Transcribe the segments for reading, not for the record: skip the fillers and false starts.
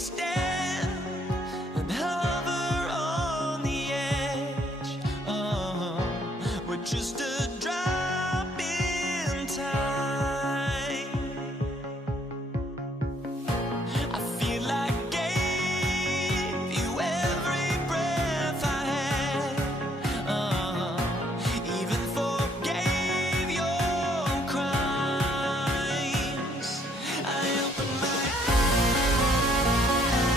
stand and hover on the edge. We're just a drop in time. I feel like gave you every breath I had. Even forgave your crimes. I open my eyes.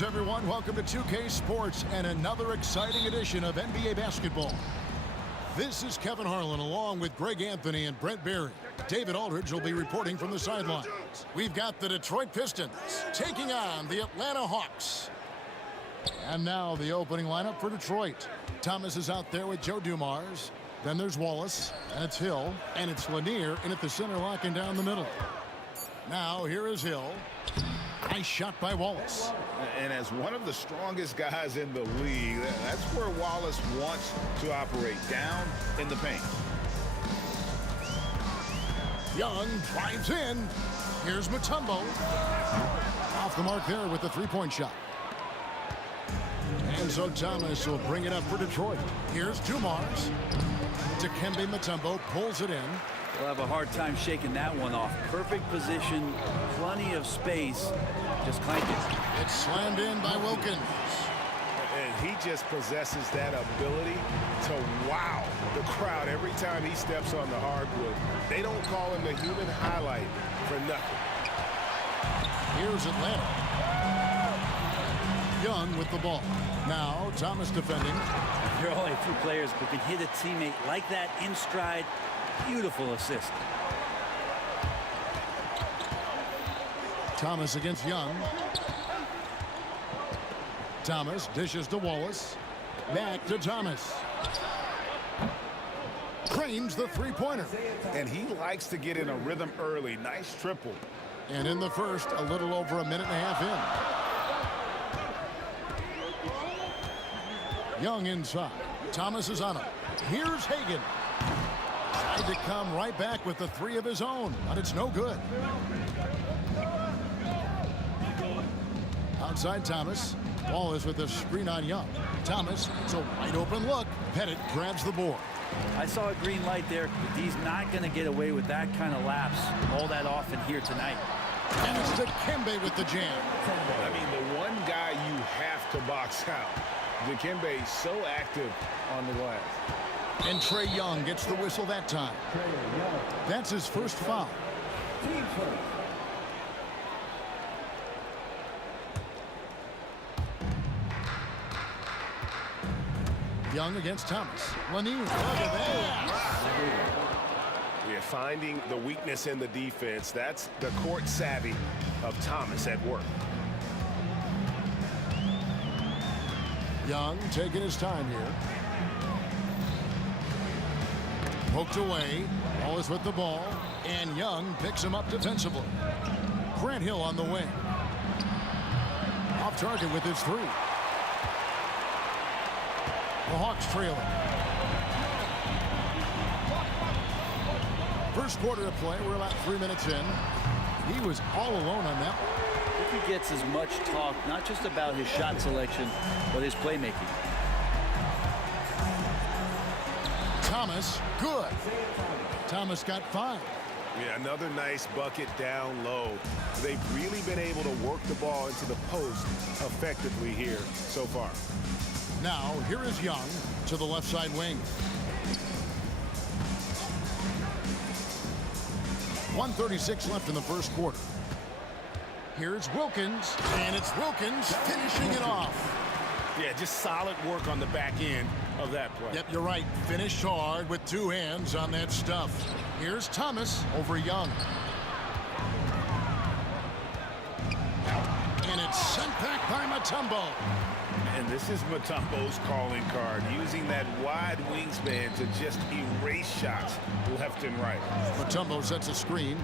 Greetings, everyone. Welcome to 2K Sports and another exciting edition of NBA basketball. This is Kevin Harlan along with Greg Anthony and Brent Berry. David Aldridge will be reporting from the sidelines. We've got the Detroit Pistons taking on the Atlanta Hawks. And now the opening lineup for Detroit. Thomas is out there with Joe Dumars. Then there's Wallace, and it's Hill, and it's Lanier in at the center, locking down the middle. Now here is Hill. Nice shot by Wallace. And as one of the strongest guys in the league, that's where Wallace wants to operate, down in the paint. Young drives in. Here's Mutombo. Off the mark there with the three-point shot. And And so Thomas will bring it up for Detroit. Here's Dumars. Dikembe Mutombo pulls it in. They'll have a hard time shaking that one off. Perfect position, plenty of space. Just clank it. It's slammed in by Wilkins. And he just possesses that ability to wow the crowd every time he steps on the hardwood. They don't call him the human highlight for nothing. Here's Atlanta. Young with the ball. Now Thomas defending. There are only a few players who can hit a teammate like that in stride. Beautiful assist. Thomas against Young. Thomas dishes to Wallace. Back to Thomas. Cranes the three-pointer. And he likes to get in a rhythm early. Nice triple. And in the first, a little over a minute and a half in. Young inside. Thomas is on him. Here's Hagan. Tried to come right back with the three of his own, but it's no good. Outside Thomas. Wallace with the screen on Young. Thomas, it's a wide open look. Pettit grabs the board. I saw a green light there, but he's not going to get away with that kind of lapse all that often here tonight. And it's Dikembe with the jam. I mean, the one guy you have to box out. Dikembe so active on the glass. And Trae Young gets the whistle that time. That's his first foul. Young against Thomas. Lanier. Look at that. We're finding the weakness in the defense. That's the court savvy of Thomas at work. Young taking his time here. Poked away. Wallace with the ball. And Young picks him up defensively. Grant Hill on the wing. Off target with his three. The Hawks trailing. First quarter of play. We're about 3 minutes in. He was all alone on that one. I think he gets as much talk, not just about his shot selection, but his playmaking. Thomas, good. Thomas got 5. Yeah, another nice bucket down low. They've really been able to work the ball into the post effectively here so far. Now, here is Young to the left side wing. 1:36 left in the first quarter. Here's Wilkins, and it's Wilkins finishing it off. Yeah, just solid work on the back end of that play. Yep, you're right. Finished hard with 2 hands on that stuff. Here's Thomas over Young. And it's sent back by Mutombo. And this is Mutombo's calling card, using that wide wingspan to just erase shots left and right. Mutombo sets a screen.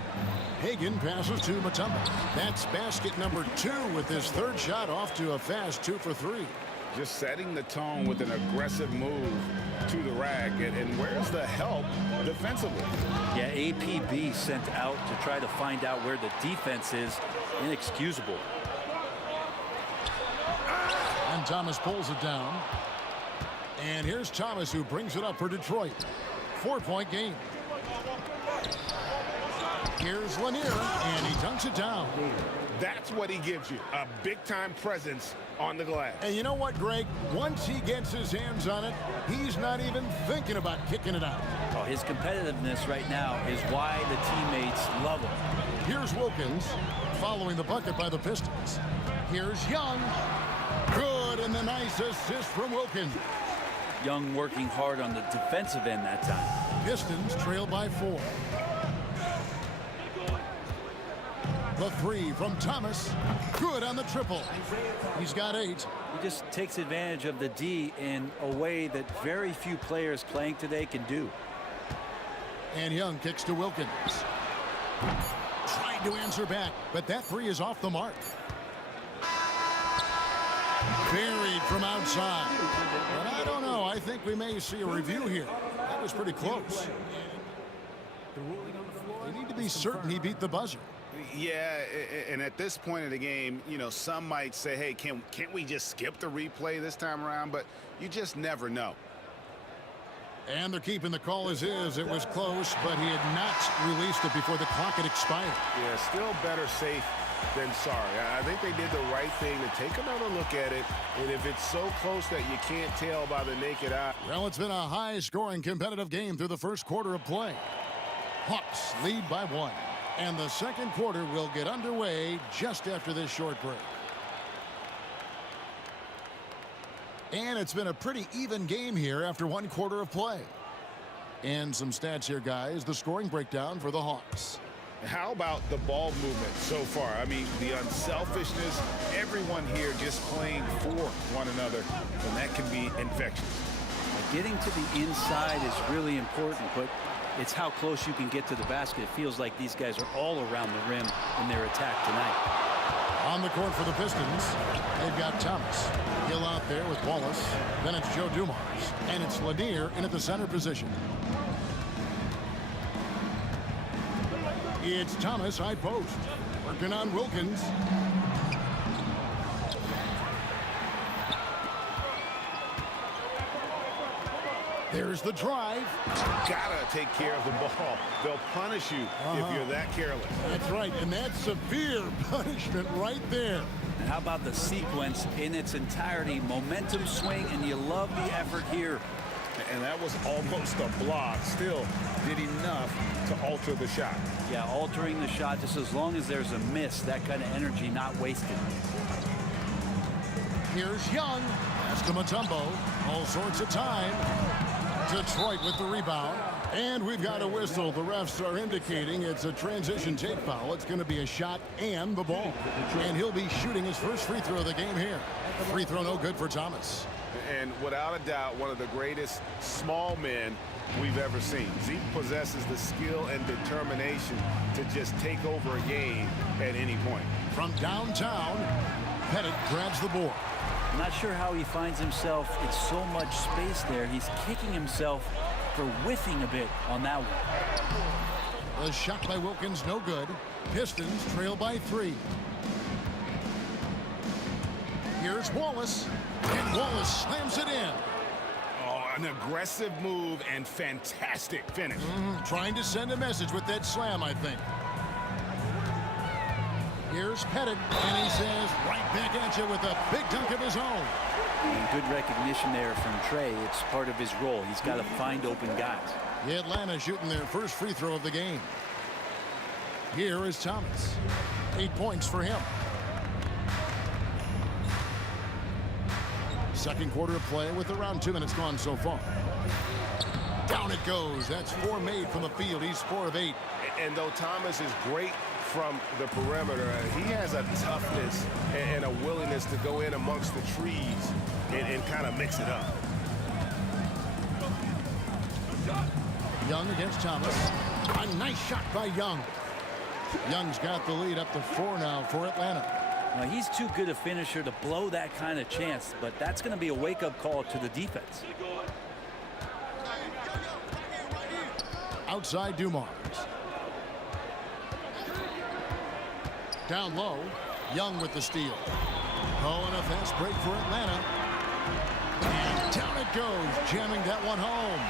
Hagan passes to Mutombo. That's basket number 2 with his third shot off to a fast 2 for 3. Just setting the tone with an aggressive move to the rack. And where's the help defensively? Yeah, APB sent out to try to find out where the defense is. Inexcusable. And Thomas pulls it down. And here's Thomas who brings it up for Detroit. 4-point game. Here's Lanier, and he dunks it down. That's what he gives you, a big-time presence on the glass. And you know what, Greg? Once he gets his hands on it, he's not even thinking about kicking it out. Oh, his competitiveness right now is why the teammates love him. Here's Wilkins, following the bucket by the Pistons. Here's Young. Good, and the nice assist from Wilkins. Young working hard on the defensive end that time. Pistons trail by 4. The 3 from Thomas. Good on the triple. He's got 8. He just takes advantage of the D in a way that very few players playing today can do. And Young kicks to Wilkins. Tried to answer back, but that 3 is off the mark. Buried from outside. But I don't know. I think we may see a review here. That was pretty close. They need to be certain he beat the buzzer. Yeah, and at this point in the game, you know, some might say, hey, can't we just skip the replay this time around? But you just never know. And they're keeping the call as is. It was close, but he had not released it before the clock had expired. Yeah, still better safe than sorry. I think they did the right thing to take another look at it. And if it's so close that you can't tell by the naked eye. Well, it's been a high-scoring competitive game through the first quarter of play. Hawks lead by 1. And the second quarter will get underway just after this short break. And it's been a pretty even game here after 1 quarter of play. And some stats here, guys. The scoring breakdown for the Hawks. How about the ball movement so far? I mean, the unselfishness, everyone here just playing for one another, and that can be infectious. Getting to the inside is really important, but it's how close you can get to the basket. It feels like these guys are all around the rim in their attack tonight. On the court for the Pistons, they've got Thomas. Hill out there with Wallace. Then it's Joe Dumars. And it's Lanier in at the center position. It's Thomas, high post. Working on Wilkins. There's the drive. Gotta take care of the ball. They'll punish you if you're that careless. That's right, and that's severe punishment right there. And how about the sequence in its entirety? Momentum swing, and you love the effort here. And that was almost a block. Still did enough to alter the shot. Yeah, altering the shot just as long as there's a miss. That kind of energy not wasted. Here's Young. Escamatumbo. All sorts of time. Detroit with the rebound. And we've got a whistle. The refs are indicating it's a transition take foul. It's going to be a shot and the ball. And he'll be shooting his first free throw of the game here. Free throw no good for Thomas. And without a doubt, one of the greatest small men we've ever seen. Zeke possesses the skill and determination to just take over a game at any point. From downtown, Pettit grabs the board. I'm not sure how he finds himself in so much space there. He's kicking himself for whiffing a bit on that one. The shot by Wilkins, no good. Pistons trail by 3. Here's Wallace. And Wallace slams it in. Oh, an aggressive move and fantastic finish. Trying to send a message with that slam, I think. Here's Pettit, and he says, right back at you with a big dunk of his own. And good recognition there from Trey. It's part of his role. He's got to find open guys. Atlanta shooting their first free throw of the game. Here is Thomas. 8 points for him. Second quarter of play with around 2 minutes gone so far. Down it goes. That's 4 made from the field. He's 4 of 8. And though Thomas is great from the perimeter, he has a toughness and a willingness to go in amongst the trees and kind of mix it up. Young against Thomas. A nice shot by Young. Young's got the lead up to 4 now for Atlanta. Now, he's too good a finisher to blow that kind of chance, but that's going to be a wake-up call to the defense. Outside Dumars. Down low. Young with the steal. Oh, and a fast break for Atlanta. And down it goes, jamming that one home.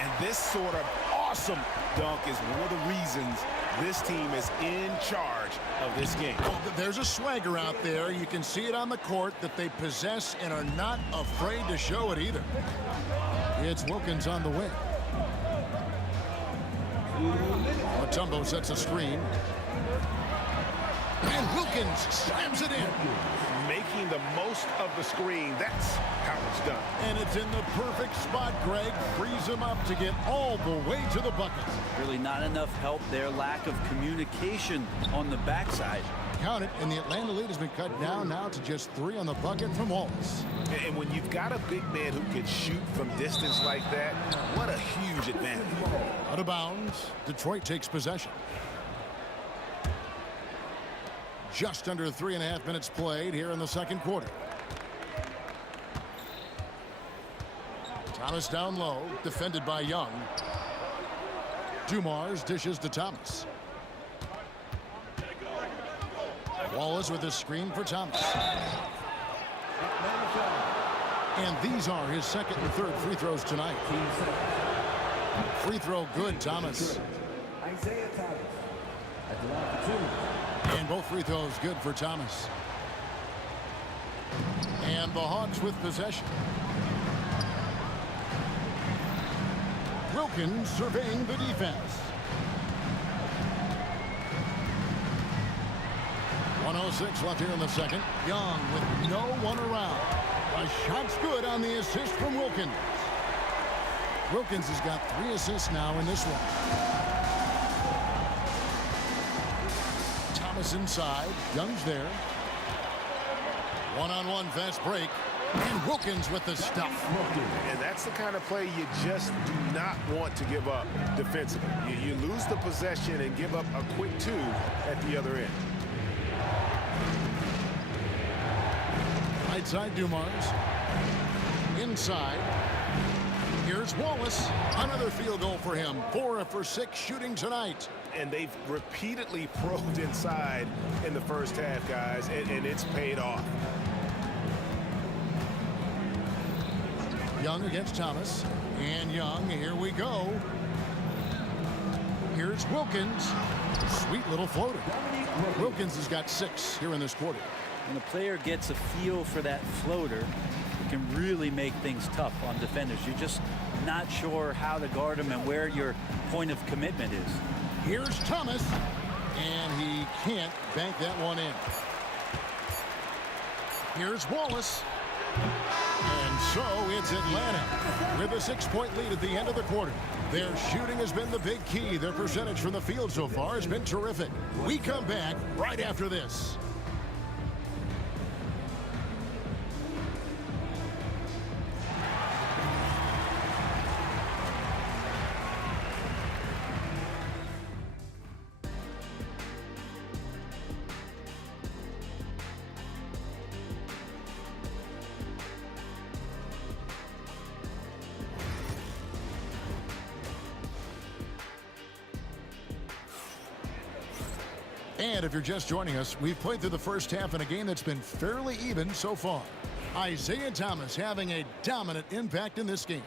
And this sort of awesome dunk is one of the reasons this team is in charge of this game. Well, there's a swagger out there. You can see it on the court that they possess and are not afraid to show it either. It's Wilkins on the wing. Mutombo sets a screen. And Wilkins slams it in. Making the most of the screen, that's how it's done. And it's in the perfect spot, Greg. Frees him up to get all the way to the bucket. Really not enough help there. Lack of communication on the backside. Count it, and the Atlanta lead has been cut down now to just 3 on the bucket from Wallace. And when you've got a big man who can shoot from distance like that, what a huge advantage. Out of bounds, Detroit takes possession. Just under 3.5 minutes played here in the second quarter. Thomas down low, defended by Young. Dumars dishes to Thomas. Wallace with a screen for Thomas. And these are his second and third free throws tonight. Free throw good, Thomas. Isaiah Thomas. At the line for 2. And both free throws good for Thomas. And the Hawks with possession. Wilkins surveying the defense. 1:06 left here in the second. Young with no one around. A shot's good on the assist from Wilkins. Wilkins has got 3 assists now in this one. Thomas inside. Young's there. One-on-one fast break. And Wilkins with the stuff. And that's the kind of play you just do not want to give up defensively. You lose the possession and give up a quick 2 at the other end. Right side, Dumars. Inside. Here's Wallace. Another field goal for him. 4 for 6 shooting tonight. And they've repeatedly probed inside in the first half, guys, and it's paid off. Young against Thomas. And Young, here we go. Here's Wilkins. Sweet little floater. Wilkins has got 6 here in this quarter. When a player gets a feel for that floater, it can really make things tough on defenders. You're just not sure how to guard him and where your point of commitment is. Here's Thomas. And he can't bank that one in. Here's Wallace. And so it's Atlanta with a 6-point lead at the end of the quarter. Their shooting has been the big key. Their percentage from the field so far has been terrific. We come back right after this. And if you're just joining us, we've played through the first half in a game that's been fairly even so far. Isaiah Thomas having a dominant impact in this game.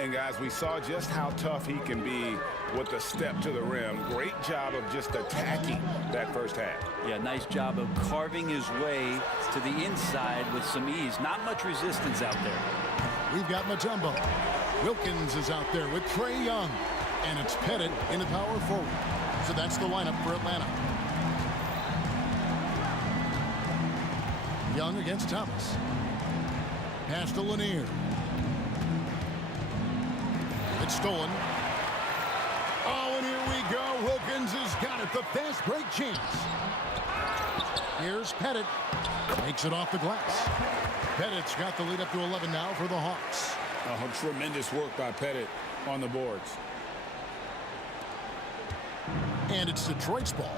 And guys, we saw just how tough he can be with a step to the rim. Great job of just attacking that first half. Yeah, nice job of carving his way to the inside with some ease. Not much resistance out there. We've got Mutombo. Wilkins is out there with Trae Young. And it's Pettit in the power forward. So that's the lineup for Atlanta. Young against Thomas. Pass to Lanier. It's stolen. Oh, and here we go. Wilkins has got it. The fast break chance. Here's Pettit. Makes it off the glass. Pettit's got the lead up to 11 now for the Hawks. Tremendous work by Pettit on the boards. And it's Detroit's ball.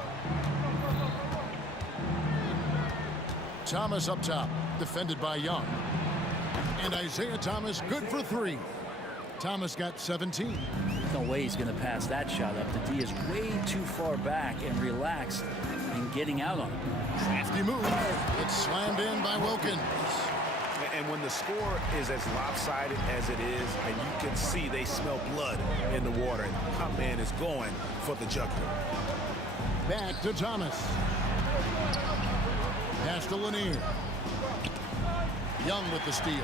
Thomas up top, defended by Young. And Isaiah Thomas good for 3. Thomas got 17. No way he's going to pass that shot up. The D is way too far back and relaxed and getting out on it. Crafty move. It's slammed in by Wilkins. And when the score is as lopsided as it is, and you can see they smell blood in the water, and Hot Man is going for the jugular. Back to Thomas. Pass to Lanier. Young with the steal.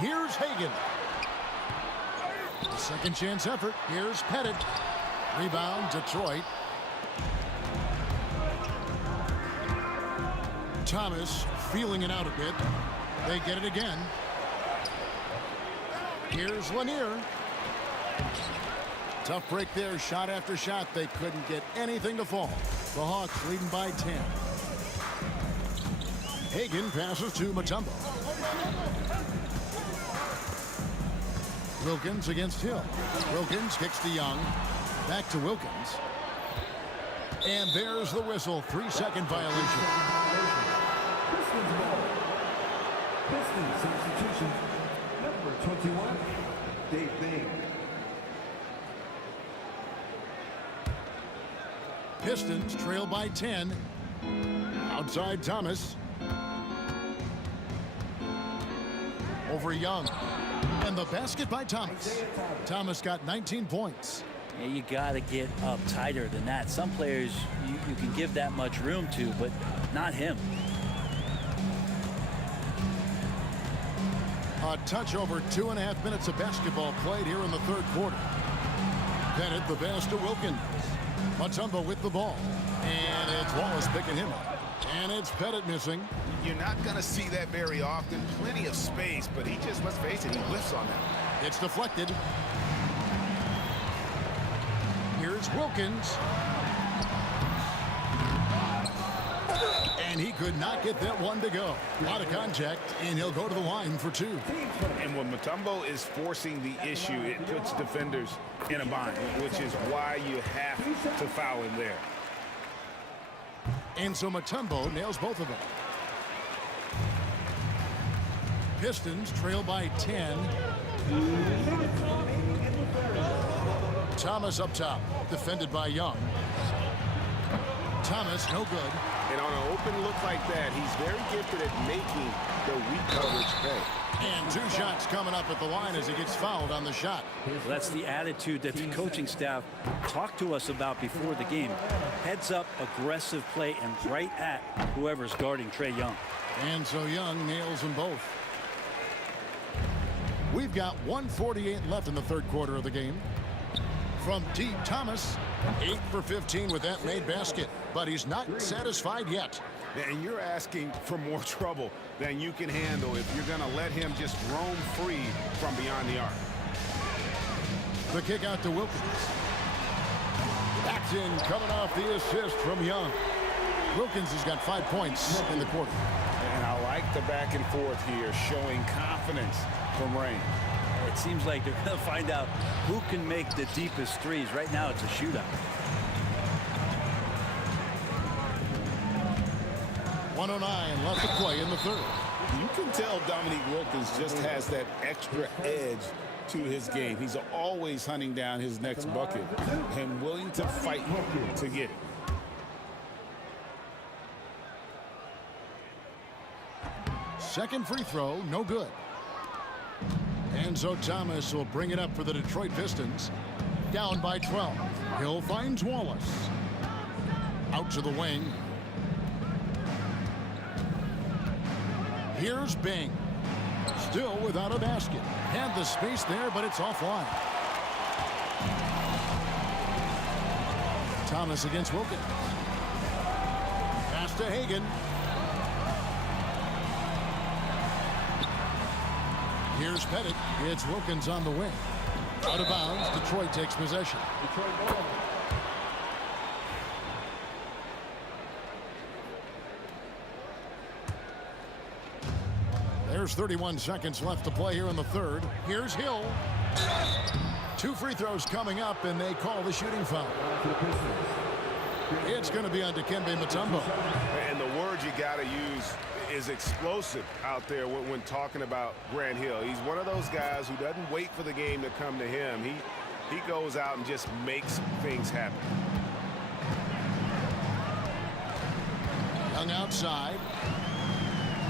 Here's Hagan. The second chance effort. Here's Pettit. Rebound, Detroit. Thomas feeling it out a bit. They get it again. Here's Lanier. Tough break there, shot after shot. They couldn't get anything to fall. The Hawks leading by 10. Hagan passes to Mutombo. Wilkins against Hill. Wilkins kicks to Young. Back to Wilkins. And there's the whistle. 3-second violation. Pistons ball. Pistons substitution. Number 21, Dave Bing. Pistons trail by 10. Outside Thomas. Over Young. And the basket by Thomas. Thomas got 19 points. Yeah, you got to get up tighter than that. Some players you can give that much room to, but not him. A touch over 2.5 minutes of basketball played here in the third quarter. Bennett, the pass to Wilkins. Mutombo with the ball. And it's Wallace picking him up. And it's Pettit missing. You're not going to see that very often. Plenty of space, but he just, let's face it, he whiffs on that. It's deflected. Here's Wilkins. And he could not get that one to go. A lot of contact, and he'll go to the line for 2. And when Mutombo is forcing the issue, it puts defenders in a bind, which is why you have to foul him there. And so Mutombo nails both of them. Pistons trail by 10. Thomas up top, defended by Young. Thomas, no good. And on an open look like that, he's very gifted at making the weak coverage pay. And 2 shots coming up at the line as he gets fouled on the shot. Well, that's the attitude that the coaching staff talked to us about before the game. Heads up, aggressive play, and right at whoever's guarding Trae Young. And so Young nails them both. We've got 1:48 left in the third quarter of the game. From deep, Thomas, 8 for 15 with that made basket. But he's not satisfied yet. And you're asking for more trouble than you can handle if you're going to let him just roam free from beyond the arc. The kick out to Wilkins. That's in, coming off the assist from Young. Wilkins has got 5 points in the quarter. And I like the back and forth here, showing confidence from Rain. It seems like they're going to find out who can make the deepest threes. Right now, it's a shootout. 1:09 left to play in the third. You can tell Dominique Wilkins just has that extra edge to his game. He's always hunting down his next bucket and willing to fight to get it. Second free throw, no good. And so Thomas will bring it up for the Detroit Pistons. Down by 12. Hill finds Wallace. Out to the wing. Here's Bing. Still without a basket. Had the space there, but it's offline. Thomas against Wilkins. Pass to Hagan. Here's Pettit. It's Wilkins on the wing. Out of bounds. Detroit takes possession. There's 31 seconds left to play here in the third. Here's Hill. 2 free throws coming up, and they call the shooting foul. It's going to be on Dikembe Mutombo. And the word you got to use is explosive out there when talking about Grant Hill. He's one of those guys who doesn't wait for the game to come to him. He goes out and just makes things happen. Young outside.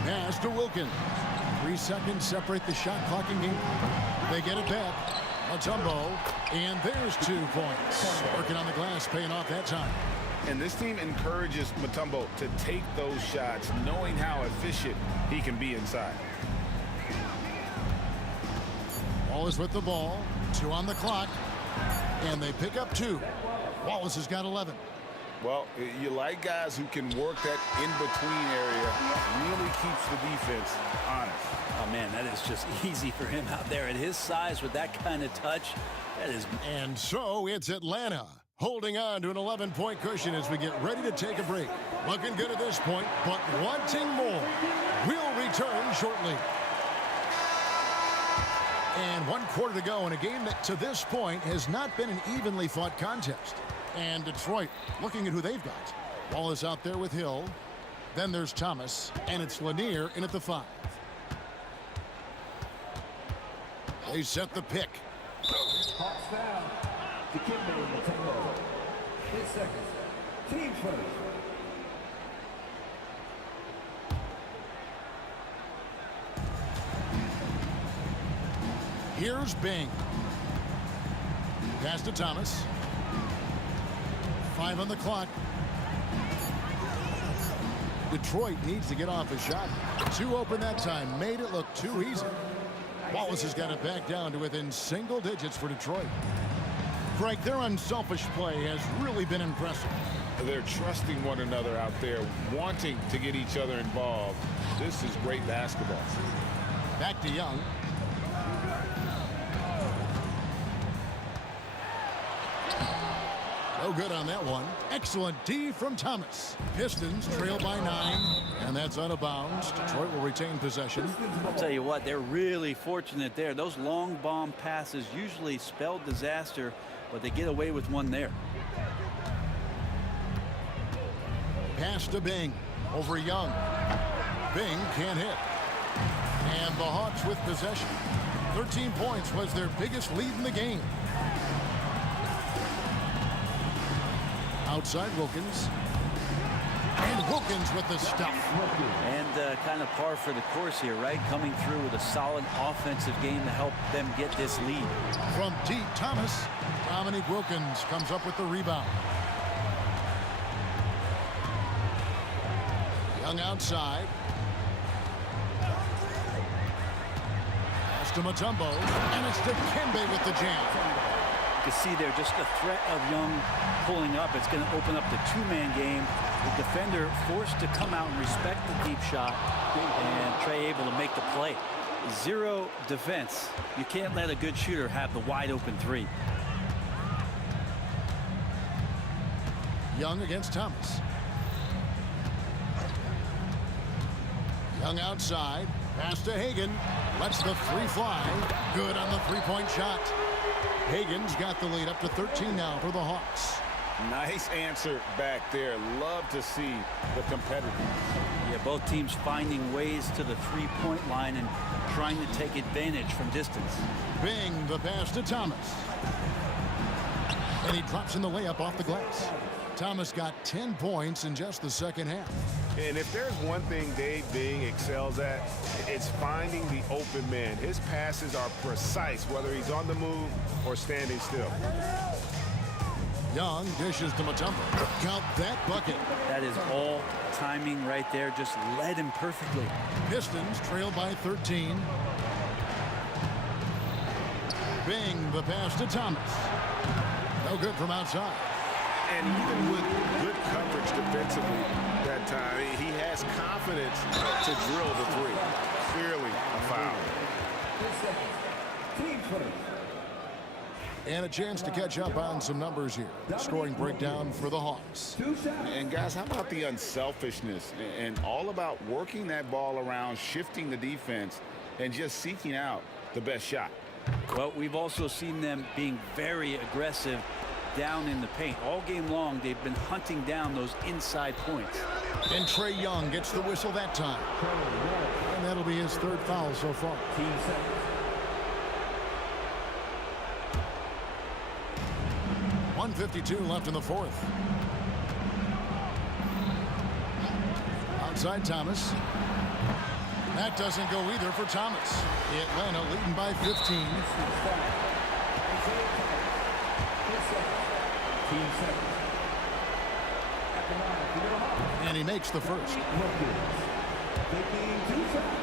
Pass to Wilkins. 3 seconds separate the shot clock in game. They get it back. Mutombo, and there's 2 points. Working on the glass, paying off that time. And this team encourages Mutombo to take those shots, knowing how efficient he can be inside. Wallace with the ball. 2 on the clock. And they pick up 2. Wallace has got 11. Well, you like guys who can work that in-between area, really keeps the defense honest. Oh, man, that is just easy for him out there. At his size with that kind of touch, that is... And so it's Atlanta holding on to an 11-point cushion as we get ready to take a break. Looking good at this point, but wanting more. We'll return shortly. And 1 quarter to go in a game that to this point has not been an evenly fought contest. And Detroit looking at who they've got. Wallace out there with Hill. Then there's Thomas, and it's Lanier in at the 5. They set the pick. Hawks foul. Dikembe Mutombo. 10 seconds. Team first. Here's Bing. Pass to Thomas. 5 on the clock. Detroit needs to get off a shot. 2 open that time. Made it look too easy. Wallace has got it back down to within single digits for Detroit. Greg, their unselfish play has really been impressive. They're trusting one another out there, wanting to get each other involved. This is great basketball. Back to Young. No good on that one. Excellent D from Thomas. Pistons trail by 9, and that's out of bounds. Detroit will retain possession. I'll tell you what, they're really fortunate there. Those long bomb passes usually spell disaster, but they get away with one there. Pass to Bing. Over Young. Bing can't hit. And the Hawks with possession. 13 points was their biggest lead in the game. Outside Wilkins. And Wilkins with the stuff. And kind of par for the course here, right? Coming through with a solid offensive game to help them get this lead. From deep, Thomas. Dominique Wilkins comes up with the rebound. Young outside. Pass to Mutombo. And it's to Kembe with the jam. You can see there just the threat of Young pulling up. It's going to open up the two-man game. The defender forced to come out and respect the deep shot, and Trey able to make the play. Zero defense. You can't let a good shooter have the wide open three. Young against Thomas. Young outside. Pass to Hagan. Lets the three fly. Good on the three-point shot. Hagan's got the lead up to 13 now for the Hawks. Nice answer back there. Love to see the competitors. Yeah, both teams finding ways to the three-point line and trying to take advantage from distance. Bing the pass to Thomas. And he drops in the layup off the glass. Thomas got 10 points in just the second half. And if there's one thing Dave Bing excels at, it's finding the open man. His passes are precise, whether he's on the move or standing still. Young dishes to Mutombo. Count that bucket. That is all timing right there. Just led him perfectly. Pistons trail by 13. Bing the pass to Thomas. No good from outside. And even with good coverage defensively that time, he has confidence to drill the three. Clearly a foul. Team first. And a chance to catch up on some numbers here. Scoring breakdown for the Hawks. And guys, how about the unselfishness and all about working that ball around, shifting the defense, and just seeking out the best shot? Well, we've also seen them being very aggressive down in the paint. All game long, they've been hunting down those inside points. And Trey Young gets the whistle that time. And that'll be his third foul so far. Team second. .152 left in the fourth. Outside Thomas. That doesn't go either for Thomas. Atlanta leading by 15. Team second. At the line for the Hawks. And he makes the first. Taking 2 shots.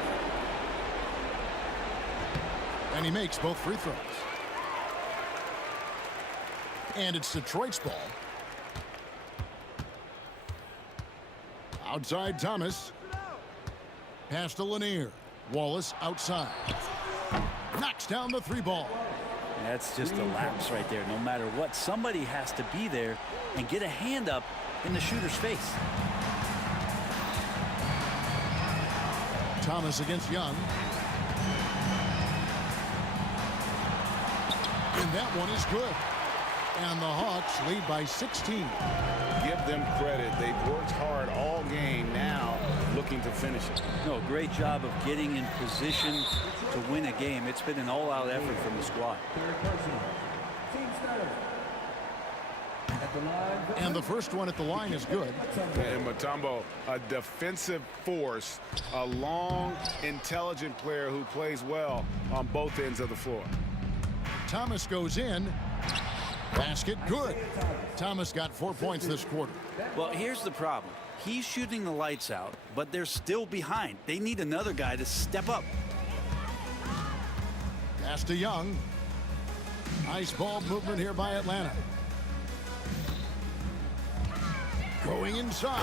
And he makes both free throws. And it's Detroit's ball. Outside Thomas. Pass to Lanier. Wallace outside. Knocks down the three ball. That's just a lapse right there. No matter what, somebody has to be there and get a hand up in the shooter's face. Thomas against Young. And that one is good. And the Hawks lead by 16. Give them credit. They've worked hard all game, now looking to finish it. No, great job of getting in position to win a game. It's been an all-out effort from the squad. Third person. Team starter. At the line. And the first one at the line is good. And Mutombo, a defensive force, a long, intelligent player who plays well on both ends of the floor. Thomas goes in. Basket good. Thomas got 4 points this quarter. Well, here's the problem. He's shooting the lights out, but they're still behind. They need another guy to step up. Pass to Young. Nice ball movement here by Atlanta. Going inside,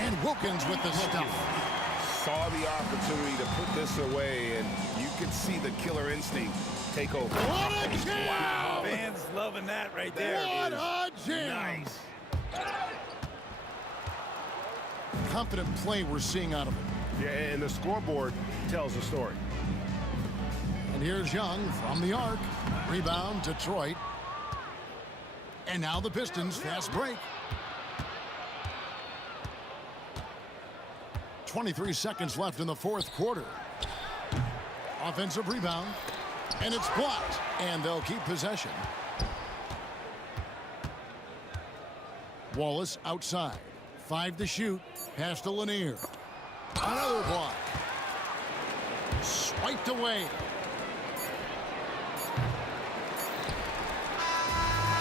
and Wilkins with the stuff. Saw the opportunity to put this away, and you could see the killer instinct take over. What a jam! Wow. Fans loving that right there. What a jam! Nice. Confident play we're seeing out of him. Yeah, and the scoreboard tells the story. And here's Young from the arc. Rebound, Detroit. And now the Pistons, fast break. 23 seconds left in the fourth quarter. Offensive rebound. And it's blocked. And they'll keep possession. Wallace outside. 5 to shoot. Pass to Lanier. Another block. Swiped away.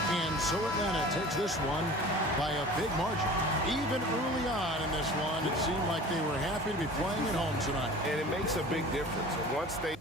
And so Atlanta takes this one by a big margin. Even early on in this one, it seemed like they were happy to be playing at home tonight. And it makes a big difference. Once they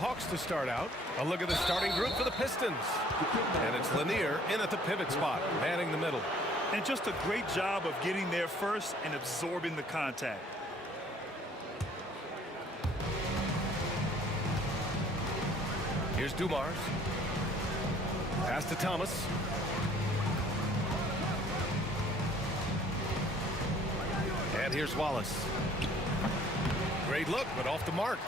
Hawks to start out. A look at the starting group for the Pistons. And it's Lanier in at the pivot spot, manning the middle. And just a great job of getting there first and absorbing the contact. Here's Dumars. Pass to Thomas. And here's Wallace. Great look, but off the mark.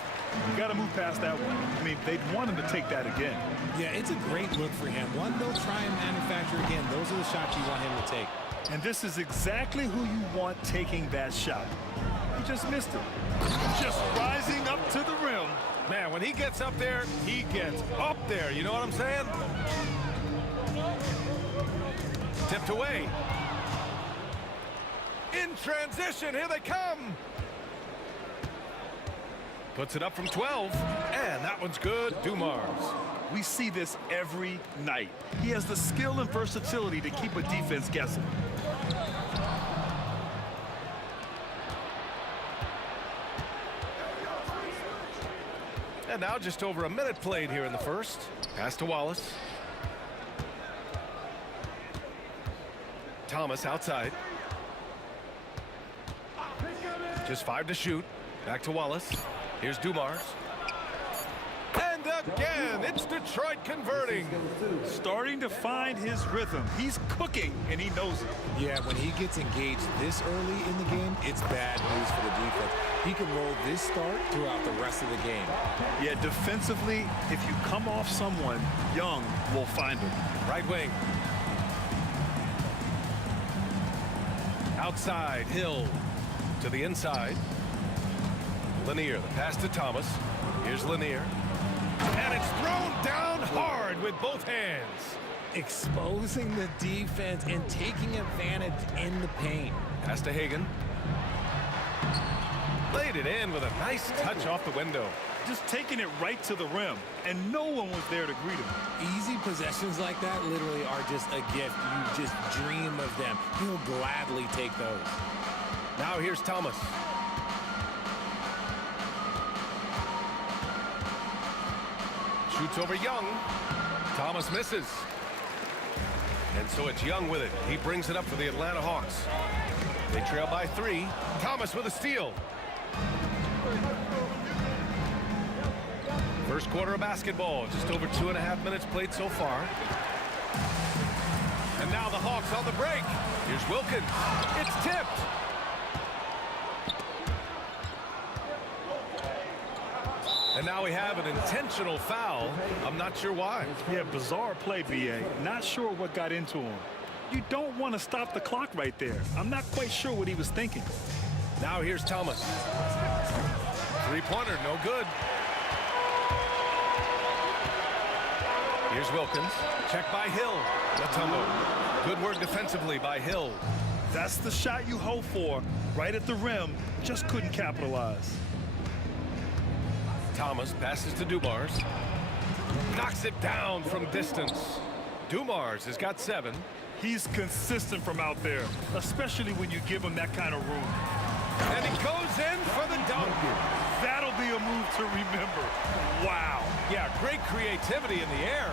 You got to move past that one. I mean, they'd want him to take that again. Yeah, it's a great look for him. One, they'll try and manufacture again. Those are the shots you want him to take. And this is exactly who you want taking that shot. He just missed it. Just rising up to the rim. Man, when he gets up there, he gets up there. You know what I'm saying? Tipped away. In transition, here they come. Puts it up from 12, and that one's good. Dumars. We see this every night. He has the skill and versatility to keep a defense guessing. And now just over a minute played here in the first. Pass to Wallace. Thomas outside. Just 5 to shoot. Back to Wallace. Here's Dumars. And again, it's Detroit converting. Starting to find his rhythm. He's cooking, and he knows it. Yeah, when he gets engaged this early in the game, it's bad news for the defense. He can roll this start throughout the rest of the game. Yeah, defensively, if you come off someone, Young will find him. Right wing. Outside, Hill to the inside. Lanier, the pass to Thomas. Here's Lanier. And it's thrown down hard with both hands. Exposing the defense and taking advantage in the paint. Pass to Hagan. Laid it in with a nice touch off the window. Just taking it right to the rim, and no one was there to greet him. Easy possessions like that literally are just a gift. You just dream of them. He'll gladly take those. Now here's Thomas. Shoots over Young. Thomas misses. And so it's Young with it. He brings it up for the Atlanta Hawks. They trail by 3. Thomas with a steal. First quarter of basketball. Just over 2.5 minutes played so far. And now the Hawks on the break. Here's Wilkins. It's tipped. And now we have an intentional foul. I'm not sure why. Yeah, bizarre play, B.A. Not sure what got into him. You don't want to stop the clock right there. I'm not quite sure what he was thinking. Now here's Thomas. Three-pointer, no good. Here's Wilkins. Check by Hill. Latumbo. Good work defensively by Hill. That's the shot you hope for. Right at the rim. Just couldn't capitalize. Thomas passes to Dumars. Knocks it down from distance. Dumars has got 7. He's consistent from out there, especially when you give him that kind of room. And he goes in for the dunk. That'll be a move to remember. Wow. Yeah, great creativity in the air.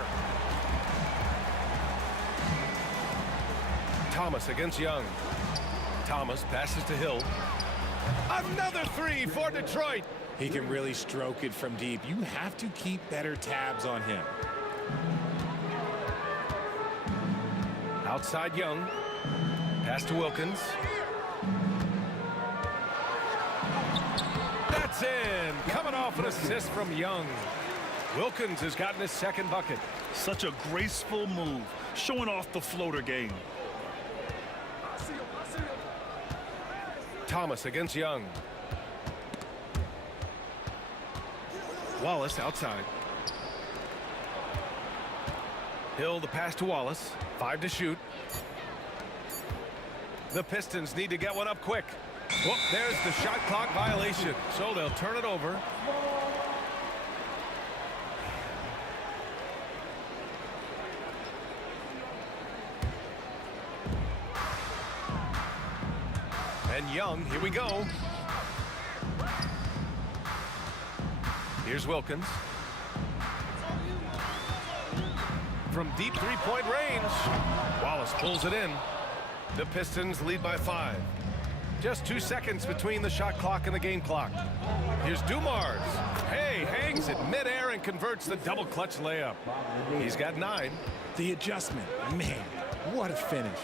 Thomas against Young. Thomas passes to Hill. Another 3 for Detroit. He can really stroke it from deep. You have to keep better tabs on him. Outside Young. Pass to Wilkins. That's in. Coming off an assist from Young. Wilkins has gotten his second bucket. Such a graceful move, showing off the floater game. Thomas against Young. Wallace outside. Hill the pass to Wallace. 5 to shoot. The Pistons need to get one up quick. Whoop, there's the shot clock violation. So they'll turn it over. And Young, here we go. Here's Wilkins. from deep three-point range. Wallace pulls it in. The Pistons lead by 5. Just 2 seconds between the shot clock and the game clock. Here's Dumars. Hey, hangs it midair and converts the double clutch layup. He's got 9. The adjustment, man, what a finish.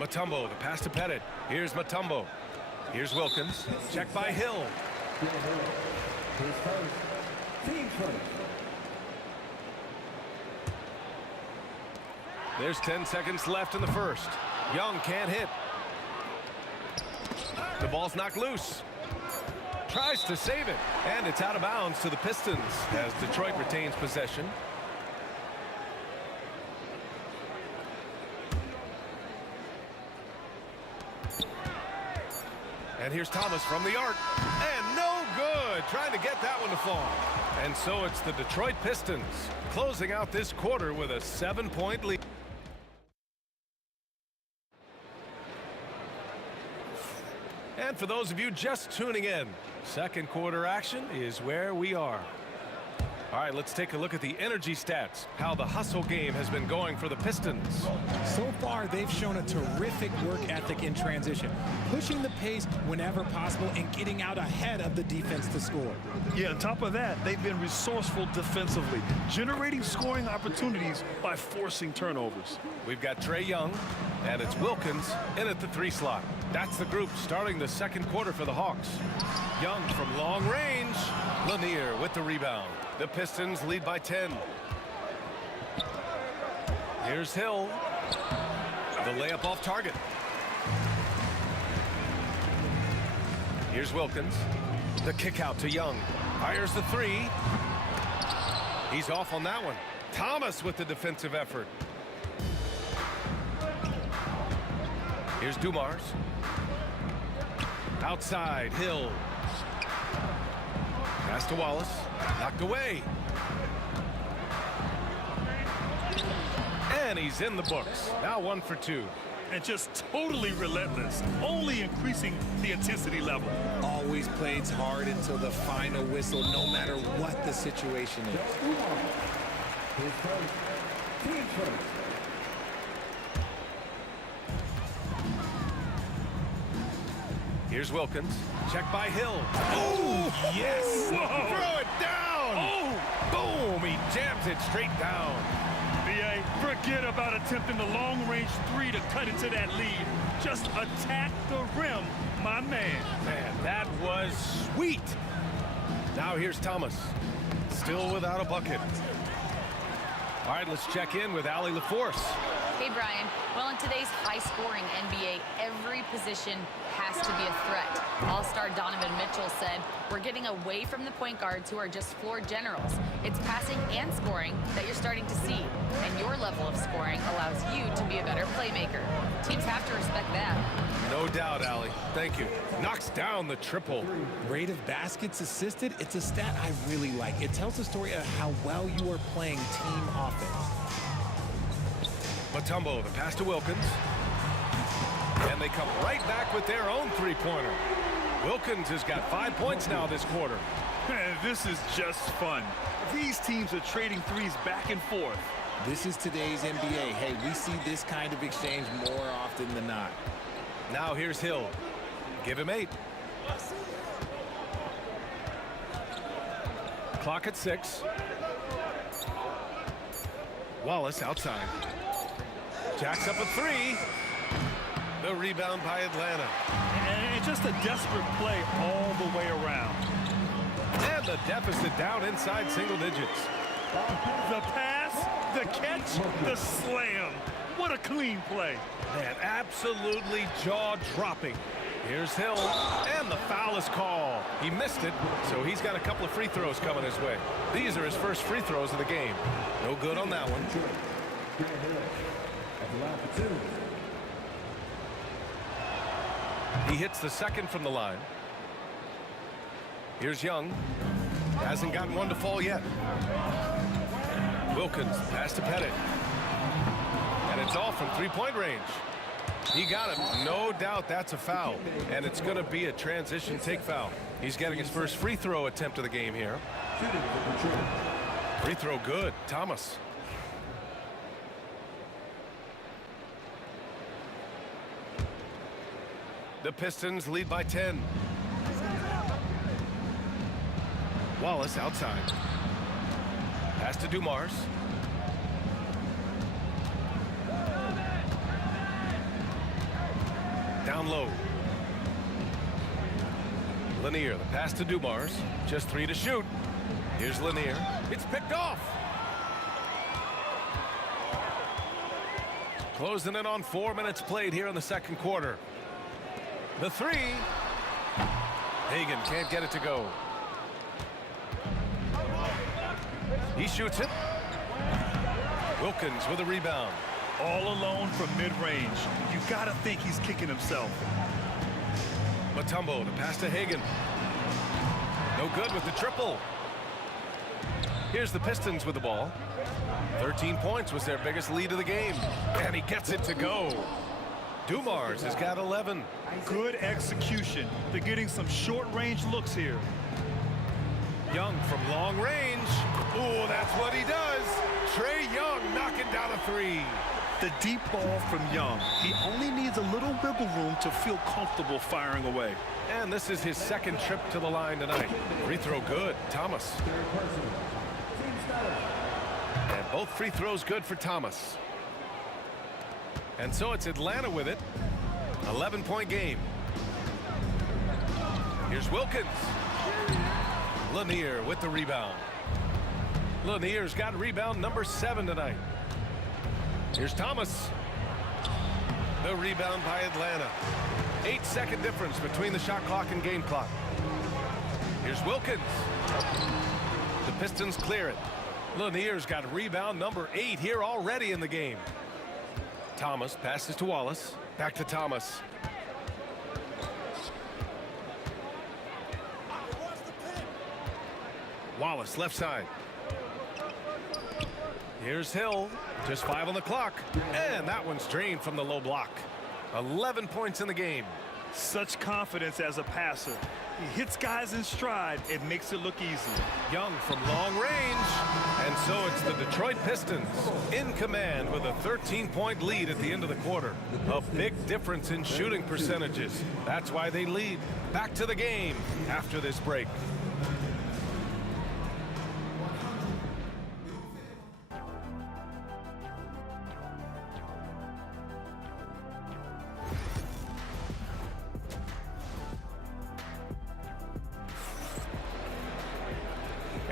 Mutombo, the pass to Pettit. Here's Mutombo. Here's Wilkins. Check by Hill. His first. Team first. There's 10 seconds left in the first. Young can't hit. The ball's knocked loose. Tries to save it, and it's out of bounds to the Pistons as Detroit retains possession. And here's Thomas from the arc, and no good. Trying to get that one to fall. And so it's the Detroit Pistons closing out this quarter with a 7-point lead. And for those of you just tuning in, second quarter action is where we are. All right, let's take a look at the energy stats, how the hustle game has been going for the Pistons. So far, they've shown a terrific work ethic in transition, pushing the pace whenever possible and getting out ahead of the defense to score. Yeah, on top of that, they've been resourceful defensively, generating scoring opportunities by forcing turnovers. We've got Trae Young, and it's Wilkins in at the 3 slot. That's the group starting the second quarter for the Hawks. Young from long range. Lanier with the rebound. The Pistons lead by 10. Here's Hill. The layup off target. Here's Wilkins. The kick out to Young. Fires the 3. He's off on that one. Thomas with the defensive effort. Here's Dumars. Outside, Hill. Pass to Wallace. Knocked away. And he's in the books. Now 1 for 2. And just totally relentless, only increasing the intensity level. Always plays hard until the final whistle, no matter what the situation is. His first. Team first. Here's Wilkins. Check by Hill. Oh, yes! Whoa. Throw it down! Oh! Boom! He jams it straight down. BA, forget about attempting the long-range 3 to cut into that lead. Just attack the rim, my man. Man, that was sweet. Now here's Thomas. Still without a bucket. All right, let's check in with Allie LaForce. Hey, Brian. Well, in today's high-scoring NBA, every position has to be a threat. All-star Donovan Mitchell said, "We're getting away from the point guards who are just floor generals. It's passing and scoring that you're starting to see, and your level of scoring allows you to be a better playmaker. Teams have to respect that." No doubt, Allie. Thank you. Knocks down the triple. Rate of baskets assisted, it's a stat I really like. It tells the story of how well you are playing team offense. Mutombo, the pass to Wilkins. And they come right back with their own three-pointer. Wilkins has got 5 points now this quarter. Man, this is just fun. These teams are trading threes back and forth. This is today's NBA. Hey, we see this kind of exchange more often than not. Now here's Hill. Give him 8. Clock at 6. Wallace outside. Jacks up a 3. The rebound by Atlanta. And just a desperate play all the way around. And the deficit down inside single digits. The pass, the catch, the slam. What a clean play. Man, absolutely jaw-dropping. Here's Hill, and the foul is called. He missed it, so he's got a couple of free throws coming his way. These are his first free throws of the game. No good on that one. He hits the second from the line. Here's Young. Hasn't gotten one to fall yet. Wilkins, pass to Pettit. And it's all from three-point range. He got it. No doubt that's a foul. And it's going to be a transition take foul. He's getting his first free throw attempt of the game here. Free throw good. Thomas. The Pistons lead by 10. Wallace outside. Pass to Dumars. Down low. Lanier, the pass to Dumars. Just 3 to shoot. Here's Lanier. It's picked off. Closing in on 4 minutes played here in the second quarter. The 3. Hagan can't get it to go. He shoots it. Wilkins with a rebound. All alone from mid-range. You got to think he's kicking himself. Mutombo, the pass to Hagan. No good with the triple. Here's the Pistons with the ball. 13 points was their biggest lead of the game. And he gets it to go. Dumars has got 11. Good execution. They're getting some short-range looks here. Young from long range. Oh, that's what he does. Trae Young knocking down a 3. The deep ball from Young. He only needs a little wiggle room to feel comfortable firing away. And this is his second trip to the line tonight. Free throw good. Thomas. And both free throws good for Thomas. And so it's Atlanta with it. 11-point game. Here's Wilkins. Lanier with the rebound. Lanier's got rebound number 7 tonight. Here's Thomas. The rebound by Atlanta. 8-second difference between the shot clock and game clock. Here's Wilkins. The Pistons clear it. Lanier's got rebound number 8 here already in the game. Thomas passes to Wallace. Back to Thomas. Wallace left side. Here's Hill. Just 5 on the clock. And that one's drained from the low block. 11 points in the game. Such confidence as a passer. He hits guys in stride. It makes it look easy. Young from long range. And so it's the Detroit Pistons in command with a 13-point lead at the end of the quarter. A big difference in shooting percentages. That's why they lead. Back to the game after this break.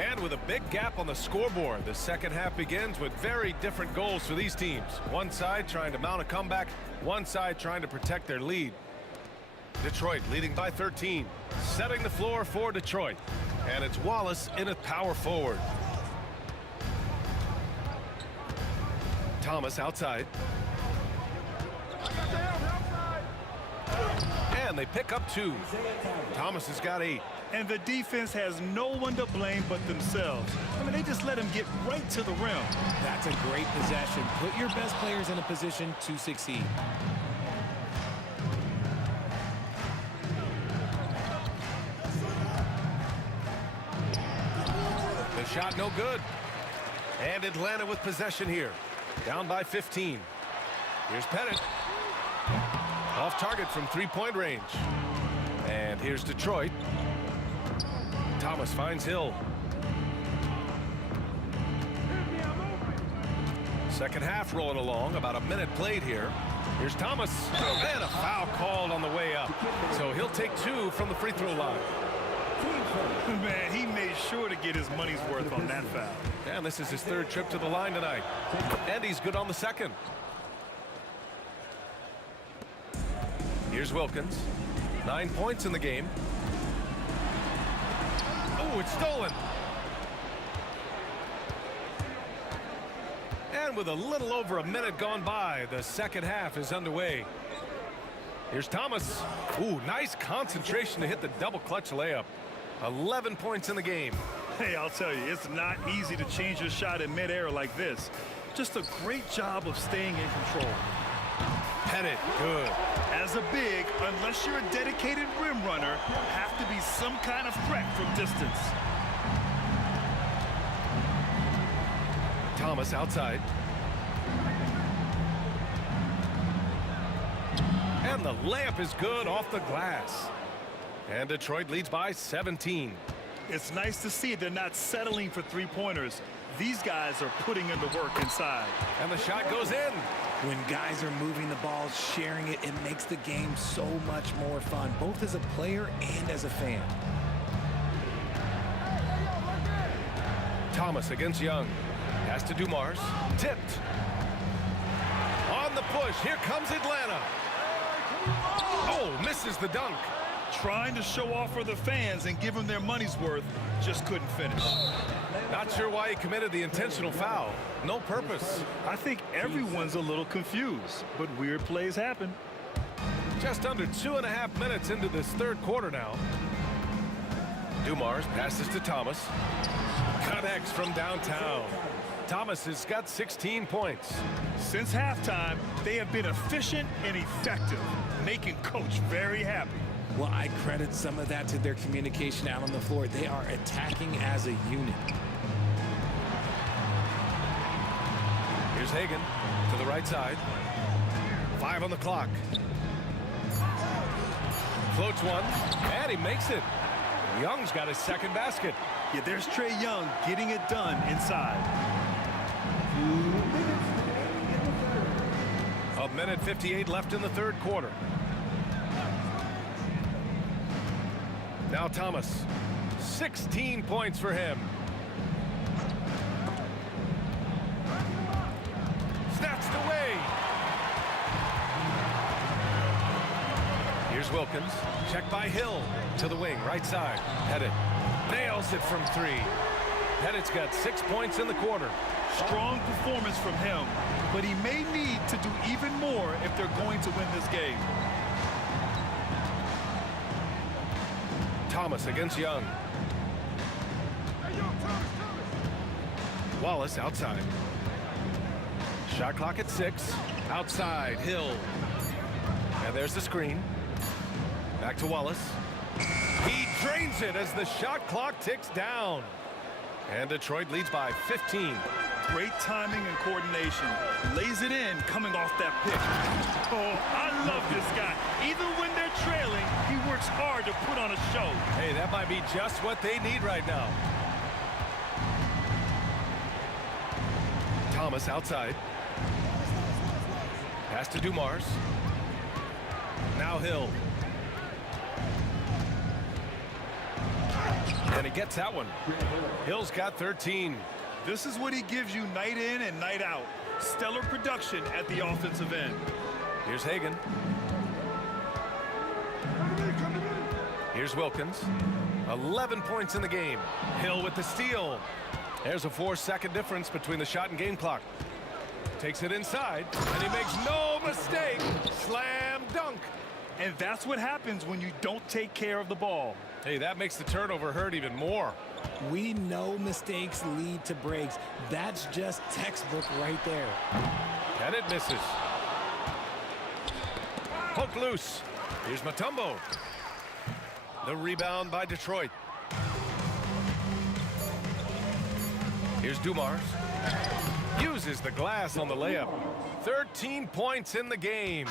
And with a big gap on the scoreboard, the second half begins with very different goals for these teams. One side trying to mount a comeback, one side trying to protect their lead. Detroit leading by 13, setting the floor for Detroit. And it's Wallace in at power forward. Thomas outside. And they pick up 2. Thomas has got 8. And the defense has no one to blame but themselves. I mean, they just let him get right to the rim. That's a great possession. Put your best players in a position to succeed. The shot no good. And Atlanta with possession here. Down by 15. Here's Pettit. Off target from 3-point range. And here's Detroit. Thomas finds Hill. Second half rolling along. About a minute played here. Here's Thomas. And a foul called on the way up. So he'll take 2 from the free throw line. Man, he made sure to get his money's worth on that foul. And this is his 3rd trip to the line tonight. And he's good on the 2nd. Here's Wilkins. 9 points in the game. Oh, it's stolen. And with a little over a minute gone by, the second half is underway. Here's Thomas. Ooh, nice concentration to hit the double clutch layup. 11 points in the game. Hey, I'll tell you, it's not easy to change your shot in midair like this. Just a great job of staying in control. Pettit, good. As a big, unless you're a dedicated rim runner, have to be some kind of threat from distance. Thomas outside. And the layup is good off the glass. And Detroit leads by 17. It's nice to see they're not settling for three-pointers. These guys are putting in the work inside. And the shot goes in. When guys are moving the ball, sharing it, it makes the game so much more fun, both as a player and as a fan. Thomas against Young. Has to Dumars. Tipped. On the push. Here comes Atlanta. Oh, misses the dunk. Trying to show off for the fans and give them their money's worth, just couldn't finish. Not sure why he committed the intentional foul. No purpose. I think everyone's a little confused, but weird plays happen. Just under 2.5 minutes into this third quarter now. Dumars passes to Thomas. Connects from downtown. Thomas has got 16 points. Since halftime, they have been efficient and effective, making Coach very happy. Well, I credit some of that to their communication out on the floor. They are attacking as a unit. Here's Hagan to the right side. 5 on the clock. Floats one, and he makes it. Young's got his second basket. Yeah, there's Trae Young getting it done inside. A minute 58 left in the third quarter. Now Thomas. 16 points for him. Snatched away. Here's Wilkins. Checked by Hill. To the wing, right side. Pettit nails it from 3. Pettit's got 6 points in the quarter. Strong performance from him, but he may need to do even more if they're going to win this game. Thomas against Young. Wallace outside. Shot clock at 6. Outside, Hill. And there's the screen. Back to Wallace. He drains it as the shot clock ticks down. And Detroit leads by 15. Great timing and coordination. Lays it in coming off that pick. Oh, I love this guy. Even when they're trailing, he works hard to put on a show. Hey, that might be just what they need right now. Thomas outside. Pass to Dumars. Now Hill. And he gets that one. Hill's got 13. This is what he gives you night in and night out. Stellar production at the offensive end. Here's Hagan. Here's Wilkins. 11 points in the game. Hill with the steal. There's a 4-second difference between the shot and game clock. Takes it inside, and he makes no mistake. Slam dunk. And that's what happens when you don't take care of the ball. Hey, that makes the turnover hurt even more. We know mistakes lead to breaks. That's just textbook right there. And it misses. Poke loose. Here's Mutombo. The rebound by Detroit. Here's Dumars. Uses the glass on the layup. 13 points in the game.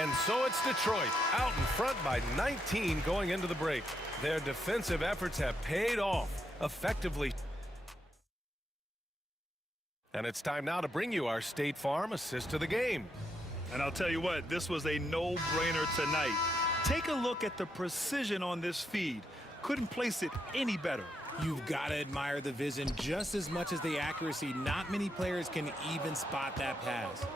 And so it's Detroit out in front by 19 going into the break. Their defensive efforts have paid off effectively. And it's time now to bring you our State Farm assist of the game. And I'll tell you what, this was a no-brainer tonight. Take a look at the precision on this feed. Couldn't place it any better. You've got to admire the vision just as much as the accuracy. Not many players can even spot that pass.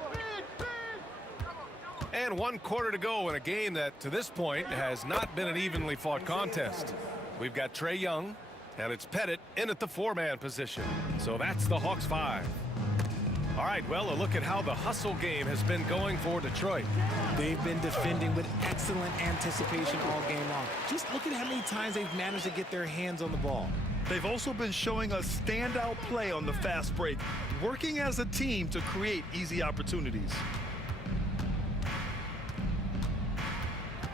And 1 quarter to go in a game that, to this point, has not been an evenly fought contest. We've got Trae Young, and it's Pettit in at the 4-man position. So that's the Hawks 5. All right, well, a look at how the hustle game has been going for Detroit. They've been defending with excellent anticipation all game long. Just look at how many times they've managed to get their hands on the ball. They've also been showing us standout play on the fast break, working as a team to create easy opportunities.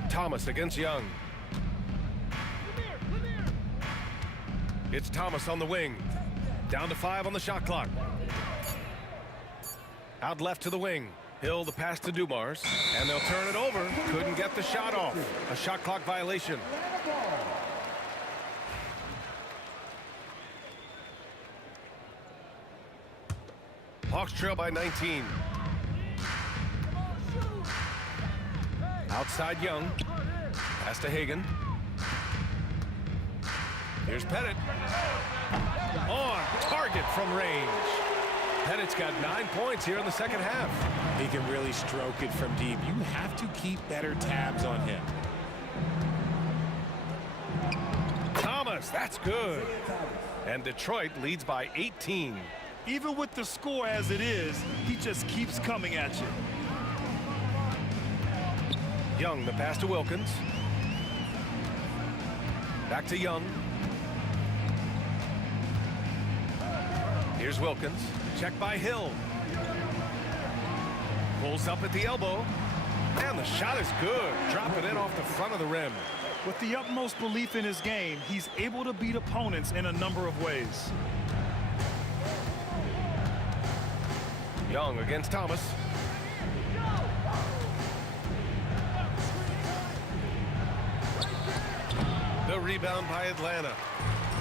Thomas against Young. It's Thomas on the wing. Down to 5 on the shot clock. Out left to the wing. Hill the pass to Dumars, and they'll turn it over. Couldn't get the shot off. A shot clock violation. Hawks trail by 19. Outside Young. Pass to Hagan. Here's Pettit. On target from range. Pettit's got 9 points here in the second half. He can really stroke it from deep. You have to keep better tabs on him. Thomas, that's good. And Detroit leads by 18. Even with the score as it is, he just keeps coming at you. Young, the pass to Wilkins. Back to Young. Here's Wilkins. Check by Hill. Pulls up at the elbow. And the shot is good. Drop it in off the front of the rim. With the utmost belief in his game, he's able to beat opponents in a number of ways. Young against Thomas. The rebound by Atlanta.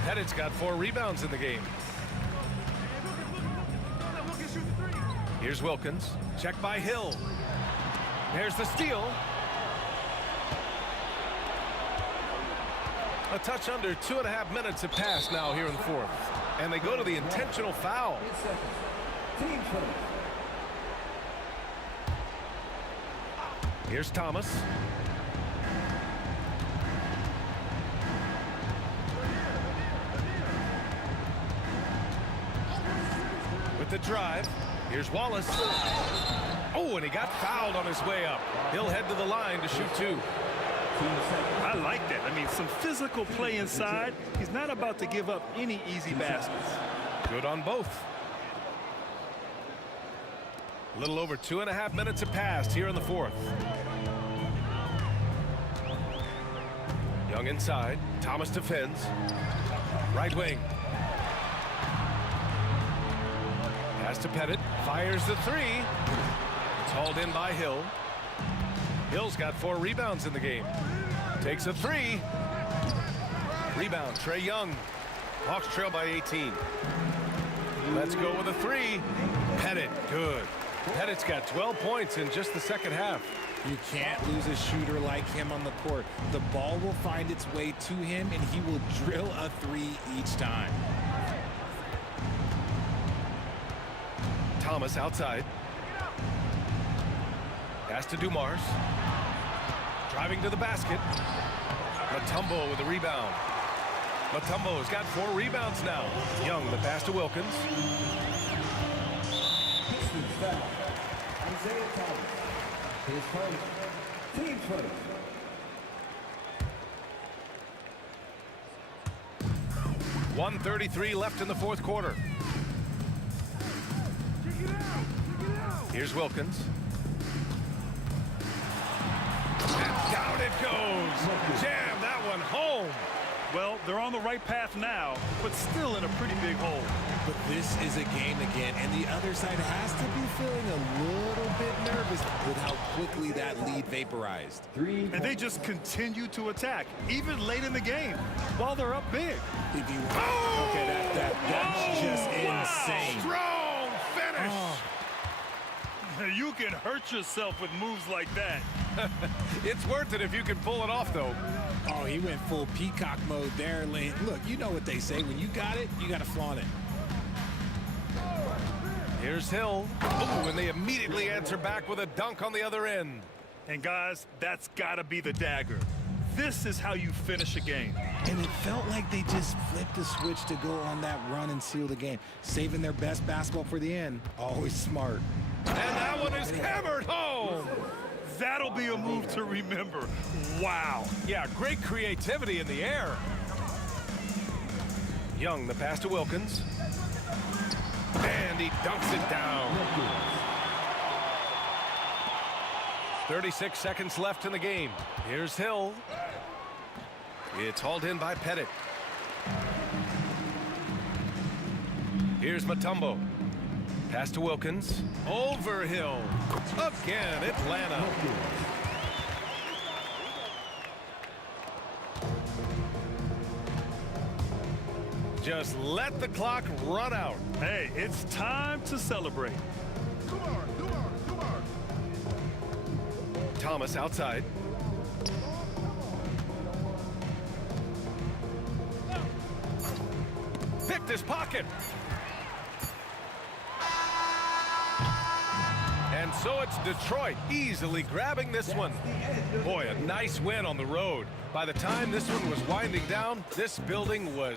Pettit's got 4 rebounds in the game. Here's Wilkins. Check by Hill. There's the steal. A touch under 2.5 minutes have passed now here in the fourth. And they go to the intentional foul. Here's Thomas. With the drive. Here's Wallace. Oh, and he got fouled on his way up. He'll head to the line to shoot 2. I like that. I mean, some physical play inside. He's not about to give up any easy baskets. Good on both. A little over 2.5 minutes have passed here in the fourth. Young inside. Thomas defends. Right wing. Pass to Pettit. Fires the 3. It's hauled in by Hill. Hill's got 4 rebounds in the game. Takes a 3. Rebound, Trey Young. Hawks trail by 18. Let's go with a 3. Pettit, good. Pettit's got 12 points in just the second half. You can't lose a shooter like him on the court. The ball will find its way to him, and he will drill a 3 each time. Thomas outside. Pass to Dumars. Driving to the basket. Mutombo with the rebound. Mutombo's got 4 rebounds now. Young, the pass to Wilkins. Isaiah Thomas. His first. Team first. .133 left in the fourth quarter. Here's Wilkins. And down it goes. Jam that one home. Well, they're on the right path now, but still in a pretty big hole. But this is a game again, and the other side has to be feeling a little bit nervous with how quickly that lead vaporized. And they just continue to attack, even late in the game, while they're up big. If you okay, that's just insane. Strong finish. You can hurt yourself with moves like that. It's worth it if you can pull it off, though. Oh, he went full peacock mode there. Look, you know what they say. When you got it, you got to flaunt it. Here's Hill. Ooh, and they immediately answer back with a dunk on the other end. And guys, that's got to be the dagger. This is how you finish a game. And it felt like they just flipped the switch to go on that run and seal the game. Saving their best basketball for the end. Always smart. And that one is hammered home. That'll be a move to remember. Wow. Yeah, great creativity in the air. Young, the pass to Wilkins. And he dunks it down. 36 seconds left in the game. Here's Hill. It's hauled in by Pettit. Here's Mutombo. Pass to Wilkins. Overhill. Again, Atlanta. Just let the clock run out. Hey, it's time to celebrate. Thomas outside. Picked his pocket. And so it's Detroit easily grabbing this one. Boy, a nice win on the road. By the time this one was winding down, this building was...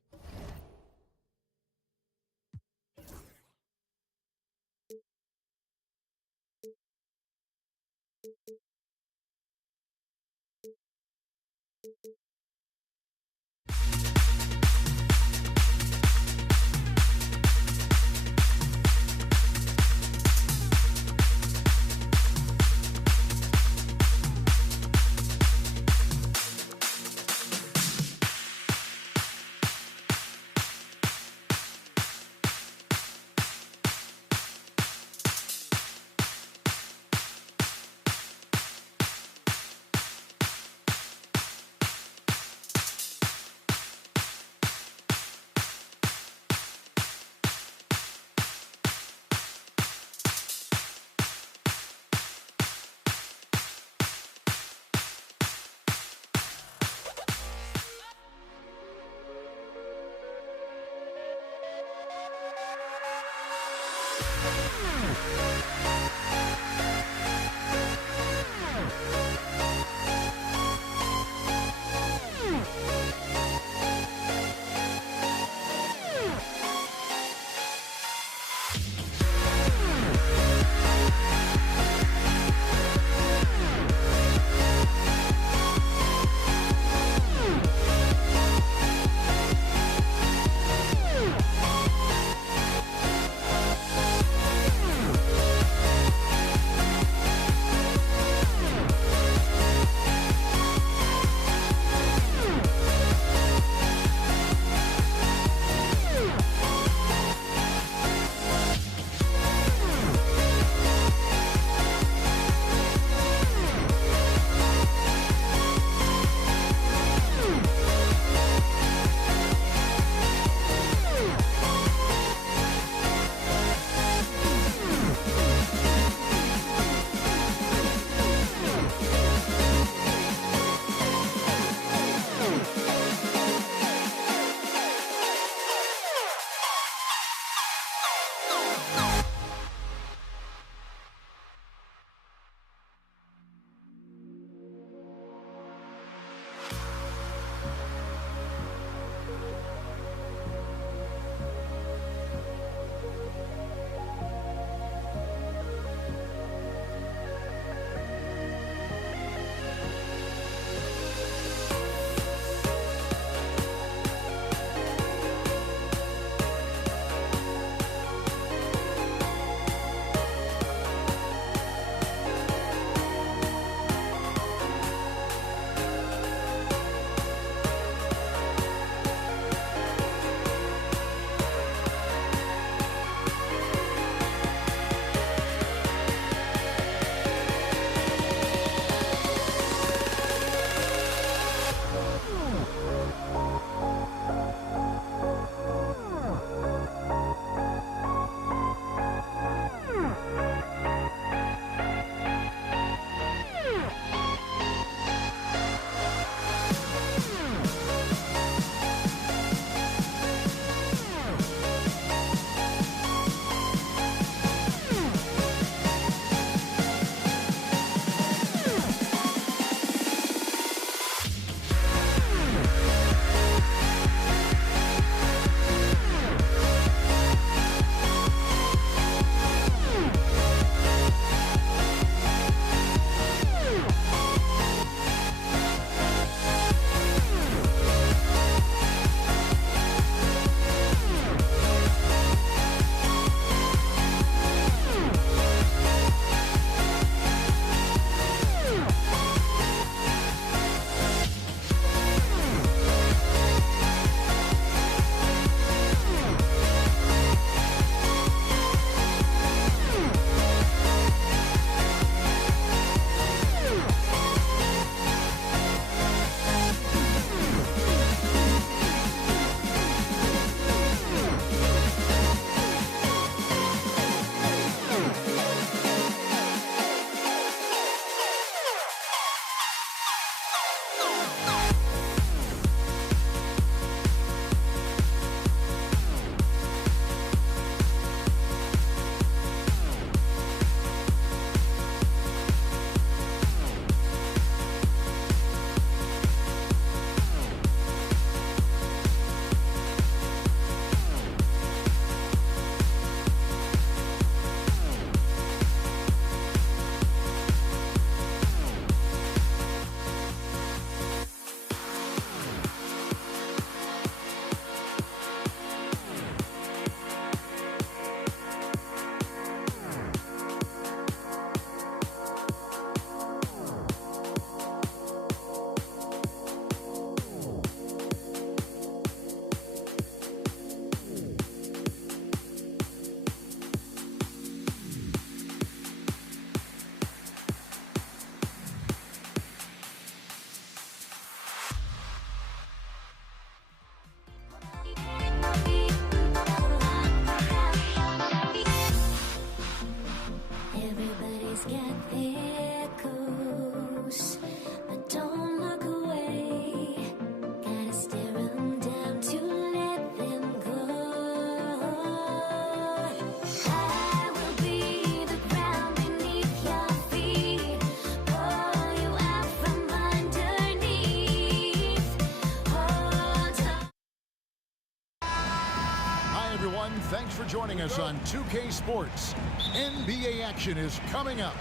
for joining us on 2K Sports. NBA action is coming up.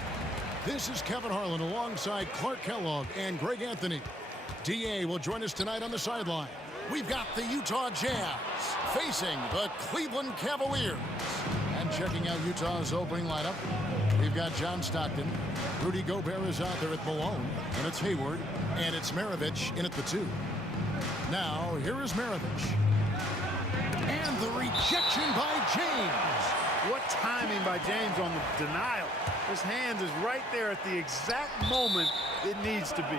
This is Kevin Harlan alongside Clark Kellogg and Greg Anthony. DA will join us tonight on the sideline. We've got the Utah Jazz facing the Cleveland Cavaliers. And checking out Utah's opening lineup, we've got John Stockton. Rudy Gobert is out there at Malone, and it's Hayward, and it's Maravich in at the 2. Now, here is Maravich. And the rejection by James. What timing by James on the denial. His hand is right there at the exact moment it needs to be.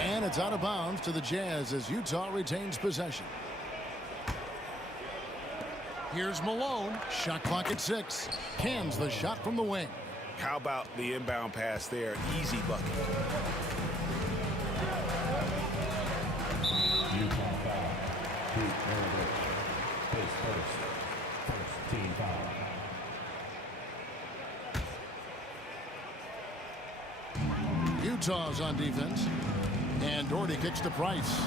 And it's out of bounds to the Jazz as Utah retains possession. Here's Malone. Shot clock at 6. Cans the shot from the wing. How about the inbound pass there? Easy bucket. Utah foul. Pete Maravich. His first team foul. Utah's on defense. And Doherty kicks to Price.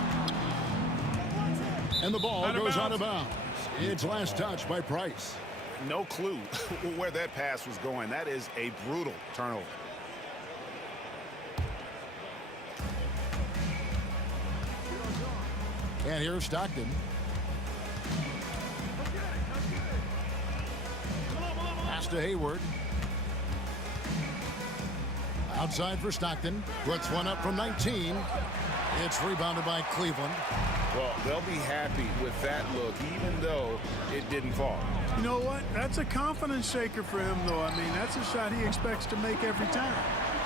And the ball goes out of bounds. It's last touch by Price. No clue where that pass was going. That is a brutal turnover. And here's Stockton. Pass to Hayward. Outside for Stockton. Puts one up from 19. It's rebounded by Cleveland. Well, they'll be happy with that look, even though it didn't fall. You know what? That's a confidence shaker for him, though. I mean, that's a shot he expects to make every time.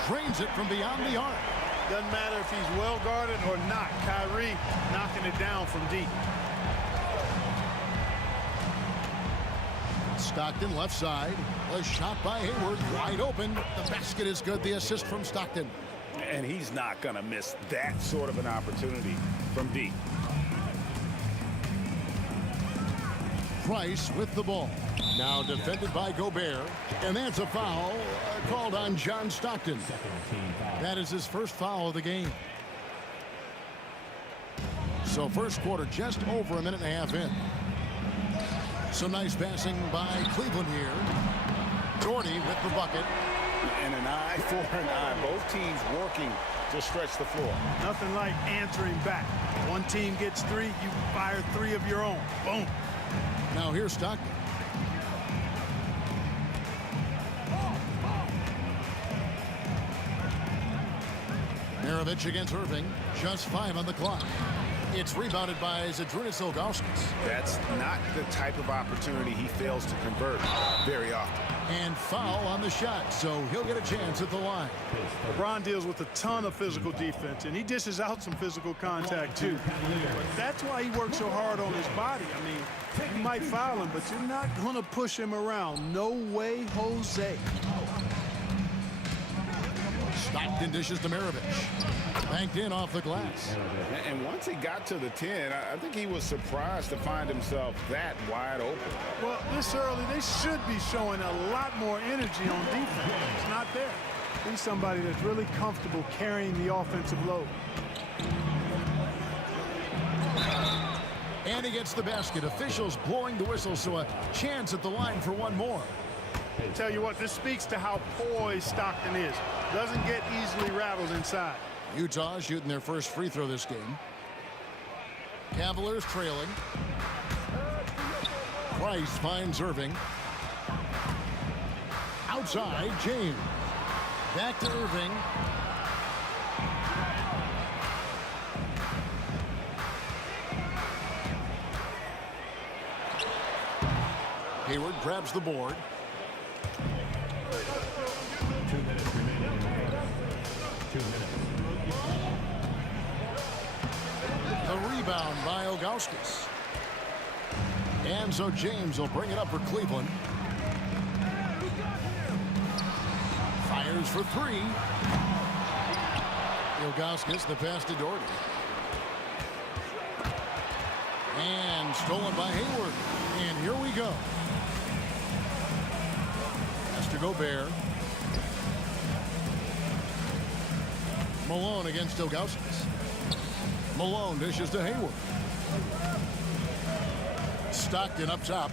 Drains it from beyond the arc. Doesn't matter if he's well guarded or not. Kyrie knocking it down from deep. Stockton left side. A shot by Hayward. Wide open. The basket is good. The assist from Stockton. And he's not going to miss that sort of an opportunity from deep. Price with the ball. Now defended by Gobert. And that's a foul called on John Stockton. That is his first foul of the game. So first quarter just over a minute and a half in. Some nice passing by Cleveland here. Doherty with the bucket. And an eye for an eye. Both teams working to stretch the floor. Nothing like answering back. One team gets 3, you fire 3 of your own. Boom. Now here's Stockton. Maravich against Irving. Just 5 on the clock. It's rebounded by Zydrunas Ilgauskas. That's not the type of opportunity he fails to convert very often. And foul on the shot, so he'll get a chance at the line. LeBron deals with a ton of physical defense, and he dishes out some physical contact, too. But that's why he works so hard on his body. I mean, you might foul him, but you're not going to push him around. No way, Jose. Stockton dishes to Maravich. Banked in off the glass. And once he got to the 10, I think he was surprised to find himself that wide open. Well, this early, they should be showing a lot more energy on defense. It's not there. He's somebody that's really comfortable carrying the offensive load. And he gets the basket. Officials blowing the whistle, so a chance at the line for one more. Tell you what, this speaks to how poised Stockton is. Doesn't get easily rattled inside. Utah shooting their first free throw this game. Cavaliers trailing. Price finds Irving. Outside, James. Back to Irving. Hayward grabs the board. 2 minutes remaining. 2 minutes. The rebound by Ilgauskas. And so James will bring it up for Cleveland. Fires for 3. Ilgauskas, the pass to Doherty. And stolen by Hayward. And here we go. Pass to Gobert. Malone against Ilgauskas. Malone dishes to Hayward. Stockton up top.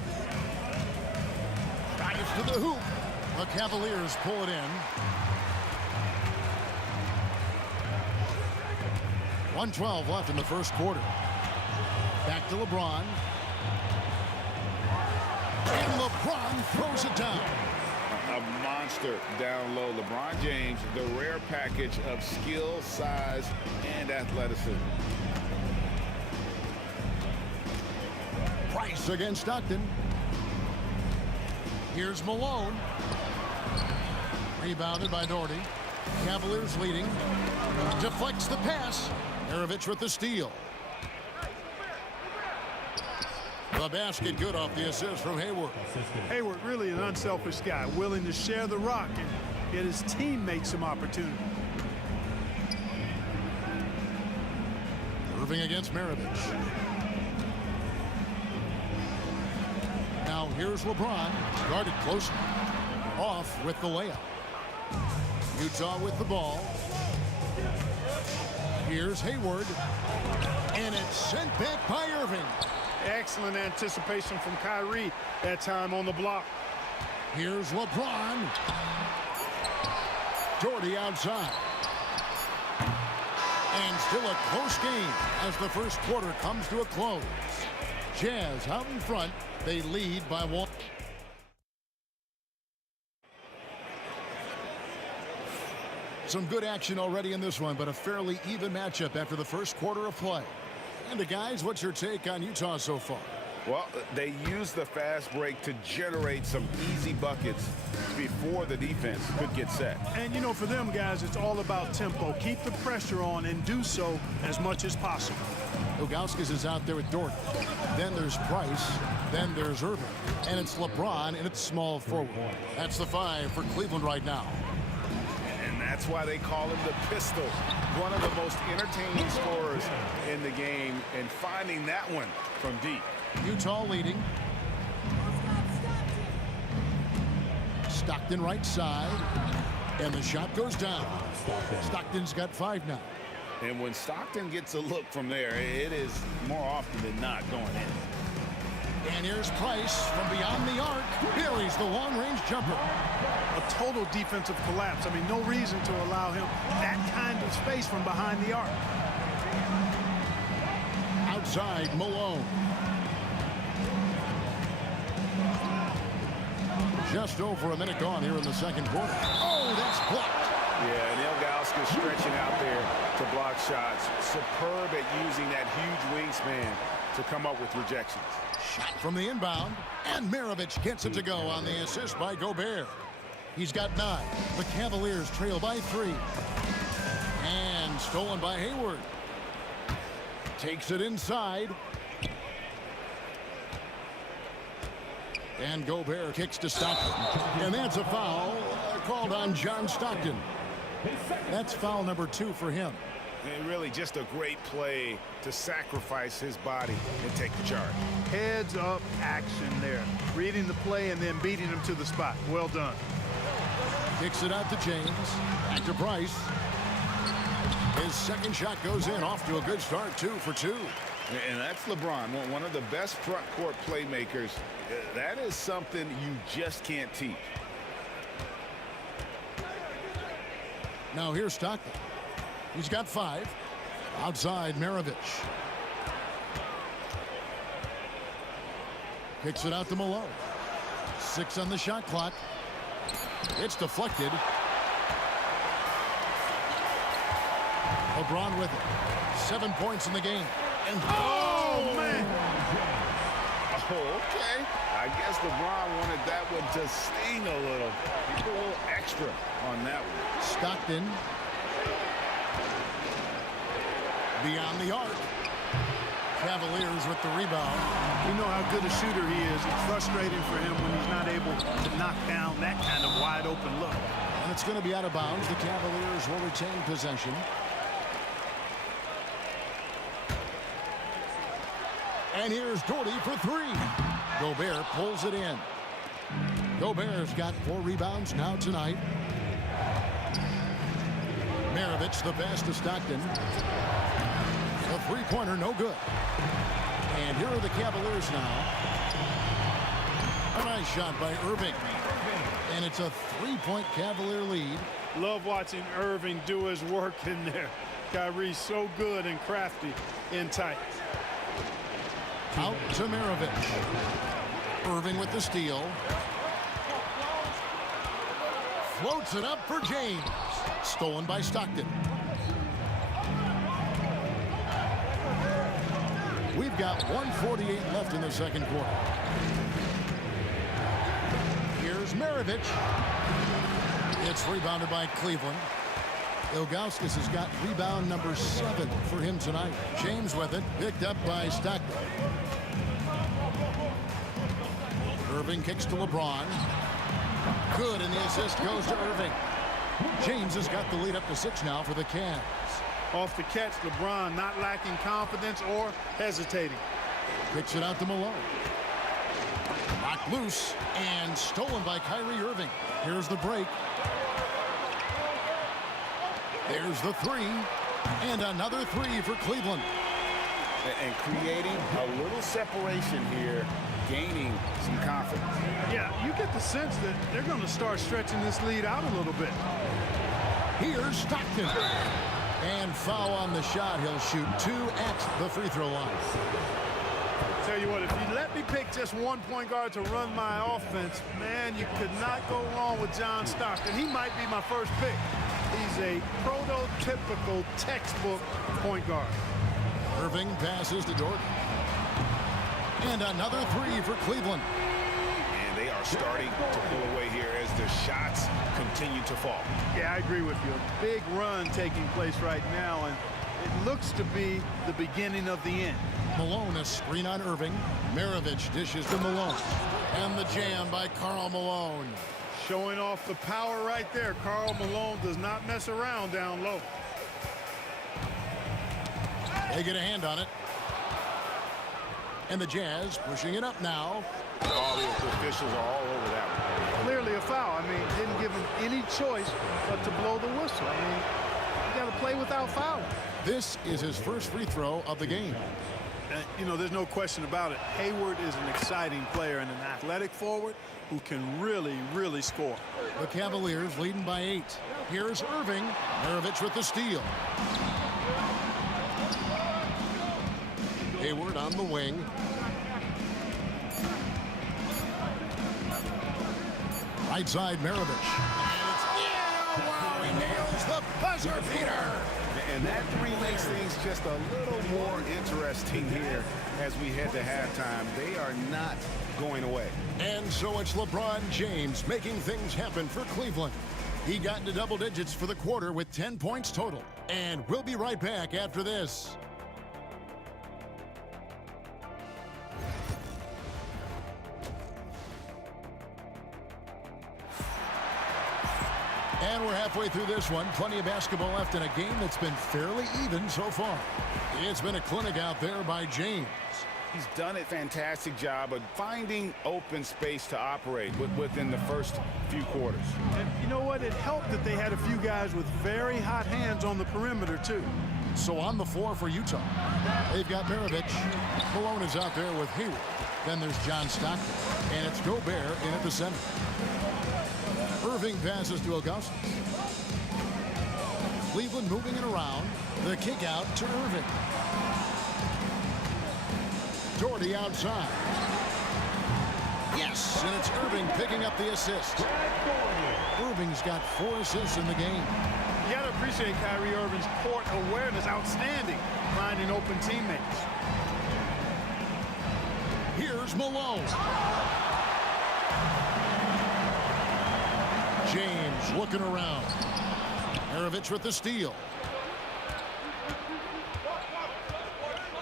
to the hoop. The Cavaliers pull it in. 1:12 left in the first quarter. Back to LeBron. And LeBron throws it down. A monster down low. LeBron James, the rare package of skill, size, and athleticism. Price against Stockton. Here's Malone. Rebounded by Doherty. Cavaliers leading. Deflects the pass. Maravich with the steal. The basket good off the assist from Hayward. Hayward really an unselfish guy, willing to share the rock and get his teammates some opportunity. Irving against Maravich. Now here's LeBron. Guarded closely. Off with the layup. Utah with the ball. Here's Hayward. And it's sent back by Irving. Excellent anticipation from Kyrie that time on the block. Here's LeBron. Doherty outside. And still a close game as the first quarter comes to a close. Jazz out in front. They lead by 1. Some good action already in this one, but a fairly even matchup after the first quarter of play. And guys, what's your take on Utah so far? Well, they used the fast break to generate some easy buckets before the defense could get set. And, you know, for them guys, it's all about tempo. Keep the pressure on and do so as much as possible. Ilgauskas is out there with Doherty. Then there's Price. Then there's Irving. And it's LeBron, and it's small forward. That's the 5 for Cleveland right now. And that's why they call him the pistol. One of the most entertaining scorers in the game, and finding that one from deep. Utah leading. Stockton right side. And the shot goes down. Stockton's got 5 now. And when Stockton gets a look from there, it is more often than not going in. And here's Price from beyond the arc. Buries the long-range jumper. A total defensive collapse. I mean, no reason to allow him that kind of space from behind the arc. Outside, Malone. Just over a minute gone here in the second quarter. Oh, that's blocked. Yeah, and Ilgauskas stretching out there to block shots. Superb at using that huge wingspan to come up with rejections. Shot from the inbound, and Maravich gets it to go on the assist by Gobert. He's got 9. The Cavaliers trail by 3. And stolen by Hayward. Takes it inside. And Gobert kicks to Stockton. And that's a foul called on John Stockton. That's foul number 2 for him. And really just a great play to sacrifice his body and take the charge. Heads up action there. Reading the play and then beating him to the spot. Well done. Kicks it out to James. Back to Price. His second shot goes in. Off to a good start. 2 for 2. And that's LeBron, one of the best front court playmakers. That is something you just can't teach. Now here's Stockton. He's got 5. Outside, Maravich. Kicks it out to Malone. 6 on the shot clock. It's deflected. LeBron with it. 7 points in the game. And oh, man. Oh, okay. I guess LeBron wanted that one to sting a little. He put a little extra on that one. Stockton. Beyond the arc. Cavaliers with the rebound. You know how good a shooter he is. It's frustrating for him when he's not able to knock down that kind of wide open look. And it's going to be out of bounds. The Cavaliers will retain possession. And here's Doherty for 3. Gobert pulls it in. Gobert's got 4 rebounds now tonight. Maravich the pass to Stockton. The three-pointer no good. And here are the Cavaliers now. A nice shot by Irving. And it's a 3-point Cavalier lead. Love watching Irving do his work in there. Kyrie's so good and crafty in tight. Out to Maravich. Irving with the steal. Floats it up for James. Stolen by Stockton. We've got 1:48 left in the second quarter. Here's Maravich. It's rebounded by Cleveland. Ilgauskas has got rebound number 7 for him tonight. James with it, picked up by Stockton. Irving kicks to LeBron. Good, and the assist goes to Irving. James has got the lead up to 6 now for the Cavs. Off the catch, LeBron not lacking confidence or hesitating. Kicks it out to Malone. Knocked loose and stolen by Kyrie Irving. Here's the break. There's the 3, and another 3 for Cleveland. And creating a little separation here, gaining some confidence. Yeah, you get the sense that they're going to start stretching this lead out a little bit. Here's Stockton. And foul on the shot. He'll shoot 2 at the free throw line. Tell you what, if you let me pick just one point guard to run my offense, man, you could not go wrong with John Stockton. He might be my first pick. He's a prototypical textbook point guard. Irving passes to Jordan. And another 3 for Cleveland. And they are starting to pull away here as the shots continue to fall. Yeah, I agree with you. A big run taking place right now, and it looks to be the beginning of the end. Malone, a screen on Irving. Maravich dishes to Malone. And the jam by Karl Malone. Showing off the power right there. Karl Malone does not mess around down low. They get a hand on it. And the Jazz pushing it up now. All the officials are all over that one. Clearly a foul. I mean, didn't give him any choice but to blow the whistle. I mean, you got to play without fouling. This is his first free throw of the game. You know, there's no question about it. Hayward is an exciting player and an athletic forward who can really, really score. The Cavaliers leading by 8. Here's Irving. Maravich with the steal. Hayward on the wing. Right side, Maravich. And it's in. Wow, he nails the buzzer beater. And that 3 makes things just a little more interesting here as we head to halftime. They are not going away. And so it's LeBron James making things happen for Cleveland. He got into double digits for the quarter with 10 points total. And we'll be right back after this. And we're halfway through this one. Plenty of basketball left in a game that's been fairly even so far. It's been a clinic out there by James. He's done a fantastic job of finding open space to operate within the first few quarters. And you know what? It helped that they had a few guys with very hot hands on the perimeter, too. So on the floor for Utah, they've got Maravich. Malone is out there with Hayward. Then there's John Stockton. And it's Gobert in at the center. Irving passes to Ilgauskas. Cleveland moving it around. The kick out to Irving. Doherty outside. Yes, and it's Irving picking up the assist. Irving's got 4 assists in the game. You got to appreciate Kyrie Irving's court awareness. Outstanding. Finding open teammates. Here's Malone. James looking around. Maravich with the steal.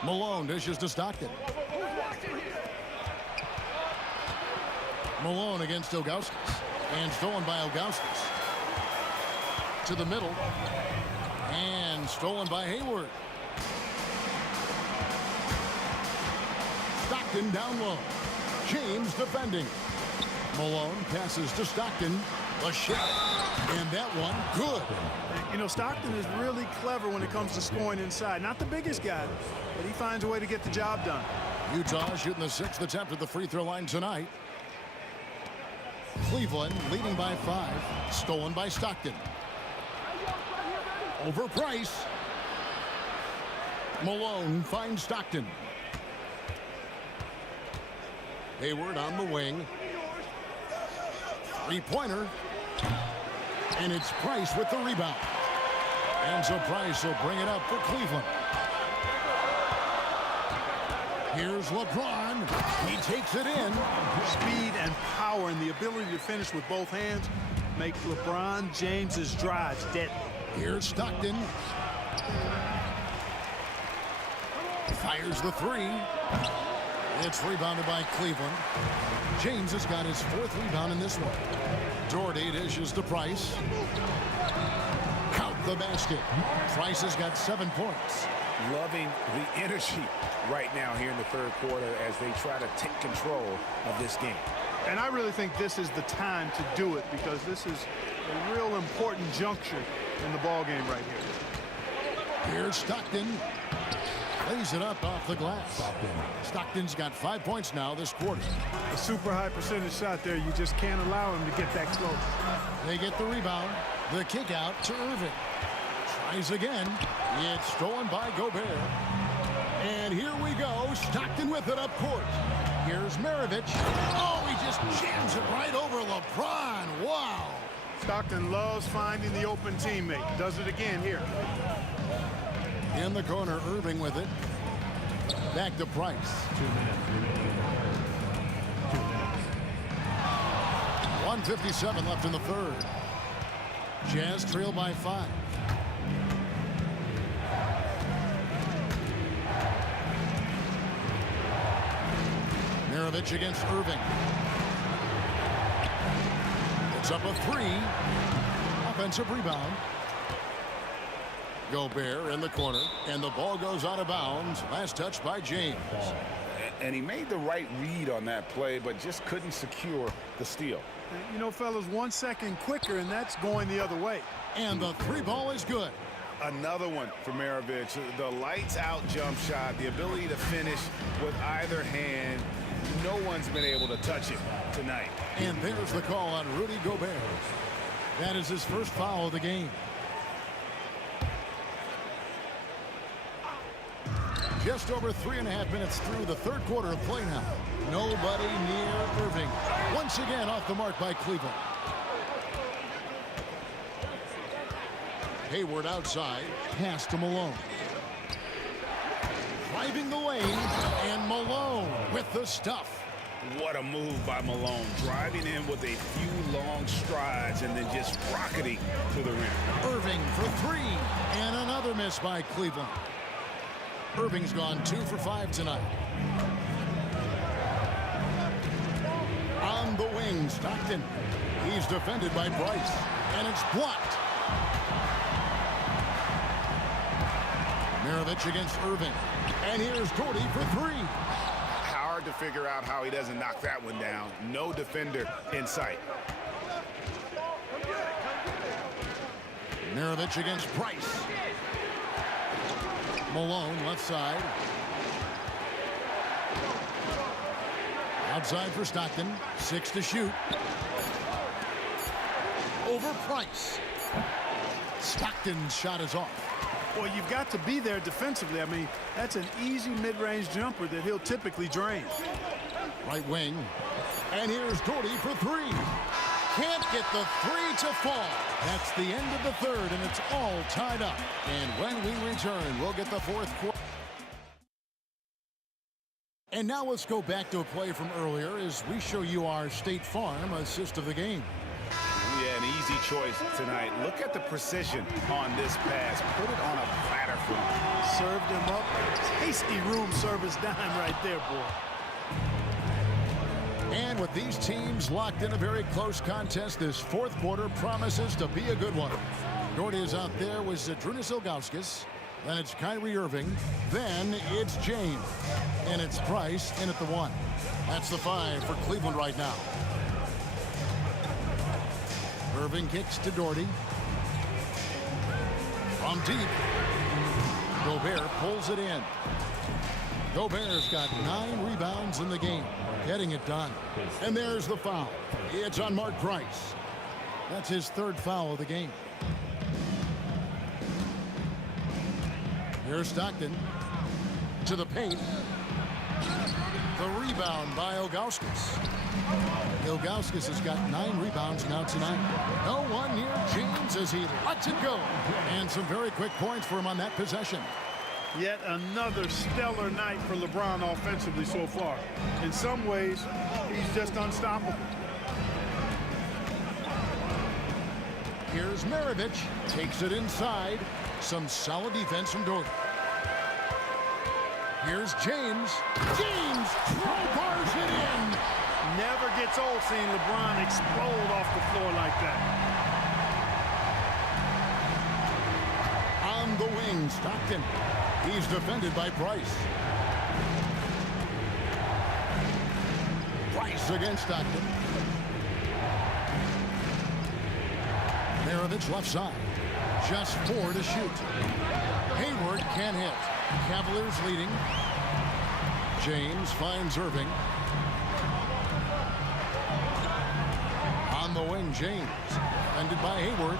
Malone dishes to Stockton. Malone against Ilgauskas. And stolen by Ilgauskas. To the middle. And stolen by Hayward. Stockton down low. James defending. Malone passes to Stockton. A shot. And that one, good. You know, Stockton is really clever when it comes to scoring inside. Not the biggest guy, but he finds a way to get the job done. Utah shooting the 6th attempt at the free throw line tonight. Cleveland leading by 5. Stolen by Stockton. Over Price. Malone finds Stockton. Hayward on the wing. Three-pointer. And it's Price with the rebound. And so Price will bring it up for Cleveland. Here's LeBron. He takes it in. Speed and power and the ability to finish with both hands make LeBron James's drives deadly. Here's Stockton. Fires the three. It's rebounded by Cleveland. James has got his 4th rebound in this one. Doherty dishes to Price. Count the basket. Price has got 7 points. Loving the energy right now here in the third quarter as they try to take control of this game. And I really think this is the time to do it because this is a real important juncture in the ball game right here. Here's Stockton. Lays it up off the glass. Stockton's got 5 points now this quarter. A super high percentage shot there. You just can't allow him to get that close. They get the rebound. The kick out to Irving. Tries again. It's stolen by Gobert. And here we go. Stockton with it up court. Here's Maravich. Oh, he just jams it right over LeBron. Wow. Stockton loves finding the open teammate. Does it again here. In the corner, Irving with it. Back to Price. 2 minutes. 1:57 left in the third. Jazz trail by 5. Maravich against Irving. It's up a 3. Offensive rebound. Gobert in the corner, and the ball goes out of bounds. Last touch by James. And he made the right read on that play, but just couldn't secure the steal. You know, fellas, 1 second quicker, and that's going the other way. And the 3 ball is good. Another one for Maravich. The lights out jump shot, the ability to finish with either hand. No one's been able to touch it tonight. And there's the call on Rudy Gobert. That is his first foul of the game. Just over 3.5 minutes through the third quarter of play now. Nobody near Irving. Once again off the mark by Cleveland. Hayward outside. Pass to Malone. Driving the lane. And Malone with the stuff. What a move by Malone. Driving in with a few long strides and then just rocketing to the rim. Irving for 3. And another miss by Cleveland. Irving's gone 2 for 5 tonight. On the wing, Stockton. He's defended by Price. And it's blocked. Maravich against Irving. And here's Doherty for 3. Hard to figure out how he doesn't knock that one down. No defender in sight. Maravich against Price. Malone left side. Outside for Stockton. 6 to shoot. Over Price. Stockton's shot is off. Well, you've got to be there defensively. I mean, that's an easy mid-range jumper that he'll typically drain. Right wing. And here's Doherty for 3. Can't get the 3 to fall. That's the end of the third, and it's all tied up. And when we return, we'll get the fourth quarter. And now let's go back to a play from earlier as we show you our State Farm assist of the game. Yeah, an easy choice tonight. Look at the precision on this pass. Put it on a platter for him. Served him up. Tasty room service dime right there, boy. And with these teams locked in a very close contest, this fourth quarter promises to be a good one. Doherty is out there with Zydrunas Ilgauskas. Then it's Kyrie Irving. Then it's James. And it's Price in at the 1. That's the 5 for Cleveland right now. Irving kicks to Doherty. From deep. Gobert pulls it in. Gobert's got 9 rebounds in the game. getting it done. And there's the foul. It's on Mark Price. That's his third foul of the game. Here's Stockton to the paint. The rebound by Ilgauskas. Ilgauskas has got 9 rebounds now tonight. No one near James as he lets it go. And some very quick points for him on that possession. Yet another stellar night for LeBron offensively so far. In some ways, he's just unstoppable. Here's Maravich. Takes it inside. Some solid defense from Doherty. Here's James. James crowbars it in. Never gets old seeing LeBron explode off the floor like that. On the wing, Stockton. He's defended by Price. Price against Stockton. Maravich left side. Just 4 to shoot. Hayward can't hit. Cavaliers leading. James finds Irving. On the wing, James. Defended by Hayward.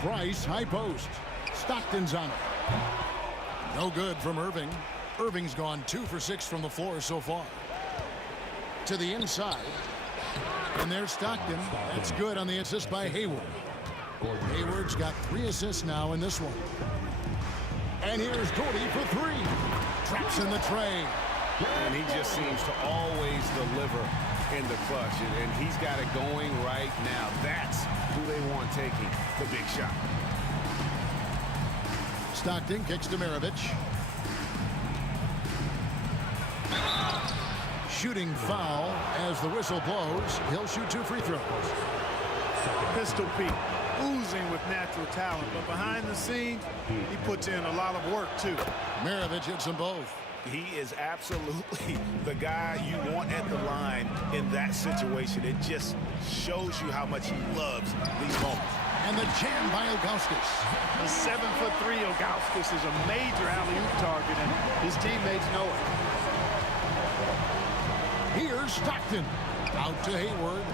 Price, high post. Stockton's on it. No good from Irving. Irving's gone 2 for 6 from the floor so far. To the inside. And there's Stockton. That's good on the assist by Hayward. Hayward's got 3 assists now in this one. And here's Doherty for 3. Traps in the tray. And he just seems to always deliver in the clutch. And he's got it going right now. That's who they want taking the big shot. Stockton kicks to Maravich. Shooting foul as the whistle blows. He'll shoot 2 free throws. Pistol Pete, oozing with natural talent, but behind the scenes, he puts in a lot of work too. Maravich hits them both. He is absolutely the guy you want at the line in that situation. It just shows you how much he loves these moments. And the jam by Ilgauskas. The 7'3" Ilgauskas is a major alley-oop target, and his teammates know it. Here's Stockton. Out to Hayward.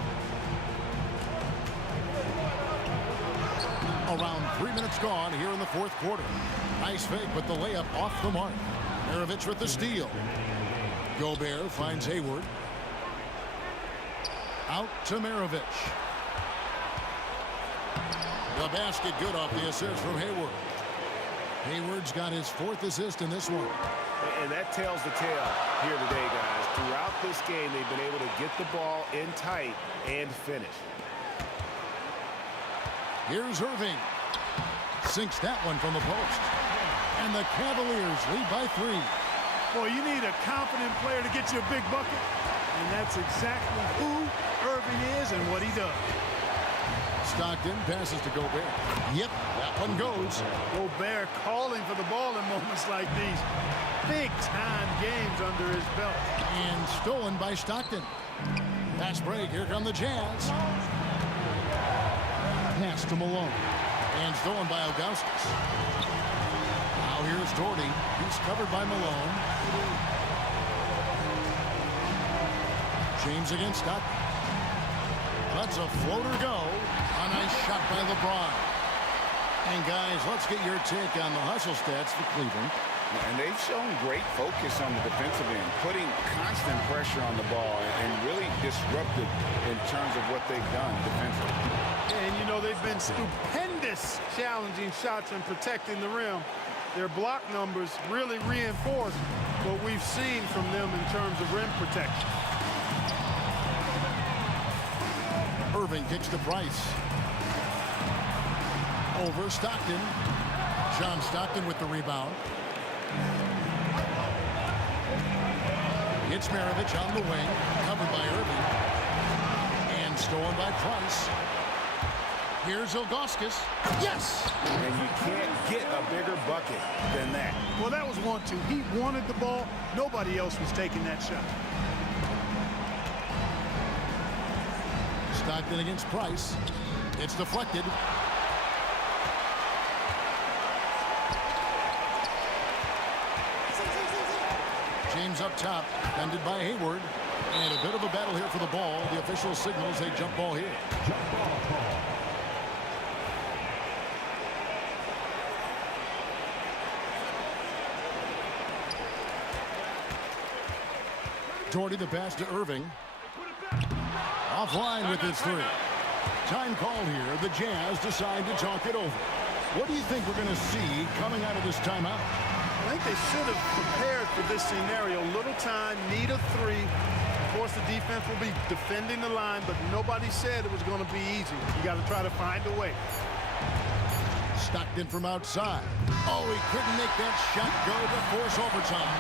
Around 3 minutes gone here in the 4th quarter. Nice fake, but the layup off the mark. Maravich with the steal. Gobert finds Hayward. Out to Maravich. The basket good off the assist from Hayward. Hayward's got his 4th assist in this one. And that tells the tale here today, guys. Throughout this game, they've been able to get the ball in tight and finish. Here's Irving. Sinks that one from the post. And the Cavaliers lead by 3. Boy, you need a confident player to get you a big bucket. And that's exactly who Irving is and what he does. Stockton passes to Gobert. Yep, that one goes. Gobert calling for the ball in moments like these. Big-time games under his belt. And stolen by Stockton. Pass break. Here come the Jazz. Pass to Malone. And stolen by Ilgauskas. Now here's Doherty. He's covered by Malone. James against Stockton. Lets a floater go. A nice shot by LeBron. And guys, let's get your take on the hustle stats for Cleveland. And they've shown great focus on the defensive end, putting constant pressure on the ball and really disruptive in terms of what they've done defensively. And, you know, they've been stupendous challenging shots and protecting the rim. Their block numbers really reinforce what we've seen from them in terms of rim protection. Irving kicks to Price. Over Stockton. John Stockton with the rebound. It's Maravich on the wing, covered by Irving. And stolen by Price. Here's Ilgauskas. Yes! And you can't get a bigger bucket than that. Well, that was 1-2. He wanted the ball. Nobody else was taking that shot. Stockton against Price. It's deflected. comes up top, defended by Hayward. And a bit of a battle here for the ball. The official signals a jump ball here. Jump ball call. Doherty the pass to Irving. Offline with his three. Time call here. The Jazz decide to talk it over. What do you think we're going to see coming out of this timeout? I think they should have prepared for this scenario. Little time, need a three. Of course, the defense will be defending the line, but nobody said it was going to be easy. You got to try to find a way. Stockton from outside. Oh, he couldn't make that shot go to force overtime.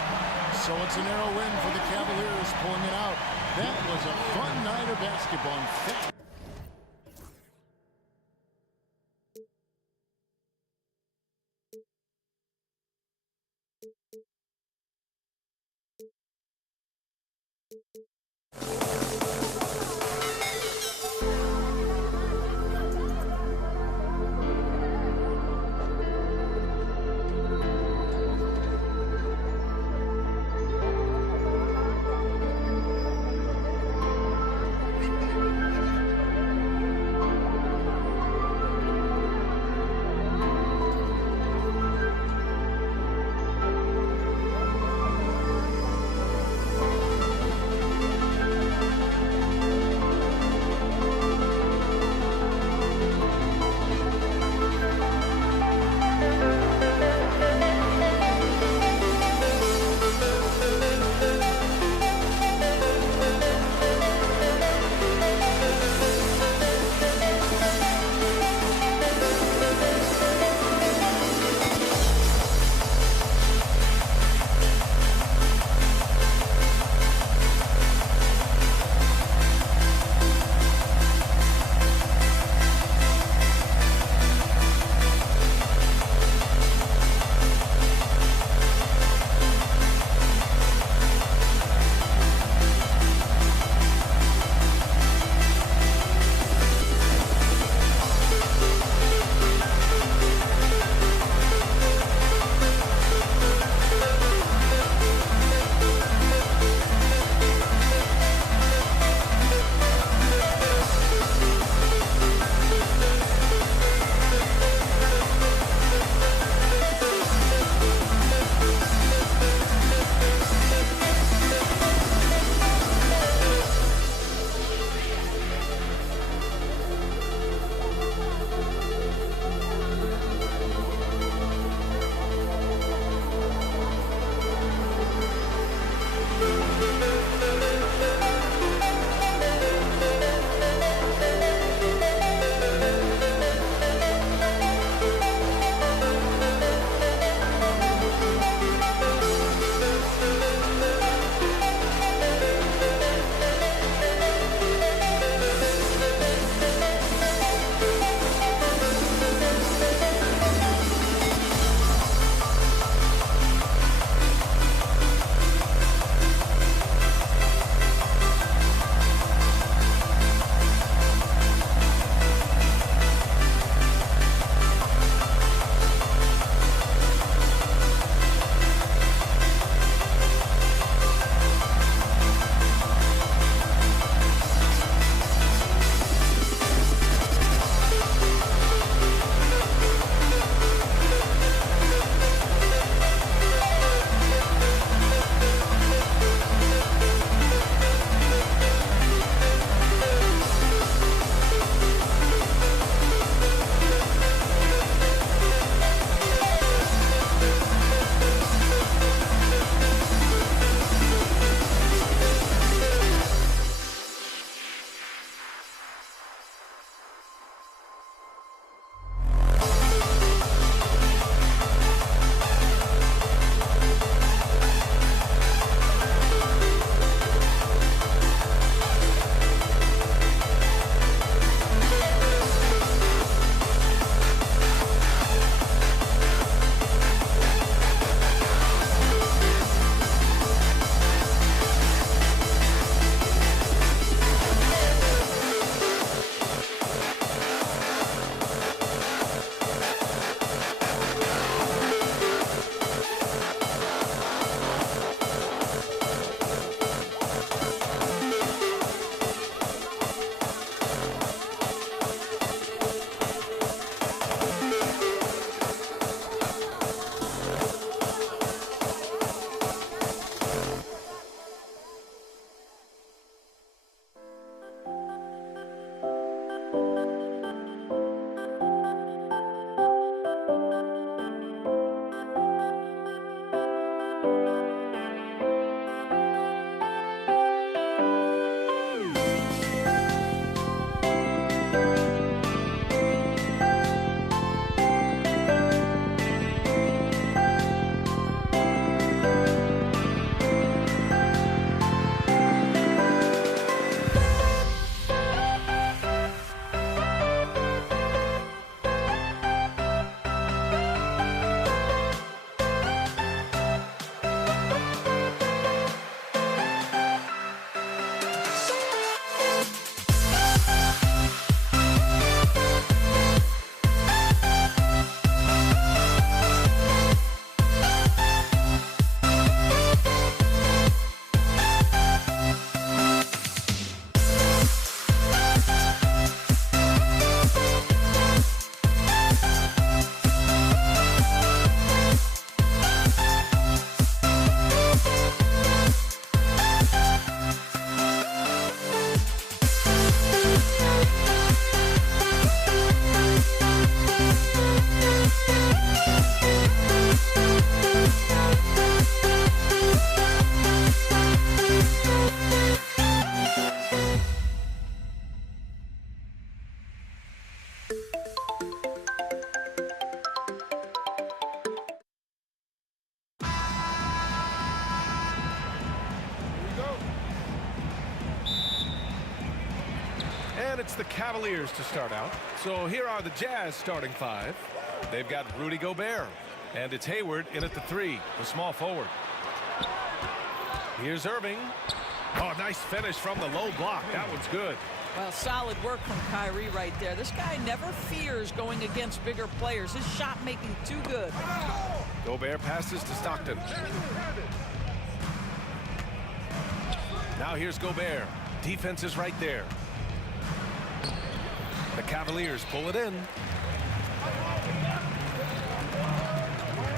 So it's a narrow win for the Cavaliers, pulling it out. That was a fun night of basketball. In fact, And it's the Cavaliers to start out. So here are the Jazz starting five. They've got Rudy Gobert. And it's Hayward in at the 3, the small forward. Here's Irving. Oh, nice finish from the low block. That one's good. Well, solid work from Kyrie right there. This guy never fears going against bigger players. His shot making too good. Gobert passes to Stockton. Now here's Gobert. Defense is right there. The Cavaliers pull it in.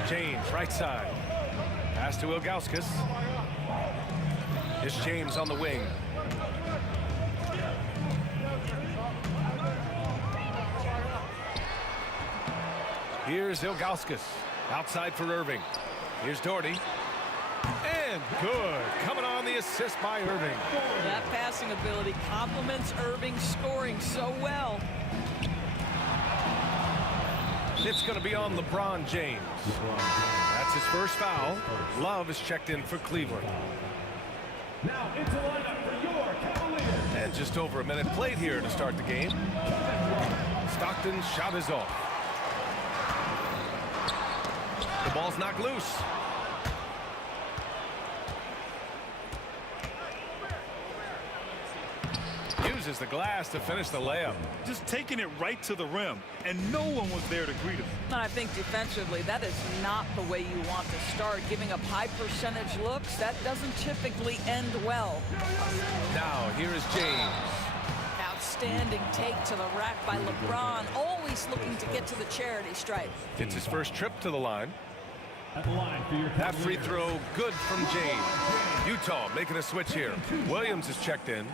James, right side. Pass to Ilgauskas. It's James on the wing. Here's Ilgauskas. Outside for Irving. Here's Doherty. And good. Coming on the assist by Irving. That passing ability complements Irving scoring so well. It's going to be on LeBron James. That's his first foul. Love is checked in for Cleveland. Now into lineup for your Cavaliers. And just over a minute played here to start the game. Stockton's shot is off. The ball's knocked loose. Uses the glass to finish the layup. Just taking it right to the rim, and no one was there to greet him. I think defensively, that is not the way you want to start. Giving up high percentage looks, that doesn't typically end well. Now, here is James. Outstanding take to the rack by LeBron, always looking to get to the charity stripe. It's his first trip to the line. At the line for your That free Cavaliers. throw good from James. Utah making a switch here. Williams is checked in.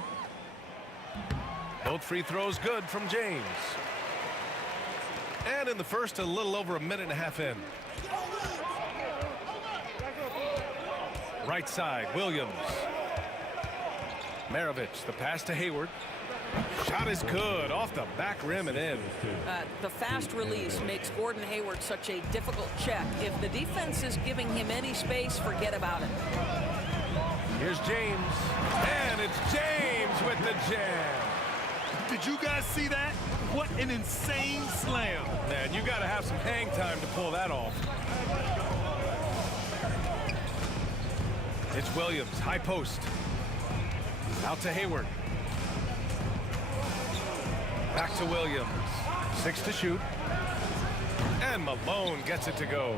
Both free throws good from James. And in the first, a little over a minute and a half in. Right side, Williams. Maravich, the pass to Hayward. Shot is good, off the back rim and in. The fast release makes Gordon Hayward such a difficult check. If the defense is giving him any space, forget about it. Here's James. And it's James with the jam. Did you guys see that? What an insane slam. Man, you got to have some hang time to pull that off. It's Williams, high post. Out to Hayward. Back to Williams. 6 to shoot. And Malone gets it to go.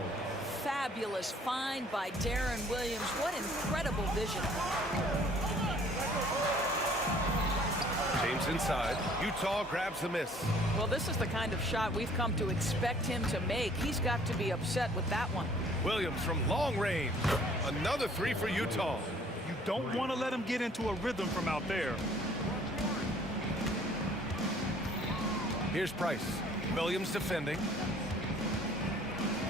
Fabulous find by Darren Williams. What incredible vision. James inside. Utah grabs the miss. Well, this is the kind of shot we've come to expect him to make. He's got to be upset with that one. Williams from long range. Another 3 for Utah. You don't want to let him get into a rhythm from out there. Here's Price. Williams defending.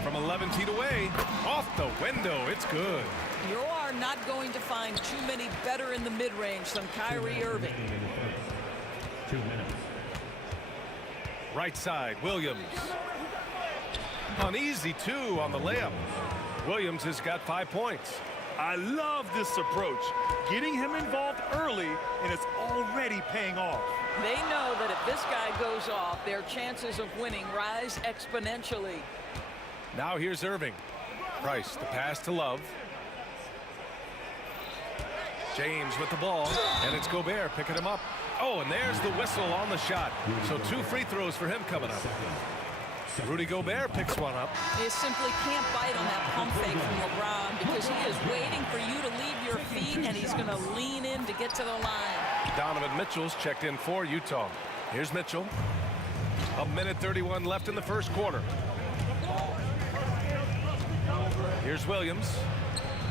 From 11 feet away. Off the window. It's good. You are not going to find too many better in the mid-range than Kyrie Irving. 2 minutes. Right side, Williams. Uneasy, 2 on the layup. Williams has got 5 points. I love this approach. Getting him involved early, and it's already paying off. They know that if this guy goes off, their chances of winning rise exponentially. Now here's Irving. Price, the pass to Love. James with the ball, and it's Gobert picking him up. Oh, and there's the whistle on the shot. So 2 free throws for him coming up. Rudy Gobert picks one up. You simply can't bite on that pump fake from LeBron because he is waiting for you to leave your feet, and he's going to lean in to get to the line. Donovan Mitchell's checked in for Utah. Here's Mitchell. 1:31 left in the first quarter. Here's Williams.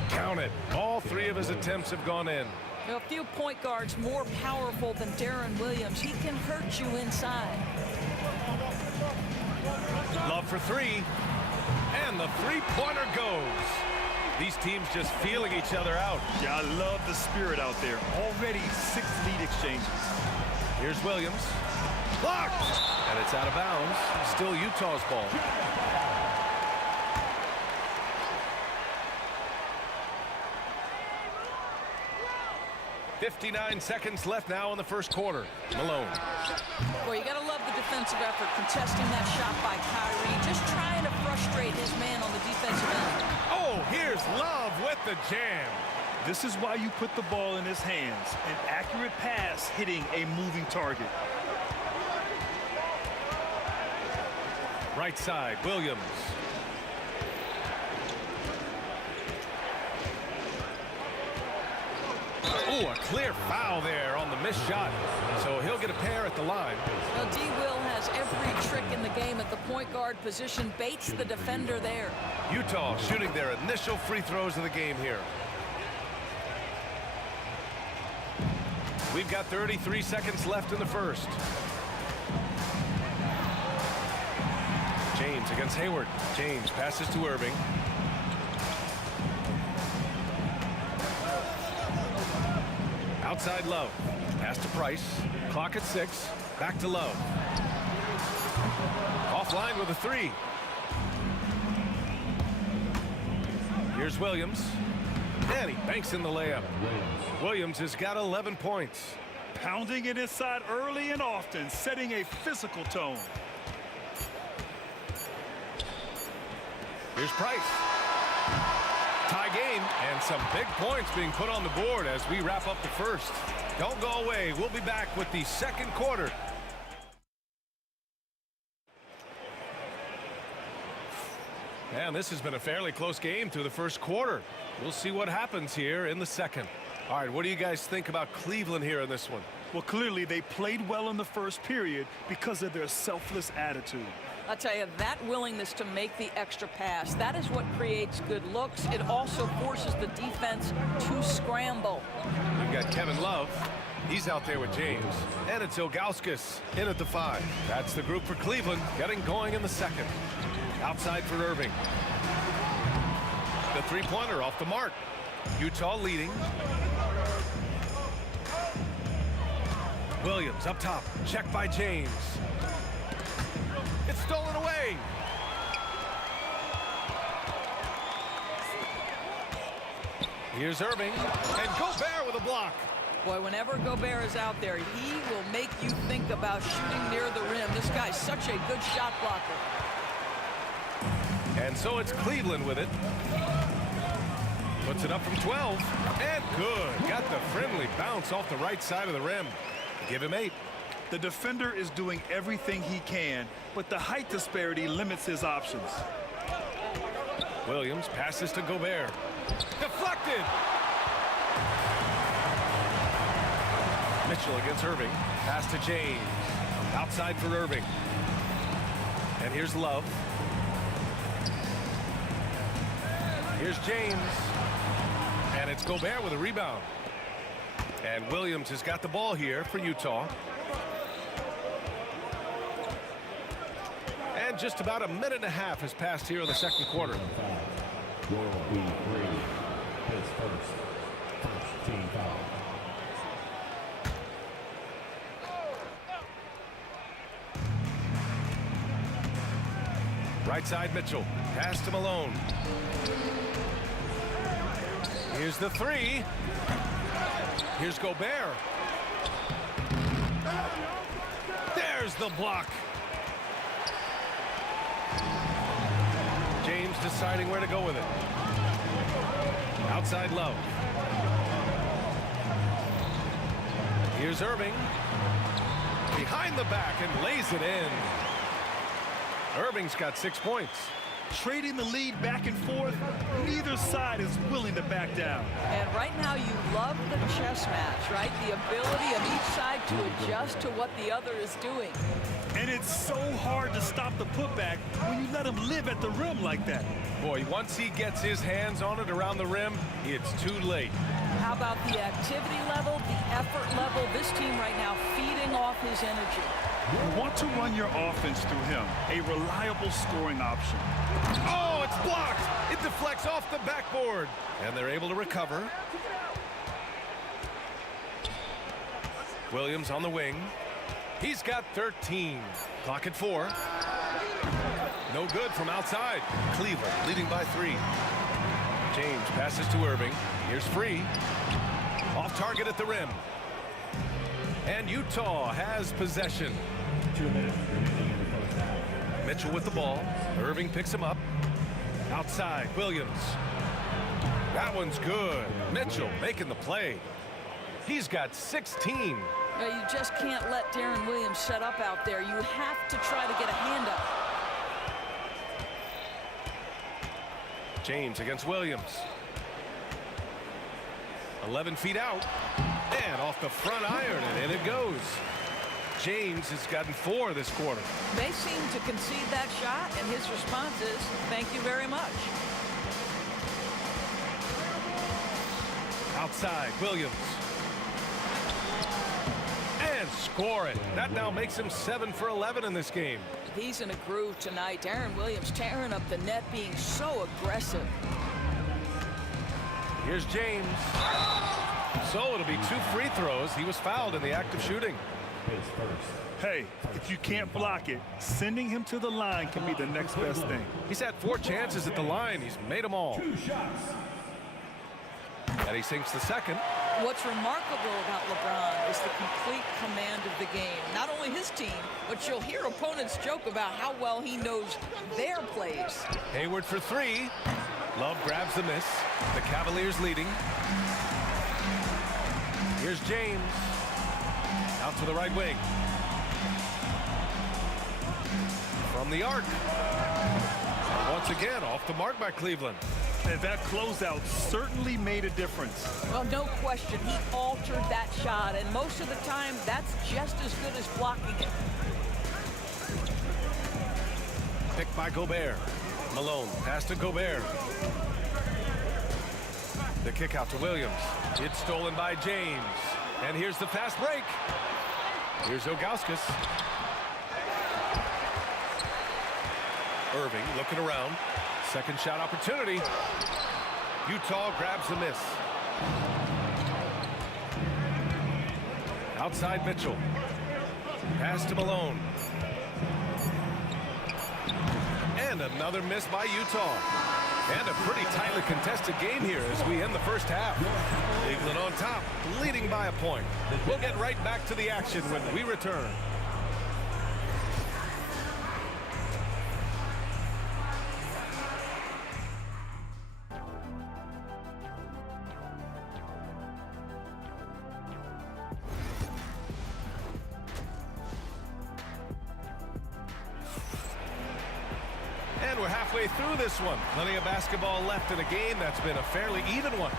Count it. All 3 of his attempts have gone in. A few point guards more powerful than Darren Williams. He can hurt you inside. Love for 3. And the three-pointer goes. These teams just feeling each other out. Yeah, I love the spirit out there. Already 6 lead exchanges. Here's Williams. Blocked! And it's out of bounds. Still Utah's ball. 59 seconds left now in the first quarter. Malone. Well, you got to love the defensive effort, contesting that shot by Kyrie, just trying to frustrate his man on the defensive end. Oh, here's Love with the jam. This is why you put the ball in his hands. An accurate pass hitting a moving target. Right side, Williams. Oh, a clear foul there on the missed shot. So he'll get a pair at the line. Well, D. Will has every trick in the game at the point guard position, baits the defender there. Utah shooting their initial free throws of the game here. We've got 33 seconds left in the first. James against Hayward. James passes to Irving. Outside Love. Pass to Price. Clock at 6. Back to Love. Offline with a 3. Here's Williams. And he banks in the layup. Williams has got 11 points. Pounding it inside early and often, setting a physical tone. Here's Price. Tie game, and some big points being put on the board as we wrap up the first. Don't go away. We'll be back with the second quarter. And this has been a fairly close game through the first quarter. We'll see what happens here in the second. All right, what do you guys think about Cleveland here in this one? Well, clearly they played well in the first period because of their selfless attitude. I'll tell you, that willingness to make the extra pass, that is what creates good looks. It also forces the defense to scramble. We've got Kevin Love. He's out there with James. And it's Ilgauskas in at the 5. That's the group for Cleveland, getting going in the second. Outside for Irving. The three-pointer off the mark. Utah leading. Williams up top. Check by James. It's stolen away. Here's Irving. And Gobert with a block. Boy, whenever Gobert is out there, he will make you think about shooting near the rim. This guy's such a good shot blocker. And so it's Cleveland with it. Puts it up from 12. And good. Got the friendly bounce off the right side of the rim. Give him 8. The defender is doing everything he can, but the height disparity limits his options. Williams passes to Gobert. Deflected. Mitchell against Irving. Pass to James. Outside for Irving. And here's Love. Here's James. And it's Gobert with a rebound. And Williams has got the ball here for Utah. And just about a minute and a half has passed here in the second quarter. Will be free. His first team foul. Right side Mitchell. Pass to Malone. Here's the 3. Here's Gobert. There's the block. James deciding where to go with it. Outside Love. Here's Irving. Behind the back and lays it in. Irving's got 6 points. Trading the lead back and forth, neither side is willing to back down. And right now you love the chess match, right? The ability of each side to adjust to what the other is doing. And it's so hard to stop the putback when you let him live at the rim like that. Boy, once he gets his hands on it around the rim, it's too late. How about the activity level, the effort level? This team right now feeding off his energy. You want to run your offense through him, a reliable scoring option. Oh, it's blocked. It deflects off the backboard. And they're able to recover. Williams on the wing. He's got 13. Clock at 4. No good from outside. Cleveland leading by 3. James passes to Irving. Here's Free. Off target at the rim. And Utah has possession. 2 minutes remaining in the first half. Mitchell with the ball. Irving picks him up. Outside, Williams. That one's good. Mitchell making the play. He's got 16. You just can't let Darren Williams set up out there. You have to try to get a hand up. James against Williams. 11 feet out. And off the front iron, and in it goes. James has gotten 4 this quarter. They seem to concede that shot, and his response is, thank you very much. Outside, Williams. And score it. That now makes him 7 for 11 in this game. He's in a groove tonight. Darren Williams tearing up the net, being so aggressive. Here's James. So it'll be 2 free throws. He was fouled in the act of shooting. Hey, if you can't block it, sending him to the line can be the next best thing. He's had 4 chances at the line. He's made them all. 2 shots. And he sinks the second. What's remarkable about LeBron is the complete command of the game. Not only his team, but you'll hear opponents joke about how well he knows their plays. Hayward for 3. Love grabs the miss. The Cavaliers leading. Here's James. Out to the right wing. From the arc. And once again, off the mark by Cleveland. And that closeout certainly made a difference. Well, no question, he altered that shot, and most of the time, that's just as good as blocking it. Picked by Gobert. Malone, pass to Gobert. The kick out to Williams. It's stolen by James. And here's the fast break. Here's Ilgauskas. Irving looking around. Second shot opportunity. Utah grabs the miss. Outside Mitchell. Pass to Malone. And another miss by Utah. And a pretty tightly contested game here as we end the first half. Cleveland on top, leading by a point. We'll get right back to the action when we return. And we're halfway through this one. Plenty of basketball left in a game that's been a fairly even one.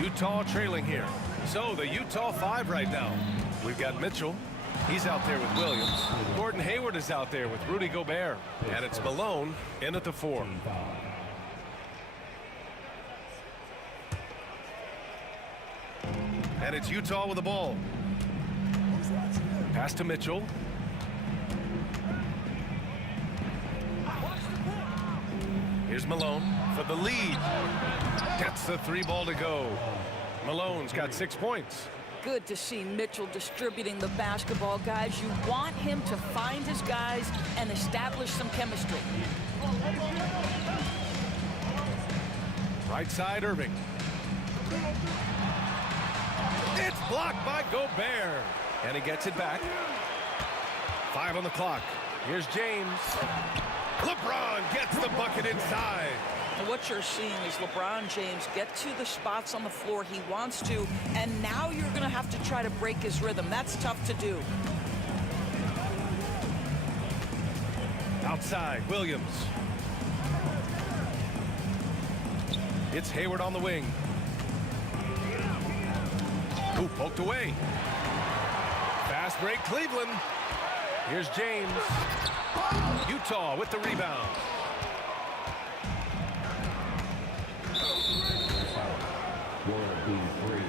Utah trailing here. So the Utah 5 right now. We've got Mitchell. He's out there with Williams. Gordon Hayward is out there with Rudy Gobert. And it's Malone in at the 4. And it's Utah with the ball. Pass to Mitchell. Here's Malone for the lead. Gets the 3 ball to go. Malone's got 6 points. Good to see Mitchell distributing the basketball, guys. You want him to find his guys and establish some chemistry. Right side, Irving. It's blocked by Gobert. And he gets it back. 5 on the clock. Here's James. LeBron gets the bucket inside. And what you're seeing is LeBron James get to the spots on the floor he wants to, and now you're going to have to try to break his rhythm. That's tough to do. Outside, Williams. It's Hayward on the wing. Ooh, poked away. Fast break, Cleveland. Here's James. Utah with the rebound. World being 3.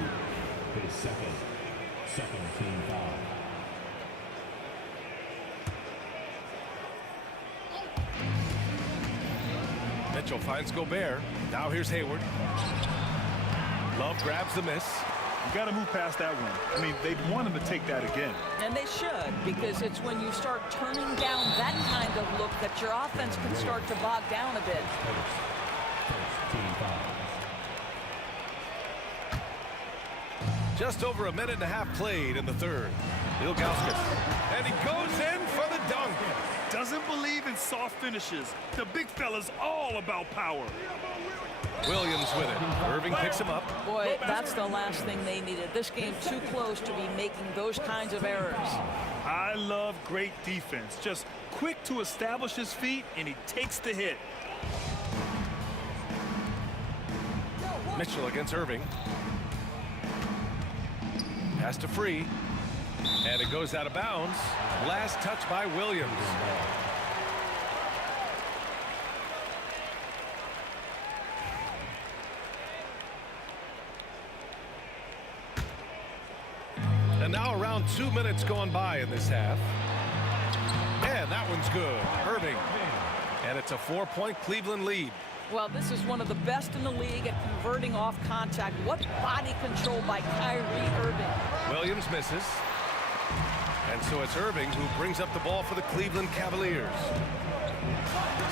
His second team foul. Mitchell finds Gobert. Now here's Hayward. Love grabs the miss. You got to move past that one. I mean, they'd want him to take that again. And they should, because it's when you start turning down that kind of look that your offense can start to bog down a bit. Just over a minute and a half played in the third. Ilgauskas, and he goes in for the dunk. Doesn't believe in soft finishes. The big fella's all about power. Williams with it. Irving picks him up. Boy, that's the last thing they needed. This game too close to be making those kinds of errors. I love great defense. Just quick to establish his feet, and he takes the hit. Mitchell against Irving. Pass to Free. And it goes out of bounds. Last touch by Williams. And now around 2 minutes going by in this half. And that one's good. Irving. And it's a 4-point Cleveland lead. Well, this is one of the best in the league at converting off contact. What body control by Kyrie Irving. Williams misses. And so it's Irving who brings up the ball for the Cleveland Cavaliers.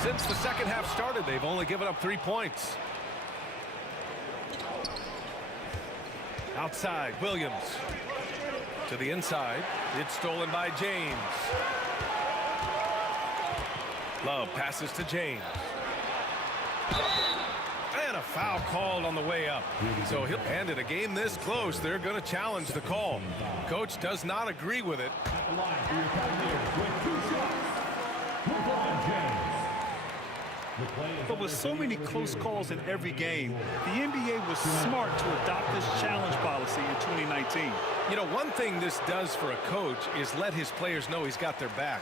Since the second half started, they've only given up 3 points. Outside, Williams. To the inside. It's stolen by James. Love passes to James. And a foul called on the way up. So he'll hand it. A game this close, they're going to challenge the call. Coach does not agree with it. But with so many close calls in every game, the NBA was smart to adopt this challenge policy in 2019. You know, one thing this does for a coach is let his players know he's got their back.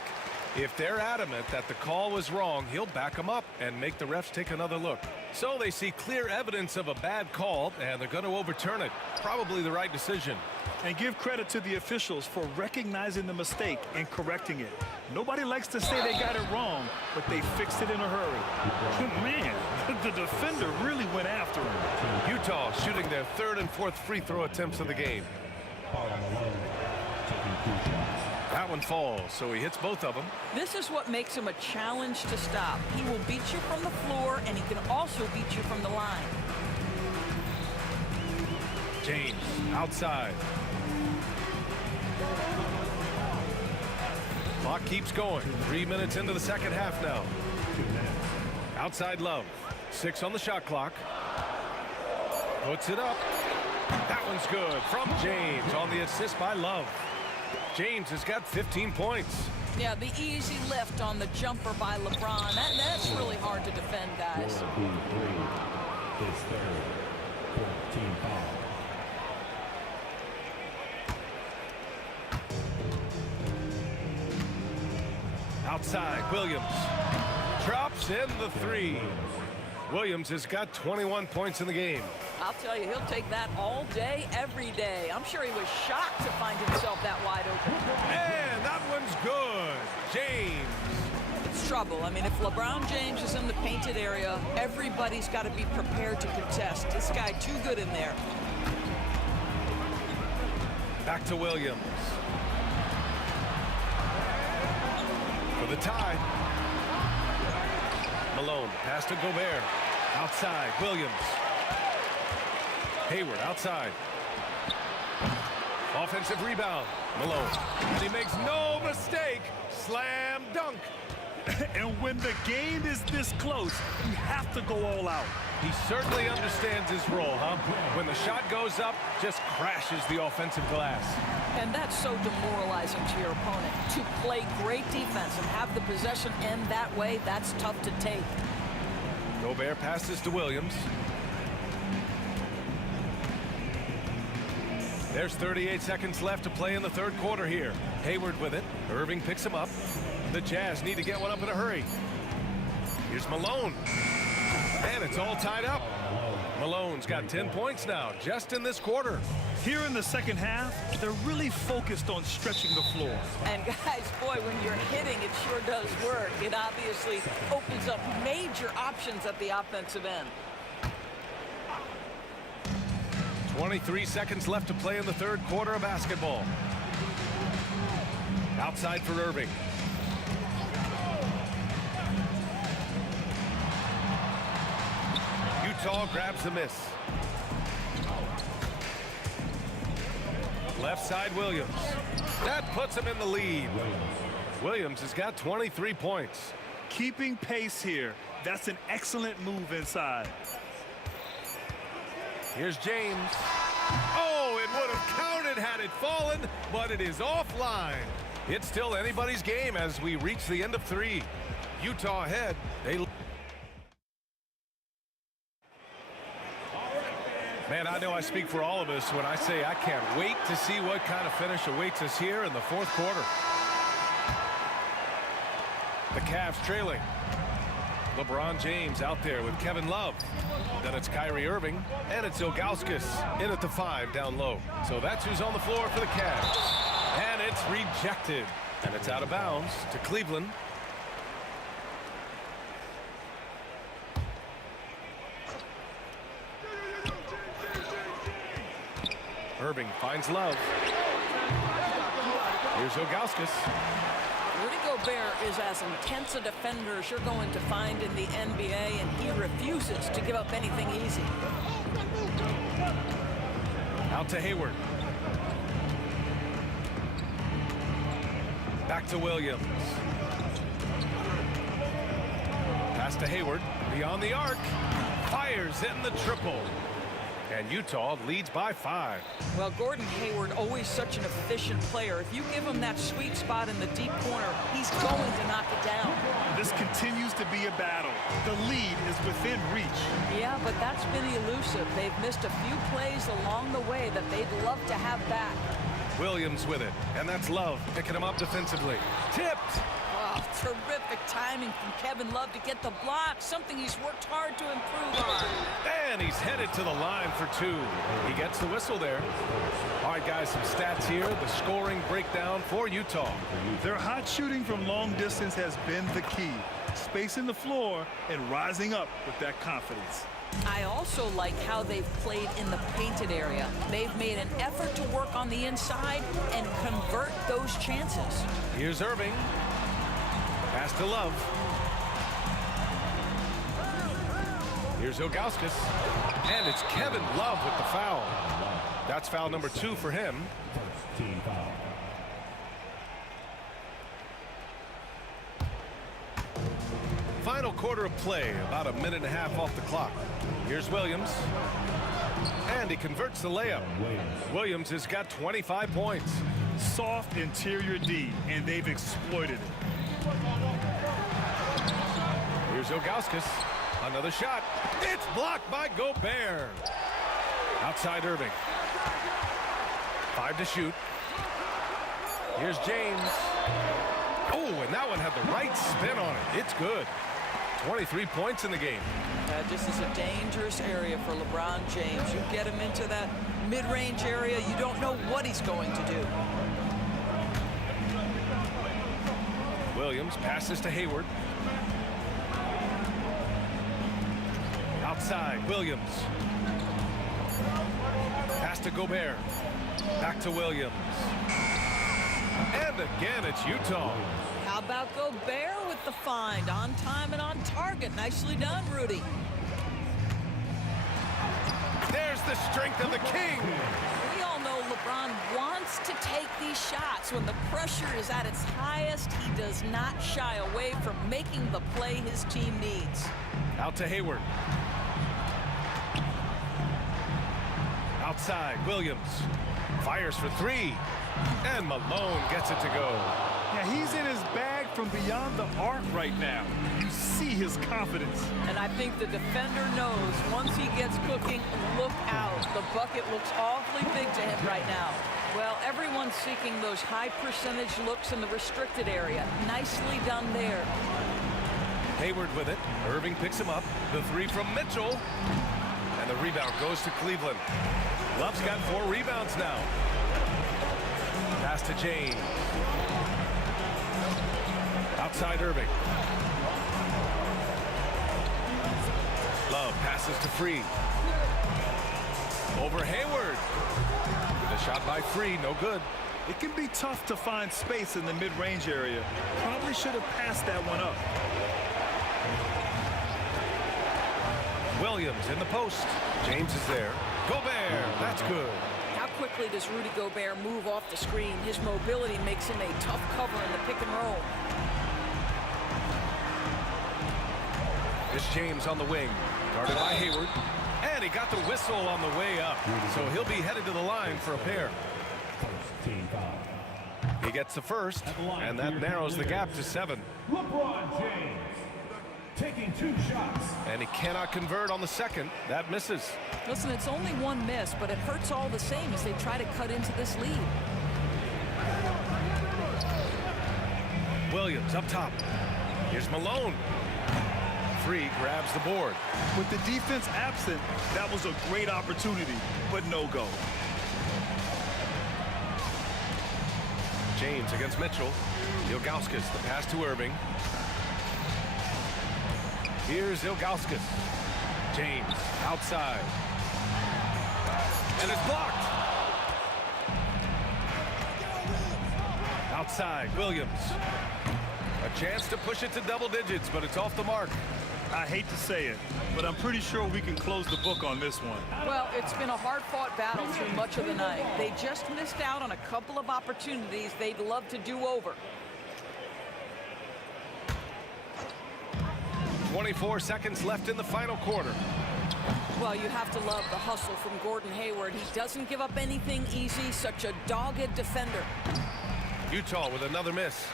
If they're adamant that the call was wrong, he'll back them up and make the refs take another look. So they see clear evidence of a bad call, and they're going to overturn it. Probably the right decision. And give credit to the officials for recognizing the mistake and correcting it. Nobody likes to say they got it wrong, but they fixed it in a hurry. Man, the defender really went after him. Utah shooting their third and fourth free throw attempts of the game. That one falls, so he hits both of them. This is what makes him a challenge to stop. He will beat you from the floor, and he can also beat you from the line. James outside. Clock keeps going. 3 minutes into the second half now. Outside Love. 6 on the shot clock. Puts it up. That one's good from James on the assist by Love. James has got 15 points. Yeah, the easy lift on the jumper by LeBron. That's really hard to defend, guys. His third 14 foul. Outside, Williams drops in the 3. Williams has got 21 points in the game. I'll tell you, he'll take that all day, every day. I'm sure he was shocked to find himself that wide open. And that one's good. James. It's trouble. I mean, if LeBron James is in the painted area, everybody's got to be prepared to contest. This guy too good in there. Back to Williams. For the tie. Malone, pass to Gobert. Outside, Williams. Hayward outside. Offensive rebound. Malone. And he makes no mistake. Slam dunk. And when the game is this close, you have to go all out. He certainly understands his role, huh? When the shot goes up, just crashes the offensive glass. And that's so demoralizing to your opponent. To play great defense and have the possession end that way, that's tough to take. Gobert passes to Williams. There's 38 seconds left to play in the third quarter here. Hayward with it. Irving picks him up. The Jazz need to get one up in a hurry. Here's Malone. And it's all tied up. Malone's got 10 points now, just in this quarter. Here in the second half, they're really focused on stretching the floor. And guys, boy, when you're hitting, it sure does work. It obviously opens up major options at the offensive end. 23 seconds left to play in the third quarter of basketball. Outside for Irving. Utah grabs the miss. Left side, Williams. That puts him in the lead. Williams has got 23 points. Keeping pace here. That's an excellent move inside. Here's James. Oh, it would have counted had it fallen, but it is offline. It's still anybody's game as we reach the end of 3. Utah ahead. Man, I know I speak for all of us when I say I can't wait to see what kind of finish awaits us here in the 4th quarter. The Cavs trailing. LeBron James out there with Kevin Love. Then it's Kyrie Irving, and it's Ilgauskas in at the 5 down low. So that's who's on the floor for the Cavs. And it's rejected. And it's out of bounds to Cleveland. Irving finds Love. Here's Ilgauskas. Rudy Gobert is as intense a defender as you're going to find in the NBA, and he refuses to give up anything easy. Out to Hayward. Back to Williams. Pass to Hayward. Beyond the arc. Fires in the triple. And Utah leads by 5. Well, Gordon Hayward, always such an efficient player. If you give him that sweet spot in the deep corner, he's going to knock it down. This continues to be a battle. The lead is within reach. Yeah, but that's been elusive. They've missed a few plays along the way that they'd love to have back. Williams with it, and that's Love picking him up defensively. Tipped. Oh, terrific timing from Kevin Love to get the block, something he's worked hard to improve on. And he's headed to the line for 2. He gets the whistle there. All right, guys, some stats here. The scoring breakdown for Utah. Their hot shooting from long distance has been the key. Spacing the floor and rising up with that confidence. I also like how they've played in the painted area. They've made an effort to work on the inside and convert those chances. Here's Irving. Pass to Love. Here's Ilgauskas. And it's Kevin Love with the foul. That's foul number 2 for him. Final quarter of play, about a minute and a half off the clock. Here's Williams. And he converts the layup. Williams has got 25 points. Soft interior D, and they've exploited it. Here's Ilgauskas. Another shot. It's blocked by Gobert. Outside Irving. 5 to shoot. Here's James. Oh, and that one had the right spin on it. It's good. 23 points in the game. This is a dangerous area for LeBron James. You get him into that mid-range area, you don't know what he's going to do. Williams passes to Hayward. Outside, Williams. Pass to Gobert. Back to Williams. And again, it's Utah. How about Gobert with the find? On time and on target. Nicely done, Rudy. There's the strength of the king. We all know LeBron wants to take these shots. When the pressure is at its highest, he does not shy away from making the play his team needs. Out to Hayward. Outside, Williams. Fires for 3. And Malone gets it to go. Yeah, he's in his bag from beyond the arc right now. You see his confidence. And I think the defender knows once he gets cooking, look out. The bucket looks awfully big to him right now. Well, everyone's seeking those high percentage looks in the restricted area. Nicely done there. Hayward with it. Irving picks him up. The 3 from Mitchell. And the rebound goes to Cleveland. Love's got 4 rebounds now. Pass to James. Outside Irving. Love passes to Free. Over Hayward. The shot by Free, no good. It can be tough to find space in the mid-range area. Probably should have passed that one up. Williams in the post. James is there. Gobert, that's good. How quickly does Rudy Gobert move off the screen. His mobility makes him a tough cover in the pick and roll. It's James on the wing, guarded by Hayward. And he got the whistle on the way up. So he'll be headed to the line for a pair. He gets the first, and that narrows the gap to 7. LeBron James taking 2 shots. And he cannot convert on the second. That misses. Listen, it's only one miss, but it hurts all the same as they try to cut into this lead. Williams up top. Here's Malone. Free grabs the board. With the defense absent, that was a great opportunity, but no go. James against Mitchell. Ilgauskas, the pass to Irving. Here's Ilgauskas. James outside. And it's blocked. Outside, Williams. A chance to push it to double digits, but it's off the mark. I hate to say it, but I'm pretty sure we can close the book on this one. Well, it's been a hard-fought battle through much of the night. They just missed out on a couple of opportunities they'd love to do over. 24 seconds left in the final quarter. Well, you have to love the hustle from Gordon Hayward. He doesn't give up anything easy, such a dogged defender. Utah with another miss.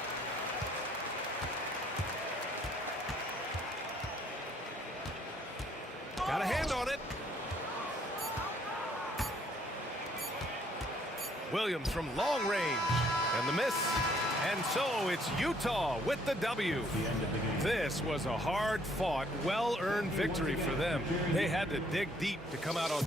Got a hand on it. Williams from long range. And the miss. And so it's Utah with the W. This was a hard-fought, well-earned victory for them. They had to dig deep to come out on.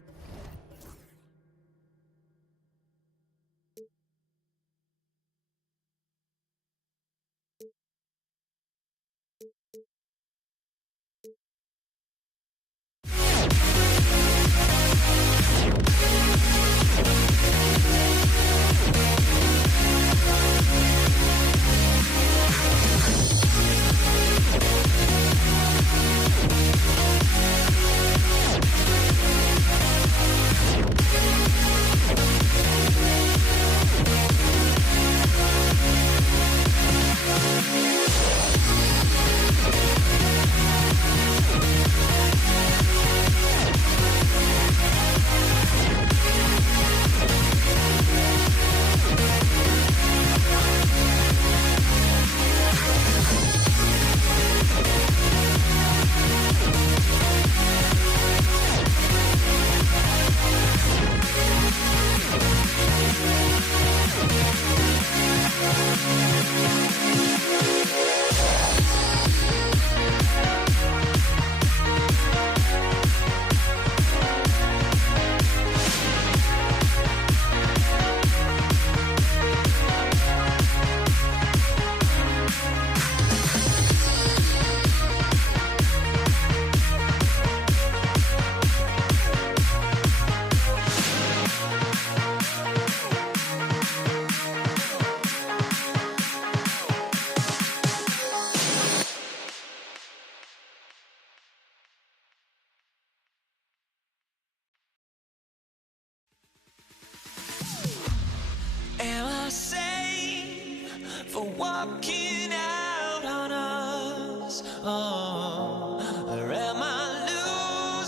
Am I safe for walking out on us? Oh, or am I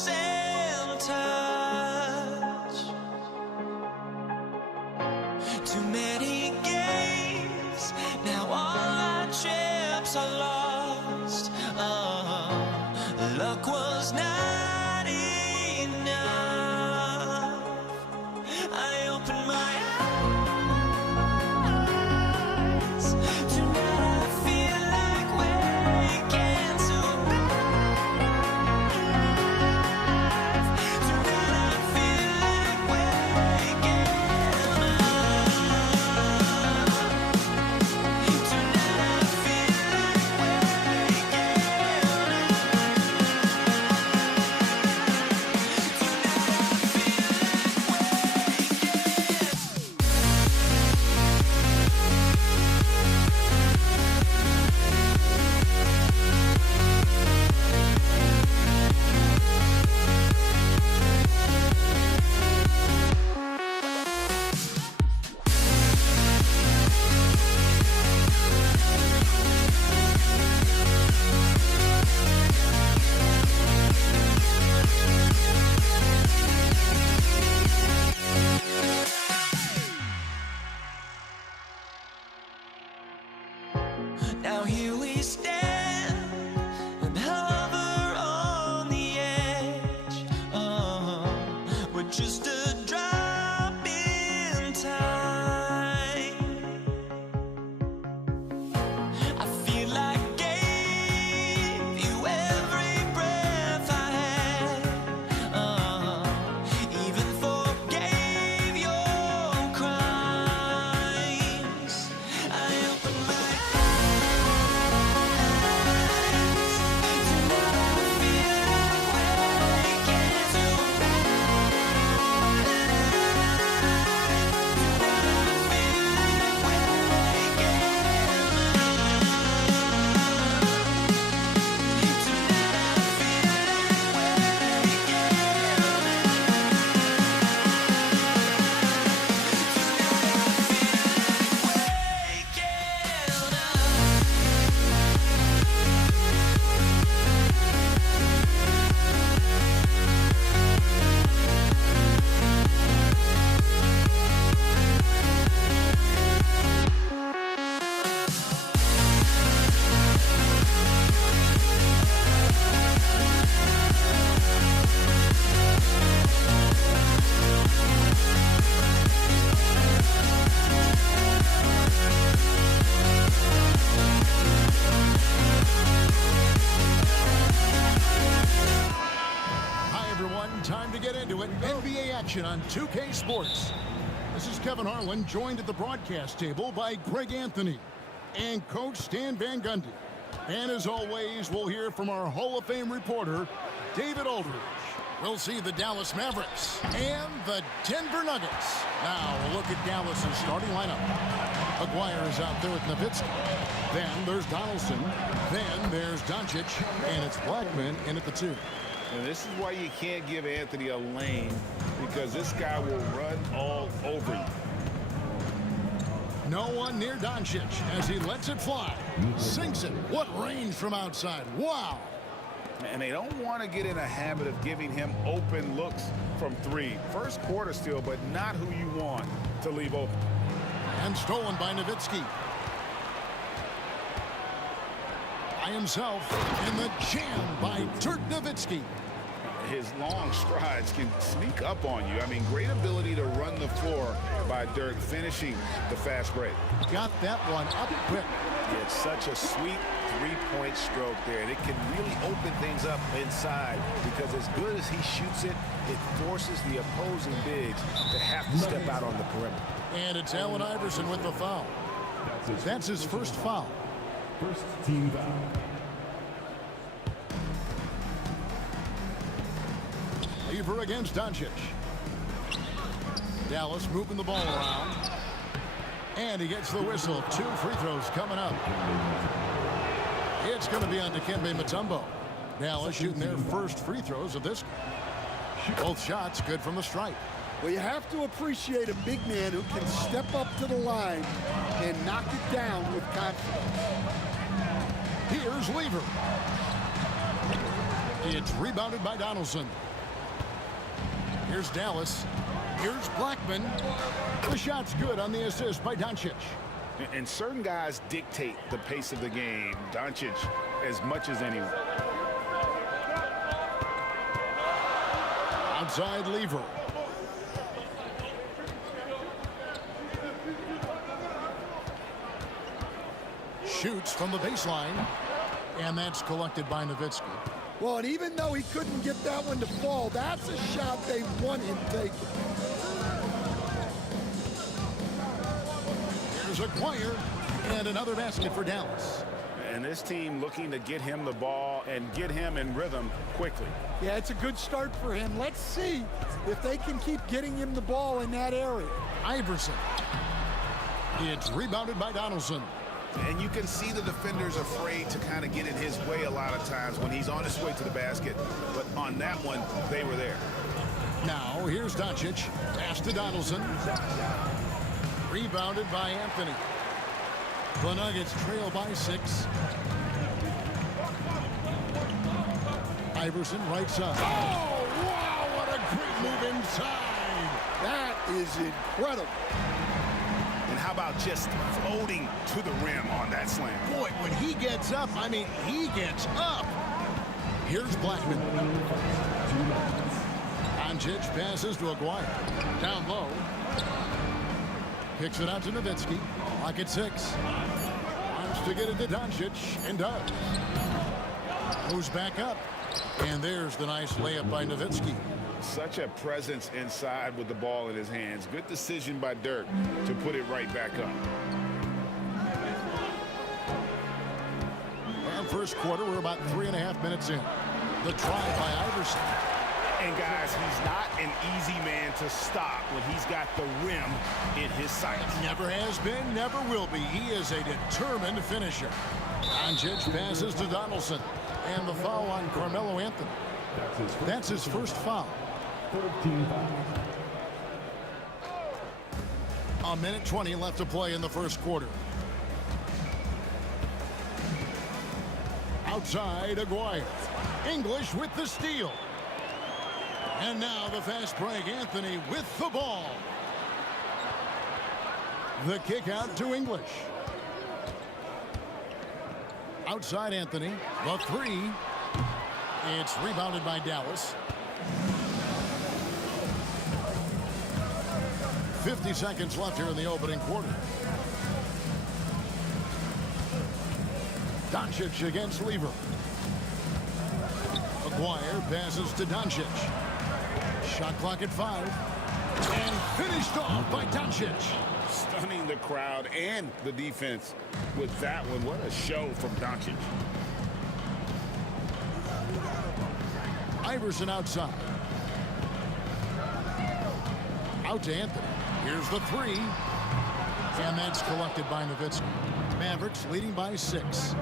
losing touch? Too many games, now all our chips are lost. Oh, luck was not enough. I opened my eyes. action on 2K Sports. This is Kevin Harlan, joined at the broadcast table by Greg Anthony and Coach Stan Van Gundy. And as always, we'll hear from our Hall of Fame reporter, David Aldridge. We'll see the Dallas Mavericks and the Denver Nuggets. Now, a look at Dallas's starting lineup. Aguirre is out there with Nowitzki. Then there's Donaldson. Then there's Doncic. And it's Blackman in at the 2. And this is why you can't give Anthony a lane, because this guy will run all over you. No one near Doncic as he lets it fly. Sinks it. What range from outside. Wow. And they don't want to get in a habit of giving him open looks from 3. First quarter still, but not who you want to leave open. And stolen by Nowitzki. By himself, and the jam by Dirk Nowitzki. His long strides can sneak up on you. I mean, great ability to run the floor by Dirk, finishing the fast break. Got that one up quick. It's such a sweet three-point stroke there, and it can really open things up inside, because as good as he shoots it, it forces the opposing bigs to have to step out on the perimeter. And it's Allen Iverson with the foul. That's his first foul. First team foul. Lever against Doncic. Dallas moving the ball around. And he gets the whistle. 2 free throws coming up. It's going to be on Dikembe Mutombo. Dallas shooting their first free throws of this game. Both shots good from the stripe. Well, you have to appreciate a big man who can step up to the line and knock it down with confidence. Here's Lever. It's rebounded by Donaldson. Here's Dallas. Here's Blackman. The shot's good on the assist by Doncic. And certain guys dictate the pace of the game. Doncic as much as anyone. Outside Lever. Shoots from the baseline. And that's collected by Nowitzki. Well, and even though he couldn't get that one to fall, that's a shot they want him taking. Here's Aguirre, and another basket for Dallas. And this team looking to get him the ball and get him in rhythm quickly. Yeah, it's a good start for him. Let's see if they can keep getting him the ball in that area. Iverson. It's rebounded by Donaldson. And you can see the defenders afraid to kind of get in his way a lot of times when he's on his way to the basket. But on that one, they were there. Now, here's Doncic. Pass to Donaldson. Rebounded by Anthony. The Nuggets trail by 6. Iverson right side. Oh, wow, what a great move inside. That is incredible. And how about just floating to the rim on that slam? Boy, when he gets up, I mean, he gets up. Here's Blackman. Doncic passes to Aguirre. Down low. Kicks it out to Nowitzki. Lock at 6. Wants to get it to Doncic, and does. Moves back up. And there's the nice layup by Nowitzki. Such a presence inside with the ball in his hands. Good decision by Dirk to put it right back up. Well, first quarter, we're about 3.5 minutes in. The try by Iverson. And guys, he's not an easy man to stop when he's got the rim in his sights. Never has been, never will be. He is a determined finisher. Doncic passes to Donaldson. And the foul on Carmelo Anthony. That's his first foul. 13 foul. A minute 20 left to play in the first quarter. Outside, Aguirre. English with the steal. And now the fast break. Anthony with the ball. The kick out to English. Outside Anthony. The 3. It's rebounded by Dallas. 50 seconds left here in the opening quarter. Doncic against Lever. Aguirre passes to Doncic. Shot clock at 5. And finished off by Doncic. Stunning the crowd and the defense with that one. What a show from Doncic. Iverson outside. Out to Anthony. Here's the three. And that's collected by Nowitzki. Mavericks leading by 6.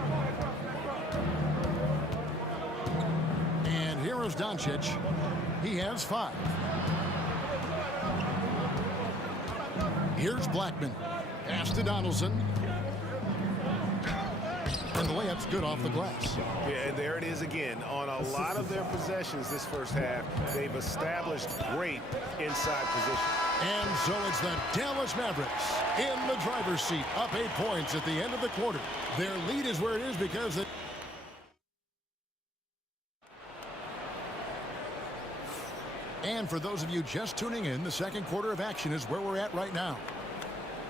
And here is Doncic. He has 5. Here's Blackman. Pass to Donaldson. And the layup's good off the glass. Yeah, and there it is again. On a lot of their possessions this first half, they've established great inside position. And so it's the Dallas Mavericks in the driver's seat, up 8 points at the end of the quarter. Their lead is where it is because it... And for those of you just tuning in, the second quarter of action is where we're at right now.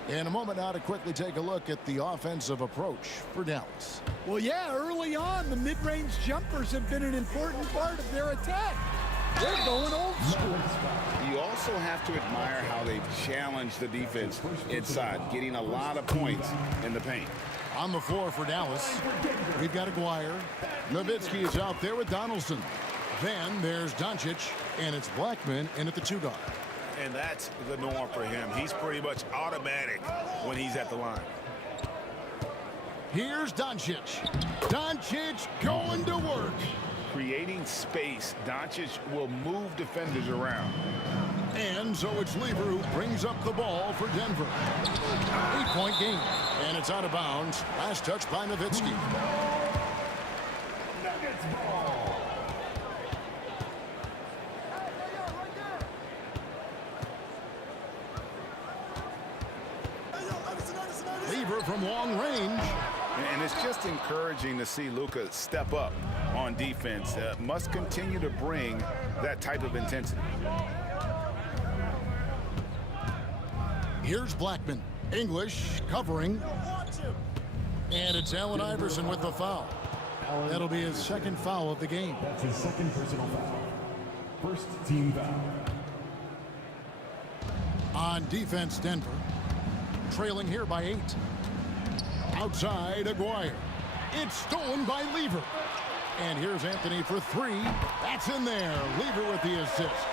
In a moment now to quickly take a look at the offensive approach for Dallas. Well, yeah, early on, the mid-range jumpers have been an important part of their attack. They're going old school. You also have to admire how they've challenged the defense inside, getting a lot of points in the paint. On the floor for Dallas, we've got Aguirre. Nowitzki is out there with Donaldson. Then there's Doncic, and it's Blackman in at the 2 guard. And that's the norm for him. He's pretty much automatic when he's at the line. Here's Doncic. Doncic going to work. Creating space, Doncic will move defenders around. And so it's Lever who brings up the ball for Denver. 8-point game. And it's out of bounds. Last touch by Nowitzki. Nuggets ball. Lever from long range. And it's just encouraging to see Luka step up on defense. Must continue to bring that type of intensity. Here's Blackman. English covering. And it's Allen Iverson with the foul. That'll be his second foul of the game. That's his second personal foul. First team foul. On defense, Denver. Trailing here by 8. Outside, Aguirre. It's stolen by Lever. And here's Anthony for 3. That's in there. Lever with the assist.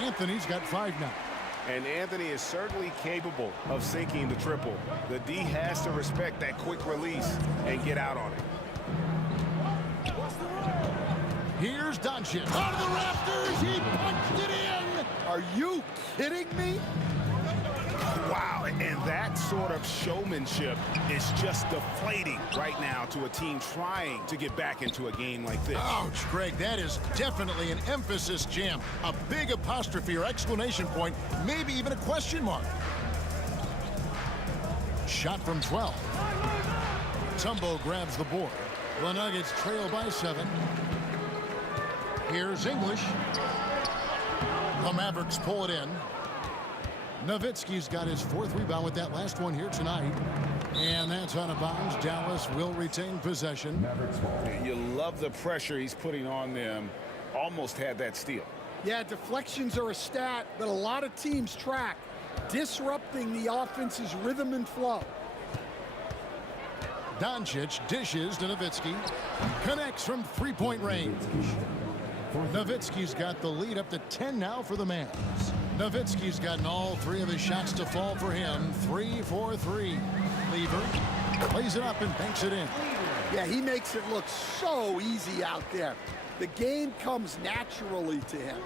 Anthony's got 5 now. And Anthony is certainly capable of sinking the triple. The D has to respect that quick release and get out on it. Here's Doncic. Out of the rafters, he punched it in. Are you kidding me? Wow, and that sort of showmanship is just deflating right now to a team trying to get back into a game like this. Ouch, Greg, that is definitely an emphasis jam. A big apostrophe or exclamation point, maybe even a question mark. Shot from 12. Tumbo grabs the board. The Nuggets trail by 7. Here's English. The Mavericks pull it in. Nowitzki's got his 4th rebound with that last one here tonight. And that's out of bounds. Dallas will retain possession. You love the pressure he's putting on them. Almost had that steal. Yeah, deflections are a stat that a lot of teams track, disrupting the offense's rhythm and flow. Doncic dishes to Nowitzki. Connects from 3-point range. Nowitzki's got the lead up to 10 now for the Mavs. Nowitzki's gotten all 3 of his shots to fall for him. 3 for 3. Lever plays it up and banks it in. Yeah, he makes it look so easy out there. The game comes naturally to him.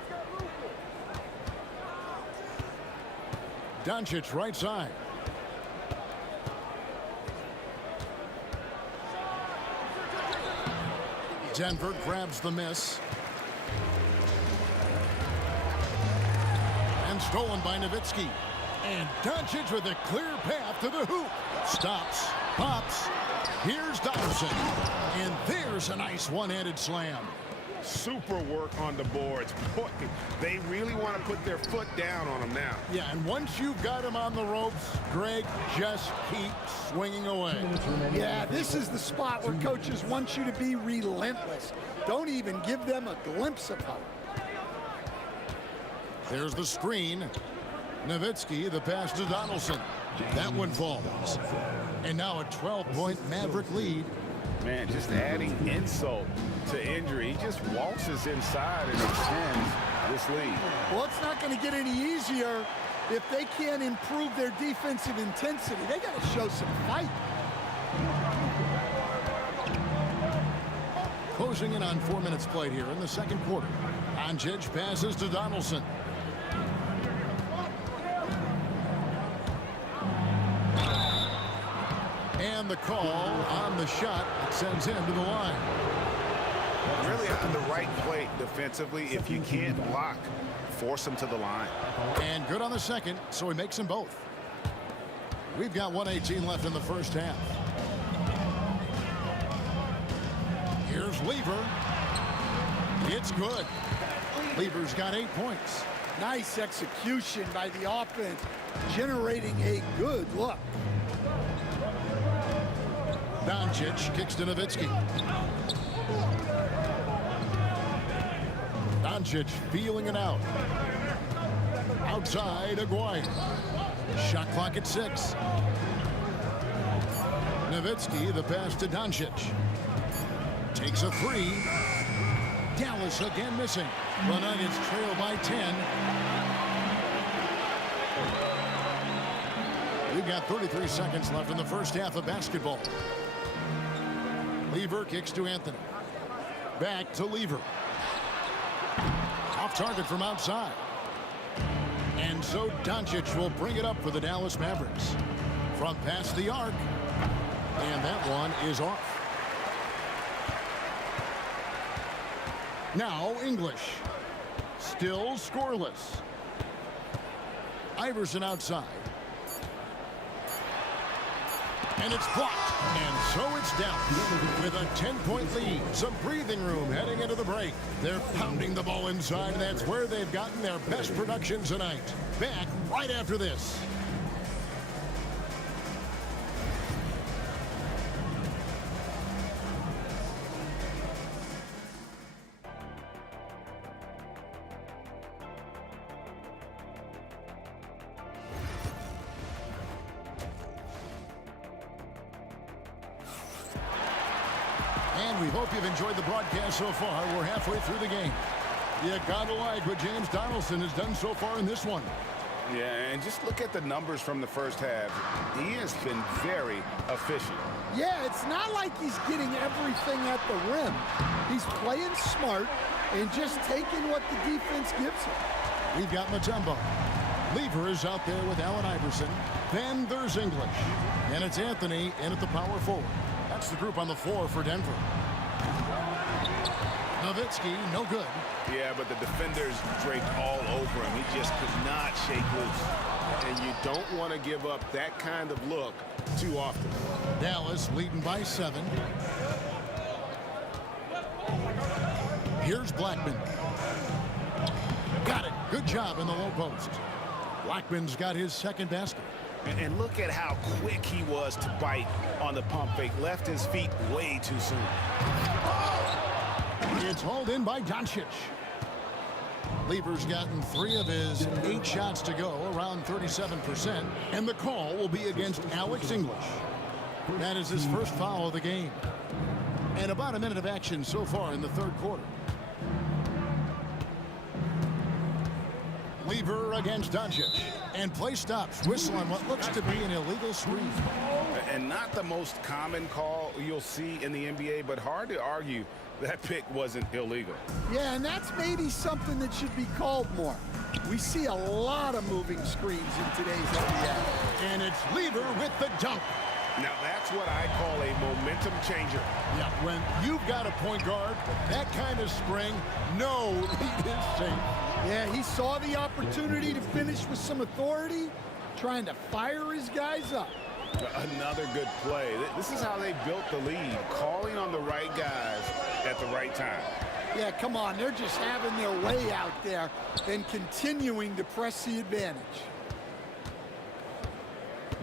Doncic right side. Denver grabs the miss. And stolen by Nowitzki. And Doncic with a clear path to the hoop. Stops, pops. Here's Donaldson. And there's a nice one-handed slam. Super work on the boards. Boy, they really want to put their foot down on them now. Yeah, and once you've got him on the ropes, Greg, just keep swinging away. Yeah, this is the spot where coaches want you to be relentless. Don't even give them a glimpse of hope. There's the screen. Nowitzki, the pass to Donaldson. That one falls. And now a 12-point Maverick lead. Man, just adding insult to injury. He just waltzes inside and extends this lead. Well, it's not going to get any easier if they can't improve their defensive intensity. They got to show some fight. Closing in on 4 minutes played here in the second quarter. Doncic passes to Donaldson. And the call on the shot sends him to the line. Really on the right plate defensively. If you can't block, force him to the line. And good on the second, so he makes them both. We've got 1:18 left in the first half. Here's Lever. It's good. Lever's got 8 points. Nice execution by the offense, generating a good look. Doncic kicks to Nowitzki. Doncic feeling it out. Outside, Aguirre. Shot clock at 6. Nowitzki, the pass to Doncic. Takes a 3. Dallas again missing. The Nuggets trail by 10. We've got 33 seconds left in the first half of basketball. Lever kicks to Anthony. Back to Lever. Off target from outside. And so Doncic will bring it up for the Dallas Mavericks. From past the arc. And that one is off. Now English. Still scoreless. Iverson outside. And it's blocked. And so it's down with a 10-point lead. Some breathing room heading into the break. They're pounding the ball inside. And that's where they've gotten their best production tonight. Back right after this. And we hope you've enjoyed the broadcast so far. We're halfway through the game. You gotta like what James Donaldson has done so far in this one. Yeah, and just look at the numbers from the first half. He has been very efficient. Yeah, it's not like he's getting everything at the rim. He's playing smart and just taking what the defense gives him. We've got Mutombo. Lever is out there with Allen Iverson. Then there's English. And it's Anthony in at the power forward. That's the group on the floor for Denver. Nowitzki, no good. Yeah, but the defenders draped all over him. He just could not shake loose. And you don't want to give up that kind of look too often. Dallas leading by 7. Here's Blackman. Got it. Good job in the low post. Blackman's got his second basket. And look at how quick he was to bite on the pump fake. Left his feet way too soon. It's hauled in by Doncic. Lever's gotten 3 of his 8 shots to go, around 37%. And the call will be against Alex English. That is his first foul of the game. And about a minute of action so far in the third quarter. Lever against Doncic. And play stops. Whistle on what looks to be an illegal screen. And not the most common call you'll see in the NBA, but hard to argue that pick wasn't illegal. Yeah, and that's maybe something that should be called more. We see a lot of moving screens in today's NBA. And it's Lever with the dunk. Now that's what I call a momentum changer. Yeah, when you've got a point guard with that kind of spring, no lead is safe. Yeah, he saw the opportunity to finish with some authority, trying to fire his guys up. Another good play. This is how they built the lead, calling on the right guys at the right time. Yeah, come on. They're just having their way out there and continuing to press the advantage.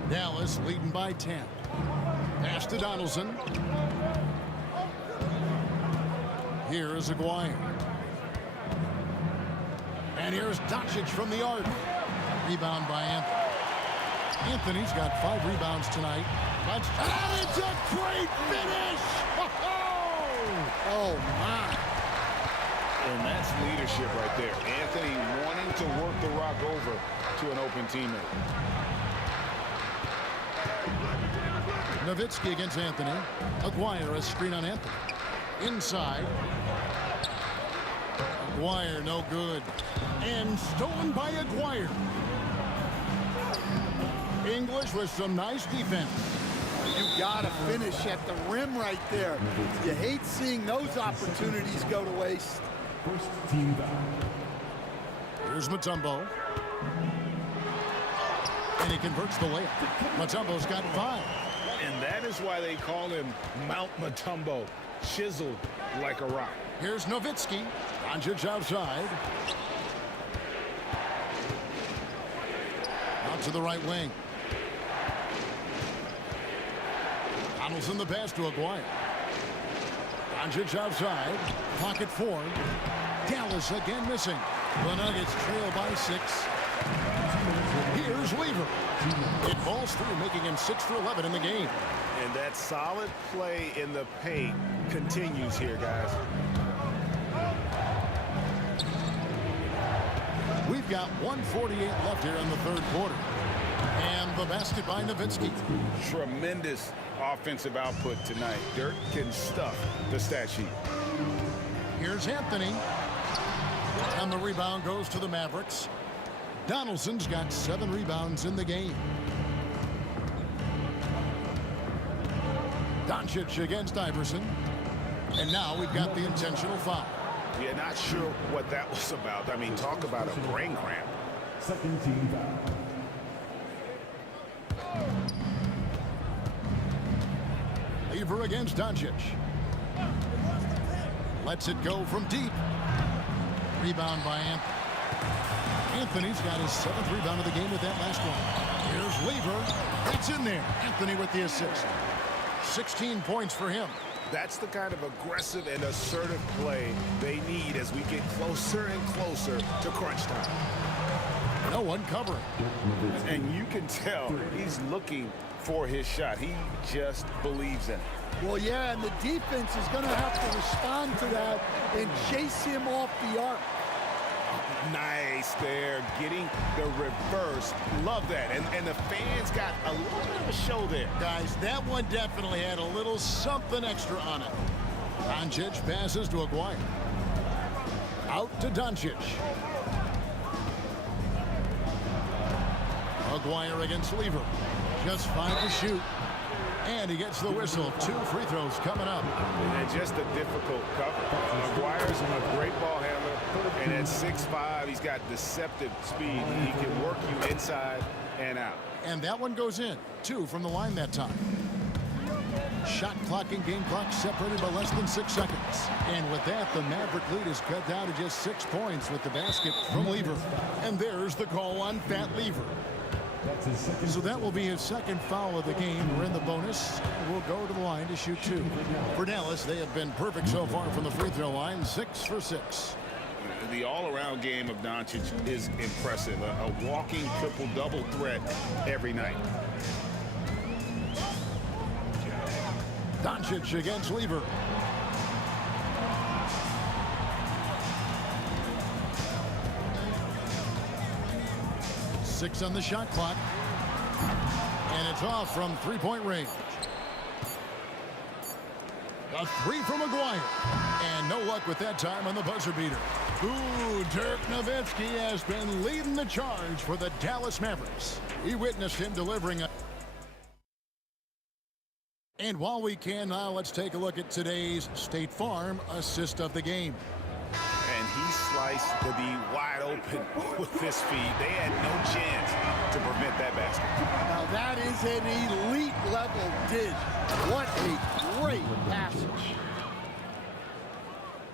Dallas leading by 10. Pass to Donaldson. Here is Aguirre. And here's Doncic from the arc. Rebound by Anthony. Anthony's got 5 rebounds tonight. And it's a great finish! Oh, my. And that's leadership right there. Anthony wanting to work the rock over to an open teammate. Nowitzki against Anthony. Aguirre, a screen on Anthony. Inside. Aguirre, no good. And stolen by Aguirre. English with some nice defense. You got to finish at the rim right there. You hate seeing those opportunities go to waste. First team foul. Here's Mutombo. And he converts the layup. Mutombo's got 5. And that is why they call him Mount Mutombo, chiseled like a rock. Here's Nowitzki. Doncic outside. Out to the right wing. Donaldson the pass to Aguirre. Doncic outside. Pocket 4. Dallas again missing. The Nuggets trail by 6. Here's Weaver. It falls through, making him 6 for 11 in the game. And that solid play in the paint continues here, guys. We've got 1:48 left here in the third quarter. And the basket by Nowitzki. Tremendous offensive output tonight. Dirk can stuff the stat sheet. Here's Anthony. And the rebound goes to the Mavericks. Donaldson's got 7 rebounds in the game. Doncic against Iverson. And now we've got the intentional foul. Yeah, not sure what that was about. I mean, talk about a brain cramp. Second team foul. Weaver against Doncic. Lets it go from deep. Rebound by Anthony. Anthony's got his 7th rebound of the game with that last one. Here's Weaver. It's in there. Anthony with the assist. 16 points for him. That's the kind of aggressive and assertive play they need as we get closer and closer to crunch time. No one covering. And you can tell he's looking for his shot. He just believes in it. Well, yeah, and the defense is going to have to respond to that and chase him off the arc. Nice there, getting the reverse. Love that. And the fans got a little bit of a show there. Guys, that one definitely had a little something extra on it. Doncic passes to Aguirre. Out to Doncic. Aguirre against Weaver. Just 5 to shoot. And he gets the whistle. 2 free throws coming up. And just a difficult cover. Aguirre's a great ball handler. And at 6'5", he's got deceptive speed. He can work you inside and out. And that one goes in. 2 from the line that time. Shot clock and game clock separated by less than 6 seconds. And with that, the Maverick lead is cut down to just 6 points with the basket from Lever. And there's the call on Fat Lever. So that will be his 2nd foul of the game. We're in the bonus. We'll go to the line to shoot 2. For Dallas, they have been perfect so far from the free throw line. 6 for 6. The all-around game of Doncic is impressive. A walking triple-double threat every night. Doncic against Lever. Six on the shot clock. And it's off from 3-point range. A 3 from Aguirre. And no luck with that time on the buzzer beater. Ooh, Dirk Nowitzki has been leading the charge for the Dallas Mavericks. We witnessed him delivering a... And while we can now, let's take a look at today's State Farm assist of the game. And he sliced the D wide open with his feet. They had no chance to prevent that basket. Now that is an elite level dish. What a great passage.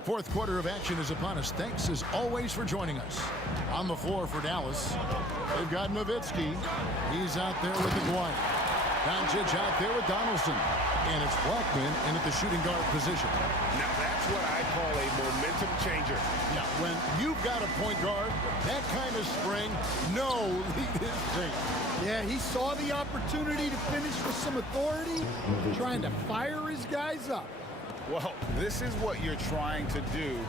4th quarter of action is upon us. Thanks as always for joining us. On the floor for Dallas, they've got Nowitzki. He's out there with Aguirre. Doncic out there with Donaldson. And it's Blackman in at the shooting guard position. Now that's what I call a momentum changer. Yeah, when you've got a point guard, that kind of spring, no lead is safe. Yeah, he saw the opportunity to finish with some authority, trying to fire his guys up. Well, this is what you're trying to do.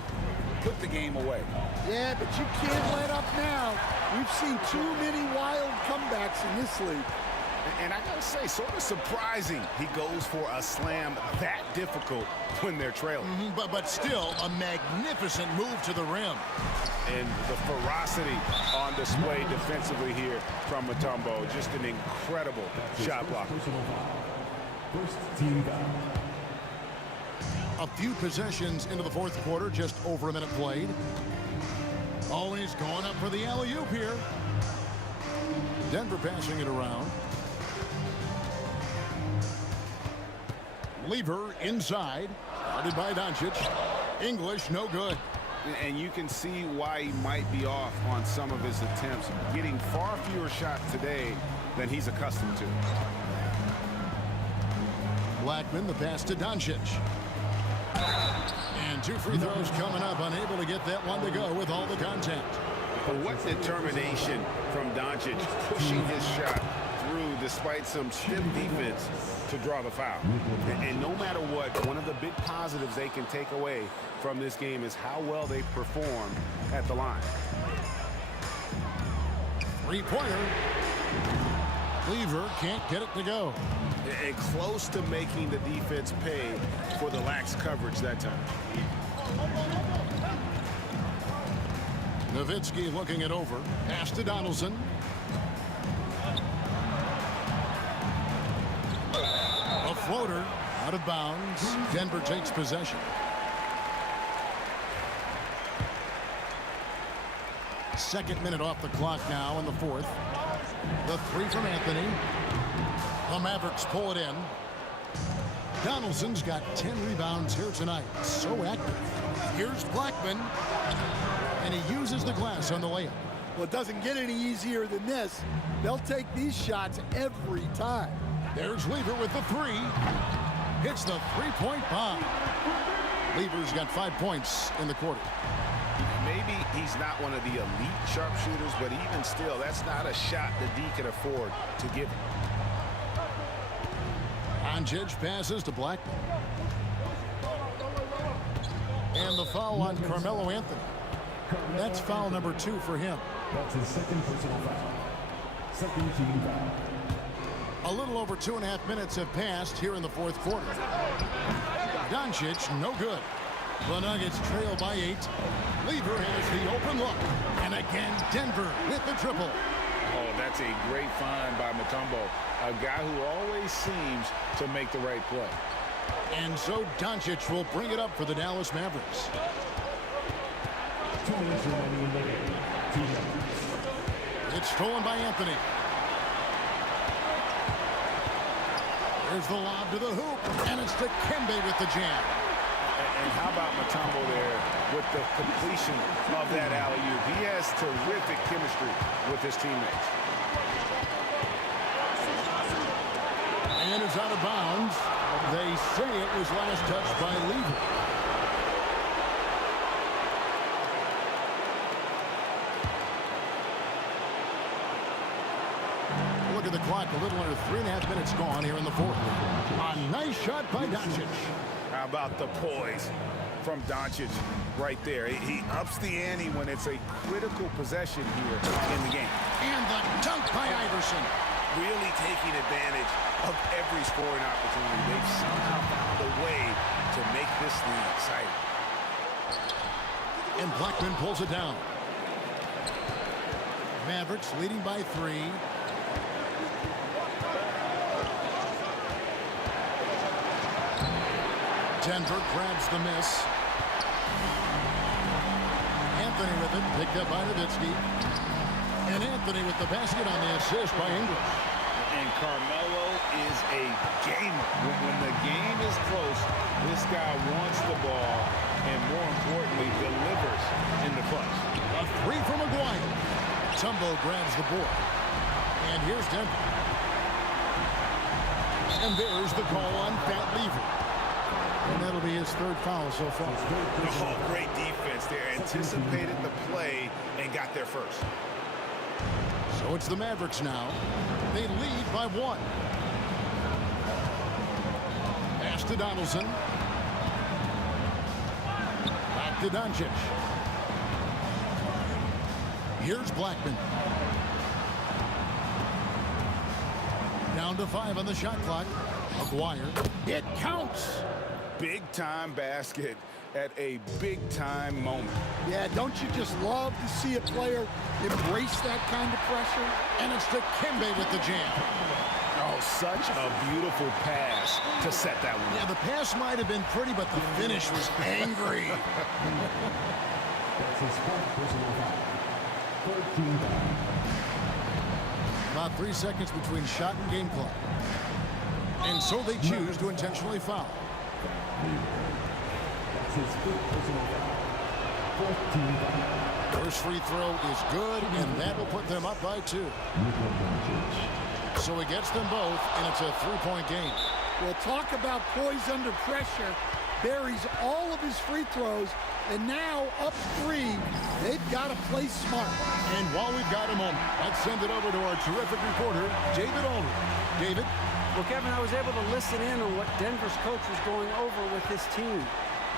Put the game away. Yeah, but you can't let up now. We've seen too many wild comebacks in this league. And I gotta say, sort of surprising he goes for a slam that difficult when they're trailing. But still, a magnificent move to the rim. And the ferocity on display defensively here from Mutombo. Just an incredible shot blocker. First team foul. A few possessions into the fourth quarter, just over a minute played. Always going up for the alley-oop here. Denver passing it around. Lever inside, guarded by Doncic. English, no good. And you can see why he might be off on some of his attempts, getting far fewer shots today than he's accustomed to. Blackman, the pass to Doncic. And 2 free throws coming up, unable to get that one to go with all the contact. But what determination from Doncic, pushing his shot through despite some stiff defense to draw the foul. And no matter what, one of the big positives they can take away from this game is how well they perform at the line. Three-pointer. Lever can't get it to go. And close to making the defense pay for the lax coverage that time. Nowitzki looking it over. Pass to Donaldson. A floater out of bounds. Denver takes possession. Second minute off the clock now in the fourth. The three from Anthony. The Mavericks pull it in. Donaldson's got 10 rebounds here tonight. So active. Here's Blackman. And he uses the glass on the layup. Well, it doesn't get any easier than this. They'll take these shots every time. There's Lever with the three. Hits the three-point bomb. Lever's got 5 points in the quarter. Maybe he's not one of the elite sharpshooters, but even still, that's not a shot that D can afford to give him. Doncic passes to Blackman. And the foul on Carmelo Anthony. That's foul number 2 for him. That's his second personal foul. Second team foul. A little over 2.5 minutes have passed here in the fourth quarter. Doncic, no good. The Nuggets trail by 8. Lever has the open look. And again, Denver with the triple. Oh, that's a great find by Mutombo. A guy who always seems to make the right play. And so Doncic will bring it up for the Dallas Mavericks. 2 minutes remaining in the game. It's stolen by Anthony. There's the lob to the hoop, and it's to Kembe with the jam. And how about Mutombo there with the completion of that alley-oop? He has terrific chemistry with his teammates. And it's out of bounds. They say it was last touched by Lever. Look at the clock, a little under 3.5 minutes gone here in the fourth. A nice shot by Doncic. How about the poise from Doncic right there? He ups the ante when it's a critical possession here in the game. And the dunk by Iverson. Really taking advantage of every scoring opportunity. They've somehow found a way to make this league exciting. And Blackman pulls it down. Mavericks leading by 3. Denver grabs the miss. Anthony with it, picked up by Nowitzki. And Anthony with the basket on the assist by English. And Carmelo is a gamer. When the game is close, this guy wants the ball and, more importantly, delivers in the clutch. A 3 from McGuire. Tumbo grabs the board. And here's Denver. And there's the call on Pat Lever. And that'll be his third foul so far. Oh, great defense there. Anticipated the play and got there first. So it's the Mavericks now. They lead by 1. Pass to Donaldson. Back to Doncic. Here's Blackman. Down to 5 on the shot clock. McGuire. It counts. Big-time basket at a big-time moment. Yeah, don't you just love to see a player embrace that kind of pressure? And it's to Kimbe with the jam. Oh, such a beautiful pass to set that one. Yeah, the pass might have been pretty, but the finish was angry. That's his fourth personal foul. 13 foul. About 3 seconds between shot and game clock. And so they choose to intentionally foul. That's his fifth personal foul. 14 foul. First free throw is good, and that will put them up by 2. So he gets them both, and it's a 3-point game. Well, talk about poise under pressure. Buries all of his free throws, and now up 3. They've got to play smart. And while we've got a moment, let's send it over to our terrific reporter, David Aldridge. David? Well, Kevin, I was able to listen in on what Denver's coach was going over with his team.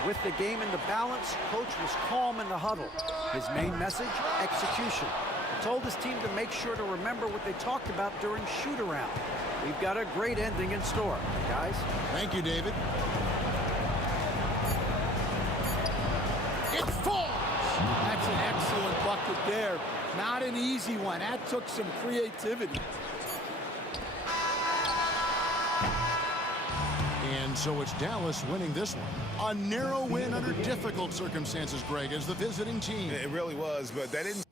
With the game in the balance, coach was calm in the huddle. His main message, execution. He told his team to make sure to remember what they talked about during shoot-around. We've got a great ending in store, guys. Thank you, David. It falls! That's an excellent bucket there. Not an easy one. That took some creativity. And so it's Dallas winning this one. A narrow win under difficult circumstances, Greg, as the visiting team. It really was, but that didn't...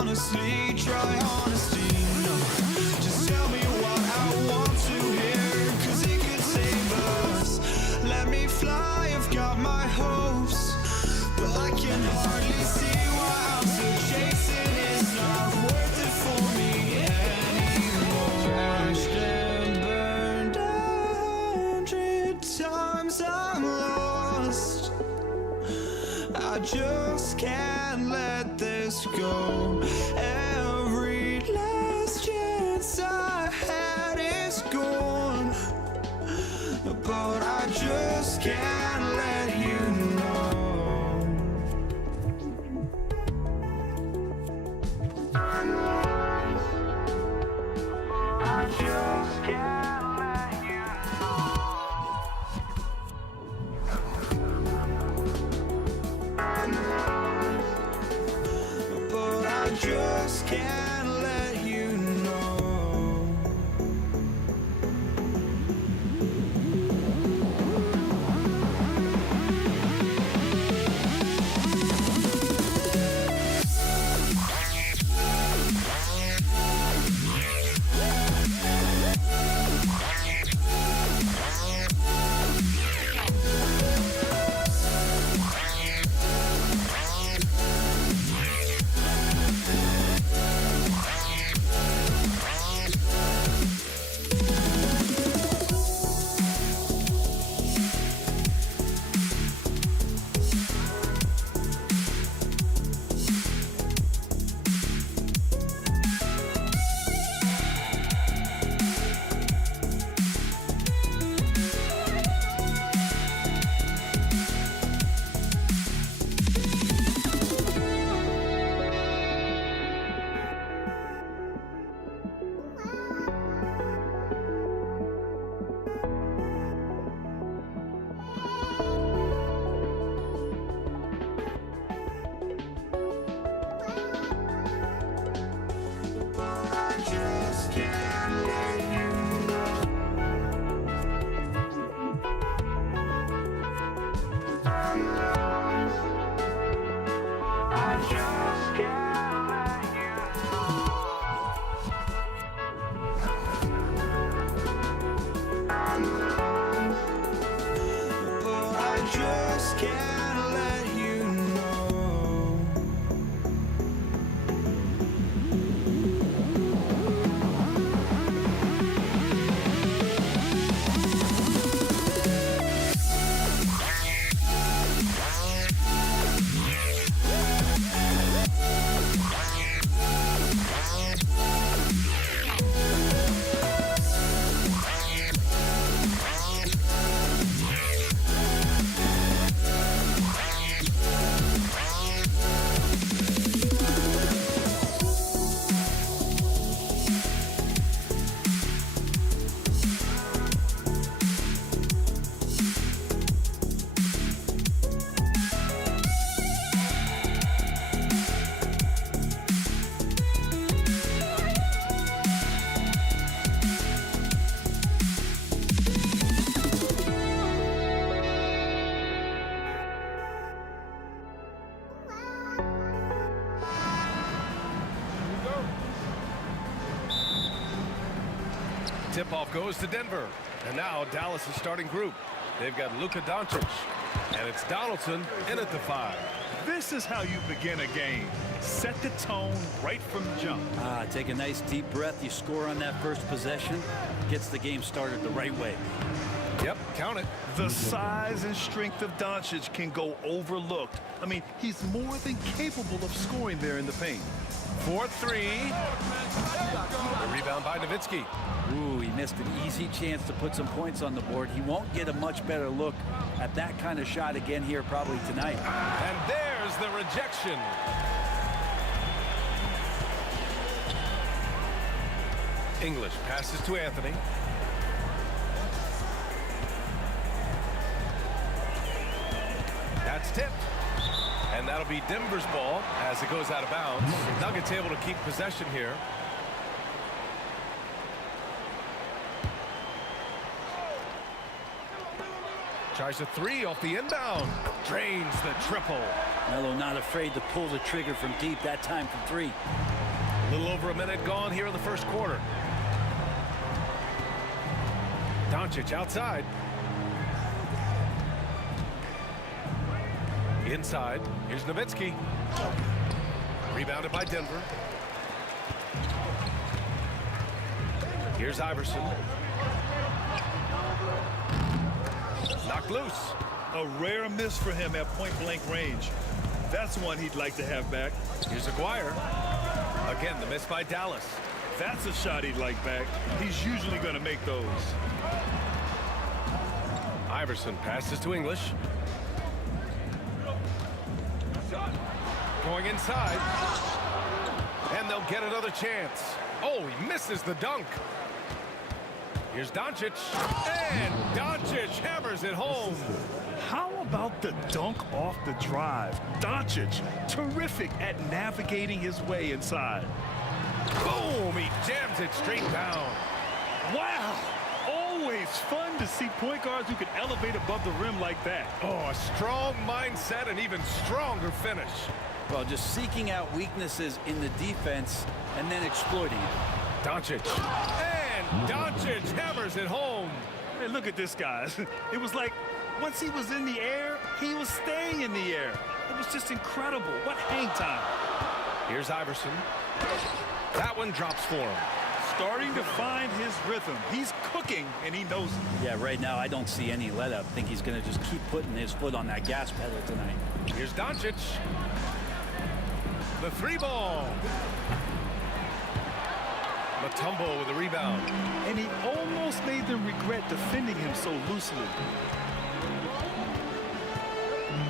honestly, try honesty, no. Just tell me what I want to hear, 'cause it could save us. Let me fly, I've got my hopes, but I can hardly see why I'm still chasing. It's not worth it for me anymore. Crashed and burned 100 times, I'm lost. I just can't let this go. Every last chance I had is gone, but I just can't let you know. I just can't let you know. But I just can't let you know. Tip-off goes to Denver. And now Dallas' starting group. They've got Luka Doncic. And it's Donaldson in at the 5. This is how you begin a game. Set the tone right from the jump. Take a nice deep breath. You score on that first possession. Gets the game started the right way. Yep, count it. The size and strength of Doncic can go overlooked. I mean, he's more than capable of scoring there in the paint. 4-3. The rebound by Nowitzki. Ooh, he missed an easy chance to put some points on the board. He won't get a much better look at that kind of shot again here probably tonight. And there's the rejection. English passes to Anthony. That's tipped. And that'll be Denver's ball as it goes out of bounds. Nuggets able to keep possession here. Tries a 3 off the inbound. Drains the triple. Melo not afraid to pull the trigger from deep, that time from 3. A little over a minute gone here in the first quarter. Doncic outside. Inside. Here's Nowitzki. Rebounded by Denver. Here's Iverson. Knocked loose. A rare miss for him at point-blank range. That's one he'd like to have back. Here's Aguirre. Again, the miss by Dallas. That's a shot he'd like back. He's usually going to make those. Iverson passes to English. Going inside. And they'll get another chance. Oh, he misses the dunk. Here's Doncic. And Doncic hammers it home. How about the dunk off the drive? Doncic, terrific at navigating his way inside. Boom! He jams it straight down. Wow! Always fun to see point guards who can elevate above the rim like that. Oh, a strong mindset and even stronger finish. Well, just seeking out weaknesses in the defense and then exploiting it. Doncic. And Doncic hammers it home. Hey, look at this, guys. It was like once he was in the air, he was staying in the air. It was just incredible. What hang time. Here's Iverson. That one drops for him. Starting to find his rhythm. He's cooking, and he knows it. Yeah, right now I don't see any let-up. I think he's going to just keep putting his foot on that gas pedal tonight. Here's Doncic. The 3-ball. Mutombo with the rebound. And he almost made them regret defending him so loosely.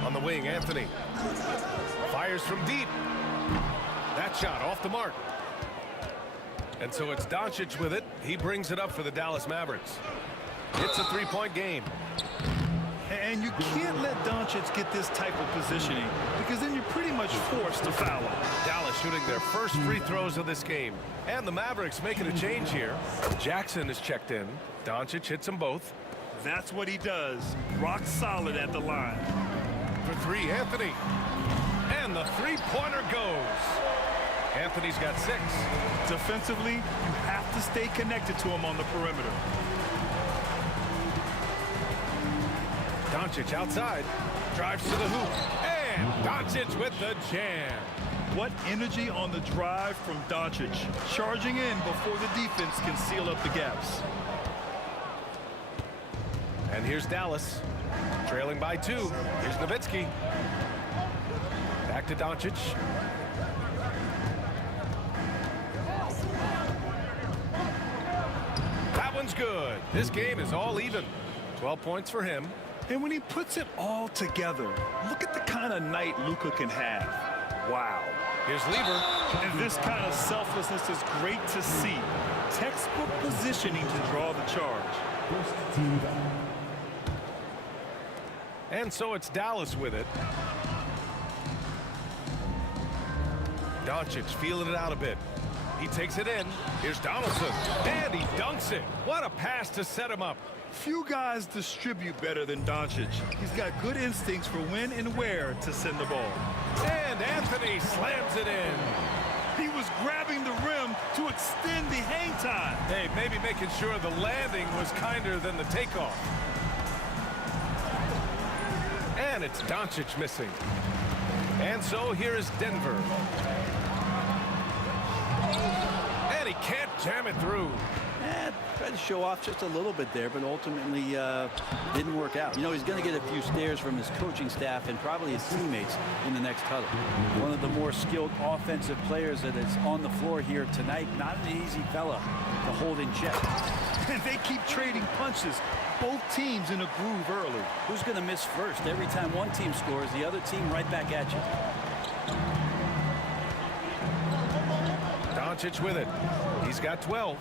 On the wing, Anthony. Fires from deep. That shot off the mark. And so it's Doncic with it. He brings it up for the Dallas Mavericks. It's a 3-point game. And you can't let Doncic get this type of positioning because then you're pretty much forced to foul him. Dallas shooting their first free throws of this game. And the Mavericks making a change here. Jackson is checked in. Doncic hits them both. That's what he does. Rock solid at the line. for three, Anthony. And the three-pointer goes. Anthony's got 6. Defensively, you have to stay connected to him on the perimeter. Doncic outside, drives to the hoop, and Doncic with the jam. What energy on the drive from Doncic, charging in before the defense can seal up the gaps. And here's Dallas, trailing by 2. Here's Nowitzki. Back to Doncic. That one's good. This game is all even. 12 points for him. And when he puts it all together, look at the kind of night Luka can have. Wow. Here's Lever. And this kind of selflessness is great to see. Textbook positioning to draw the charge. And so it's Dallas with it. Doncic feeling it out a bit. He takes it in. Here's Donaldson. And he dunks it. What a pass to set him up. Few guys distribute better than Doncic. He's got good instincts for when and where to send the ball. And Anthony slams it in. He was grabbing the rim to extend the hang time. Hey, maybe making sure the landing was kinder than the takeoff. And it's Doncic missing. And so here is Denver. And he can't jam it through. Tried to show off just a little bit there, but ultimately didn't work out. You know, he's going to get a few stares from his coaching staff and probably his teammates in the next huddle. One of the more skilled offensive players that is on the floor here tonight. Not an easy fella to hold in check. And they keep trading punches. Both teams in a groove early. Who's going to miss first? Every time one team scores, the other team right back at you. Doncic with it. He's got 12.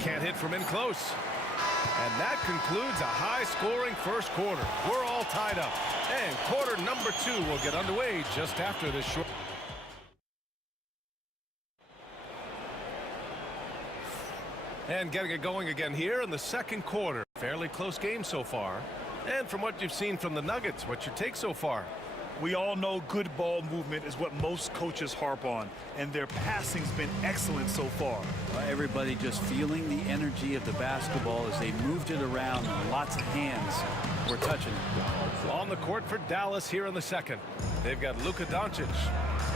Can't hit from in close. And that concludes a high-scoring first quarter. We're all tied up. And quarter number 2 will get underway just after this short. And getting it going again here in the second quarter. Fairly close game so far. And from what you've seen from the Nuggets, what's your take so far? We all know good ball movement is what most coaches harp on, and their passing's been excellent so far. Everybody just feeling the energy of the basketball as they moved it around, and lots of hands were touching it. On the court for Dallas here in the second. They've got Luka Doncic,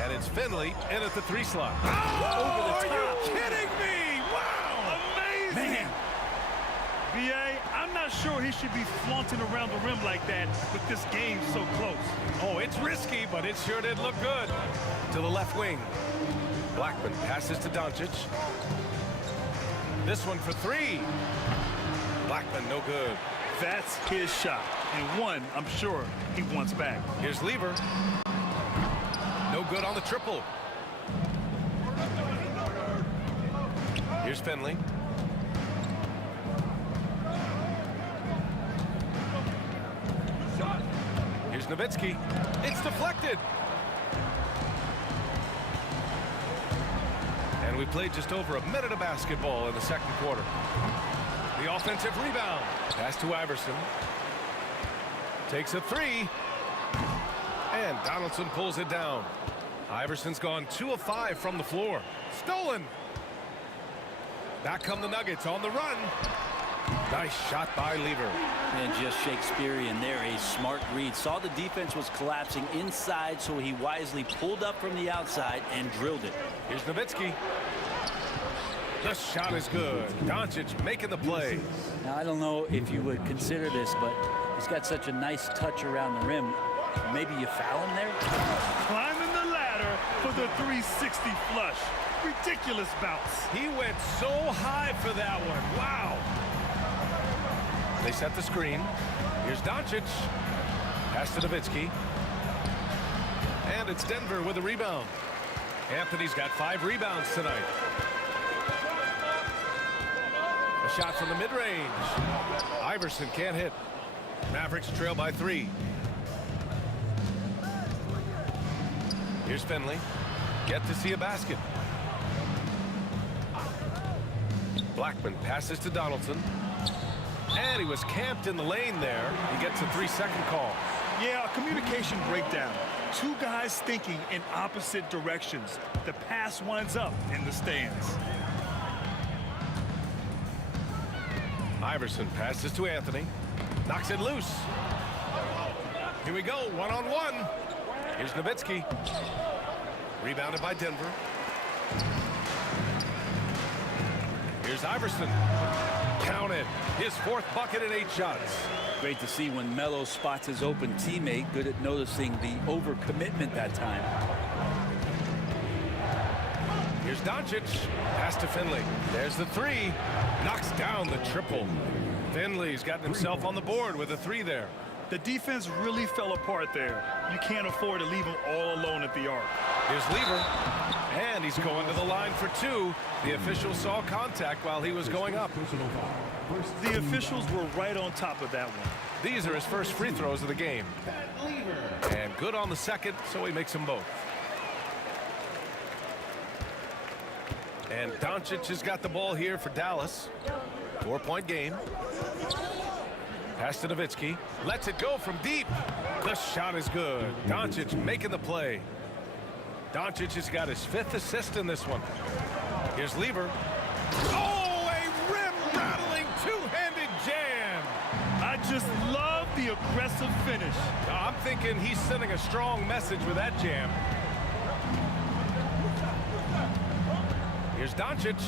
and it's Finley in at the 3 slot. Oh, over the top. Are you kidding me? Wow, amazing. Man. B.A., I'm not sure he should be flaunting around the rim like that with this game so close. Oh, it's risky, but it sure did look good. To the left wing. Blackman passes to Doncic. This one for 3. Blackman, no good. That's his shot, and one I'm sure he wants back. Here's Lever. No good on the triple. Here's Finley. Here's Nowitzki. It's deflected. And we played just over a minute of basketball in the second quarter. The offensive rebound. Pass to Iverson. Takes a 3. And Donaldson pulls it down. Iverson's gone 2 of 5 from the floor. Stolen. Back come the Nuggets on the run. Nice shot by Lever. And just Shakespearean there, a smart read. Saw the defense was collapsing inside, so he wisely pulled up from the outside and drilled it. Here's Nowitzki. The shot is good. Doncic making the play. Now, I don't know if you would consider this, but he's got such a nice touch around the rim. Maybe you foul him there? Climbing the ladder for the 360 flush. Ridiculous bounce. He went so high for that one. Wow. They set the screen. Here's Doncic. Pass to Nowitzki. And it's Denver with a rebound. Anthony's got 5 rebounds tonight. A shot from the mid-range. Iverson can't hit. Mavericks trail by 3. Here's Finley. Get to see a basket. Blackman passes to Donaldson. And he was camped in the lane there. He gets a 3-second call. Yeah, a communication breakdown. Two guys thinking in opposite directions. The pass winds up in the stands. Iverson passes to Anthony. Knocks it loose. Here we go, one-on-one. Here's Nowitzki. Rebounded by Denver. Here's Iverson. Counted. His 4th bucket in 8 shots. Great to see when Melo spots his open teammate. Good at noticing the overcommitment that time. Here's Doncic. Pass to Finley. There's the 3. Knocks down the triple. Finley's gotten himself on the board with a 3 there. The defense really fell apart there. You can't afford to leave him all alone at the arc. Here's Lever. And he's going to the line for 2. The official saw contact while he was going up. The officials were right on top of that one. These are his first free throws of the game. And good on the second, so he makes them both. And Doncic has got the ball here for Dallas. 4-point game. Pass to Nowitzki. Lets it go from deep. The shot is good. Doncic making the play. Doncic has got his 5th assist in this one. Here's Lever. Oh, a rim-rattling two-handed jam. I just love the aggressive finish. I'm thinking he's sending a strong message with that jam. Here's Doncic.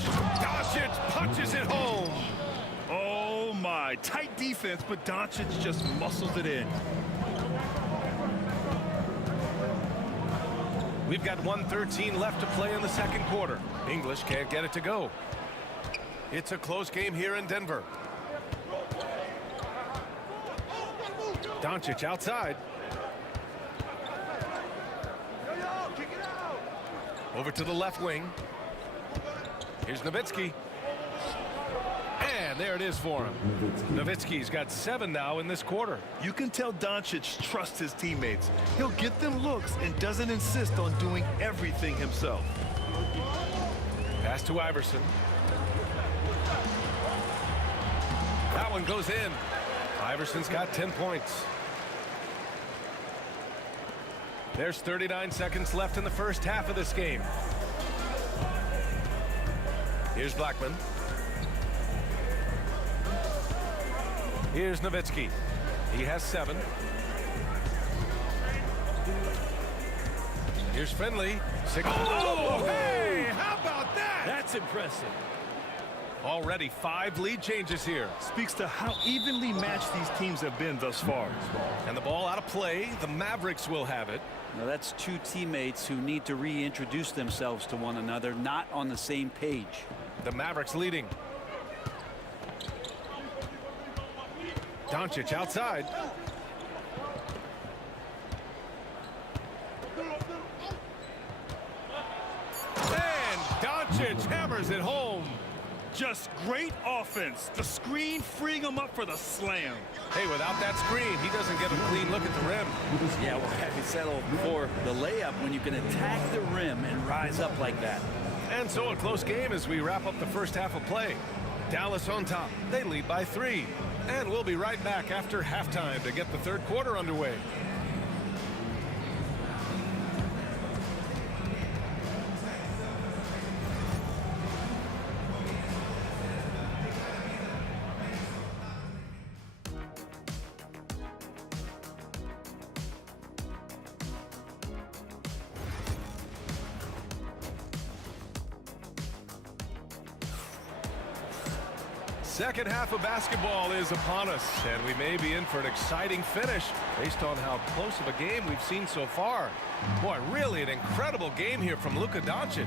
Doncic punches it home. Oh, my. Tight defense, but Doncic just muscles it in. We've got 1:13 left to play in the second quarter. English can't get it to go. It's a close game here in Denver. Doncic outside. Over to the left wing. Here's Nowitzki. And there it is for him. Nowitzki's got 7 now in this quarter. You can tell Doncic trusts his teammates. He'll get them looks and doesn't insist on doing everything himself. Pass to Iverson. That one goes in. Iverson's got 10 points. There's 39 seconds left in the first half of this game. Here's Blackman. Here's Nowitzki. He has 7. Here's Finley. 6. Oh, hey, how about that? That's impressive. Already 5 lead changes here. Speaks to how evenly matched these teams have been thus far. And the ball out of play. The Mavericks will have it. Now that's 2 teammates who need to reintroduce themselves to one another, not on the same page. The Mavericks leading. Doncic outside. And Doncic hammers it home. Just great offense. The screen freeing him up for the slam. Hey, without that screen, he doesn't get a clean look at the rim. Yeah, well, I settle for the layup when you can attack the rim and rise up like that. And so a close game as we wrap up the first half of play. Dallas on top. They lead by 3. And we'll be right back after halftime to get the third quarter underway. Second half of basketball is upon us, and we may be in for an exciting finish based on how close of a game we've seen so far. Boy, really an incredible game here from Luka Doncic.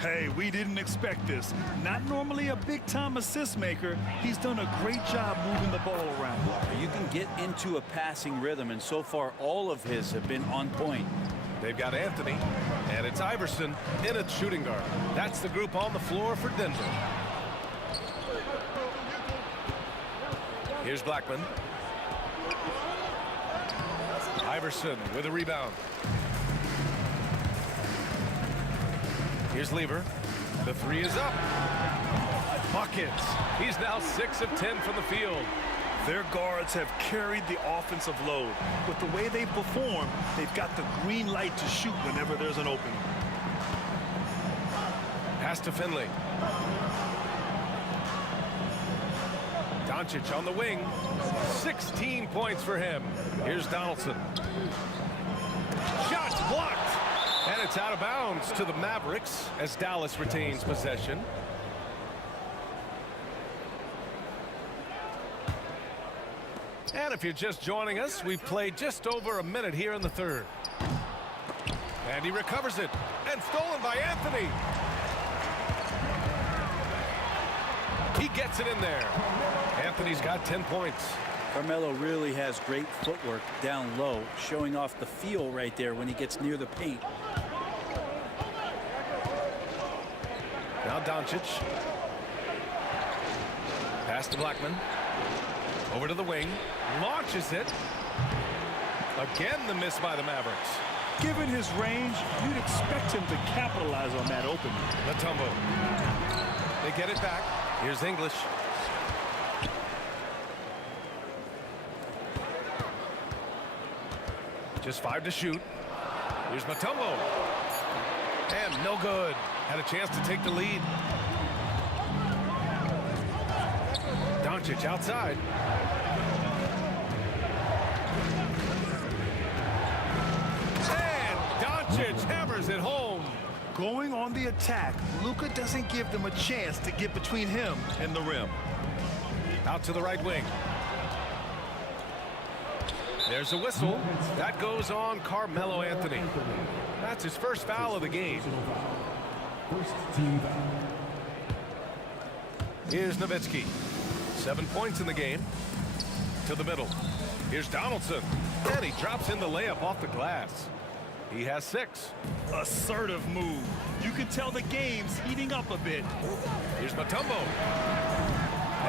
Hey, we didn't expect this. Not normally a big-time assist maker. He's done a great job moving the ball around. You can get into a passing rhythm, and so far all of his have been on point. They've got Anthony, and it's Iverson in a shooting guard. That's the group on the floor for Denver. Here's Blackman. Iverson with a rebound. Here's Lever. The 3 is up. buckets. He's now 6 of 10 from the field. Their guards have carried the offensive load. With the way they perform, they've got the green light to shoot whenever there's an opening. Pass to Finley. Doncic on the wing. 16 points for him. Here's Donaldson. Shots blocked. And it's out of bounds to the Mavericks as Dallas retains possession. And if you're just joining us, we've played just over a minute here in the third. And he recovers it. And stolen by Anthony. He gets it in there. Anthony's got 10 points. Carmelo really has great footwork down low, showing off the feel right there when he gets near the paint. Now Doncic. Pass to Blackman. Over to the wing. Launches it. Again, the miss by the Mavericks. Given his range, you'd expect him to capitalize on that opening. Mutombo. They get it back. Here's English. Just 5 to shoot. Here's Mutombo. And no good. Had a chance to take the lead. Doncic outside. And Doncic hammers it home. Going on the attack, Luka doesn't give them a chance to get between him and the rim. Out to the right wing. There's a whistle. That goes on Carmelo Anthony. That's his first foul of the game. Here's Nowitzki. 7 points in the game. To the middle. Here's Donaldson. And he drops in the layup off the glass. He has 6. Assertive move. You can tell the game's heating up a bit. Here's Mutombo.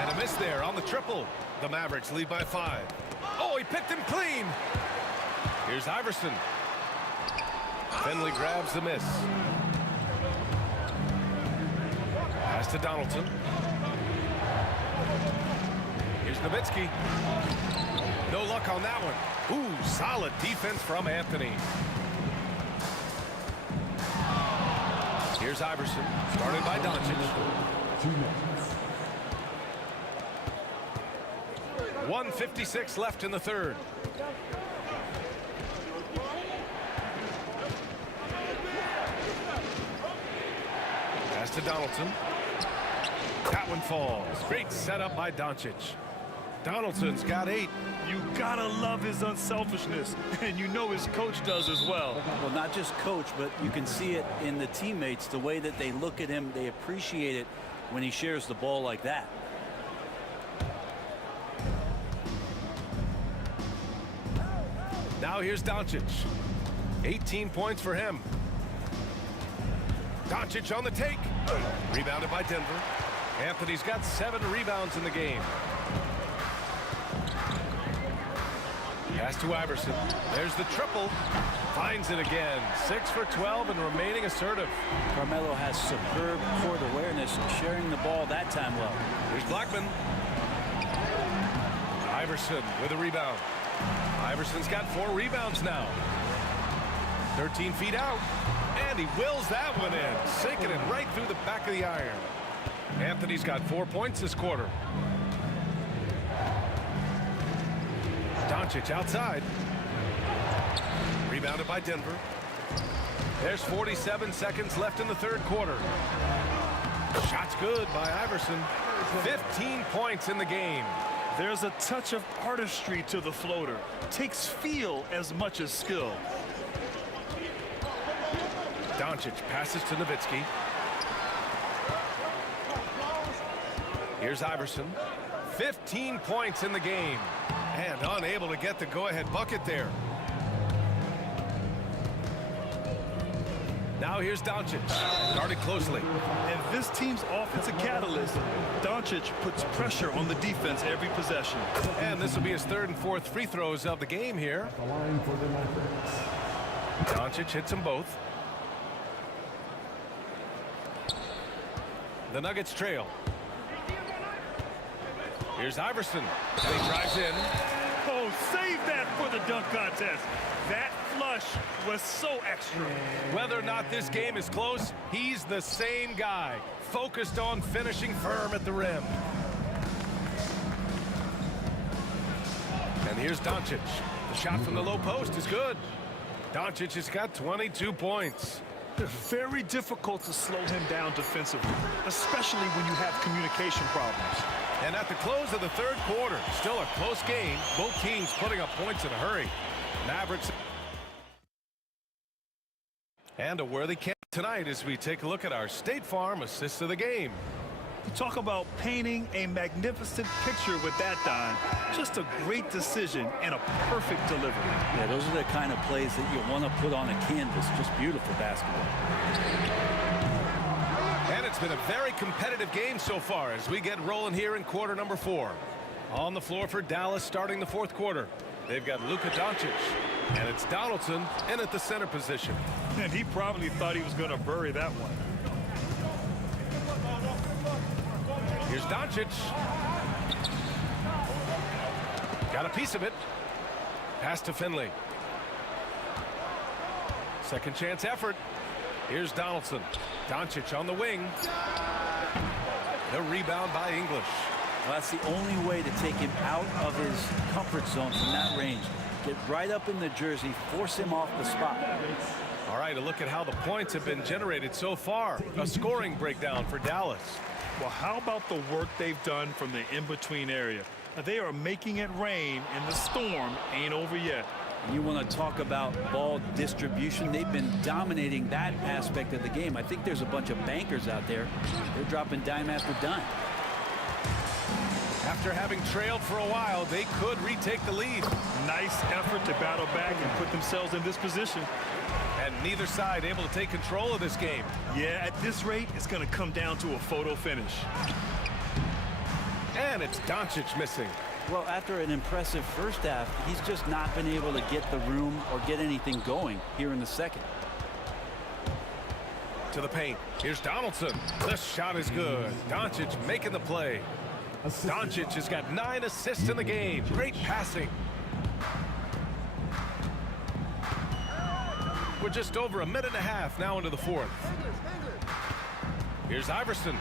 And a miss there on the triple. The Mavericks lead by 5. Oh, he picked him clean. Here's Iverson. Finley grabs the miss. Pass to Donaldson. Here's Nowitzki. No luck on that one. Ooh, solid defense from Anthony. Here's Iverson, started by Doncic. 1:56 left in the third. Pass to Donaldson. That one falls. Great setup by Doncic. Donaldson's got 8. You gotta love his unselfishness, and you know his coach does as well. Well, not just coach, but you can see it in the teammates, the way that they look at him. They appreciate it when he shares the ball like that. Now here's Doncic. 18 points for him. Doncic on the take. Rebounded by Denver. Anthony's got 7 rebounds in the game. Pass to Iverson. There's the triple. Finds it again. 6 for 12 and remaining assertive. Carmelo has superb court awareness, sharing the ball that time well. Here's Blackman. Iverson with a rebound. Iverson's got 4 rebounds now. 13 feet out. And he wills that one in. Sinking it right through the back of the iron. Anthony's got 4 points this quarter. Doncic outside. Rebounded by Denver. There's 47 seconds left in the third quarter. Shot's good by Iverson. 15 points in the game. There's a touch of artistry to the floater. Takes feel as much as skill. Doncic passes to Nowitzki. Here's Iverson. 15 points in the game. And unable to get the go-ahead bucket there. Now here's Doncic. Guarded closely. And this team's offensive catalyst, Doncic puts pressure on the defense every possession. And this will be his 3rd and 4th free throws of the game here. Doncic hits them both. The Nuggets trail. Here's Iverson. And he drives in. Oh, save that for the dunk contest. That flush was so extra. Whether or not this game is close, he's the same guy, focused on finishing firm at the rim. And here's Doncic. The shot from the low post is good. Doncic has got 22 points. Very difficult to slow him down defensively, especially when you have communication problems. And at the close of the third quarter, still a close game. Both teams putting up points in a hurry. Mavericks. And a worthy camp tonight as we take a look at our State Farm assists of the game. You talk about painting a magnificent picture with that, Don. Just a great decision and a perfect delivery. Yeah, those are the kind of plays that you want to put on a canvas. Just beautiful basketball. And it's been a very competitive game so far as we get rolling here in quarter number 4. On the floor for Dallas starting the fourth quarter. They've got Luka Doncic, and it's Donaldson in at the center position. And he probably thought he was going to bury that one. Here's Doncic. Got a piece of it. Pass to Finley. Second chance effort. Here's Donaldson. Doncic on the wing. The rebound by English. Well, that's the only way to take him out of his comfort zone from that range. Get right up in the jersey, force him off the spot. All right, a look at how the points have been generated so far. A scoring breakdown for Dallas. Well, how about the work they've done from the in-between area? They are making it rain, and the storm ain't over yet. You want to talk about ball distribution. They've been dominating that aspect of the game. I think there's a bunch of bankers out there. They're dropping dime after dime. After having trailed for a while, they could retake the lead. Nice effort to battle back and put themselves in this position. And neither side able to take control of this game. Yeah, at this rate, it's going to come down to a photo finish. And it's Doncic missing. Well, after an impressive first half, he's just not been able to get the room or get anything going here in the second. To the paint. Here's Donaldson. The shot is good. Doncic making the play. Doncic has got 9 assists in the game. Great passing. We're just over a minute and a half now into the fourth. Here's Iverson.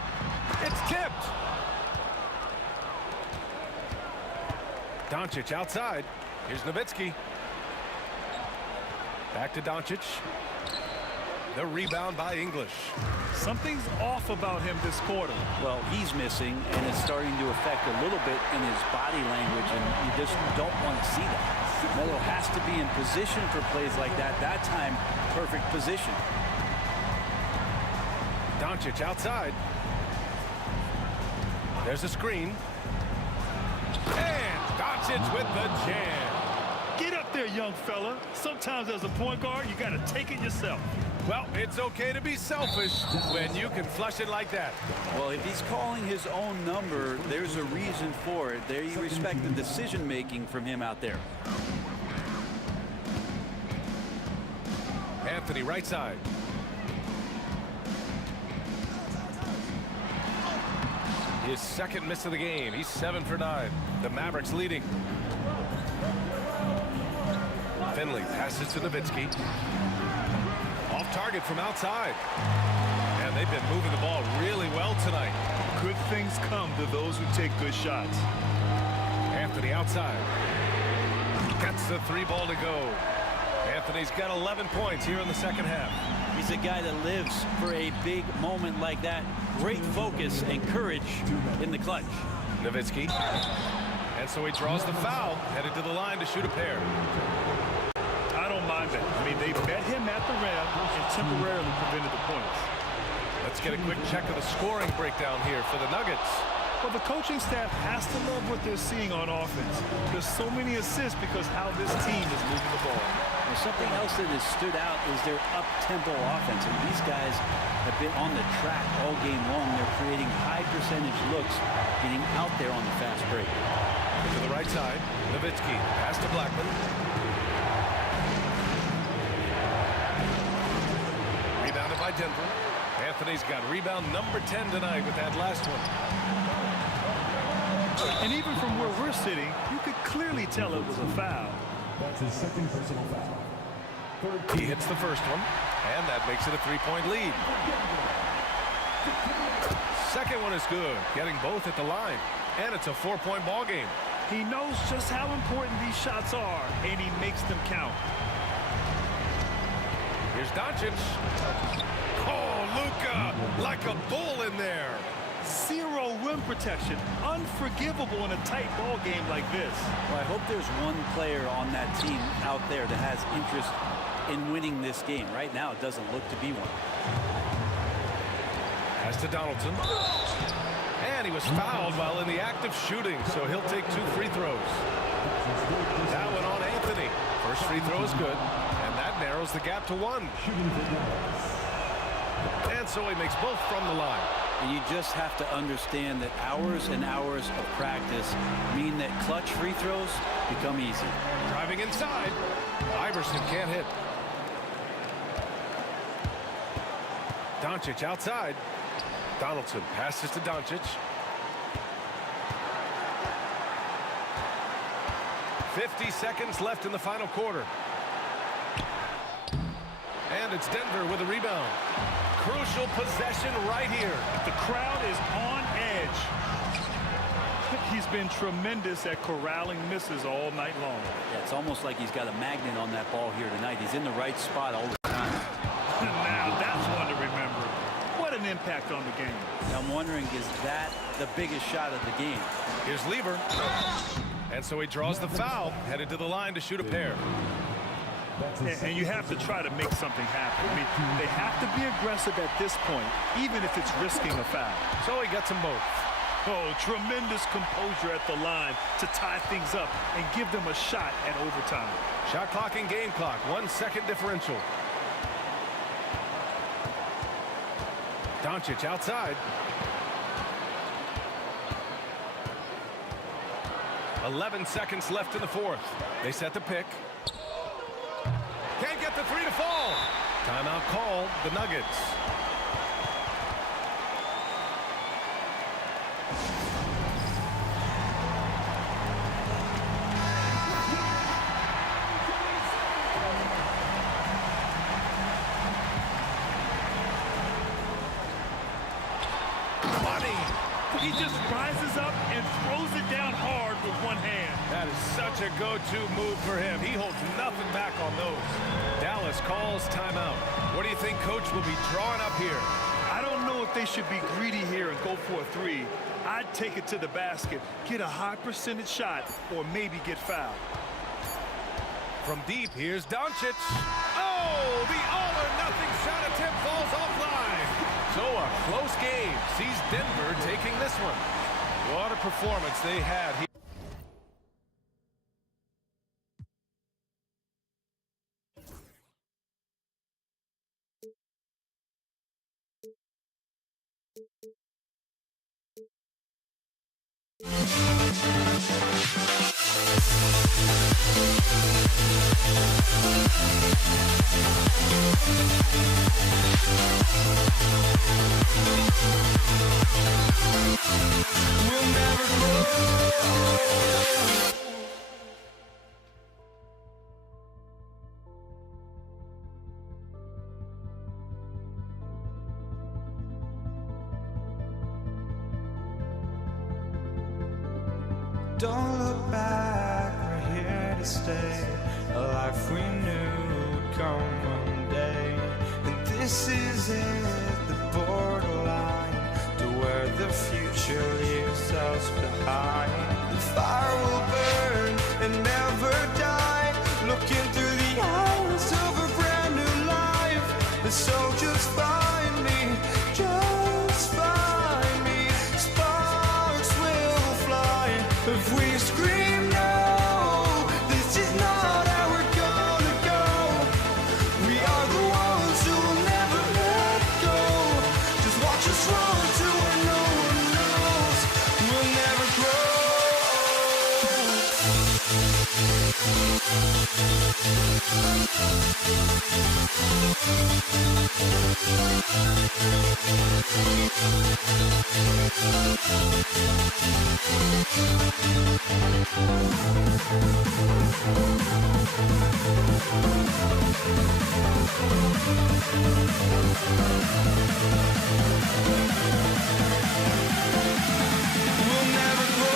It's tipped. Doncic outside. Here's Nowitzki. Back to Doncic. The rebound by English. Something's off about him this quarter. Well, he's missing, and it's starting to affect a little bit in his body language, and you just don't want to see that. Melo has to be in position for plays like that. That time, perfect position. Doncic outside. There's a screen. And Doncic with the jam. Get up there, young fella. Sometimes as a point guard, you got to take it yourself. Well, it's okay to be selfish when you can flush it like that. Well, if he's calling his own number, there's a reason for it. There you respect the decision-making from him out there. Anthony right side. His second miss of the game. He's 7 for 9. The Mavericks leading. Finley passes to Nowitzki. Off target from outside. And they've been moving the ball really well tonight. Good things come to those who take good shots. Anthony outside. Gets the 3 ball to go. Anthony's got 11 points here in the second half. He's a guy that lives for a big moment like that. Great focus and courage in the clutch. Nowitzki. And so he draws the foul, headed to the line to shoot a pair. I don't mind that. I mean, they met him at the rim and temporarily prevented the points. Let's get a quick check of the scoring breakdown here for the Nuggets. Well, the coaching staff has to love what they're seeing on offense. There's so many assists because how this team is moving the ball. Well, something else that has stood out is their up-tempo offense. And these guys have been on the track all game long. They're creating high-percentage looks, getting out there on the fast break. To the right side, Nowitzki. Pass to Blackman. Rebounded by Denver. Anthony's got rebound number 10 tonight with that last one. And even from where we're sitting, you could clearly tell it was a foul. That's his second personal foul. He hits the first one, and that makes it a 3-point lead. Second one is good, getting both at the line, and it's a 4-point ball game. He knows just how important these shots are, and he makes them count. Here's Doncic. Oh, Luka, like a bull in there. Zero rim protection. Unforgivable in a tight ball game like this. Well, I hope there's one player on that team out there that has interest in winning this game. Right now, it doesn't look to be one. Pass to Donaldson. And he was fouled while in the act of shooting, so he'll take 2 free throws. That one on Anthony. First free throw is good, and that narrows the gap to 1. And so he makes both from the line. And you just have to understand that hours and hours of practice mean that clutch free throws become easy. Driving inside. Iverson can't hit. Doncic outside. Donaldson passes to Doncic. 50 seconds left in the final quarter. And it's Denver with a rebound. Crucial possession right here. The crowd is on edge. He's been tremendous at corralling misses all night long. Yeah, it's almost like he's got a magnet on that ball here tonight. He's in the right spot all the time. Now that's one to remember. What an impact on the game. Now I'm wondering, is that the biggest shot of the game? Here's Lieber. And so he draws the foul, headed to the line to shoot a pair. And you have to try to make something happen. I mean, they have to be aggressive at this point, even if it's risking a foul. So he gets them both. Oh, tremendous composure at the line to tie things up and give them a shot at overtime. Shot clock and game clock, 1 second differential. Doncic outside. 11 seconds left in the fourth. They set the pick. Can't get the 3 to fall. Timeout called, the Nuggets. He just rises up and throws it down hard with one hand. That is such a go-to move for him. He holds nothing back on those. Dallas calls timeout. What do you think Coach will be drawing up here? I don't know if they should be greedy here and go for a 3. I'd take it to the basket, get a high percentage shot, or maybe get fouled. From deep, here's Doncic. Oh, the all-or-nothing shot attempt falls offline. So a close game sees Denver taking this one. What a performance they had here. We'll never grow. Don't look back, we're here to stay. A life we knew would come one day. And this is it, the borderline to where the future leaves us behind. The fire will burn and never die, looking through the eyes of a brand new life. And so just find me, just find me. Sparks will fly if we scream no. This is not how we're gonna go. We are the ones who will never let go. Just watch us run to where no one knows. We'll never grow. We'll never grow. We'll never grow.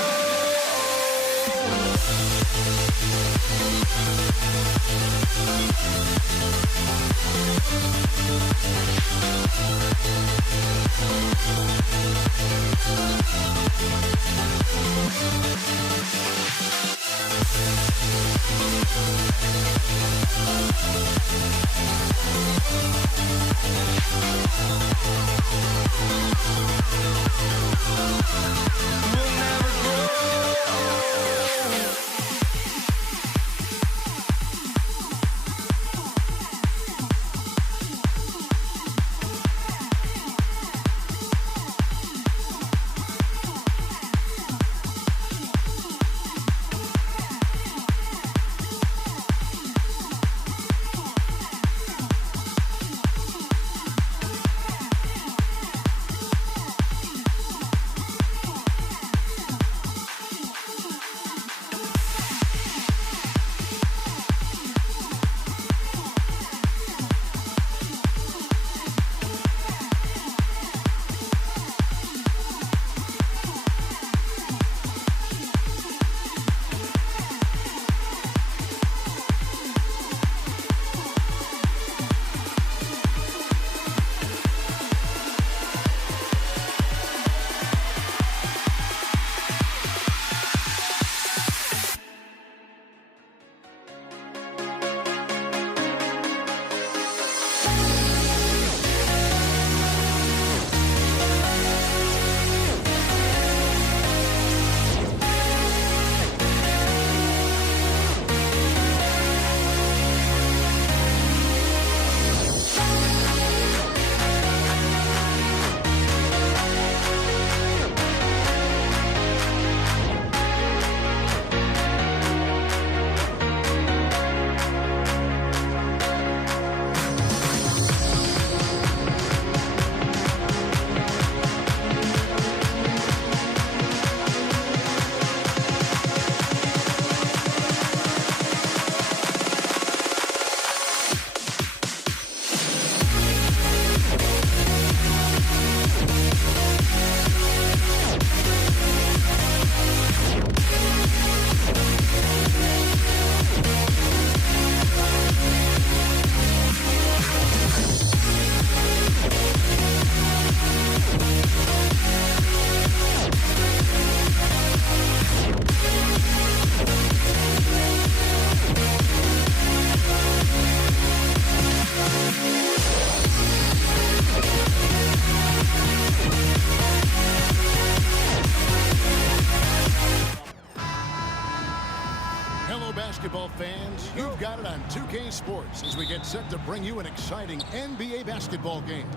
Basketball fans, you've got it on 2K Sports as we get set to bring you an exciting NBA basketball game.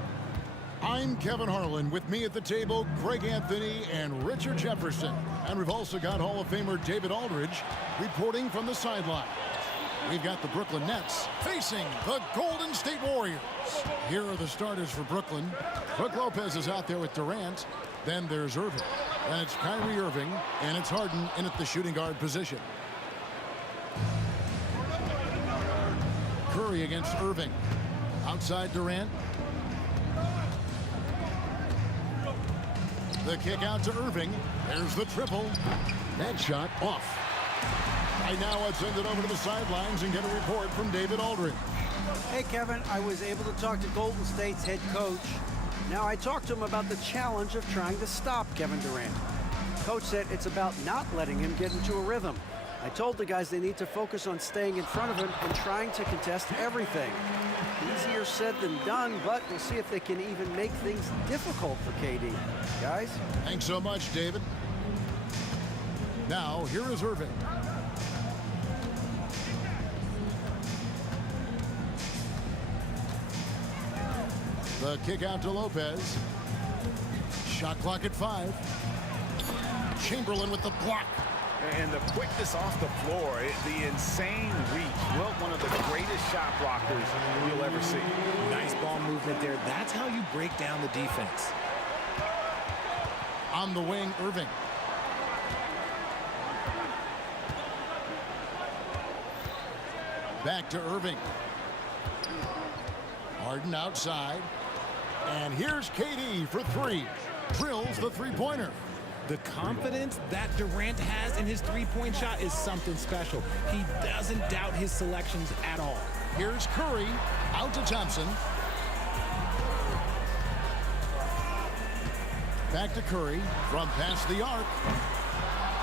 I'm Kevin Harlan. With me at the table, Greg Anthony and Richard Jefferson. And we've also got Hall of Famer David Aldridge reporting from the sideline. We've got the Brooklyn Nets facing the Golden State Warriors. Here are the starters for Brooklyn. Brook Lopez is out there with Durant. Then there's Irving. Then it's Kyrie Irving, and it's Harden in at the shooting guard position. Curry against Irving. Outside Durant. The kick out to Irving. There's the triple. That shot off. Right now, let's send it over to the sidelines and get a report from David Aldridge. Hey, Kevin, I was able to talk to Golden State's head coach. Now, I talked to him about the challenge of trying to stop Kevin Durant. Coach said it's about not letting him get into a rhythm. I told the guys they need to focus on staying in front of him and trying to contest everything. Easier said than done, but we'll see if they can even make things difficult for KD. Guys? Thanks so much, David. Now, here is Irving. The kick out to Lopez. Shot clock at 5. Chamberlain with the block. And the quickness off the floor, the insane reach. Well, one of the greatest shot blockers you'll ever see. Nice ball ball movement there. That's how you break down the defense. On the wing, Irving. Back to Irving. Harden outside. And here's KD for three. Drills the three-pointer. The confidence that Durant has in his three-point shot is something special. He doesn't doubt his selections at all. Here's Curry. Out to Thompson. Back to Curry from past the arc.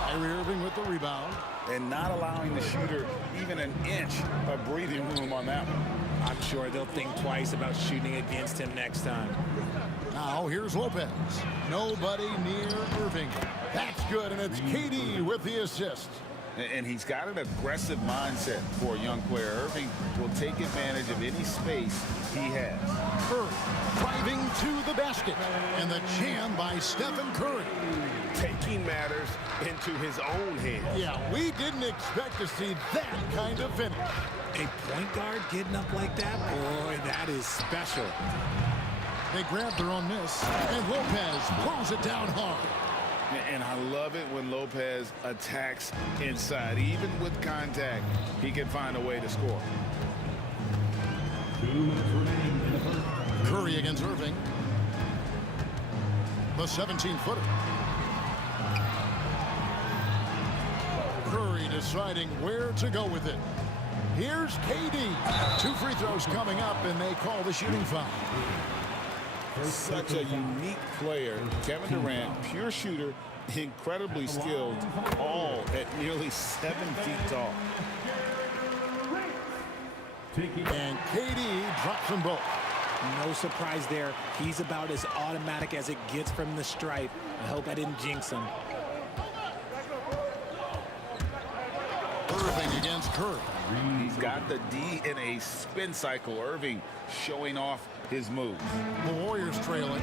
Kyrie Irving with the rebound. And not allowing the shooter even an inch of breathing room on that one. I'm sure they'll think twice about shooting against him next time. Now here's Lopez. Nobody near Irving. That's good, and it's KD with the assist. And he's got an aggressive mindset for a young player. Irving will take advantage of any space he has. Curry driving to the basket. And the jam by Stephen Curry. Taking matters into his own hands. Yeah, we didn't expect to see that kind of finish. A point guard getting up like that? Boy, that is special. They grab their own miss, and Lopez throws it down hard. And I love it when Lopez attacks inside. Even with contact, he can find a way to score. Curry against Irving. The 17-footer. Curry deciding where to go with it. Here's KD. 2 free throws coming up, and they call the shooting foul. Such a unique player. Kevin Durant, pure shooter, incredibly skilled, all at nearly 7 feet tall. And KD drops them both. No surprise there. He's about as automatic as it gets from the stripe. I hope I didn't jinx him. Irving against Curry. He's got the D in a spin cycle. Irving showing off his moves. The Warriors trailing.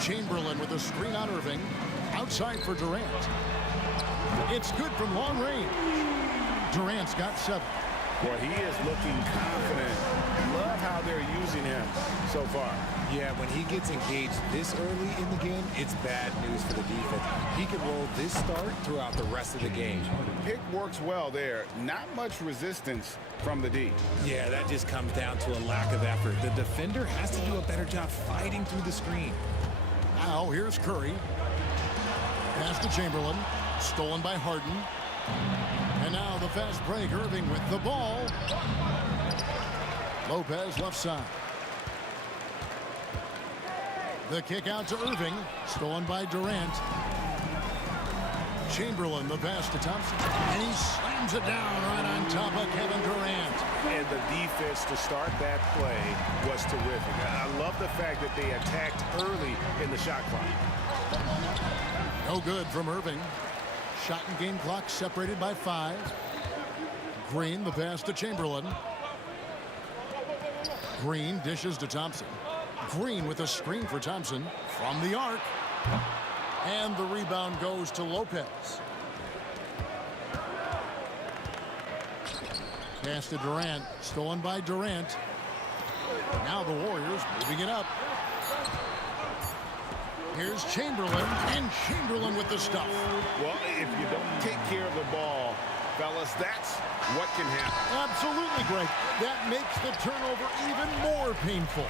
Chamberlain with a screen on Irving. Outside for Durant. It's good from long range. Durant's got 7. Well, he is looking confident. Love how they're using him so far. Yeah, when he gets engaged this early in the game, it's bad news for the defense. He can roll this start throughout the rest of the game. Pick works well there. Not much resistance from the D. Yeah, that just comes down to a lack of effort. The defender has to do a better job fighting through the screen. Now here's Curry. Pass to Chamberlain. Stolen by Harden. And now the fast break. Irving with the ball. Lopez left side. The kick out to Irving. Stolen by Durant. Chamberlain, the pass to Thompson. And he slams it down right on top of Kevin Durant. And the defense to start that play was terrific. I love the fact that they attacked early in the shot clock. No good from Irving. Shot and game clock separated by 5. Green, the pass to Chamberlain. Green dishes to Thompson. Green with a screen for Thompson from the arc. And the rebound goes to Lopez. Pass to Durant. Stolen by Durant. Now the Warriors moving it up. Here's Chamberlain, and Chamberlain with the stuff. Well, if you don't take care of the ball, fellas, that's what can happen. Absolutely, Greg. That makes the turnover even more painful.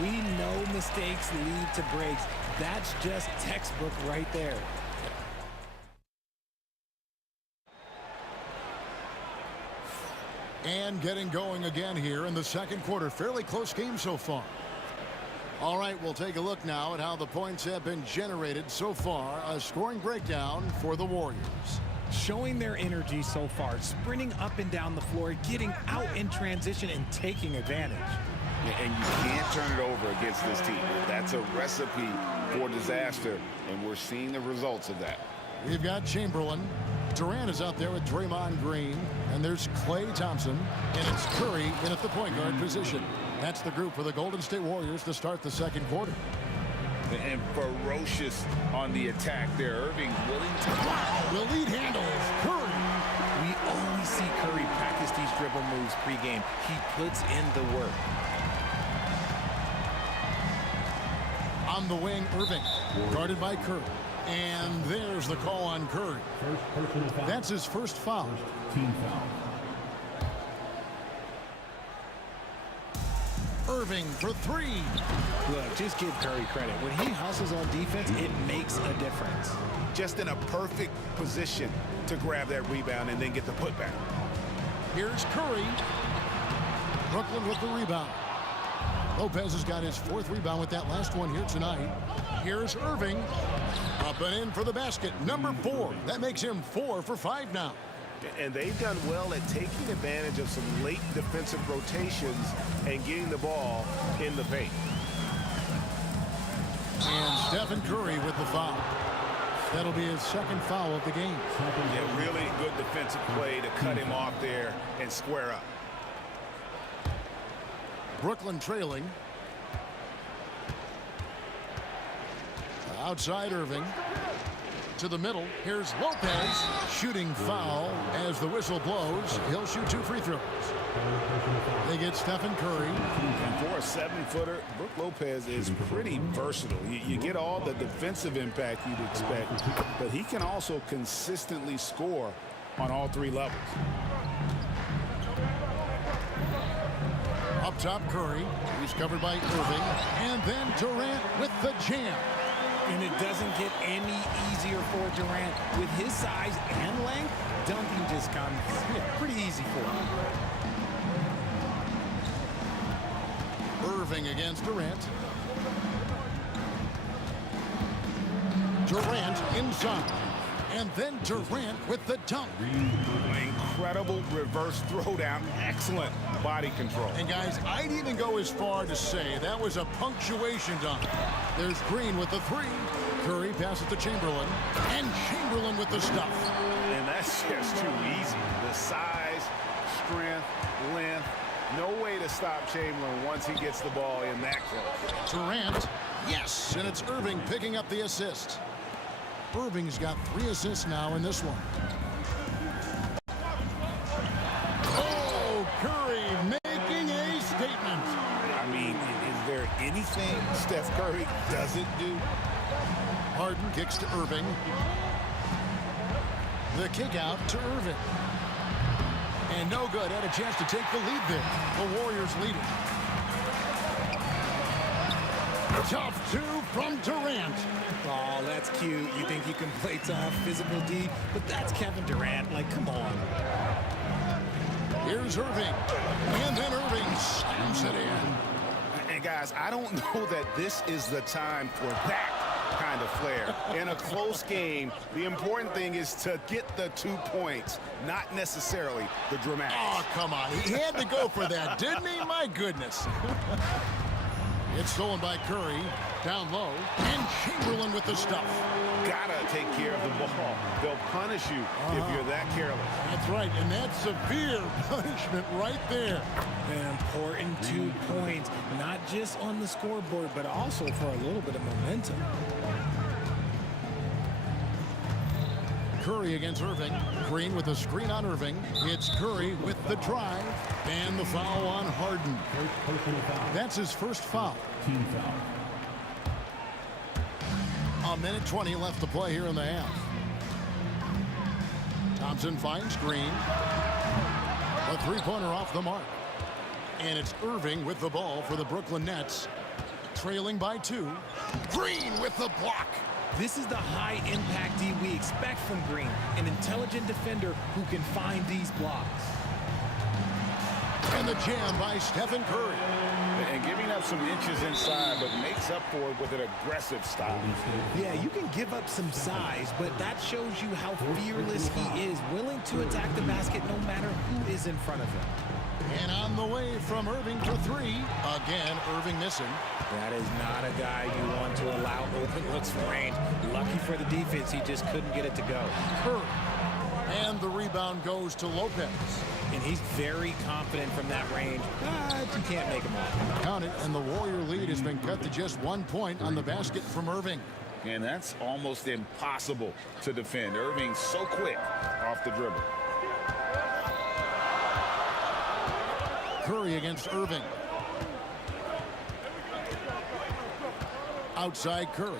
We know mistakes lead to breaks. That's just textbook right there. And getting going again here in the second quarter. Fairly close game so far. All right, we'll take a look now at how the points have been generated so far. A scoring breakdown for the Warriors. Showing their energy so far, sprinting up and down the floor, getting out in transition and taking advantage. And you can't turn it over against this team. That's a recipe for disaster, and we're seeing the results of that. We've got Chamberlain. Durant is out there with Draymond Green. And there's Klay Thompson. And it's Curry in at the point guard position. That's the group for the Golden State Warriors to start the second quarter. And ferocious on the attack there. Irving willing to... Wow, the lead handles. Curry. We always we see Curry practice these dribble moves pregame. He puts in the work. On the wing, Irving, guarded by Curry. And there's the call on Curry. That's his first foul. Team foul. Irving for three. Look, just give Curry credit. When he hustles on defense, it makes a difference. Just in a perfect position to grab that rebound and then get the putback. Here's Curry. Brooklyn with the rebound. Lopez has got his fourth rebound with that last one here tonight. Here's Irving. Up and in for the basket. Number 4. That makes him 4 for 5 now. And they've done well at taking advantage of some late defensive rotations and getting the ball in the paint. And Stephen Curry with the foul. That'll be his second foul of the game. Yeah, really good defensive play to cut him off there and square up. Brooklyn trailing. Outside Irving. To the middle. Here's Lopez. Shooting foul as the whistle blows. He'll shoot 2 free throws. They get Stephen Curry. And for a 7-footer, Brook Lopez is pretty versatile. You get all the defensive impact you'd expect, but he can also consistently score on all 3 levels. Up top, Curry. He's covered by Irving. And then Durant with the jam. And it doesn't get any easier for Durant. With his size and length, dunking just comes pretty easy for him. Irving against Durant. Durant inside. And then Durant with the dunk. Incredible reverse throwdown. Excellent body control. And guys, I'd even go as far to say that was a punctuation dunk. There's Green with the 3. Curry passes to Chamberlain. And Chamberlain with the stuff. And that's just too easy. The size, strength, length. No way to stop Chamberlain once he gets the ball in that close. Durant, yes, and it's Irving picking up the assist. Irving's got 3 assists now in this one. Oh, Curry making a statement. I mean, is there anything Steph Curry doesn't do? Harden kicks to Irving. The kick out to Irving. And no good. Had a chance to take the lead there. The Warriors leading. Tough 2 from Durant. Oh, that's cute. You think you can play tough, physical D, but that's Kevin Durant. Like, come on. Here's Irving. And then Irving slams it in. And guys, I don't know that this is the time for that kind of flair. In a close game, the important thing is to get the 2 points, not necessarily the dramatics. Oh, come on. He had to go for that, didn't he? My goodness. It's stolen by Curry. Down low. And Chamberlain with the stuff. Gotta take care of the ball. They'll punish you if you're that careless. That's right, and that's severe punishment right there. An important 2 points, not just on the scoreboard, but also for a little bit of momentum. Curry against Irving. Green with a screen on Irving. It's Curry with the drive. And the foul on Harden. That's his first foul. Team foul. 1:20 left to play here in the half. Thompson finds Green. A 3-pointer off the mark. And it's Irving with the ball for the Brooklyn Nets. Trailing by 2. Green with the block. This is the high-impact D we expect from Green, an intelligent defender who can find these blocks. And the jam by Stephen Curry. And giving up some inches inside, but makes up for it with an aggressive style. Yeah, you can give up some size, but that shows you how fearless he is, willing to attack the basket no matter who is in front of him. And on the way from Irving for 3. Again, Irving missing. That is not a guy you want to allow open looks for range. Lucky for the defense, he just couldn't get it to go. Curry. And the rebound goes to Lopez. And he's very confident from that range, but you can't make him off. Count it, and the Warrior lead has been cut to just 1 point on the basket from Irving. And that's almost impossible to defend. Irving's so quick off the dribble. Curry against Irving. Outside Curry.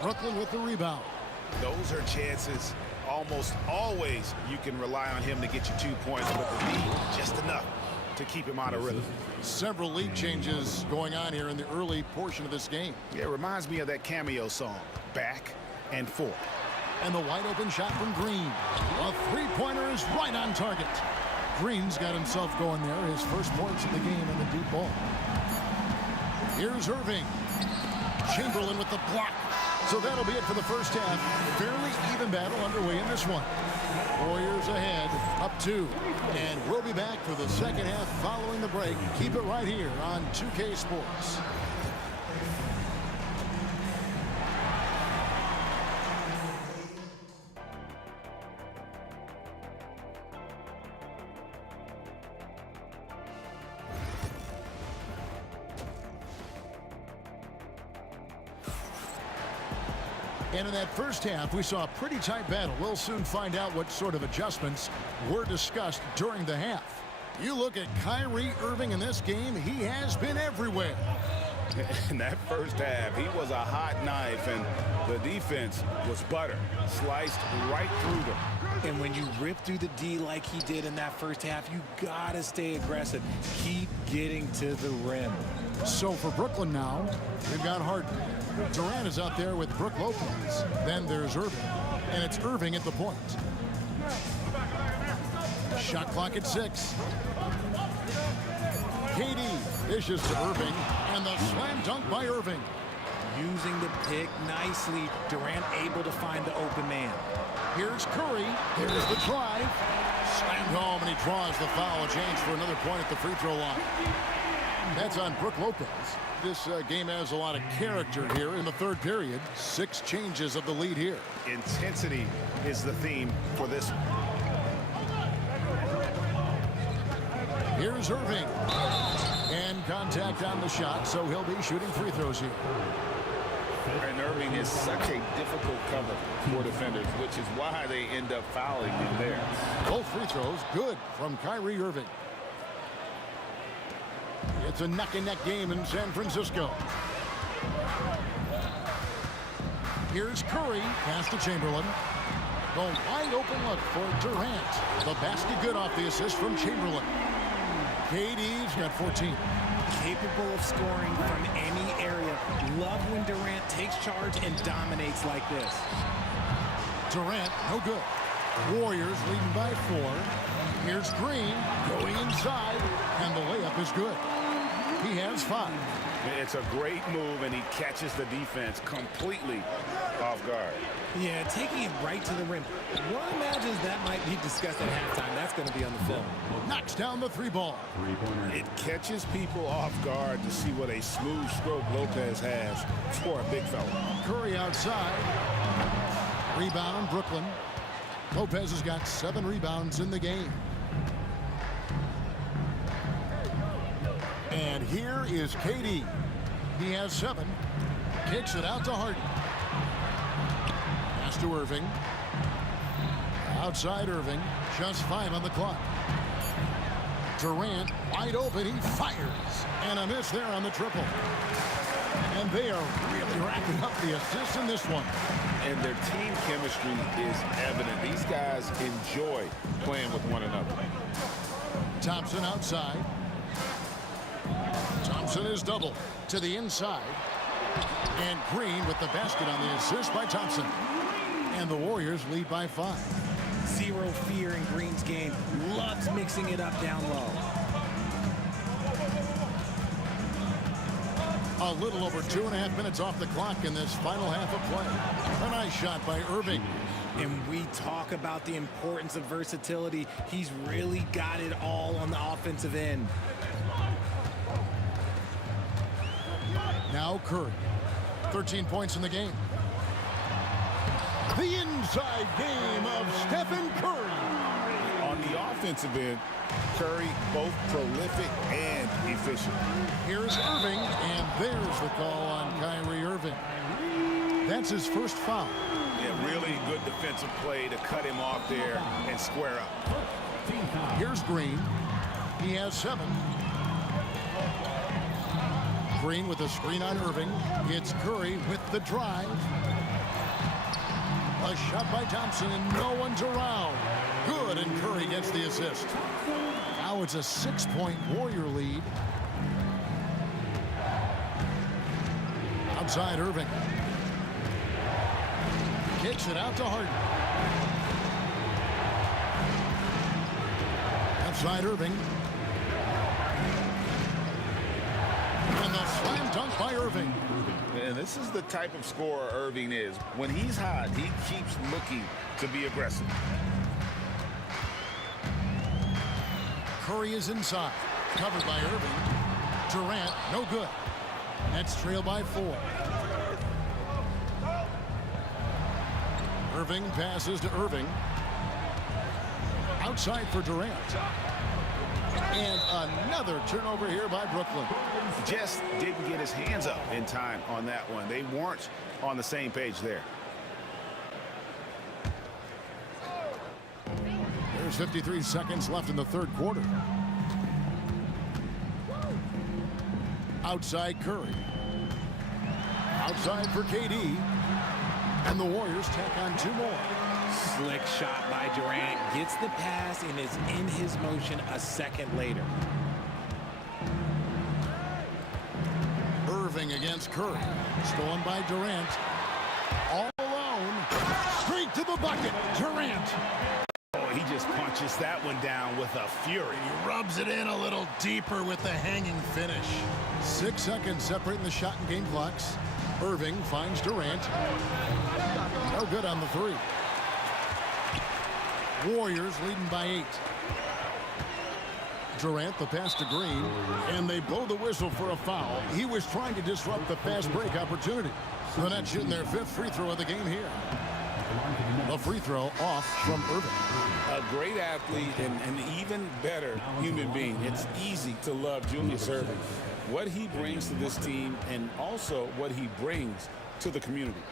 Brooklyn with the rebound. Those are chances almost always you can rely on him to get you 2 points, but the lead just enough to keep him out of rhythm. Several lead changes going on here in the early portion of this game. Yeah, it reminds me of that cameo song, Back and Forth. And the wide open shot from Green. A three-pointer is right on target. Green's got himself going there. His first points of the game in the deep ball. Here's Irving. Chamberlain with the block. So that'll be it for the first half. Fairly even battle underway in this one. Warriors ahead, up 2. And we'll be back for the second half following the break. Keep it right here on 2K Sports. And in that first half, we saw a pretty tight battle. We'll soon find out what sort of adjustments were discussed during the half. You look at Kyrie Irving in this game, he has been everywhere. In that first half, he was a hot knife, and the defense was butter, sliced right through them. And when you rip through the D like he did in that first half, you gotta stay aggressive. Keep getting to the rim. So for Brooklyn now, they've got Harden. Durant is out there with Brook Lopez. Then there's Irving. And it's Irving at the point. Shot clock at 6. KD dishes to Irving. And the slam dunk by Irving. Using the pick nicely. Durant able to find the open man. Here's Curry. Here's the drive. Slammed home, and he draws the foul. A chance for another point at the free throw line. That's on Brook Lopez. This game has a lot of character here in the third period. 6 changes of the lead here. Intensity is the theme for this one. Here's Irving. And contact on the shot, so he'll be shooting free throws here. And Irving is such a difficult cover for defenders, which is why they end up fouling him there. Both free throws good from Kyrie Irving. It's a neck-and-neck game in San Francisco. Here's Curry. Pass to Chamberlain. The wide open look for Durant. The basket good off the assist from Chamberlain. KD's got 14. Capable of scoring from any area. Love when Durant takes charge and dominates like this. Durant, no good. Warriors leading by 4. Here's Green going inside, and the layup is good. He has 5. It's a great move, and he catches the defense completely off guard. Yeah, taking it right to the rim. One imagines that might be discussed at halftime. That's going to be on the film. Knocks down the 3 ball. It catches people off guard to see what a smooth stroke Lopez has for a big fella. Curry outside. Rebound, Brooklyn. Lopez has got 7 rebounds in the game. And here is KD. He has 7. Kicks it out to Harden. Pass to Irving. Outside Irving. Just 5 on the clock. Durant wide open. He fires. And a miss there on the triple. And they are really racking up the assists in this one. And their team chemistry is evident. These guys enjoy playing with one another. Thompson outside. Thompson is double to the inside. And Green with the basket on the assist by Thompson. And the Warriors lead by 5. Zero fear in Green's game. Loves mixing it up down low. A little over 2.5 minutes off the clock in this final half of play. A nice shot by Irving. And we talk about the importance of versatility. He's really got it all on the offensive end. Now Curry. 13 points in the game. The inside game of Stephen Curry. On the offensive end, Curry both prolific and efficient. Here's Irving, and there's the call on Kyrie Irving. That's his first foul. Yeah, really good defensive play to cut him off there and square up. Here Here's Green. He has 7. Green with a screen on Irving. It's Curry with the drive. A shot by Thompson, and no one's around. Good, and Curry gets the assist. Now it's a 6-point Warrior lead. Outside Irving. Kicks it out to Harden. Outside Irving. And the slam dunk by Irving. And this is the type of scorer Irving is. When he's hot, he keeps looking to be aggressive. Curry is inside. Covered by Irving. Durant, no good. Nets trail by 4. Irving passes to Irving. Outside for Durant. And another turnover here by Brooklyn. Just didn't get his hands up in time on that one. They weren't on the same page there. There's 53 seconds left in the third quarter. Outside Curry. Outside for KD. And the Warriors tack on 2 more. Slick shot by Durant. Gets the pass and is in his motion a second later. Irving against Curry. Stolen by Durant. All alone. Straight to the bucket. Durant. Oh, he just punches that one down with a fury. He rubs it in a little deeper with the hanging finish. 6 seconds separating the shot and game clocks. Irving finds Durant. No good on the 3. Warriors leading by 8. Durant, the pass to Green, and they blow the whistle for a foul. He was trying to disrupt the fast break opportunity. The Nets shooting their 5th free throw of the game here. A free throw off from Irving. A great athlete and an even better human being. It's easy to love Julius Irving. What he brings to this team and also what he brings to the community.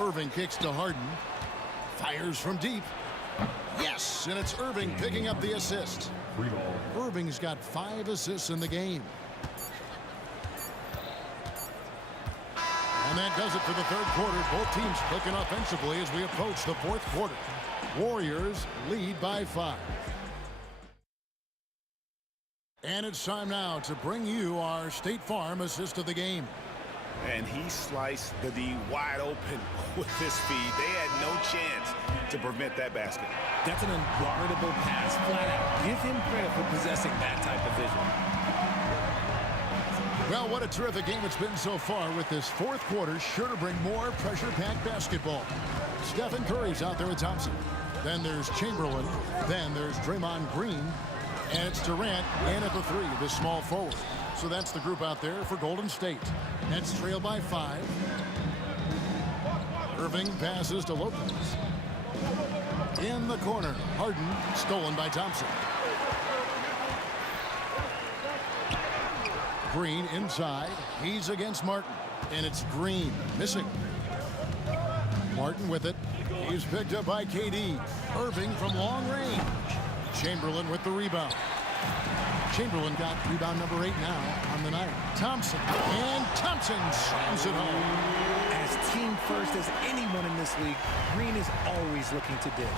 Irving kicks to Harden. Fires from deep. Yes, and it's Irving picking up the assist. Irving's got 5 assists in the game. And that does it for the third quarter. Both teams clicking offensively as we approach the fourth quarter. Warriors lead by 5. And it's time now to bring you our State Farm assist of the game. And he sliced the D wide open with his feed. They had no chance to prevent that basket. That's an unguardable pass, flat out. Give him credit for possessing that type of vision. Well, what a terrific game it's been so far, with this fourth quarter sure to bring more pressure-packed basketball. Stephen Curry's out there with Thompson. Then there's Chamberlain. Then there's Draymond Green. And it's Durant in at the 3, the small forward. So that's the group out there for Golden State. Nets trail by 5. Irving passes to Lopez. In the corner, Harden, stolen by Thompson. Green inside. He's against Martin. And it's Green missing. Martin with it. He's picked up by KD. Irving from long range. Chamberlain with the rebound. Chamberlain got rebound number 8 now on the night. Thompson. And Thompson slams it home. As team first as anyone in this league, Green is always looking to dish.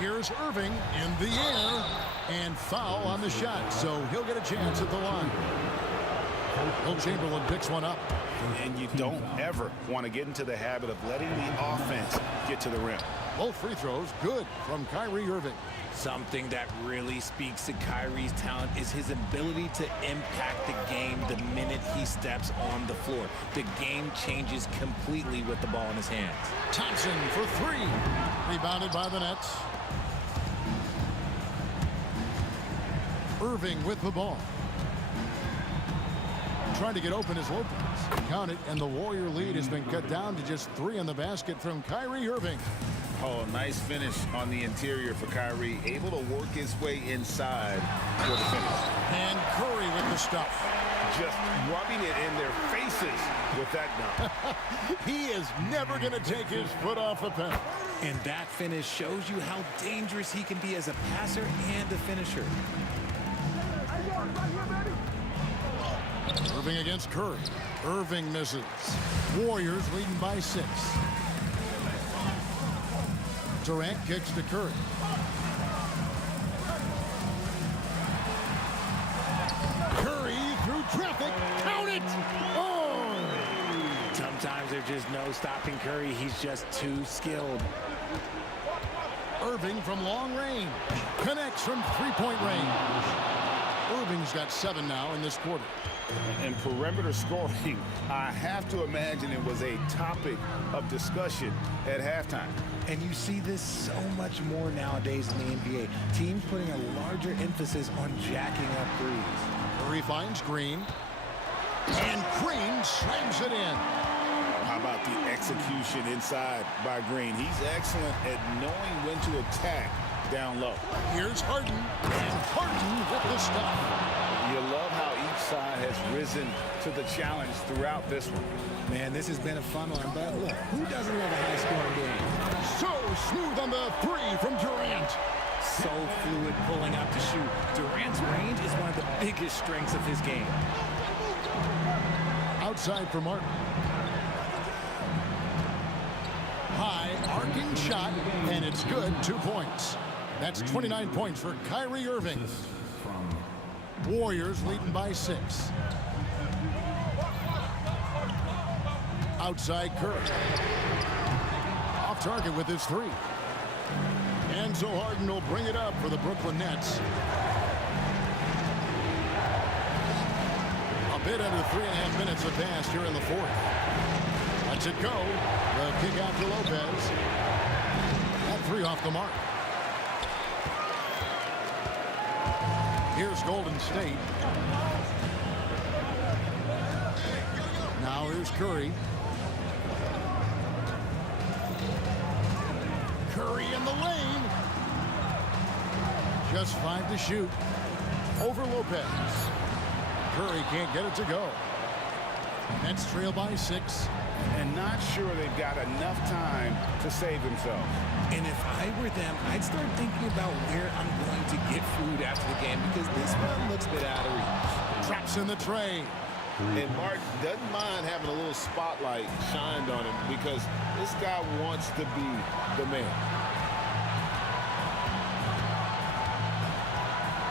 Here's Irving in the air. And foul on the shot. So he'll get a chance at the line. Will Chamberlain picks one up. And you don't ever want to get into the habit of letting the offense get to the rim. Both free throws good from Kyrie Irving. Something that really speaks to Kyrie's talent is his ability to impact the game the minute he steps on the floor. The game changes completely with the ball in his hands. Thompson for 3. Rebounded by the Nets. Irving with the ball. Trying to get open is Lopez. Count it, and the Warrior lead has been cut down to just 3 in the basket from Kyrie Irving. Oh, nice finish on the interior for Kyrie. Able to work his way inside for the finish. And Curry with the stuff. Just rubbing it in their faces with that dunk. He is never going to take his foot off the pedal. And that finish shows you how dangerous he can be as a passer and a finisher. Irving against Curry. Irving misses. Warriors leading by 6. Durant kicks to Curry. Curry through traffic. Count it! Oh! Sometimes there's just no stopping Curry. He's just too skilled. Irving from long range. Connects from three-point range. Irving's got 7 now in this quarter. And perimeter scoring, I have to imagine it was a topic of discussion at halftime. And you see this so much more nowadays in the NBA. Teams putting a larger emphasis on jacking up threes. Curry finds Green. And Green slams it in. How about the execution inside by Green? He's excellent at knowing when to attack down low. Here's Harden. And Harden with the stuff. You love how each side has risen to the challenge throughout this one. Man, this has been a fun one, but look, who doesn't love a high-scoring game? So smooth on the 3 from Durant. So fluid pulling out to shoot. Durant's range is one of the biggest strengths of his game. Outside for Martin. High arcing shot, and it's good. 2 points. That's 29 points for Kyrie Irving. Warriors leading by 6. Outside Curry. Off target with his 3. And so Harden will bring it up for the Brooklyn Nets. A bit under 3.5 minutes have passed here in the 4th. Lets it go. The kick out to Lopez. That 3 off the mark. Here's Golden State. Now here's Curry. Curry in the lane. Just 5 to shoot. Over Lopez. Curry can't get it to go. Nets trail by 6. And not sure they've got enough time to save themselves. And if I were them, I'd start thinking about where I'm going to get food after the game because this one looks a bit out of reach. Traps in the tray. And Martin doesn't mind having a little spotlight shined on him because this guy wants to be the man.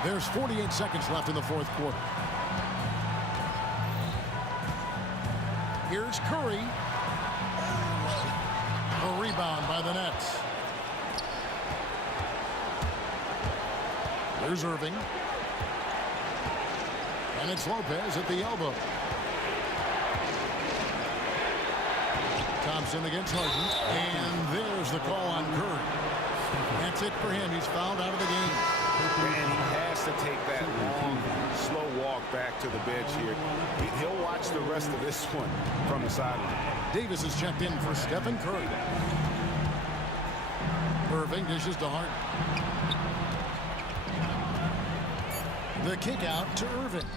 There's 48 seconds left in the 4th quarter. Here's Curry. A rebound by the Nets. There's Irving. And it's Lopez at the elbow. Thompson against Harden. And there's the call on Curry. That's it for him. He's fouled out of the game. And he has to take that long, slow walk back to the bench here. He'll watch the rest of this one from the sideline. Davis is checked in for Stephen Curry. Irving dishes to Harden. The kick out to Irving.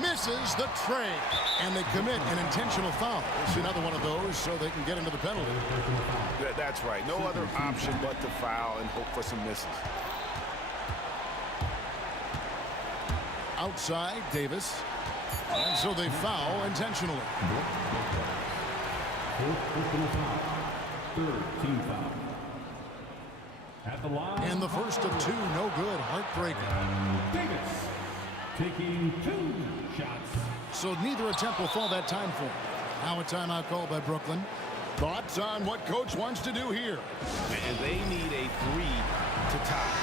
Misses the tray. And they commit an intentional foul. It's another one of those so they can get into the penalty. That's right. No other option but to foul and hope for some misses. Outside, Davis. And so they foul intentionally. Third team foul. At the line. And the first of 2, no good. Heartbreaker. Davis taking 2 shots. So neither attempt will fall that time for him. Now a timeout call by Brooklyn. Thoughts on what coach wants to do here? And they need a 3 to tie.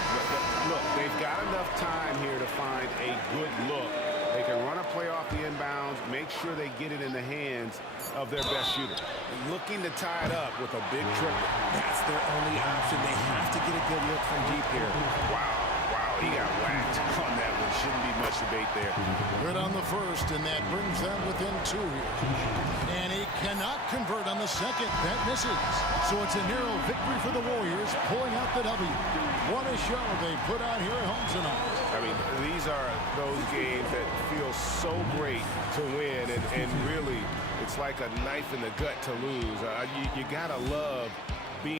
Look, they've got enough time here to find a good look. They can run a play off the inbounds, make sure they get it in the hands of their best shooter. Looking to tie it up with a big triple. That's their only option. They have to get a good look from deep here. Wow, he got whacked on that one. Shouldn't be much debate there. Good on the first, and that brings them within 2 here. And he cannot convert on the second. That misses. So it's a narrow victory for the Warriors, pulling out the W. What a show they put on here at home tonight. I mean, these are those games that feel so great to win, and really, it's like a knife in the gut to lose. You gotta love being.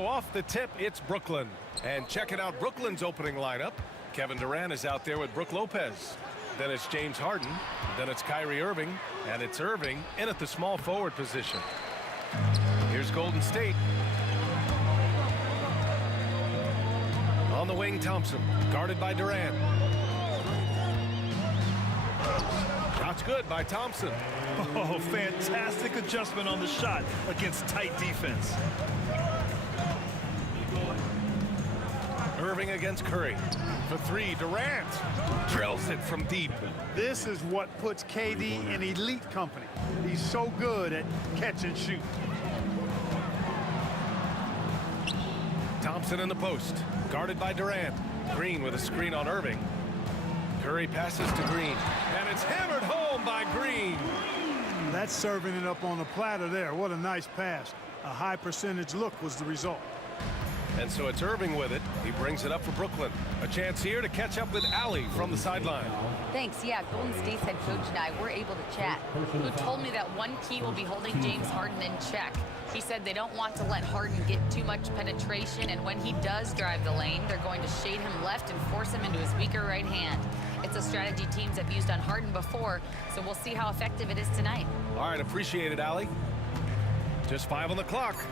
So off the tip, it's Brooklyn. And checking out Brooklyn's opening lineup. Kevin Durant is out there with Brook Lopez. Then it's James Harden. Then it's Kyrie Irving. And it's Irving in at the small forward position. Here's Golden State. On the wing, Thompson, guarded by Durant. Shot's good by Thompson. Oh, fantastic adjustment on the shot against tight defense. Irving against Curry. For three, Durant drills it from deep. This is what puts KD in elite company. He's so good at catch and shoot. Thompson in the post, guarded by Durant. Green with a screen on Irving. Curry passes to Green, and it's hammered home by Green. That's serving it up on the platter there. What a nice pass. A high percentage look was the result. And so it's Irving with it. He brings it up for Brooklyn. A chance here to catch up with Allie from the sideline. Thanks. Yeah, Golden State's head coach and I were able to chat. Who told me that one key will be holding James Harden in check. He said they don't want to let Harden get too much penetration, and when he does drive the lane, they're going to shade him left and force him into his weaker right hand. It's a strategy teams have used on Harden before, so we'll see how effective it is tonight. All right, appreciate it, Allie. Just 5 on the clock.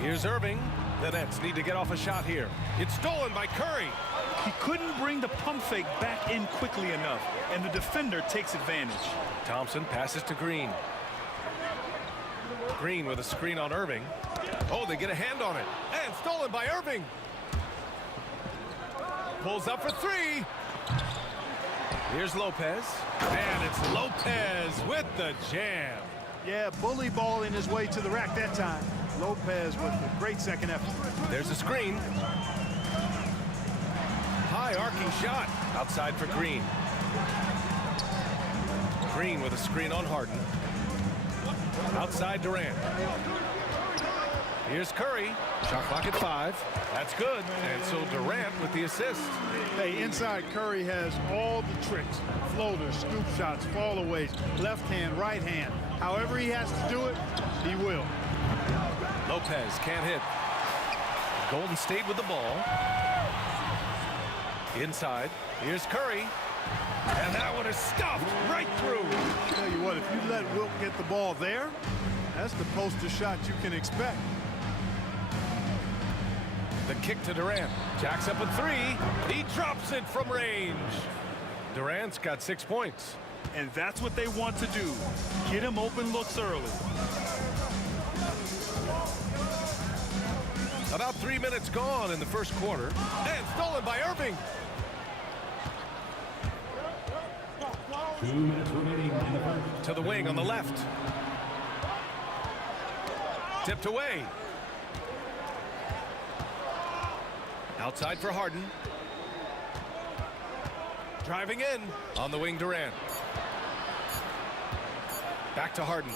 Here's Irving. The Nets need to get off a shot here. It's stolen by Curry. He couldn't bring the pump fake back in quickly enough, and the defender takes advantage. Thompson passes to Green. Green with a screen on Irving. Oh, they get a hand on it. And stolen by Irving. Pulls up for three. Here's Lopez. And it's Lopez with the jam. Yeah, bully balling his way to the rack that time. Lopez with a great second effort. There's a screen. High arcing shot. Outside for Green. Green with a screen on Harden. Outside Durant. Here's Curry. Shot clock at 5. That's good. And so Durant with the assist. Hey, inside Curry has all the tricks. Floaters, scoop shots, fallaways, left hand, right hand. However he has to do it, he will. Lopez can't hit. Golden State with the ball. Inside. Here's Curry. And that one is stuffed right through. I'll tell you what, if you let Wilt get the ball there, that's the poster shot you can expect. The kick to Durant. Jacks up a 3. He drops it from range. Durant's got 6 points. And that's what they want to do. Get him open looks early. About 3 minutes gone in the first quarter. And stolen by Irving. 2 minutes remaining in the first. To the wing on the left. Tipped away. Outside for Harden. Driving in. On the wing, Durant. Back to Harden.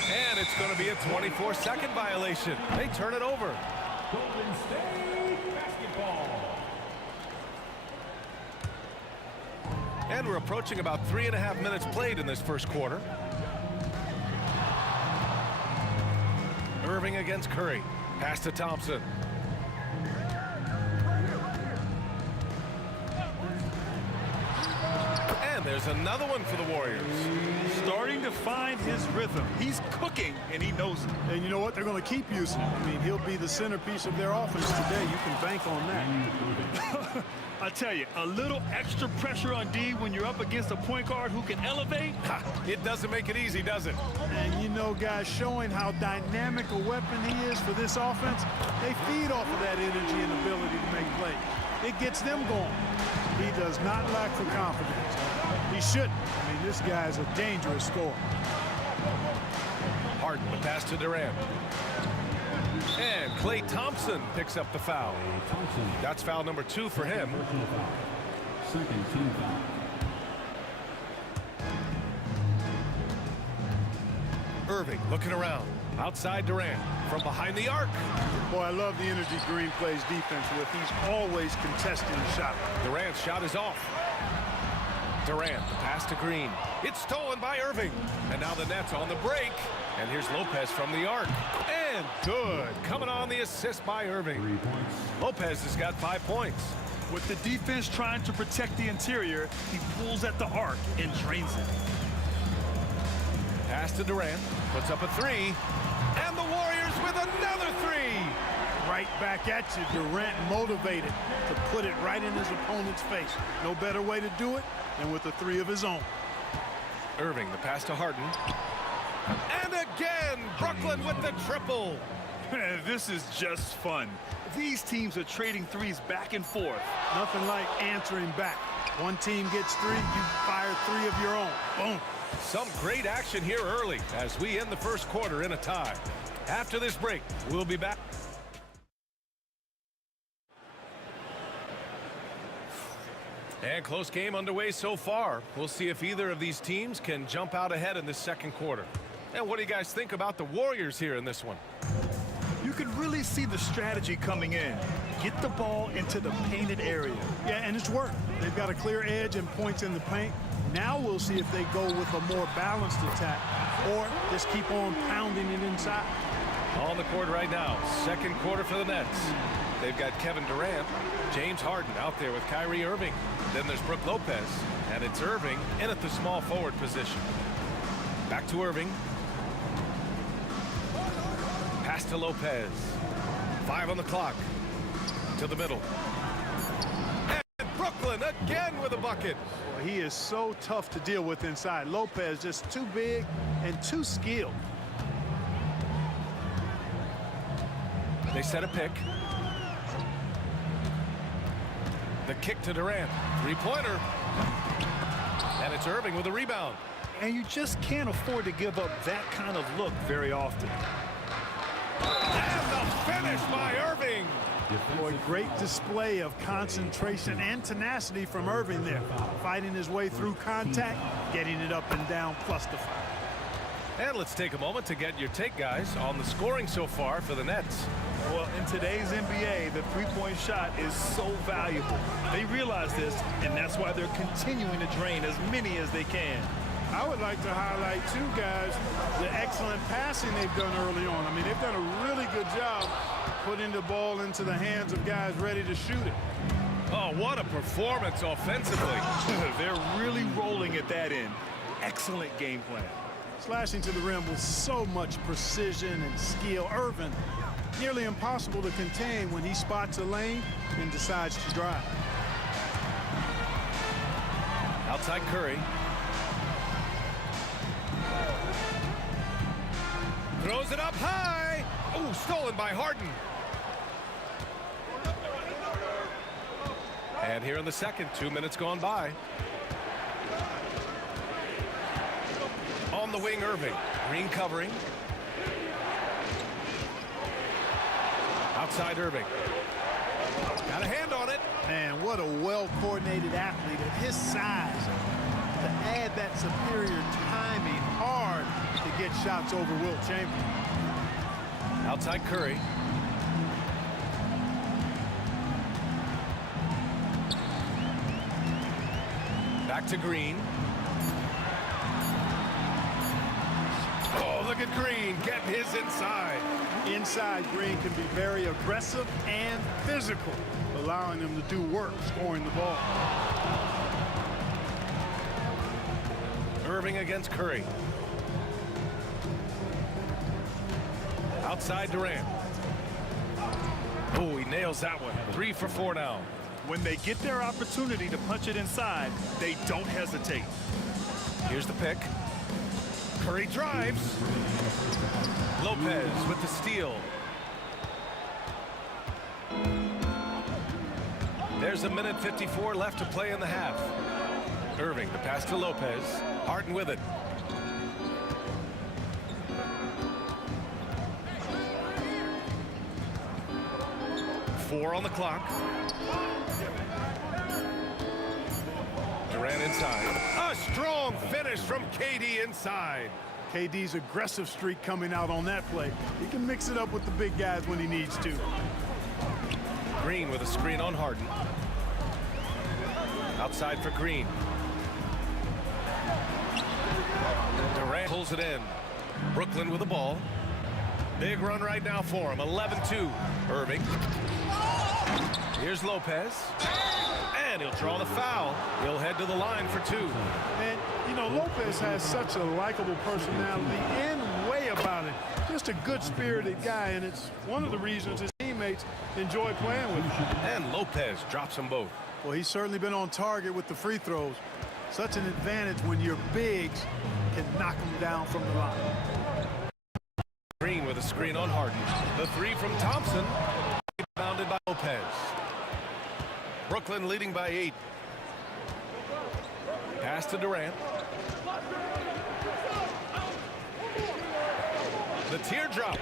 And it's going to be a 24-second violation. They turn it over. Golden State basketball. And we're approaching about 3.5 minutes played in this first quarter. Irving against Curry. Pass to Thompson. And there's another one for the Warriors. Starting to find his rhythm. He's cooking, and he knows it. And you know what? They're going to keep using him. I mean, he'll be the centerpiece of their offense today. You can bank on that. I tell you, a little extra pressure on D when you're up against a point guard who can elevate. It doesn't make it easy, does it? And you know, guys, showing how dynamic a weapon he is for this offense, they feed off of that energy and ability to make plays. It gets them going. He does not lack for confidence. He shouldn't. I mean, this guy's a dangerous scorer. Harden, the pass to Durant. And Klay Thompson picks up the foul. That's foul number 2 for him. Second team foul. Irving looking around. Outside Durant. From behind the arc. Boy, I love the energy Green plays defense with. He's always contesting the shot. Durant's shot is off. Durant, the pass to Green. It's stolen by Irving. And now the Nets on the break. And here's Lopez from the arc. And good. Coming on the assist by Irving. 3 points. Lopez has got 5 points. With the defense trying to protect the interior, he pulls at the arc and drains it. Pass to Durant. Puts up a 3. And the Warriors with another 3. Right back at you. Durant motivated to put it right in his opponent's face. No better way to do it than with a 3 of his own. Irving, the pass to Harden. And again, Brooklyn with the triple. This is just fun. These teams are trading threes back and forth. Nothing like answering back. One team gets 3, you fire 3 of your own. Boom. Some great action here early as we end the first quarter in a tie. After this break, we'll be back. And close game underway so far. We'll see if either of these teams can jump out ahead in this second quarter. And what do you guys think about the Warriors here in this one? You can really see the strategy coming in. Get the ball into the painted area. Yeah, and it's worked. They've got a clear edge and points in the paint. Now we'll see if they go with a more balanced attack or just keep on pounding it inside. On the court right now, second quarter for the Nets. They've got Kevin Durant, James Harden out there with Kyrie Irving. Then there's Brook Lopez, and it's Irving in at the small forward position. Back to Irving. Pass to Lopez. 5 on the clock. To the middle. And Brooklyn again with a bucket. Well, he is so tough to deal with inside. Lopez just too big and too skilled. They set a pick. The kick to Durant. 3-pointer. And it's Irving with a rebound. And you just can't afford to give up that kind of look very often. And the finish by Irving. Boy, great display of concentration and tenacity from Irving there. Fighting his way through contact, getting it up and down, plus the foul. And let's take a moment to get your take, guys, on the scoring so far for the Nets. Well, in today's NBA, the three-point shot is so valuable. They realize this, and that's why they're continuing to drain as many as they can. I would like to highlight, too, guys, the excellent passing they've done early on. I mean, they've done a really good job putting the ball into the hands of guys ready to shoot it. Oh, what a performance offensively. They're really rolling at that end. Excellent game plan. Slashing to the rim with so much precision and skill. Irving, nearly impossible to contain when he spots a lane and decides to drive. Outside Curry. Throws it up high. Oh, stolen by Harden. And here in the second, 2 minutes gone by. On the wing, Irving. Green covering. Outside Irving. Got a hand on it. Man, what a well-coordinated athlete at his size. To add that superior timing, hard to get shots over Wilt Chamberlain. Outside Curry. Back to Green. Oh, look at Green getting his inside. Inside, Green can be very aggressive and physical, allowing him to do work scoring the ball. Irving against Curry. Outside Durant. Oh, he nails that one. 3 for 4 now. When they get their opportunity to punch it inside, they don't hesitate. Here's the pick. Curry drives. Lopez with the steal. There's a minute 54 left to play in the half. Irving, the pass to Lopez. Harden with it. Four on the clock. Durant inside. A strong finish from KD inside. KD's aggressive streak coming out on that play. He can mix it up with the big guys when he needs to. Green with a screen on Harden. Outside for Green. Durant pulls it in. Brooklyn with the ball. Big run right now for him. 11-2. Irving. Here's Lopez. And he'll draw the foul. He'll head to the line for 2. And, you know, Lopez has such a likable personality and way about it. Just a good-spirited guy, and it's one of the reasons his teammates enjoy playing with him. And Lopez drops them both. Well, he's certainly been on target with the free throws. Such an advantage when your bigs can knock them down from the line. Green with a screen on Harden. The 3 from Thompson. Rebounded by Lopez. Brooklyn leading by 8. Pass to Durant. The teardrop.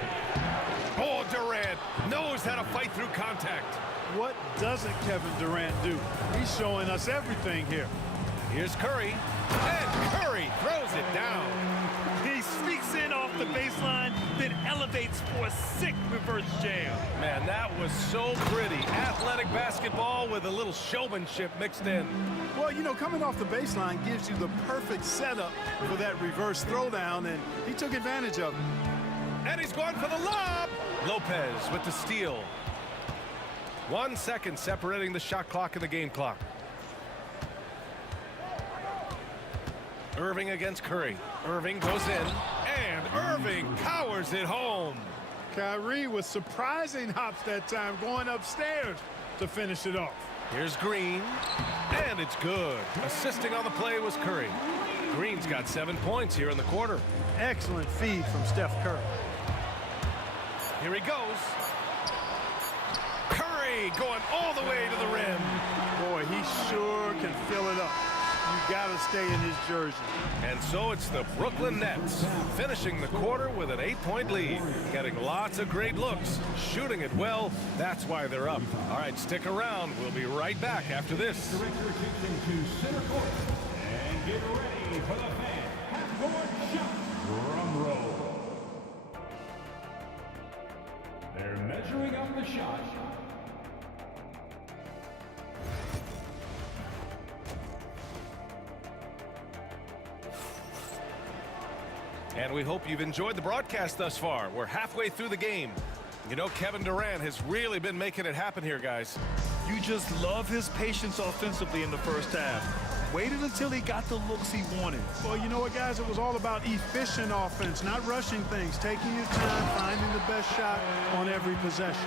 Oh, Durant knows how to fight through contact. What doesn't Kevin Durant do? He's showing us everything here. Here's Curry. And Curry throws it down. He sneaks in off the baseline, then elevates for a sick reverse jam. Man, that was so pretty. Athletic basketball with a little showmanship mixed in. Well, you know, coming off the baseline gives you the perfect setup for that reverse throwdown, and he took advantage of it. And he's going for the lob. Lopez with the steal. 1 second separating the shot clock and the game clock. Irving against Curry. Irving goes in, and Irving powers it home. Kyrie with surprising hops that time, going upstairs to finish it off. Here's Green, and it's good. Assisting on the play was Curry. Green's got 7 points here in the quarter. Excellent feed from Steph Curry. Here he goes. Curry going all the way to the rim. Boy, he sure can fill it up. You got to stay in his jersey. And so it's the Brooklyn Nets finishing the quarter with an 8-point lead. Getting lots of great looks. Shooting it well. That's why they're up. All right, stick around. We'll be right back after this. Director kicks into center court. And get ready for the fan half-court shot. Drum roll. They're measuring up the shot. And we hope you've enjoyed the broadcast thus far. We're halfway through the game. You know, Kevin Durant has really been making it happen here, guys. You just love his patience offensively in the first half. Waited until he got the looks he wanted. Well, you know what, guys? It was all about efficient offense, not rushing things, taking your time, finding the best shot on every possession.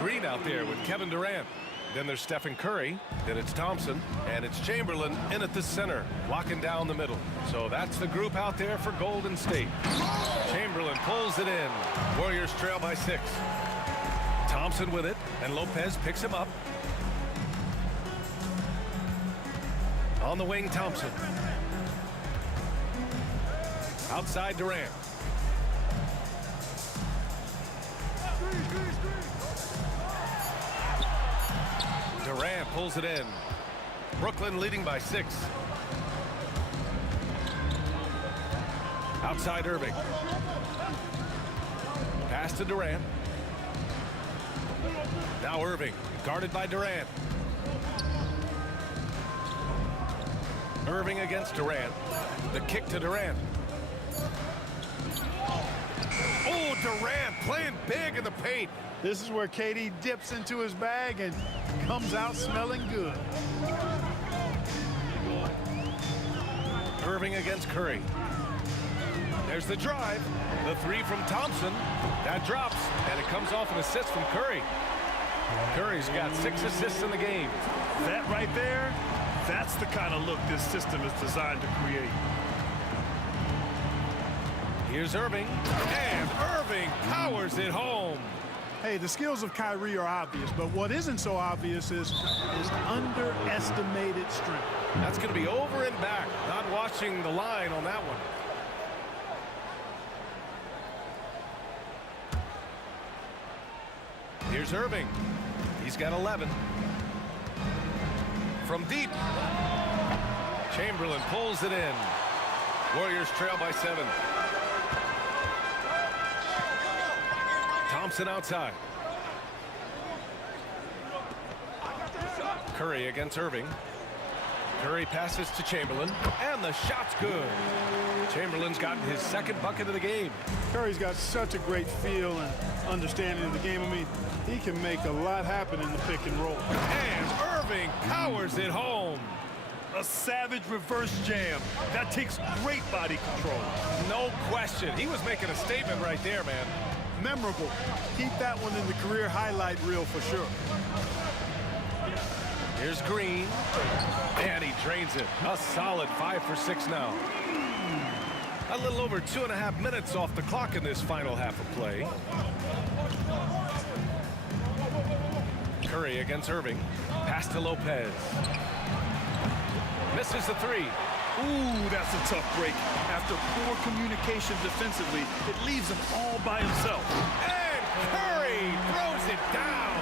Green out there with Kevin Durant. Then there's Stephen Curry. Then it's Thompson. And it's Chamberlain in at the center, locking down the middle. So that's the group out there for Golden State. Chamberlain pulls it in. Warriors trail by 6. Thompson with it, and Lopez picks him up. On the wing, Thompson. Outside, Durant. Durant pulls it in. Brooklyn leading by 6. Outside Irving. Pass to Durant. Now Irving, guarded by Durant. Irving against Durant. The kick to Durant. Oh, Durant playing big in the paint. This is where KD dips into his bag and comes out smelling good. Irving against Curry. There's the drive. The 3 from Thompson. That drops, and it comes off an assist from Curry. Curry's got 6 assists in the game. That right there, that's the kind of look this system is designed to create. Here's Irving, and Irving powers it home. Hey, the skills of Kyrie are obvious, but what isn't so obvious is his underestimated strength. That's going to be over and back. Not watching the line on that one. Here's Irving. He's got 11. From deep. Chamberlain pulls it in. Warriors trail by 7. Thompson outside. Curry against Irving. Curry passes to Chamberlain, and the shot's good. Chamberlain's gotten his second bucket of the game. Curry's got such a great feel and understanding of the game. I mean, he can make a lot happen in the pick and roll. And Irving powers it home. A savage reverse jam. That takes great body control. No question. He was making a statement right there, man. Memorable. Keep that one in the career highlight reel for sure. Here's Green, and he drains it. A solid 5 for 6 now. A little over 2.5 minutes off the clock in this final half of play. Curry against Irving. Pass to Lopez. Misses the three. Ooh, that's a tough break. After poor communication defensively, it leaves him all by himself. And Curry throws it down.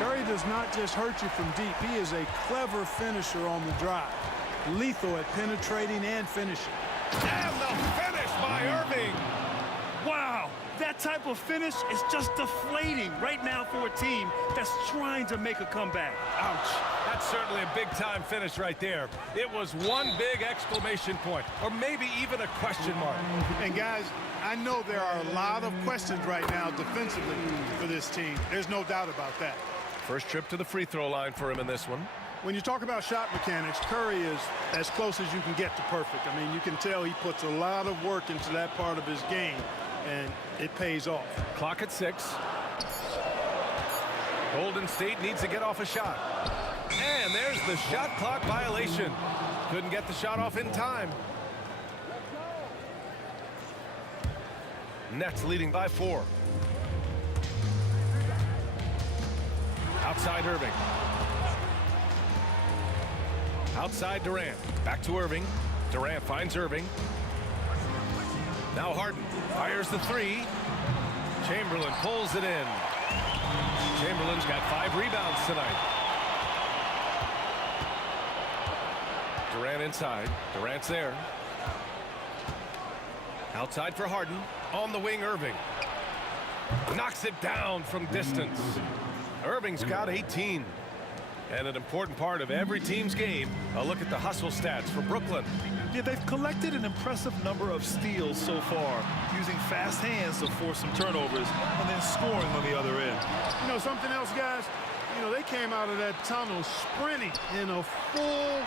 Curry does not just hurt you from deep. He is a clever finisher on the drive. Lethal at penetrating and finishing. And the finish by Irving. Wow, that type of finish is just deflating right now for a team that's trying to make a comeback. Ouch. That's certainly a big-time finish right there. It was one big exclamation point, or maybe even a question mark. And guys, I know there are a lot of questions right now defensively for this team. There's no doubt about that. First trip to the free throw line for him in this one. When you talk about shot mechanics, Curry is as close as you can get to perfect. I mean, you can tell he puts a lot of work into that part of his game, and it pays off. Clock at 6. Golden State needs to get off a shot. And there's the shot clock violation. Couldn't get the shot off in time. Nets leading by 4. Outside Irving. Outside Durant. Back to Irving. Durant finds Irving. Now Harden fires the 3. Chamberlain pulls it in. Chamberlain's got 5 rebounds tonight. Durant inside. Durant's there. Outside for Harden. On the wing, Irving. Knocks it down from distance. Irving's got 18. And an important part of every team's game, a look at the hustle stats for Brooklyn. Yeah, they've collected an impressive number of steals so far, using fast hands to force some turnovers and then scoring on the other end. You know something else, guys? You know, they came out of that tunnel sprinting in a full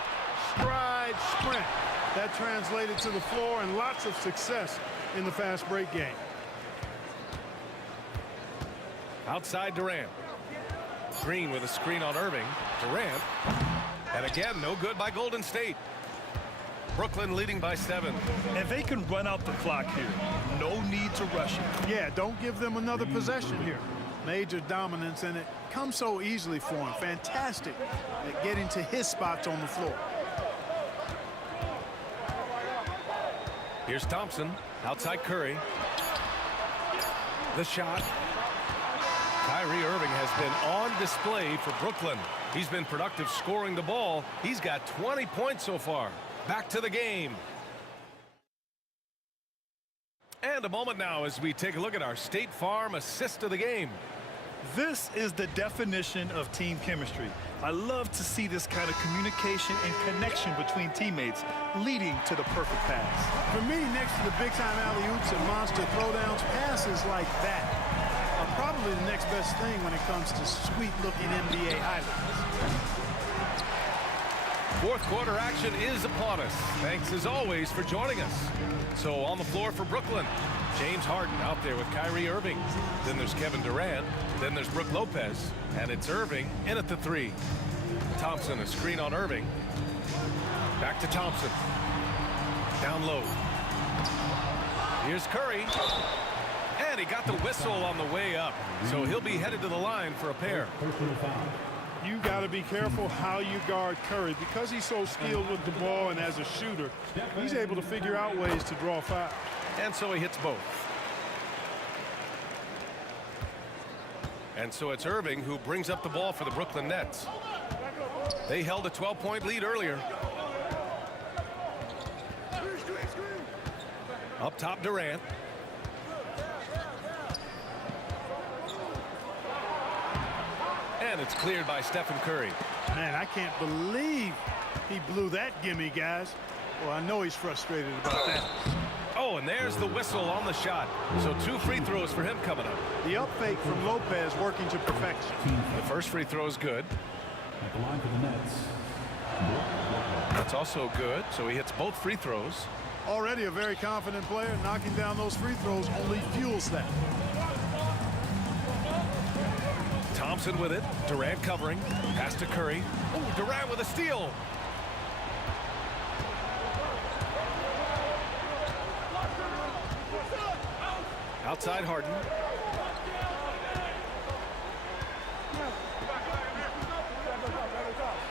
stride sprint. That translated to the floor and lots of success in the fast break game. Outside Durant. Green with a screen on Irving. Durant. And again, no good by Golden State. Brooklyn leading by 7. And they can run out the clock here. No need to rush it. Yeah, don't give them another possession here. Major dominance, and it comes so easily for him. Fantastic at getting to his spots on the floor. Here's Thompson. Outside Curry. The shot. Kyrie Irving has been on display for Brooklyn. He's been productive scoring the ball. He's got 20 points so far. Back to the game. And a moment now as we take a look at our State Farm assist of the game. This is the definition of team chemistry. I love to see this kind of communication and connection between teammates leading to the perfect pass. For me, next to the big-time alley-oops and monster throwdowns, passes like that are probably the next best thing when it comes to sweet-looking NBA highlights. Fourth quarter action is upon us. Thanks as always for joining us. So on the floor for Brooklyn, James Harden out there with Kyrie Irving. Then there's Kevin Durant. Then there's Brook Lopez. And it's Irving in at the 3. Thompson, a screen on Irving. Back to Thompson. Down low. Here's Curry. And he got the whistle on the way up. So he'll be headed to the line for a pair. You got to be careful how you guard Curry. Because he's so skilled with the ball and as a shooter, he's able to figure out ways to draw foul. And so he hits both. And so it's Irving who brings up the ball for the Brooklyn Nets. They held a 12-point lead earlier. Up top, Durant. And And it's cleared by Stephen Curry. Man, I can't believe he blew that gimme, guys. Well, I know he's frustrated about that. Oh, and there's the whistle on the shot. So 2 free throws for him coming up. The up fake from Lopez working to perfection. The first free throw is good. At the line for the Nets. That's also good. So he hits both free throws. Already a very confident player. Knocking down those free throws only fuels that. Thompson with it. Durant covering. Pass to Curry. Oh, Durant with a steal. Outside Harden.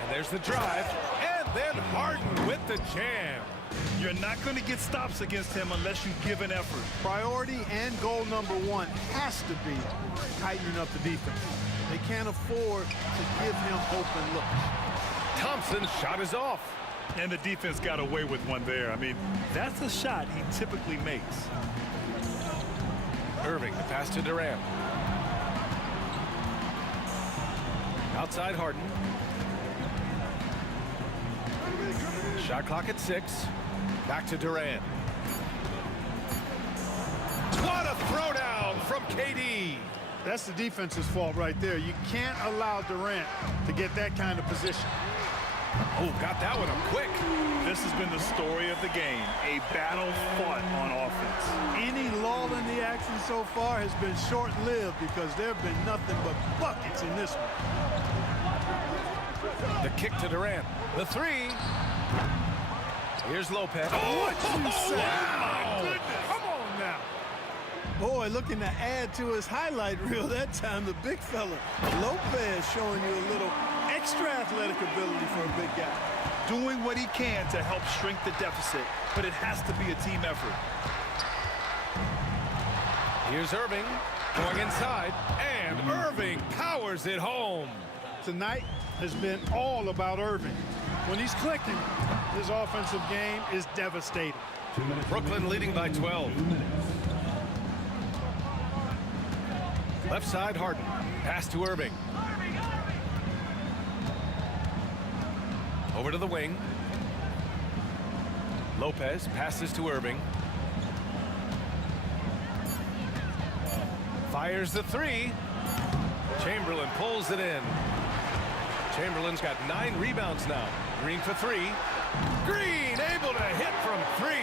And there's the drive. And then Harden with the jam. You're not going to get stops against him unless you give an effort. Priority and goal number 1 has to be tightening up the defense. They can't afford to give him open looks. Thompson's shot is off. And the defense got away with one there. I mean, that's a shot he typically makes. Irving, the pass to Durant. Outside Harden. Shot clock at 6. Back to Durant. What a throwdown from KD. That's the defense's fault right there. You can't allow Durant to get that kind of position. Oh, got that one up quick. This has been the story of the game, a battle fought on offense. Any lull in the action so far has been short-lived because there have been nothing but buckets in this one. The kick to Durant. The 3. Here's Lopez. Oh, what you say? Oh, my goodness. Come on now. Boy, looking to add to his highlight reel that time, the big fella. Lopez showing you a little extra athletic ability for a big guy. Doing what he can to help shrink the deficit, but it has to be a team effort. Here's Irving going inside, and Irving powers it home. Tonight has been all about Irving. When he's clicking, his offensive game is devastating. Brooklyn leading by 12. Left side, Harden. Pass to Irving. Over to the wing. Lopez passes to Irving. Fires the 3. Chamberlain pulls it in. Chamberlain's got 9 rebounds now. Green for 3. Green able to hit from 3.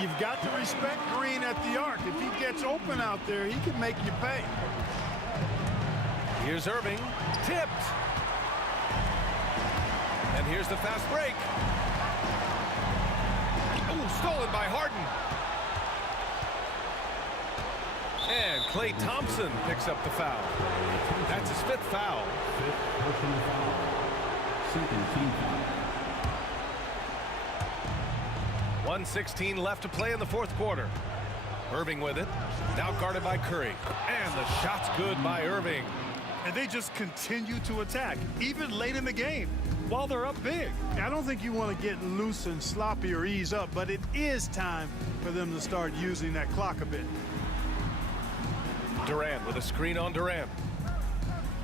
You've got to respect Green at the arc. If he gets open out there, he can make you pay. Here's Irving. Tipped. And here's the fast break. Oh, stolen by Harden. And Klay Thompson picks up the foul. That's his 5th foul. 5th personal foul. 2nd team foul. 1:16 left to play in the 4th quarter. Irving with it. Now guarded by Curry. And the shot's good by Irving. And they just continue to attack, even late in the game, while they're up big. I don't think you want to get loose and sloppy or ease up, but it is time for them to start using that clock a bit. Durant with a screen on Durant.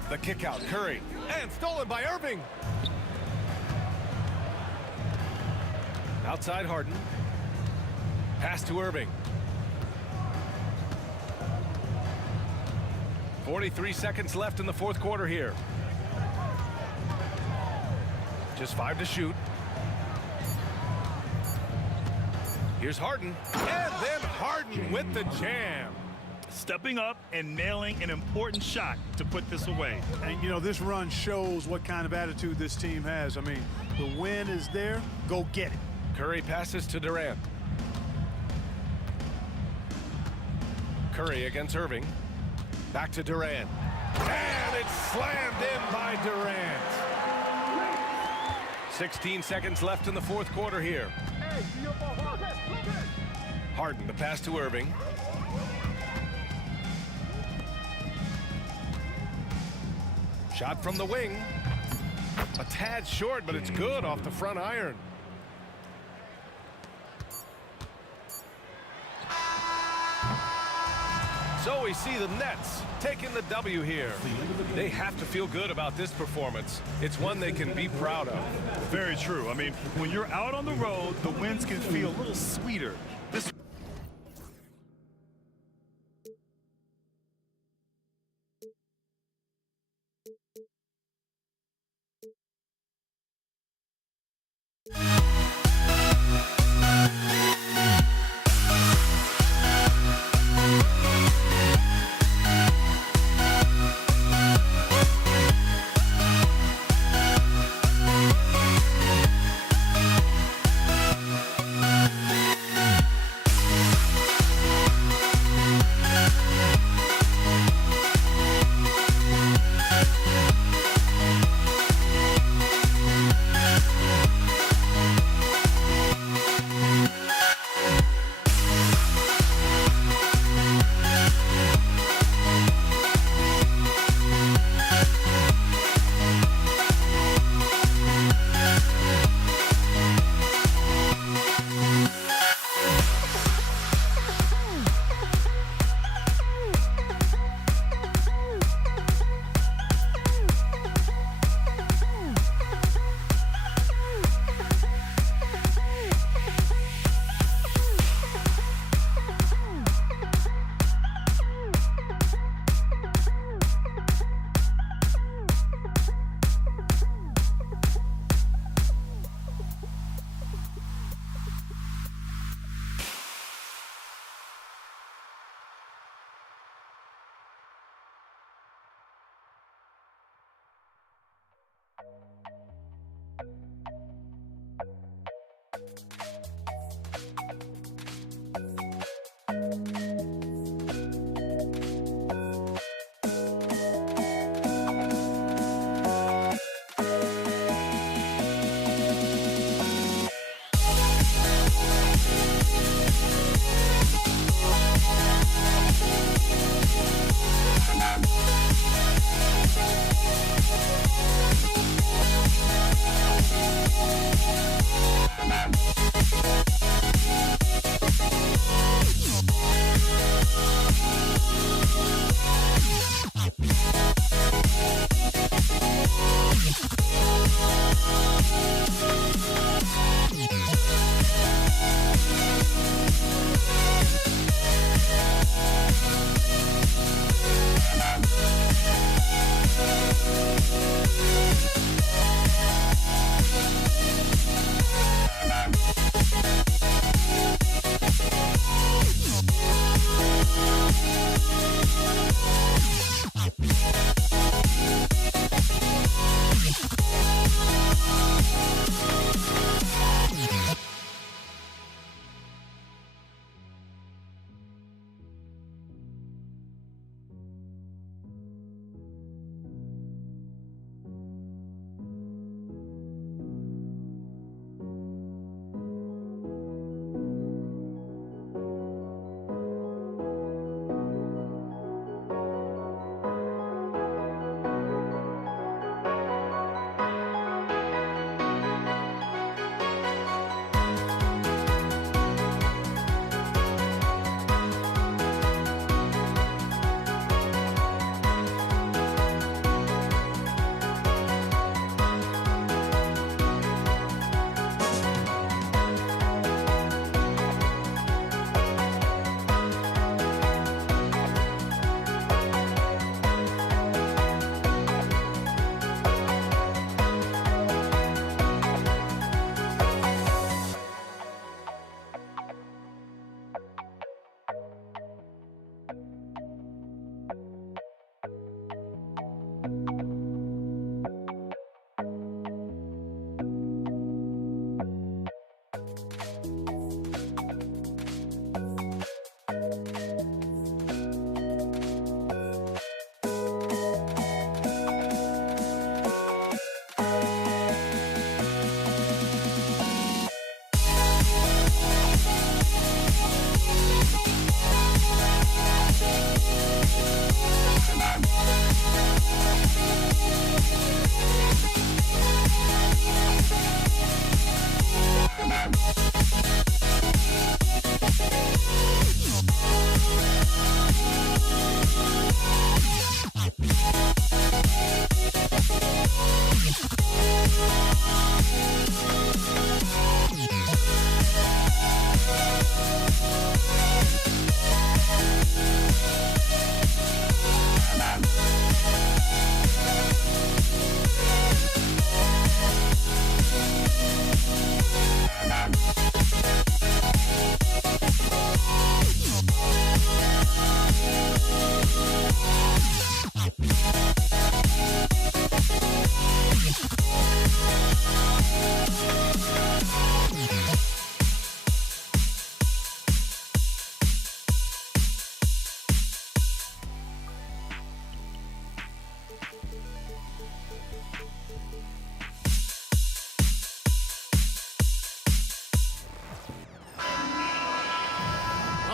The kick out, Curry. And stolen by Irving. Outside Harden. Pass to Irving. 43 seconds left in the 4th quarter here. Just 5 to shoot. Here's Harden. And then Harden with the jam. Stepping up and nailing an important shot to put this away. And, you know, this run shows what kind of attitude this team has. I mean, the win is there. Go get it. Curry passes to Durant. Curry against Irving. Back to Durant. And it's slammed in by Durant. 16 seconds left in the 4th quarter here. Harden, the pass to Irving. Shot from the wing. A tad short, but it's good off the front iron. So we see the Nets taking the W here. They have to feel good about this performance. It's one they can be proud of. Very true. I mean, when you're out on the road, the wins can feel a little sweeter. This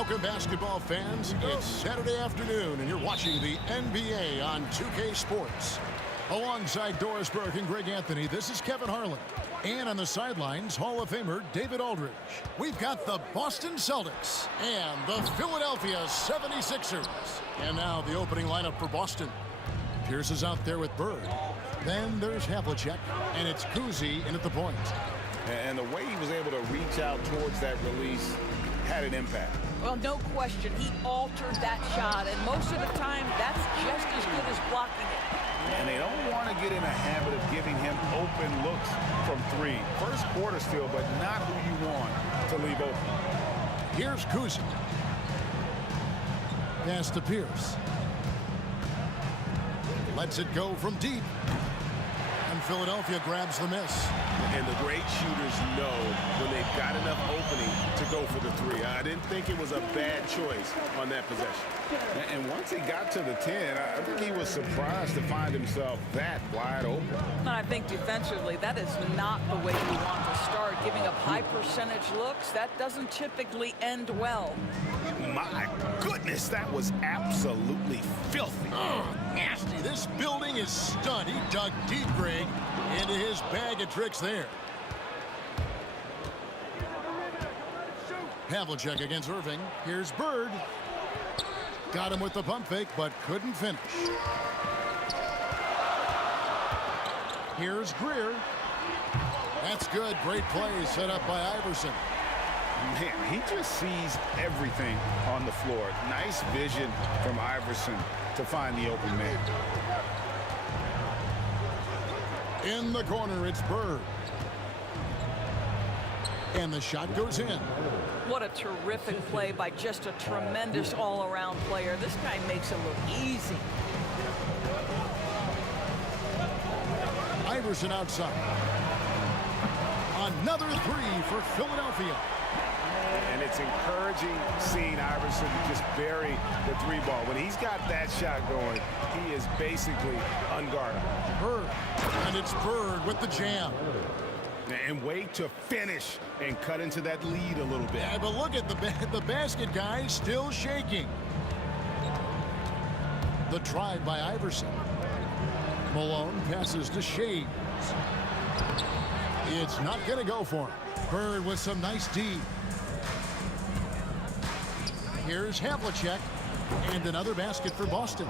Welcome, basketball fans. It's Saturday afternoon, and you're watching the NBA on 2K Sports. Alongside Doris Burke and Greg Anthony, this is Kevin Harlan. And on the sidelines, Hall of Famer David Aldridge. We've got the Boston Celtics and the Philadelphia 76ers. And now the opening lineup for Boston. Pierce is out there with Bird. Then there's Havlicek, and it's Kuzi in at the point. And the way he was able to reach out towards that release had an impact. Well, no question. He altered that shot, and most of the time, that's just as good as blocking it. And they don't want to get in a habit of giving him open looks from three. First quarter still, but not who you want to leave open. Here's Kuzi. Pass to Pierce. Lets it go from deep. And Philadelphia grabs the miss. And the great shooters know when they've got enough opening to go for the three. I didn't think it was a bad choice on that possession. And once he got to the 10, I think he was surprised to find himself that wide open. And I think defensively, that is not the way you want to start. Giving up high percentage looks, that doesn't typically end well. My goodness, that was absolutely filthy. Oh, nasty. This building is stunned. He dug deep, Greg, into his bag of tricks there. Havlicek against Irving. Here's Bird. Got him with the pump fake, but couldn't finish. Here's Greer. That's good. Great play set up by Iverson. Man, he just sees everything on the floor. Nice vision from Iverson to find the open man. In the corner, it's Bird. And the shot goes in. What a terrific play by just a tremendous all-around player. This guy makes it look easy. Iverson outside. Another three for Philadelphia. And it's encouraging seeing Iverson just bury the three ball. When he's got that shot going, he is basically unguardable. Bird. And it's Bird with the jam. And wait to finish and cut into that lead a little bit. Yeah, but look at the basket guy still shaking. The try by Iverson. Malone passes to Shades. It's not going to go for him. Bird with some nice D. Here's Havlicek. And another basket for Boston.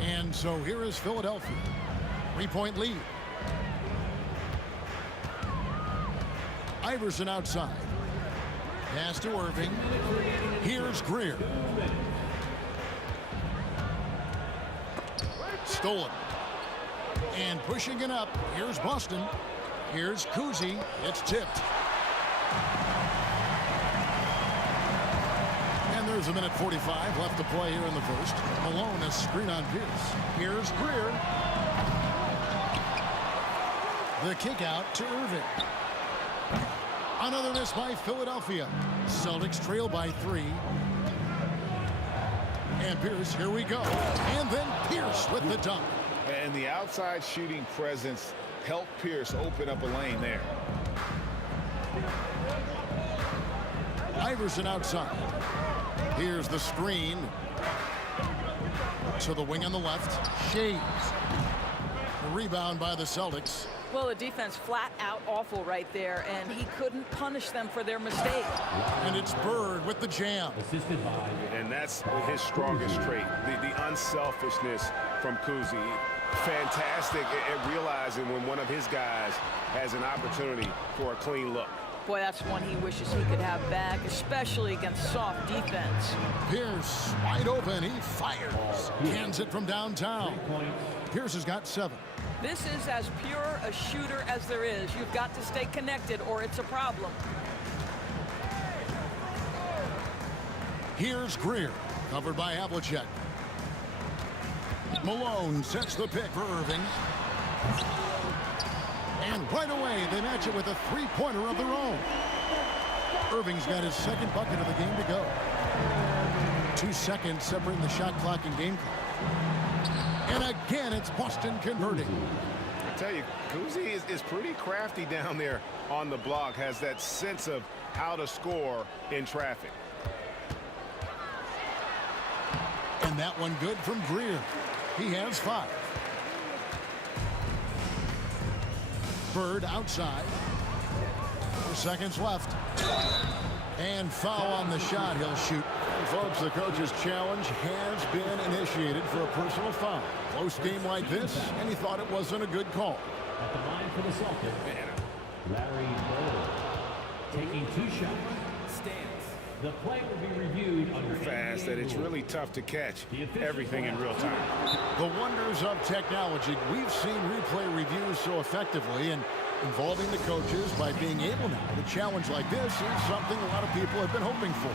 And so here is Philadelphia. 3-point lead. Iverson outside. Pass to Irving. Here's Greer. Stolen. And pushing it up. Here's Boston. Here's Kuzi. It's tipped. And there's a minute 45 left to play here in the first. Malone, a screen on Pierce. Here's Greer. The kick out to Irving. Another miss by Philadelphia. Celtics trail by 3. And Pierce, here we go. And then Pierce with the dunk. And the outside shooting presence helped Pierce open up a lane there. Iverson outside. Here's the screen. To the wing on the left. Shades. The rebound by the Celtics. Well, the defense flat out awful right there, and he couldn't punish them for their mistake. And it's Bird with the jam. And that's his strongest trait, the unselfishness from Kuzi. Fantastic at realizing when one of his guys has an opportunity for a clean look. Boy, that's one he wishes he could have back, especially against soft defense. Pierce wide open. He fires. Hands it from downtown. Pierce has got 7. This is as pure a shooter as there is. You've got to stay connected or it's a problem. Here's Greer. Covered by Havlicek. Malone sets the pick for Irving. And right away, they match it with a three-pointer of their own. Irving's got his second bucket of the game to go. 2 seconds separating the shot clock and game clock. And again, it's Boston converting. tell you, Kuzi is pretty crafty down there on the block, has that sense of how to score in traffic. And that one good from Greer. He has 5. Bird outside. 4 seconds left. And foul on the shot. He'll shoot. And folks, the coach's challenge has been initiated for a personal foul. Close game like this, and he thought it wasn't a good call. At the line for the Celtics, Larry Bird taking 2 shots. Stands. The play will be reviewed under fast that it's really tough to catch everything in real time. The wonders of technology. We've seen replay reviews so effectively, and involving the coaches by being able now to challenge like this is something a lot of people have been hoping for.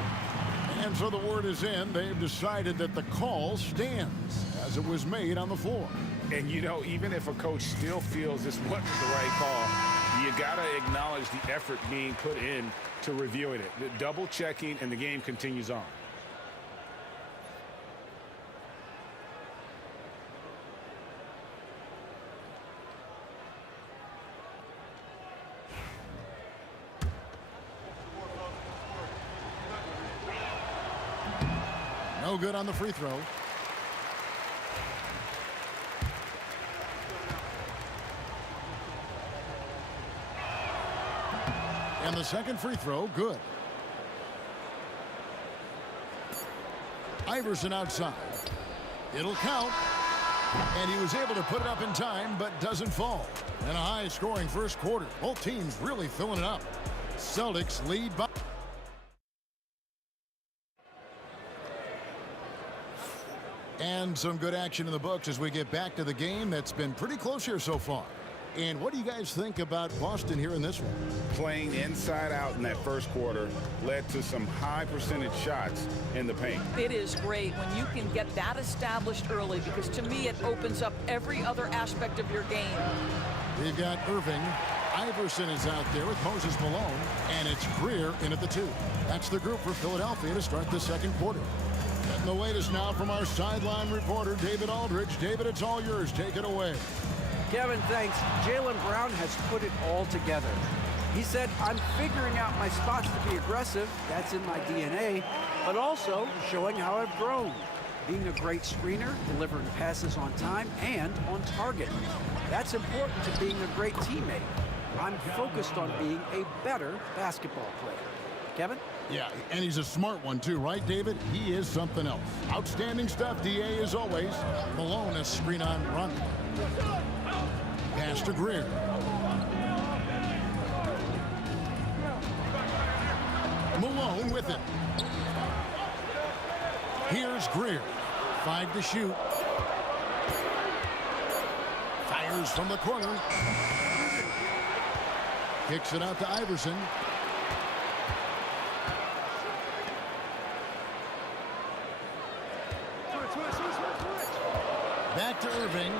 And so the word is in. They've decided that the call stands as it was made on the floor. And, you know, even if a coach still feels this wasn't the right call, you got to acknowledge the effort being put in to reviewing it. The double checking, and the game continues on. No good on the free throw. And the second free throw, good. Iverson outside. It'll count. And he was able to put it up in time, but doesn't fall. And a high-scoring first quarter. Both teams really filling it up. Celtics lead by... And some good action in the books as we get back to the game that's been pretty close here so far. And what do you guys think about Boston here in this one? Playing inside out in that first quarter led to some high percentage shots in the paint. It is great when you can get that established early, because to me it opens up every other aspect of your game. We've got Irving. Iverson is out there with Moses Malone, and it's Greer in at the 2. That's the group for Philadelphia to start the second quarter. Getting the latest now from our sideline reporter, David Aldridge. David, it's all yours. Take it away. Kevin, thanks. Jaylen Brown has put it all together. He said, I'm figuring out my spots to be aggressive. That's in my DNA. But also showing how I've grown. Being a great screener, delivering passes on time and on target. That's important to being a great teammate. I'm focused on being a better basketball player. Kevin? Yeah, and he's a smart one too, right, David? He is something else. Outstanding stuff, DA, as always. Malone, a screen on run. Pass to Greer. Malone with it. Here's Greer. 5 to shoot. Fires from the corner. Kicks it out to Iverson. Back to Irving.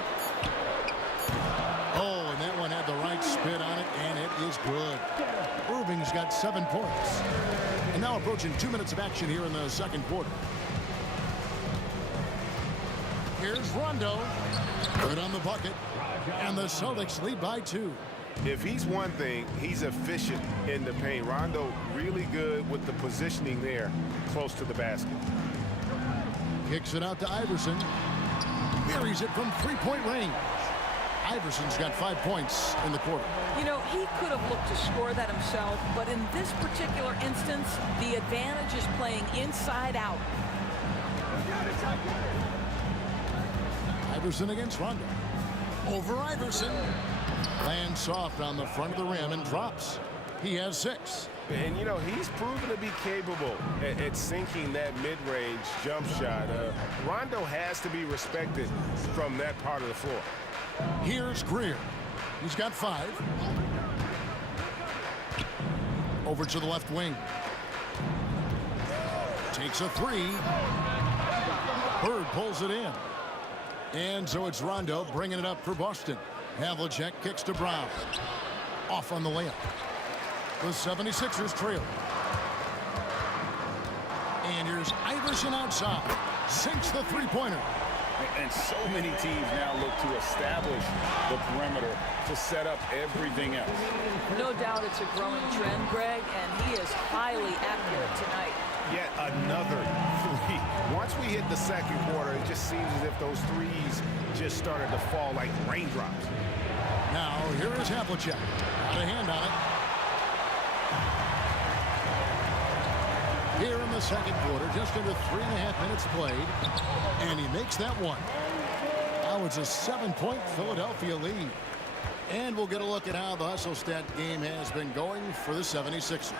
Oh, and that one had the right spin on it, and it is good. Irving's got 7 points. And now approaching 2 minutes of action here in the second quarter. Here's Rondo. Good on the bucket. And the Celtics lead by 2. If he's one thing, he's efficient in the paint. Rondo really good with the positioning there close to the basket. Kicks it out to Iverson. Buries it from 3-point range. Iverson's got 5 points in the quarter. You know, he could have looked to score that himself, but in this particular instance, the advantage is playing inside out. Iverson against Rondo. Over Iverson. Lands soft on the front of the rim and drops. He has 6. And, you know, he's proven to be capable at sinking that mid-range jump shot. Rondo has to be respected from that part of the floor. Here's Greer. He's got 5. Over to the left wing. Takes a 3. Bird pulls it in. And so it's Rondo bringing it up for Boston. Havlicek kicks to Brown. Off on the layup. The 76ers trail. And here's Iverson outside. Sinks the 3-pointer. And so many teams now look to establish the perimeter to set up everything else. No doubt it's a growing trend, Greg, and he is highly accurate tonight. Yet another three. Once we hit the second quarter, it just seems as if those threes just started to fall like raindrops. Now, here is Havlicek. Got a hand on it. Here in the second quarter, just under 3.5 minutes played, and he makes that one. Now it's a 7-point Philadelphia lead. And we'll get a look at how the hustle stat game has been going for the 76ers.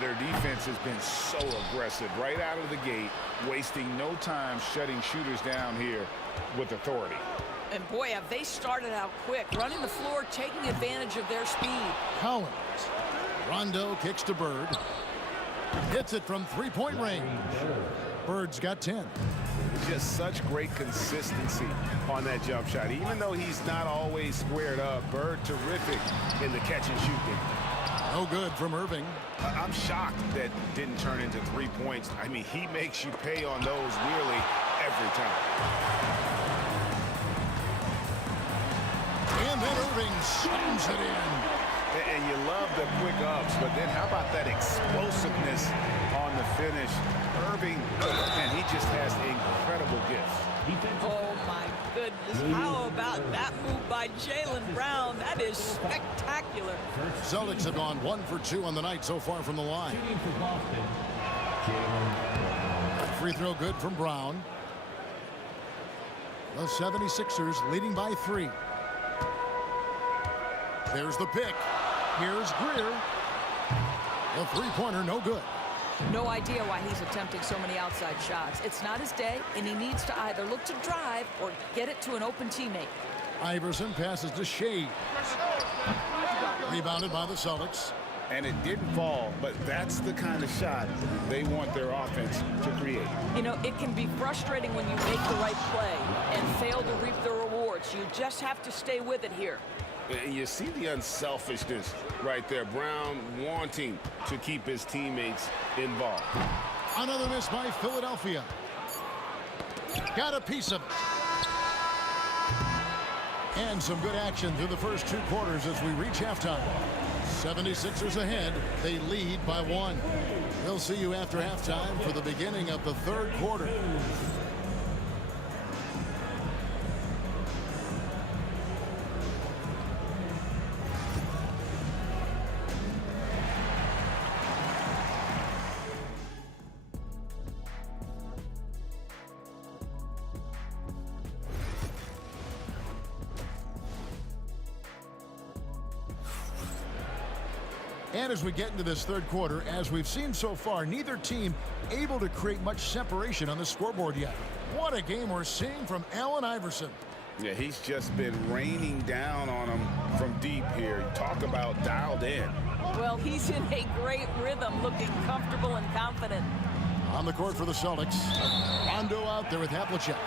Their defense has been so aggressive right out of the gate, wasting no time shutting shooters down here with authority. And boy, have they started out quick, running the floor, taking advantage of their speed. Collins. Rondo kicks to Bird. Hits it from three-point range. Bird's got 10. Just such great consistency on that jump shot. Even though he's not always squared up, Bird terrific in the catch and shoot game. No good from Irving. I'm shocked that didn't turn into 3 points. I mean, he makes you pay on those nearly every time. And then Irving slams it in. And you love the quick ups, but then how about that explosiveness on the finish? Irving, and he just has incredible gifts. Oh, my goodness. How about that move by Jaylen Brown? That is spectacular. Celtics have gone 1 for 2 on the night so far from the line. Free throw good from Brown. The 76ers leading by 3. There's the pick. Here's Greer. The three-pointer no good. No idea why he's attempting so many outside shots. It's not his day, and he needs to either look to drive or get it to an open teammate. Iverson passes to Shea. Rebounded by the Celtics. And it didn't fall, but that's the kind of shot they want their offense to create. You know, it can be frustrating when you make the right play and fail to reap the rewards. You just have to stay with it here. And you see the unselfishness right there. Brown wanting to keep his teammates involved. Another miss by Philadelphia. Got a piece of it. And some good action through the first 2 quarters as we reach halftime. 76ers ahead. They lead by 1. We'll see you after halftime for the beginning of the third quarter. And as we get into this third quarter, as we've seen so far, neither team able to create much separation on the scoreboard yet. What a game we're seeing from Allen Iverson. Yeah, he's just been raining down on them from deep here. Talk about dialed in. Well, he's in a great rhythm, looking comfortable and confident. On the court for the Celtics, Rondo out there with Havlicek.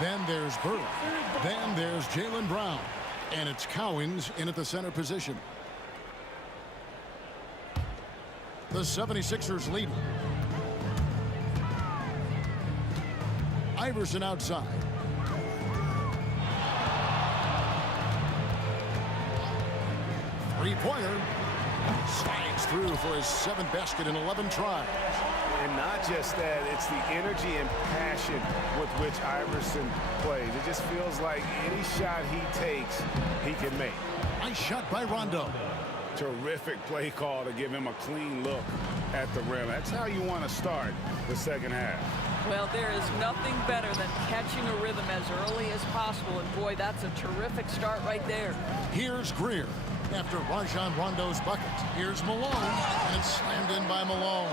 Then there's Bird. Then there's Jaylen Brown. And it's Cowens in at the center position. The 76ers leading. Iverson outside. Three-pointer. Slides through for his 7th basket in 11 tries. And not just that, it's the energy and passion with which Iverson plays. It just feels like any shot he takes, he can make. Nice shot by Rondo. Terrific play call to give him a clean look at the rim. That's how you want to start the second half. Well, there is nothing better than catching a rhythm as early as possible. And boy, that's a terrific start right there. Here's Greer after Rajon Rondo's bucket. Here's Malone, and it's slammed in by Malone.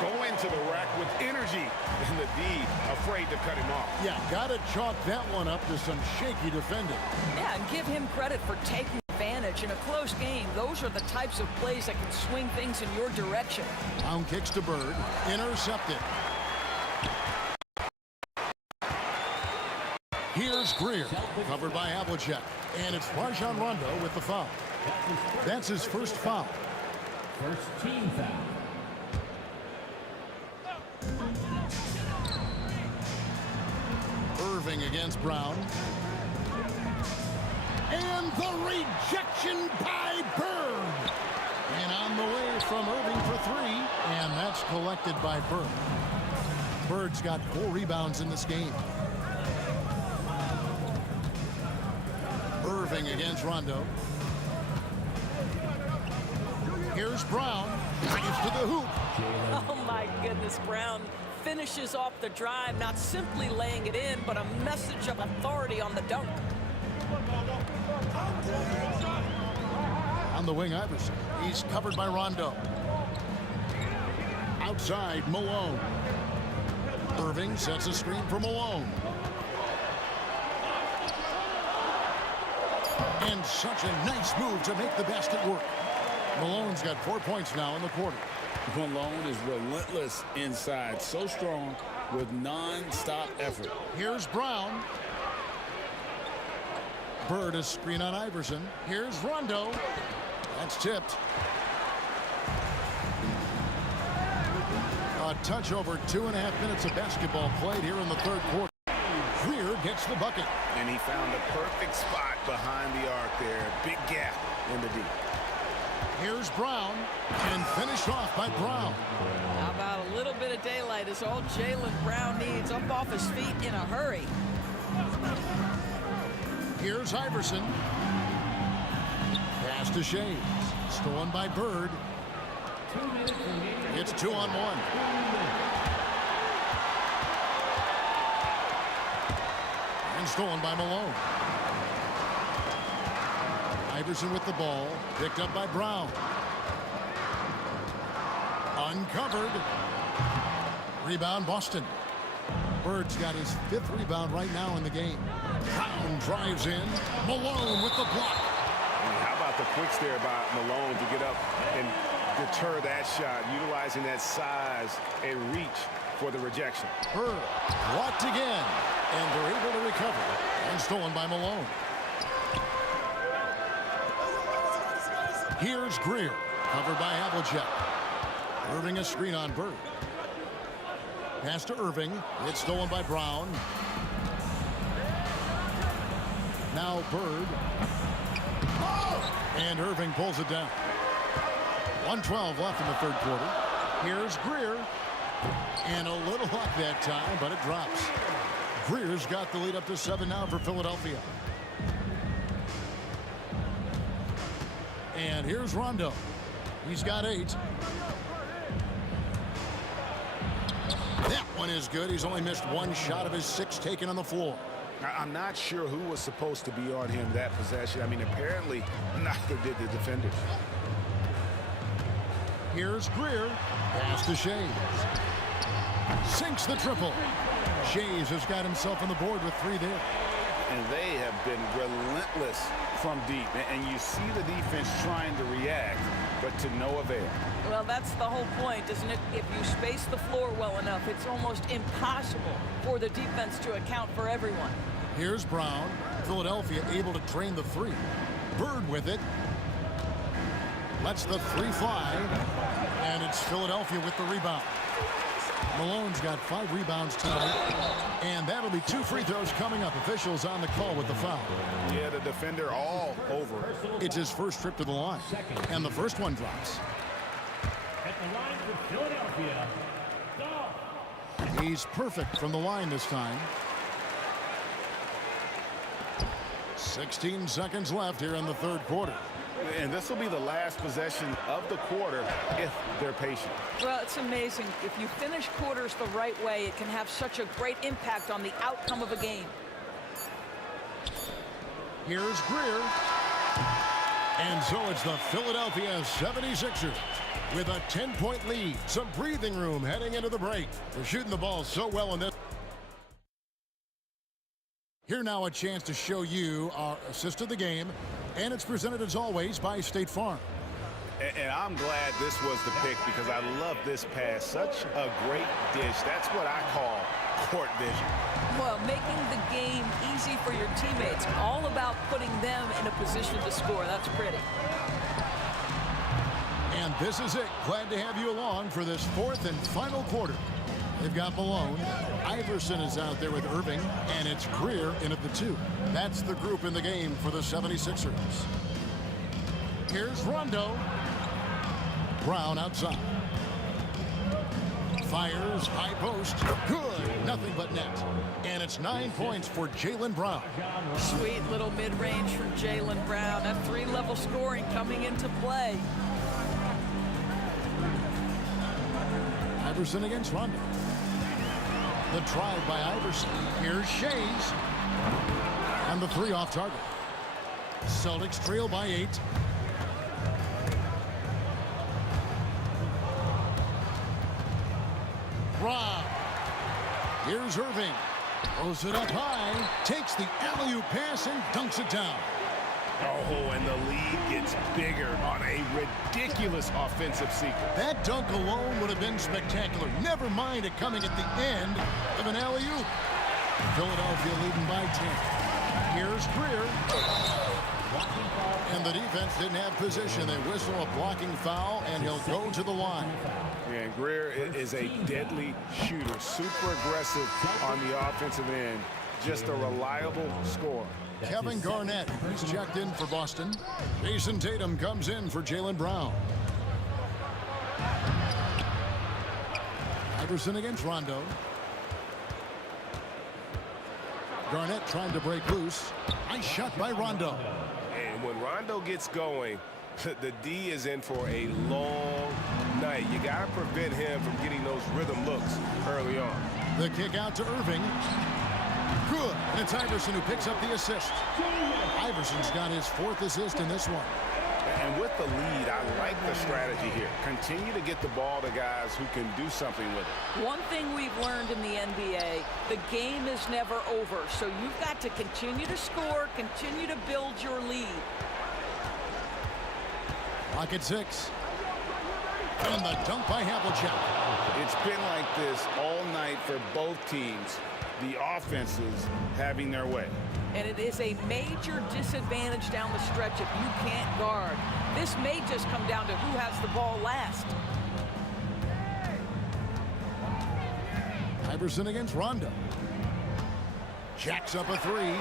Go into the rack with energy, and the D afraid to cut him off. Yeah, got to chalk that one up to some shaky defending. Yeah, and give him credit for taking advantage in a close game. Those are the types of plays that can swing things in your direction. Brown kicks to Bird, intercepted. Here's Greer, covered by Havlicek, and it's Rajon Rondo with the foul. That's his first foul. First team foul. Irving against Brown. And the rejection by Bird. And on the way from Irving for three. And that's collected by Bird. Bird's got 4 rebounds in this game. Irving against Rondo. Here's Brown. Gets to the hoop. Oh, my goodness. Brown finishes off the drive, not simply laying it in, but a message of authority on the dunk. On the wing, Iverson. He's covered by Rondo. Outside, Malone. Irving sets a screen for Malone. And such a nice move to make the basket work. Malone's got 4 points now in the quarter. Malone is relentless inside, so strong with non-stop effort. Here's Brown. Bird a screen on Iverson. Here's Rondo. That's tipped. A touch over 2.5 minutes of basketball played here in the third quarter. Greer gets the bucket. And he found the perfect spot behind the arc there. Big gap in the deep. Here's Brown, and finished off by Brown. How about a little bit of daylight is all Jaylen Brown needs, up off his feet in a hurry. Here's Iverson. Pass to Shays. Stolen by Bird. It's 2-on-1. And stolen by Malone. Iverson with the ball, picked up by Brown. Uncovered. Rebound, Boston. Bird's got his 5th rebound right now in the game. Brown drives in. Malone with the block. How about the quicks there by Malone to get up and deter that shot, utilizing that size and reach for the rejection. Bird blocked again, and they're able to recover. And stolen by Malone. Here's Greer, covered by Havlicek. Irving a screen on Bird. Pass to Irving. It's stolen by Brown. Now Bird. And Irving pulls it down. 1:12 left in the third quarter. Here's Greer. And a little luck that time, but it drops. Greer's got the lead up to 7 now for Philadelphia. And here's Rondo. He's got 8. That one is good. He's only missed 1 shot of his 6 taken on the floor. I'm not sure who was supposed to be on him that possession. I mean, apparently neither did the defenders. Here's Greer. Pass to Shays. Sinks the triple. Shays has got himself on the board with 3 there. And they have been relentless from deep. And you see the defense trying to react, but to no avail. Well, that's the whole point, isn't it? If you space the floor well enough, it's almost impossible for the defense to account for everyone. Here's Brown. Philadelphia able to drain the 3. Bird with it. Lets the 3 fly. And it's Philadelphia with the rebound. Malone's got 5 rebounds tonight. And that'll be 2 free throws coming up. Officials on the call with the foul. Yeah, the defender all over. It's his first trip to the line. And the first one drops. At the line for Philadelphia, He's perfect from the line this time. 16 seconds left here in the third quarter. And this will be the last possession of the quarter if they're patient. Well, it's amazing. If you finish quarters the right way, it can have such a great impact on the outcome of a game. Here's Greer. And so it's the Philadelphia 76ers with a 10-point lead. Some breathing room heading into the break. They're shooting the ball so well in this. Here now a chance to show you our assist of the game. And it's presented as always by State Farm. And I'm glad this was the pick because I love this pass. Such a great dish. That's what I call court vision. Well, making the game easy for your teammates. All about putting them in a position to score. That's pretty. And this is it. Glad to have you along for this 4th and final quarter. They've got Malone. Iverson is out there with Irving, and it's Greer in at the 2. That's the group in the game for the 76ers. Here's Rondo. Brown outside. Fires, high post. Good. Nothing but net. And it's 9 points for Jaylen Brown. Sweet little mid-range from Jaylen Brown. That 3-level scoring coming into play. Iverson against Rondo. The drive by Iverson. Here's Shays. And the 3 off target. Celtics trail by 8. Rob. Here's Irving. Throws it up high. Takes the alley-oop pass and dunks it down. Oh, and the lead gets bigger on a ridiculous offensive sequence. That dunk alone would have been spectacular. Never mind it coming at the end of an alley-oop. Philadelphia leading by 10. Here's Greer. And the defense didn't have position. They whistle a blocking foul, and he'll go to the line. And Greer is a deadly shooter. Super aggressive on the offensive end. Just a reliable scorer. Kevin Garnett is checked in for Boston. Jason Tatum comes in for Jaylen Brown. Iverson against Rondo. Garnett trying to break loose. Nice shot by Rondo. And when Rondo gets going, the D is in for a long night. You got to prevent him from getting those rhythm looks early on. The kick out to Irving. Good. And it's Iverson who picks up the assist. Iverson's got his 4th assist in this one. And with the lead, I like the strategy here. Continue to get the ball to guys who can do something with it. One thing we've learned in the NBA, the game is never over. So you've got to continue to score, continue to build your lead. Lock at 6. And the dunk by Havlicek. It's been like this all night for both teams. The offenses having their way. And it is a major disadvantage down the stretch if you can't guard. This may just come down to who has the ball last. Iverson against Rondo. Jacks up a 3.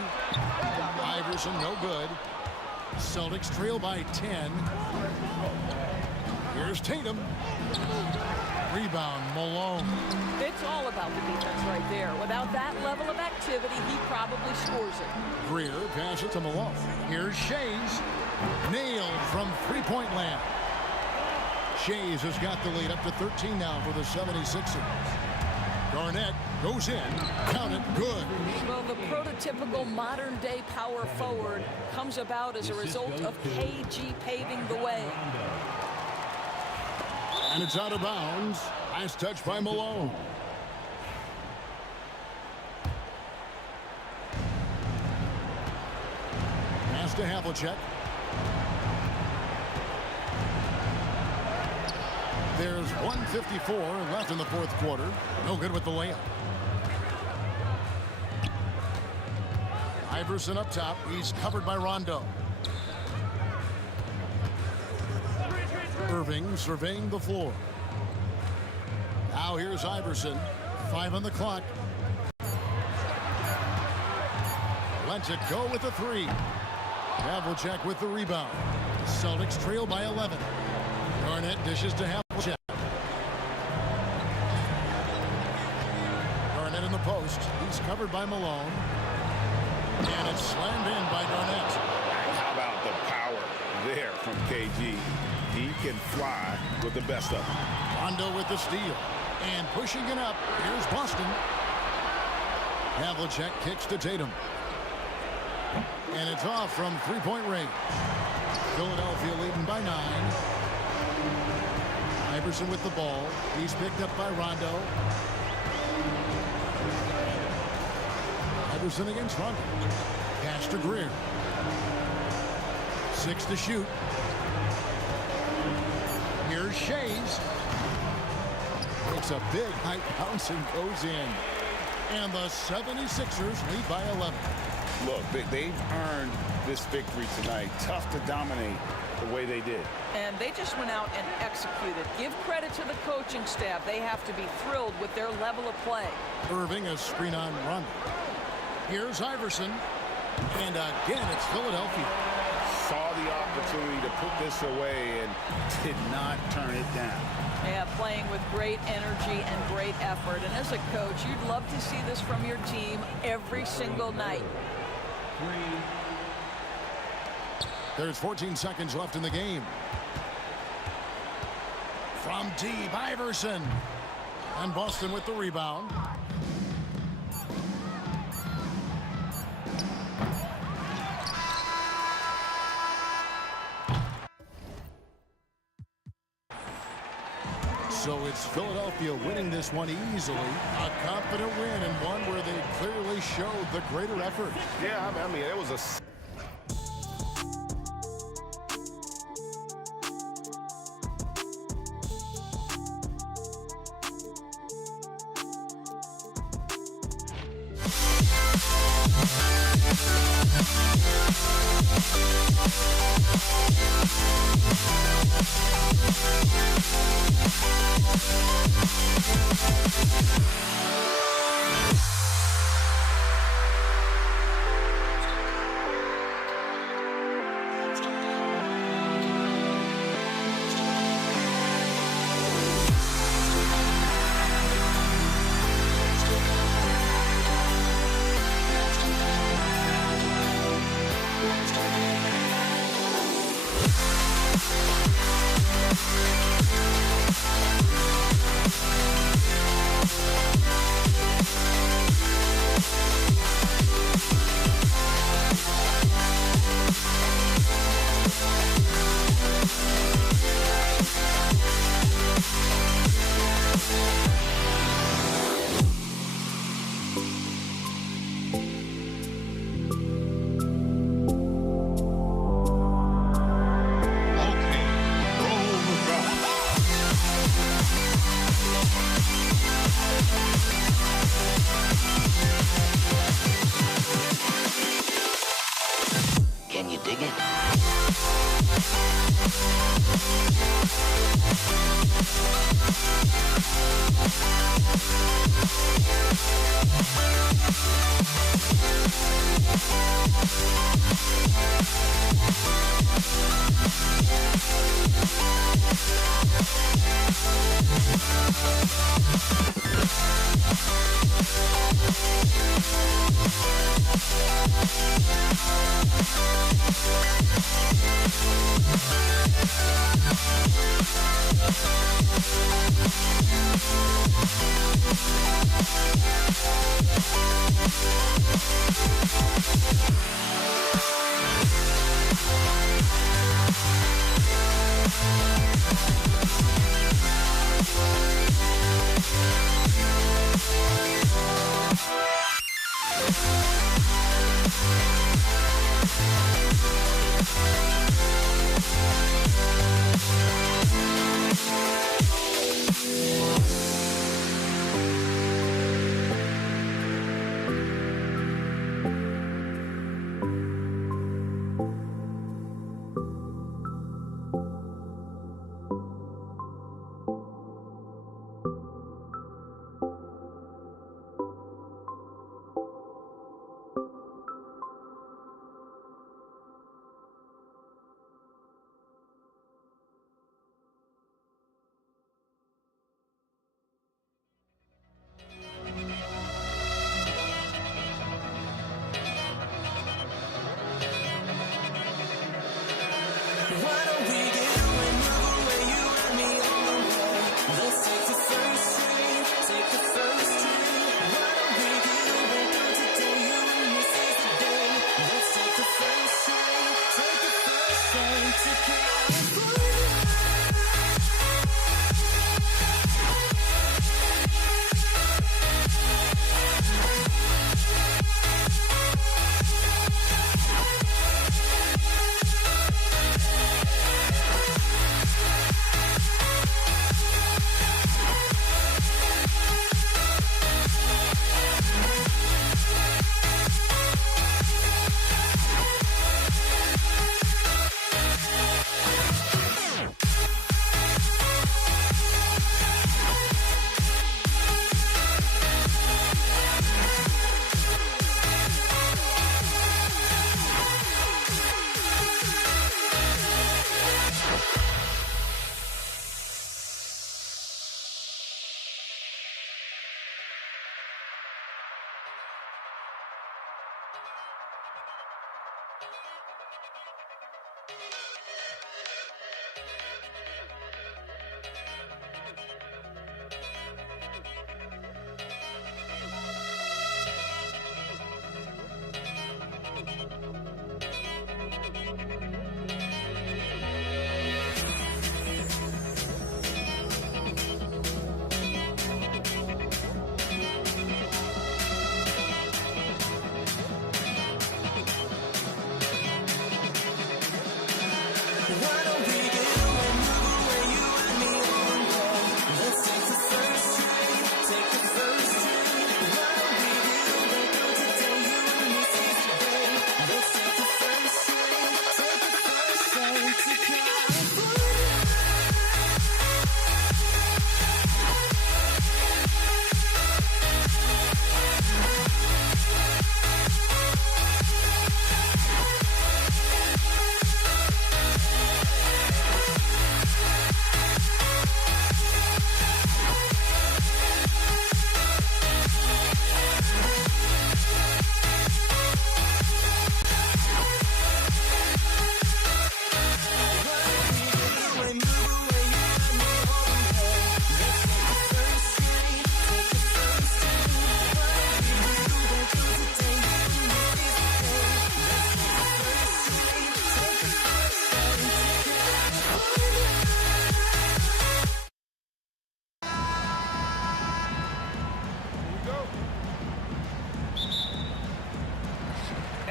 Iverson no good. Celtics trail by 10. Here's Tatum. Rebound, Malone. It's all about the defense right there. Without that level of activity, he probably scores it. Greer passes to Malone. Here's Shays. Nailed from three-point land. Shays has got the lead up to 13 now for the 76ers. Garnett goes in. Count it. Good. Well, the prototypical modern-day power forward comes about as a result of KG paving the way. And it's out of bounds. Last touch by Malone. Pass to Havlicek. There's 1:54 left in the 4th quarter. No good with the layup. Iverson up top. He's covered by Rondo. Irving surveying the floor. Now here's Iverson. 5 on the clock. Lets it go with a 3. Havlicek with the rebound. Celtics trail by 11. Garnett dishes to Havlicek. Garnett in the post. He's covered by Malone. And it's slammed in by Garnett. How about the power there from KG? He can fly with the best of them. Rondo with the steal. And pushing it up. Here's Boston. Havlicek kicks to Tatum. And it's off from three-point range. Philadelphia leading by 9. Iverson with the ball. He's picked up by Rondo. Iverson against Rondo. Pass to Greer. 6 to shoot. Here's Shays. It's a big high bounce and goes in. And the 76ers lead by 11. Look, they've earned this victory tonight. Tough to dominate the way they did. And they just went out and executed. Give credit to the coaching staff. They have to be thrilled with their level of play. Irving, a screen on run. Here's Iverson. And again, it's Philadelphia. Saw the opportunity to put this away and did not turn it down. Yeah, playing with great energy and great effort. And as a coach, you'd love to see this from your team every single night. There's 14 seconds left in the game. From deep, Iverson. And Boston with the rebound. So it's Philadelphia winning this one easily. A confident win and one where they clearly showed the greater effort. Yeah, I mean, it was a... Can you dig it?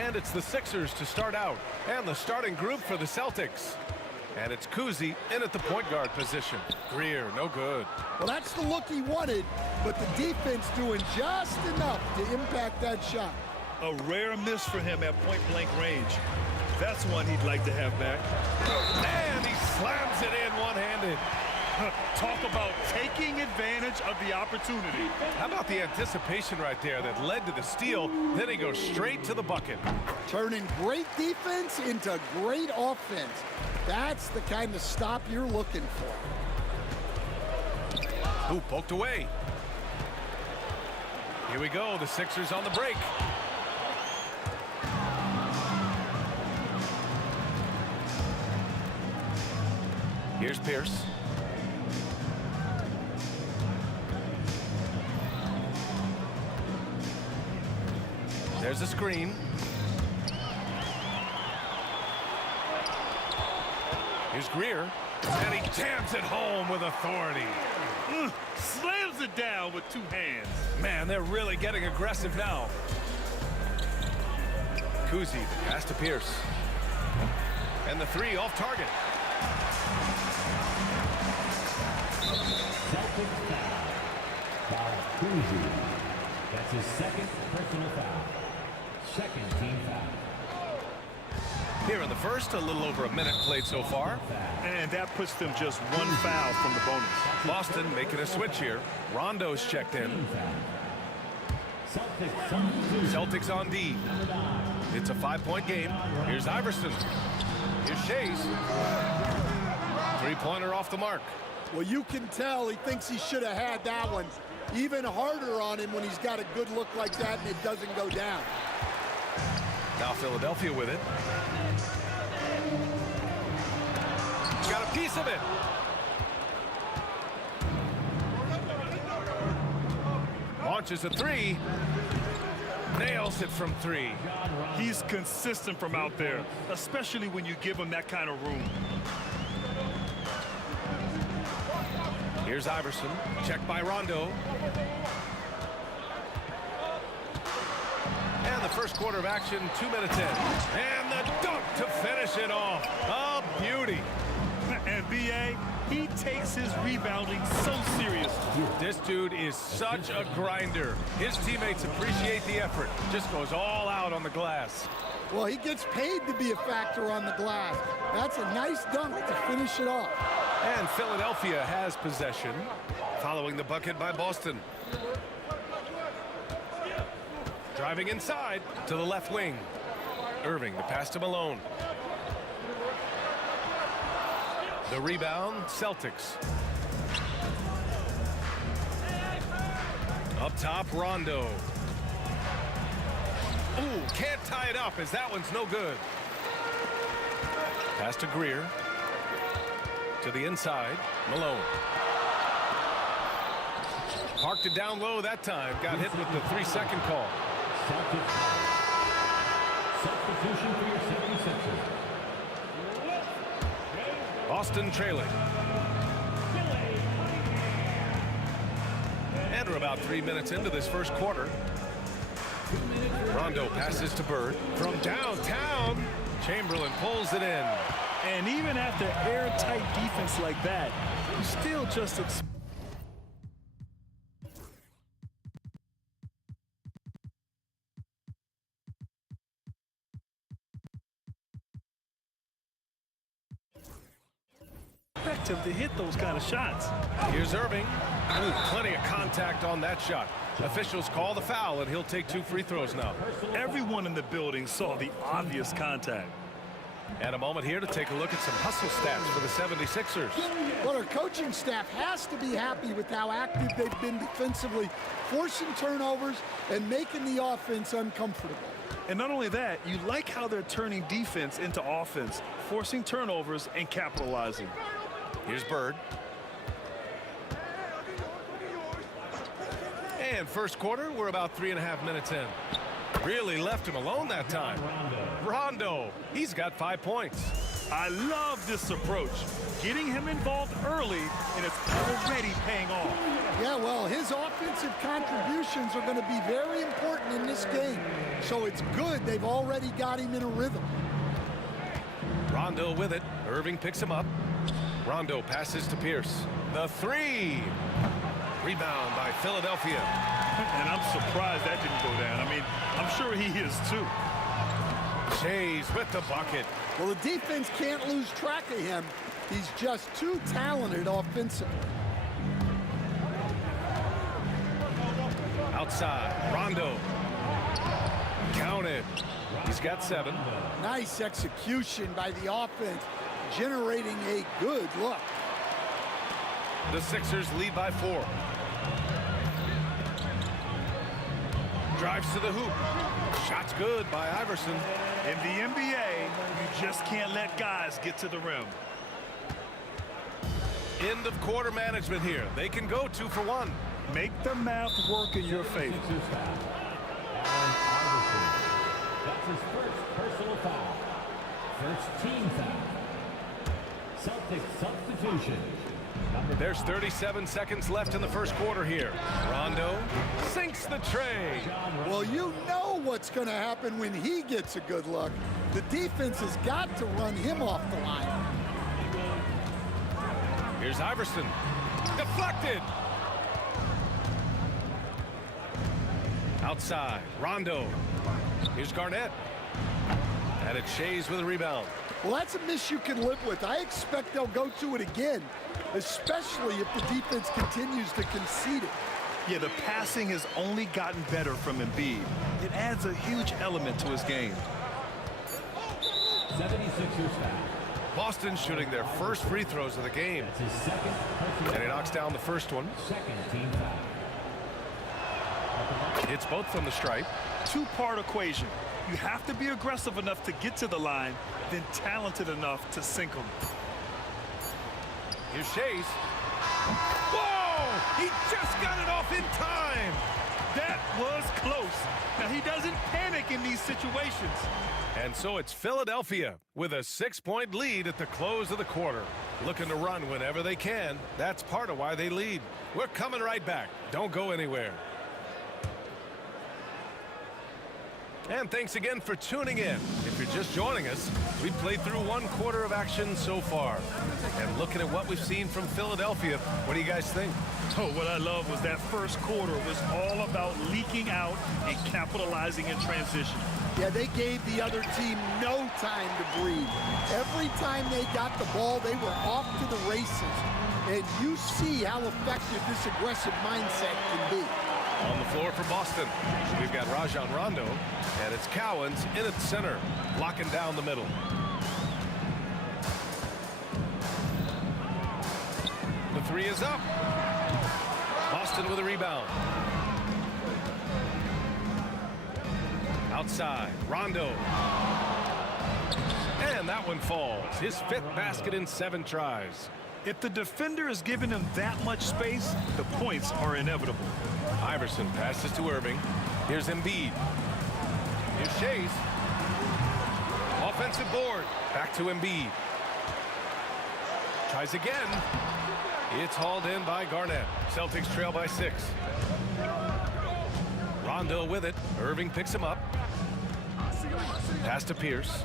And it's the Sixers to start out. And the starting group for the Celtics. And it's Cousy in at the point guard position. Greer, no good. Well, that's the look he wanted, but the defense doing just enough to impact that shot. A rare miss for him at point-blank range. That's one he'd like to have back. And he slams it in one-handed. Talk about taking advantage of the opportunity. How about the anticipation right there that led to the steal? Then he goes straight to the bucket. Turning great defense into great offense. That's the kind of stop you're looking for. Ooh, poked away. Here we go, the Sixers on the break. Here's Pierce. There's a screen. Here's Greer. And he jams it home with authority. Slams it down with two hands. Man, they're really getting aggressive now. Cousy, pass to Pierce. And the three off target. Celtics foul. Cousy. That's his second personal foul. Second team foul. Here in the first, a little over a minute played so far. And that puts them just one foul from the bonus. Boston making a switch here. Rondo's checked in. Celtics on D. It's a 5-point game. Here's Iverson. Here's Shays. Three-pointer off the mark. Well, you can tell he thinks he should have had that one. Even harder on him when he's got a good look like that and it doesn't go down. Now Philadelphia with it. Got a piece of it. Launches a three. Nails it from three. He's consistent from out there, especially when you give him that kind of room. Here's Iverson. Checked by Rondo. And the first quarter of action, 2 minutes in. And the dunk to finish it off. A beauty. And B.A., he takes his rebounding so seriously. This dude is such a grinder. His teammates appreciate the effort. Just goes all out on the glass. Well, he gets paid to be a factor on the glass. That's a nice dunk to finish it off. And Philadelphia has possession, following the bucket by Boston. Driving inside to the left wing. Irving, the pass to Malone. The rebound, Celtics. Up top, Rondo. Ooh, can't tie it up as that one's no good. Pass to Greer. To the inside, Malone. Parked it down low that time. Got hit with the 3-second call. Substitution for your 76ers. Boston trailing. And we're about 3 minutes into this first quarter. Rondo passes to Bird. From downtown, Chamberlain pulls it in. And even after airtight defense like that, you still just expect him to hit those kind of shots. Here's Irving. Ooh, plenty of contact on that shot. Officials call the foul, and he'll take 2 free throws now. Everyone in the building saw the obvious contact. And a moment here to take a look at some hustle stats for the 76ers. Well, our coaching staff has to be happy with how active they've been defensively, forcing turnovers and making the offense uncomfortable. And not only that, you like how they're turning defense into offense, forcing turnovers and capitalizing. Here's Bird. And first quarter, we're about 3.5 minutes in. Really left him alone that time. Rondo, he's got 5 points. I love this approach. Getting him involved early, and it's already paying off. Yeah, well, his offensive contributions are going to be very important in this game. So it's good they've already got him in a rhythm. Rondo with it. Irving picks him up. Rondo passes to Pierce. The 3. Rebound by Philadelphia. And I'm surprised that didn't go down. I mean, I'm sure he is too. Shays with the bucket. Well, the defense can't lose track of him. He's just too talented offensively. Outside, Rondo. Count it. He's got 7. Nice execution by the offense, generating a good look. The Sixers lead by 4. Drives to the hoop. Shot's good by Iverson. In the NBA, you just can't let guys get to the rim. End of quarter management here. They can go 2 for 1. Make the math work in your favor. That's his first personal foul. First team foul. Celtics substitution. There's 37 seconds left in the first quarter here. Rondo sinks the tray. Well, you know what's going to happen when he gets a good look. The defense has got to run him off the line. Here's Iverson. Deflected. Outside, Rondo. Here's Garnett. And it's Shays with a rebound. Well, that's a miss you can live with. I expect they'll go to it again, especially if the defense continues to concede it. Yeah, the passing has only gotten better from Embiid. It adds a huge element to his game. 76ers foul. Boston shooting their first free throws of the game. That's his second. And he knocks down the first one. Second team foul. Hits both from the stripe. 2-part equation. You have to be aggressive enough to get to the line, then talented enough to sink them. Here's Shays. Whoa! He just got it off in time. That was close. Now, he doesn't panic in these situations. And so it's Philadelphia with a 6-point lead at the close of the quarter. Looking to run whenever they can. That's part of why they lead. We're coming right back. Don't go anywhere. And thanks again for tuning in. If you're just joining us, we've played through 1 quarter of action so far. And looking at what we've seen from Philadelphia, what do you guys think? Oh, what I love was that first quarter was all about leaking out and capitalizing in transition. Yeah, they gave the other team no time to breathe. Every time they got the ball, they were off to the races. And you see how effective this aggressive mindset can be. On the floor for Boston, we've got Rajon Rondo, and it's Cowens in at center, locking down the middle. The 3 is up. Boston with a rebound. Outside, Rondo. And that one falls. His 5th basket in 7 tries. If the defender is giving him that much space, the points are inevitable. Iverson passes to Irving. Here's Embiid. Here's Shays. Offensive board. Back to Embiid. Tries again. It's hauled in by Garnett. Celtics trail by 6. Rondo with it. Irving picks him up. Pass to Pierce.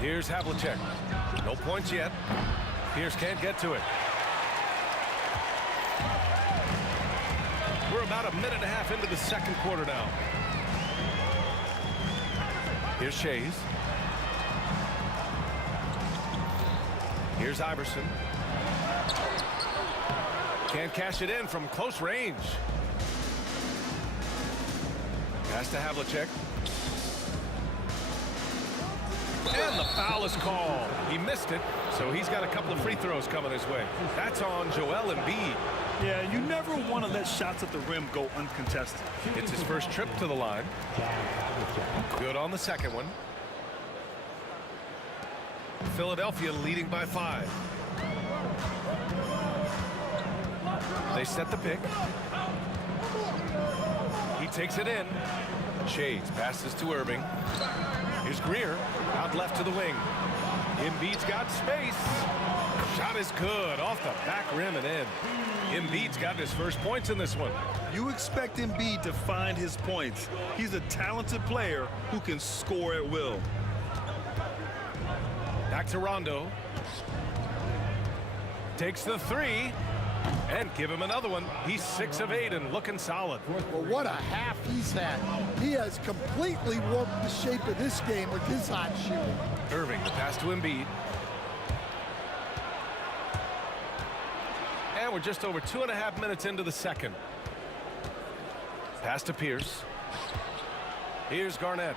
Here's Havlicek. No points yet. Pierce can't get to it. We're about a minute and a half into the second quarter now. Here's Shays. Here's Iverson. Can't cash it in from close range. Pass to Havlicek. And the foul is called. He missed it, so he's got a couple of free throws coming his way. That's on Joel Embiid. Yeah, you never want to let shots at the rim go uncontested. It's his first trip to the line. Good on the second one. Philadelphia leading by 5. They set the pick. He takes it in. Shades passes to Irving. Here's Greer out left to the wing. Embiid's got space. Shot is good off the back rim and in. Embiid's got his first points in this one. You expect Embiid to find his points. He's a talented player who can score at will. Back to Rondo. Takes the 3. And give him another one. He's 6 of 8 and looking solid. Well, what a half he's had. He has completely warped the shape of this game with his hot shooting. Irving, the pass to Embiid. And we're just over 2.5 minutes into the second. Pass to Pierce. Here's Garnett.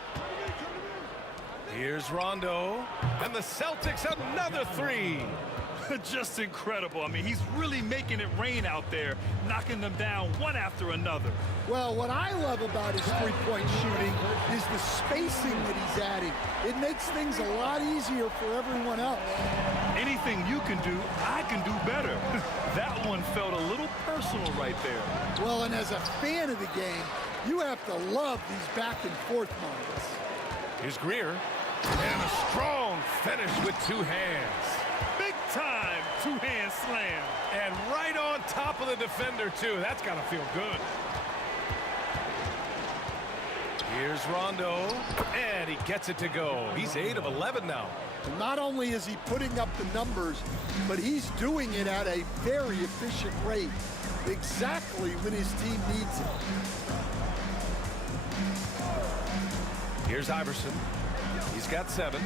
Here's Rondo. And the Celtics another 3. Just incredible. I mean, he's really making it rain out there, knocking them down one after another. Well, what I love about his three-point shooting is the spacing that he's adding. It makes things a lot easier for everyone else. Anything you can do, I can do better. That one felt a little personal right there. Well, and as a fan of the game, you have to love these back-and-forth moments. Here's Greer. And a strong finish with 2 hands. Time two-hand slam. And right on top of the defender, too. That's got to feel good. Here's Rondo. And he gets it to go. He's 8 of 11 now. And not only is he putting up the numbers, but he's doing it at a very efficient rate. Exactly when his team needs it. Here's Iverson. He's got 7.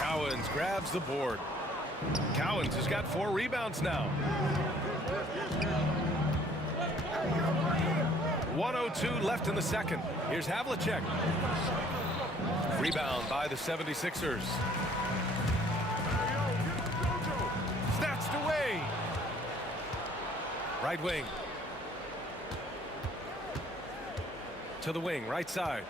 Cowens grabs the board. Cowens has got 4 rebounds now. 1:02 left in the second. Here's Havlicek. Rebound by the 76ers. Snatched away. Right wing. To the wing, right side.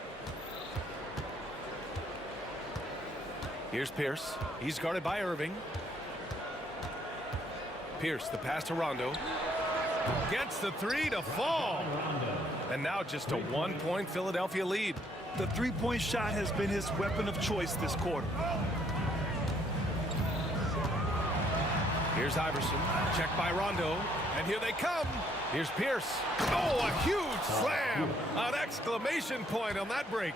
Here's Pierce. He's guarded by Irving. Pierce, the pass to Rondo. Gets the 3 to fall. And now just a 1-point Philadelphia lead. The three-point shot has been his weapon of choice this quarter. Here's Iverson. Checked by Rondo. And here they come. Here's Pierce. Oh, a huge slam. An exclamation point on that break.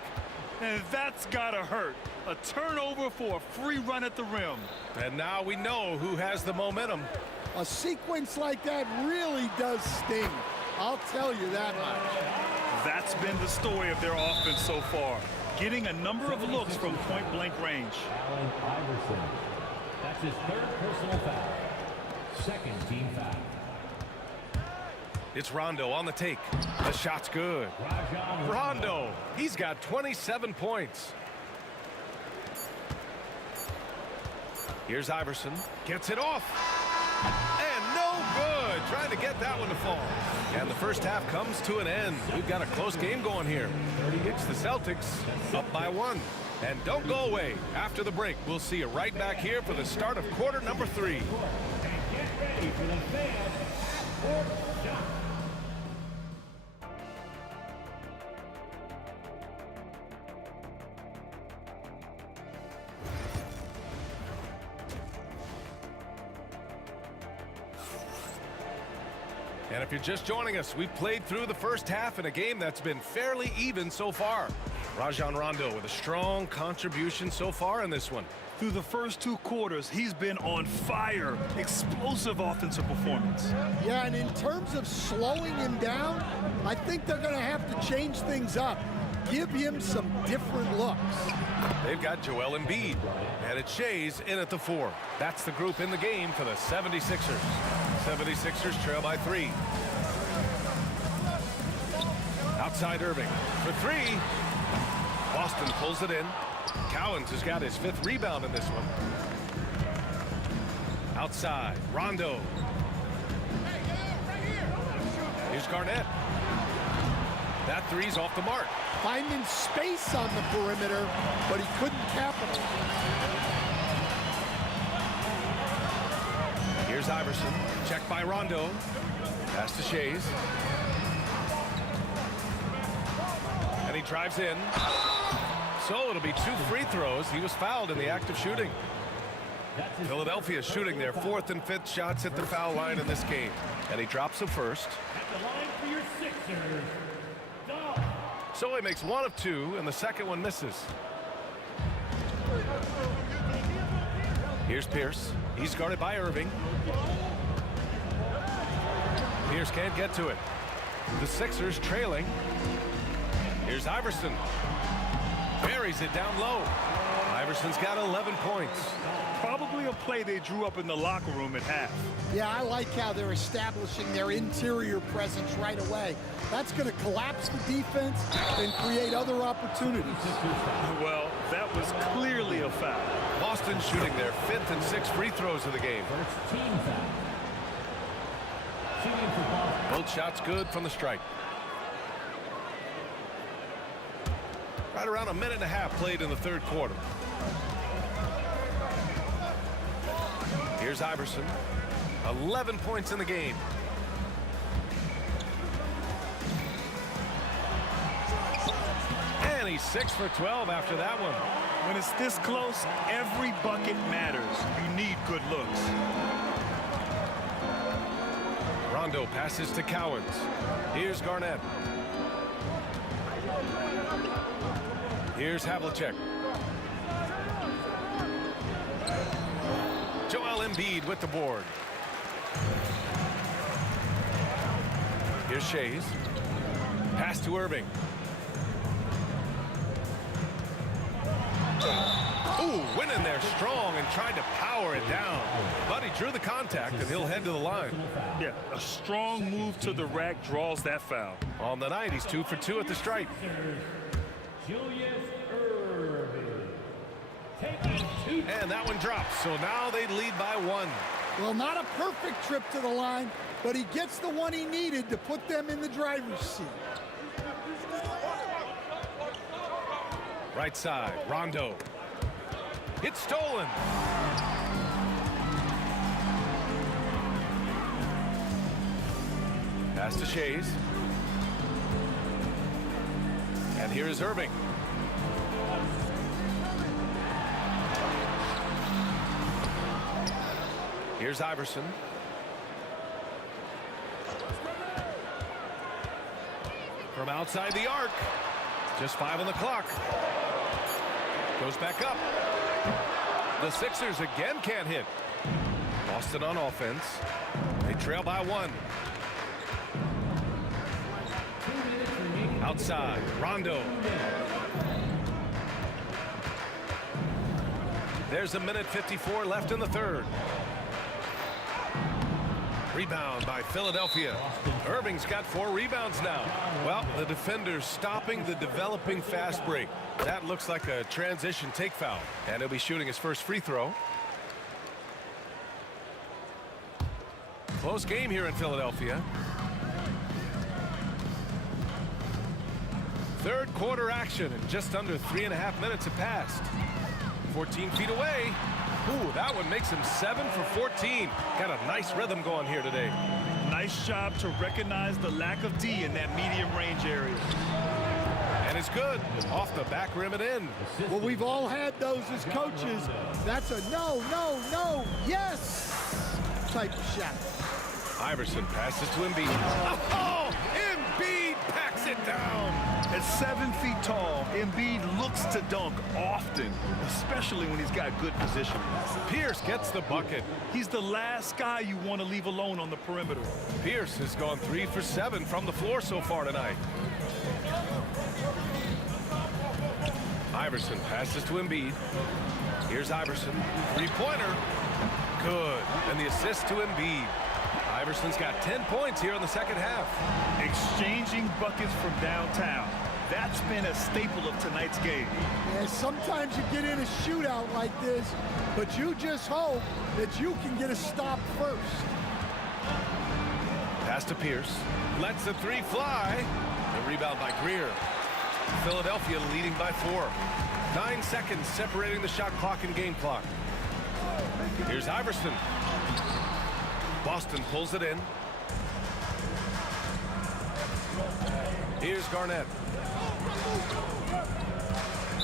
And that's gotta hurt. A turnover for a free run at the rim. And now we know who has the momentum. A sequence like that really does sting. I'll tell you that much. That's been the story of their offense so far. Getting a number of looks from point-blank range. Allen Iverson. That's his 3rd personal foul. 2nd team foul. It's Rondo on the take. The shot's good. Rondo, he's got 27 points. Here's Iverson. Gets it off. And no good. trying to get that one to fall. And the first half comes to an end. We've got a close game going here. It's the Celtics up by 1. And don't go away. After the break, we'll see you right back here for the start of quarter number 3. And get ready for the fan Sports Shot. And if you're just joining us, we've played through the first half in a game that's been fairly even so far. Rajon Rondo with a strong contribution so far in this one. Through the first 2 quarters, he's been on fire. Explosive offensive performance. Yeah, and in terms of slowing him down, I think they're going to have to change things up. Give him some different looks. They've got Joel Embiid, and it's Shays in at the 4. That's the group in the game for the 76ers. 76ers trail by 3. Outside Irving for 3. Boston pulls it in. Cowens has got his 5th rebound in this one. Outside, Rondo. Here's Garnett. That 3's off the mark. Finding space on the perimeter, but he couldn't capitalize. Here's Iverson. Checked by Rondo. Pass to Shays. And he drives in. So it'll be 2 free throws. He was fouled in the act of shooting. Philadelphia shooting their 4th and 5th shots at the foul line in this game. And he drops them first. At the line for your Sixers, So he makes 1 of 2, and the second one misses. Here's Pierce. He's guarded by Irving. Pierce can't get to it. The Sixers trailing. Here's Iverson. Buries it down low. Iverson's got 11 points. Probably a play they drew up in the locker room at half. Yeah, I like how they're establishing their interior presence right away. That's going to collapse the defense and create other opportunities. Well, that was clearly a foul. Boston shooting their 5th and 6th free throws of the game. first team foul. Shooting for Boston. Both shots good from the strike. Right around 1.5 minutes played in the 3rd quarter. Here's Iverson. 11 points in the game. And he's 6 for 12 after that one. When it's this close, every bucket matters. You need good looks. Rondo passes to Cowens. Here's Garnett. Here's Havlicek. Joel Embiid with the board. Here's Shays. Pass to Irving. Ooh, went in there strong and tried to power it down. But he drew the contact, and he'll head to the line. Yeah, a strong move to the rack draws that foul. On the night, he's 2 for 2 at the stripe. Julius Irving. Taking 2. And that one drops, so now they lead by 1. Well, not a perfect trip to the line, but he gets the one he needed to put them in the driver's seat. Right side, Rondo. It's stolen. Pass to Shays. And here is Irving. Here's Iverson. From outside the arc. Just 5 on the clock. Goes back up. The Sixers again can't hit. Boston on offense. They trail by 1. Outside, Rondo. There's 1:54 left in the 3rd. Rebound by Philadelphia. Irving's got 4 rebounds now. Well, the defender's stopping the developing fast break. That looks like a transition take foul. And he'll be shooting his first free throw. Close game here in Philadelphia. Third quarter action, and just under 3.5 minutes have passed. 14 feet away. Ooh, that one makes him 7 for 14. Got a nice rhythm going here today. Nice job to recognize the lack of D in that medium range area. And it's good. Off the back rim and in. Well, we've all had those as coaches. That's a no, no, no, yes type of shot. Iverson passes to Embiid. Oh, Embiid packs it down. At 7 feet tall, Embiid looks to dunk often, especially when he's got good position. Pierce gets the bucket. He's the last guy you want to leave alone on the perimeter. Pierce has gone 3 for 7 from the floor so far tonight. Iverson passes to Embiid. Here's Iverson. Three-pointer. Good. And the assist to Embiid. Iverson's got 10 points here in the second half. Exchanging buckets from downtown. That's been a staple of tonight's game. Yeah, sometimes you get in a shootout like this, but you just hope that you can get a stop first. Pass to Pierce. Lets the three fly. The rebound by Greer. Philadelphia leading by 4. 9 seconds separating the shot clock and game clock. Here's Iverson. Boston pulls it in. Here's Garnett.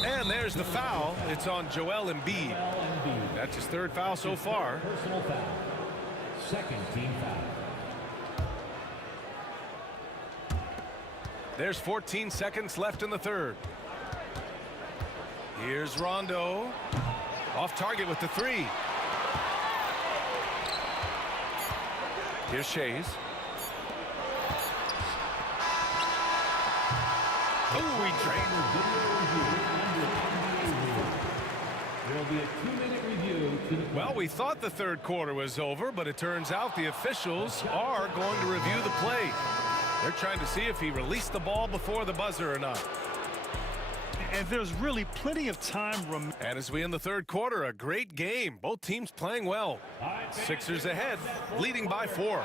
And there's the foul. It's on Joel Embiid. That's his 3rd foul so far. Personal foul. Second team foul. There's 14 seconds left in the 3rd. Here's Rondo. Off target with the 3. Here's Shays. Oh, he drained. There will be a 2-minute review to the Well, we thought the 3rd quarter was over, but it turns out the officials are going to review the play. They're trying to see if he released the ball before the buzzer or not. And there's really plenty of time remaining. And as we end the 3rd quarter, a great game. Both teams playing well. Sixers ahead, leading by 4.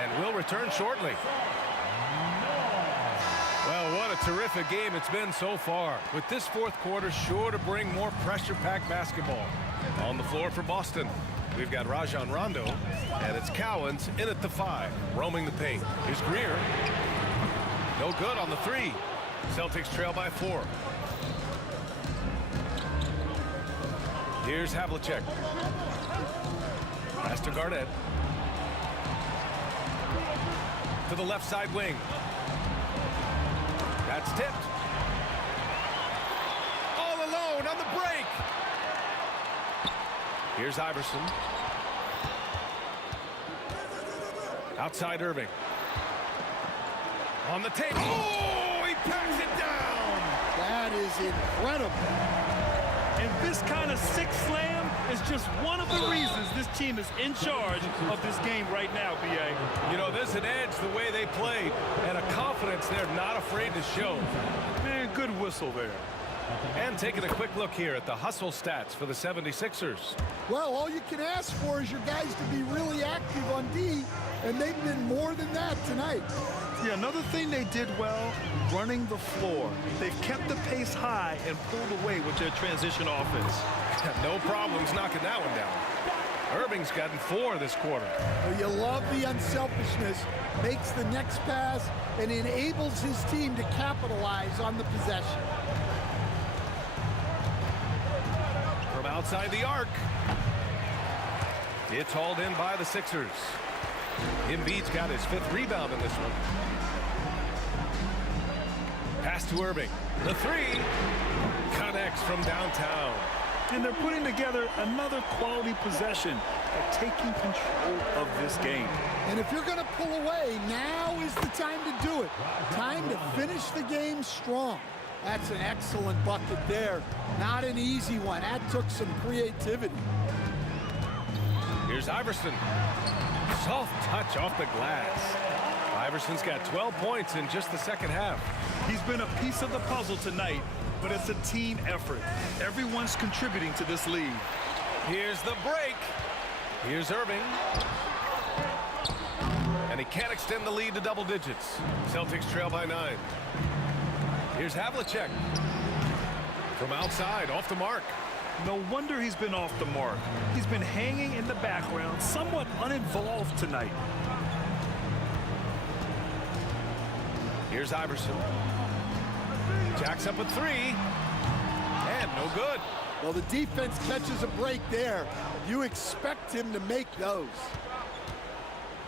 And we'll return shortly. Well, what a terrific game it's been so far. With this 4th quarter sure to bring more pressure-packed basketball. On the floor for Boston, we've got Rajon Rondo, and it's Cowens in at the 5, roaming the paint. Here's Greer. No good on the 3. Celtics trail by 4. Here's Havlicek. Pass to Garnett. To the left side wing. That's tipped. All alone on the break. Here's Iverson. Outside Irving. On the tape. Oh, he packs it down. That is incredible. And this kind of sick slam is just one of the reasons this team is in charge of this game right now, B.A. You know, there's an edge the way they played and a confidence they're not afraid to show. Man, good whistle there. And taking a quick look here at the hustle stats for the 76ers. Well, all you can ask for is your guys to be really active on D, and they've been more than that tonight. Yeah, another thing they did well, running the floor. They've kept the pace high and pulled away with their transition offense. No problems knocking that one down. Irving's gotten 4 this quarter. Well, you love the unselfishness, makes the next pass, and enables his team to capitalize on the possession. From outside the arc. It's hauled in by the Sixers. Embiid's got his 5th rebound in this one. Pass to Irving. The 3 connects from downtown. And they're putting together another quality possession by taking control of this game. And if you're going to pull away, now is the time to do it. Time to finish the game strong. That's an excellent bucket there. Not an easy one. That took some creativity. Here's Iverson. Soft touch off the glass. Iverson's got 12 points in just the second half. He's been a piece of the puzzle tonight, but it's a team effort. Everyone's contributing to this lead. Here's the break. Here's Irving. And he can't extend the lead to double digits. Celtics trail by 9. Here's Havlicek. From outside, off the mark. No wonder he's been off the mark. He's been hanging in the background, somewhat uninvolved tonight. Here's Iverson. Jacks up a 3. And no good. Well, the defense catches a break there. You expect him to make those.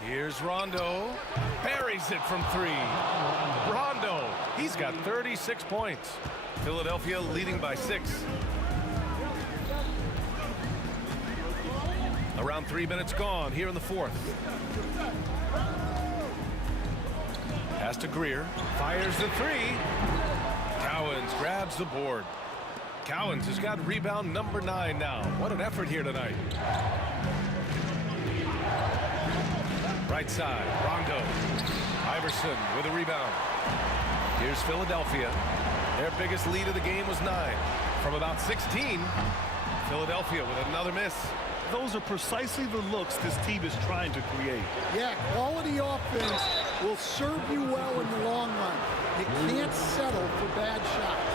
Here's Rondo. Buries it from 3. Rondo. He's got 36 points. Philadelphia leading by 6. Around 3 minutes gone here in the 4th. Pass to Greer. Fires the 3. Cowens grabs the board. Cowens has got rebound number 9 now. What an effort here tonight. Right side, Rondo. Iverson with a rebound. Here's Philadelphia. Their biggest lead of the game was 9. From about 16, Philadelphia with another miss. Those are precisely the looks this team is trying to create. Yeah, quality offense will serve you well in the long run. You can't settle for bad shots.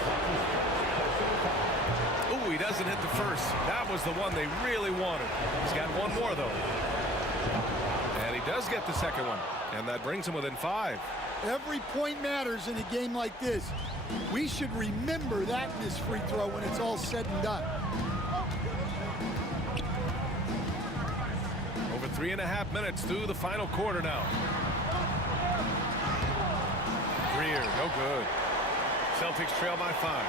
Oh, he doesn't hit the first. That was the one they really wanted. He's got one more, though. And he does get the second one. And that brings him within 5. Every point matters in a game like this. We should remember that in this free throw when it's all said and done. Over 3.5 minutes through the final quarter now. Greer, no good. Celtics trail by 5.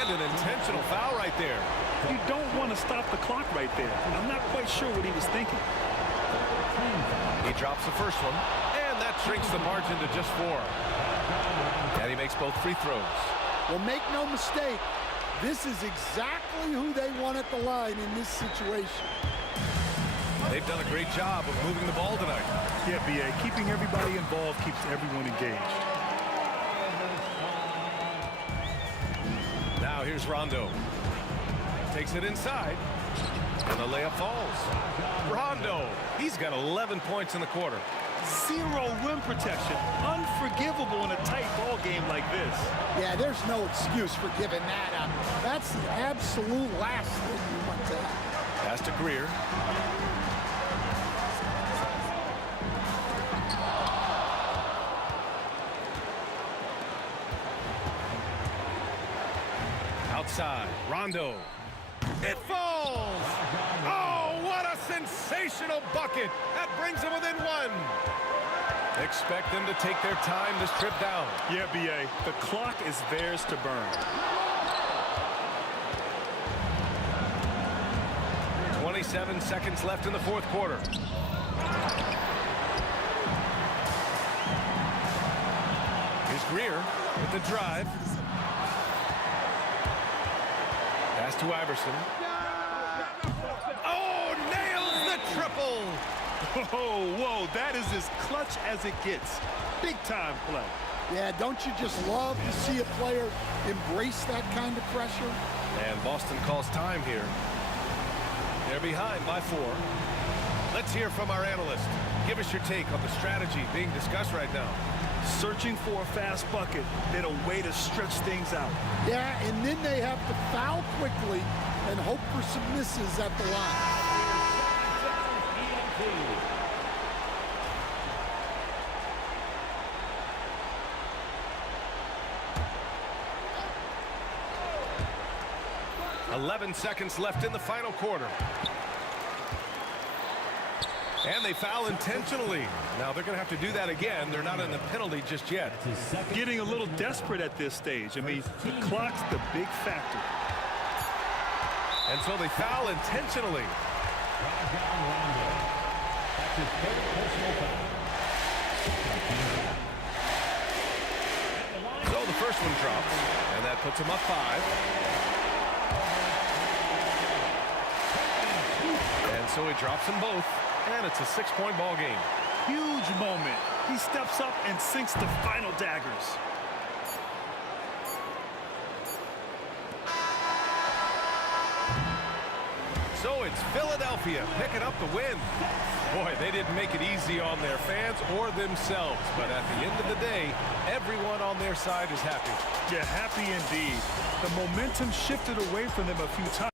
And an intentional foul right there. You don't want to stop the clock right there. I'm not quite sure what he was thinking. He drops the first one, and that shrinks the margin to just 4. And he makes both free throws. Well, make no mistake, this is exactly who they want at the line in this situation. They've done a great job of moving the ball tonight. Yeah, B.A., keeping everybody involved keeps everyone engaged. Now here's Rondo. Takes it inside, and the layup falls. Rondo, he's got 11 points in the quarter. 0 rim protection. Unforgivable in a tight ball game like this. Yeah, there's no excuse for giving that up. That's the absolute last thing you want to have. Pass to Greer. Outside, Rondo. It falls! Oh, what a sensational bucket! That brings them within 1. Expect them to take their time this trip down. Yeah, B.A., the clock is theirs to burn. 27 seconds left in the 4th quarter. Here's Greer with the drive. Pass to Iverson. Oh, nails the triple! Oh, whoa, that is as clutch as it gets. Big-time play. Yeah, don't you just love to see a player embrace that kind of pressure? And Boston calls time here. They're behind by 4. Let's hear from our analyst. Give us your take on the strategy being discussed right now. Searching for a fast bucket, then a way to stretch things out. Yeah, and then they have to foul quickly and hope for some misses at the line. 11 seconds left in the final quarter. And they foul intentionally. Now they're going to have to do that again. They're not in the penalty just yet. Getting a little desperate at this stage. I mean, the clock's the big factor. And so they foul intentionally. So the first one drops, and that puts them up 5. And so he drops them both, and it's a 6-point ball game. Huge moment. He steps up and sinks the final daggers. So it's Philadelphia picking up the win. Boy, they didn't make it easy on their fans or themselves. But at the end of the day, everyone on their side is happy. Yeah, happy indeed. The momentum shifted away from them a few times.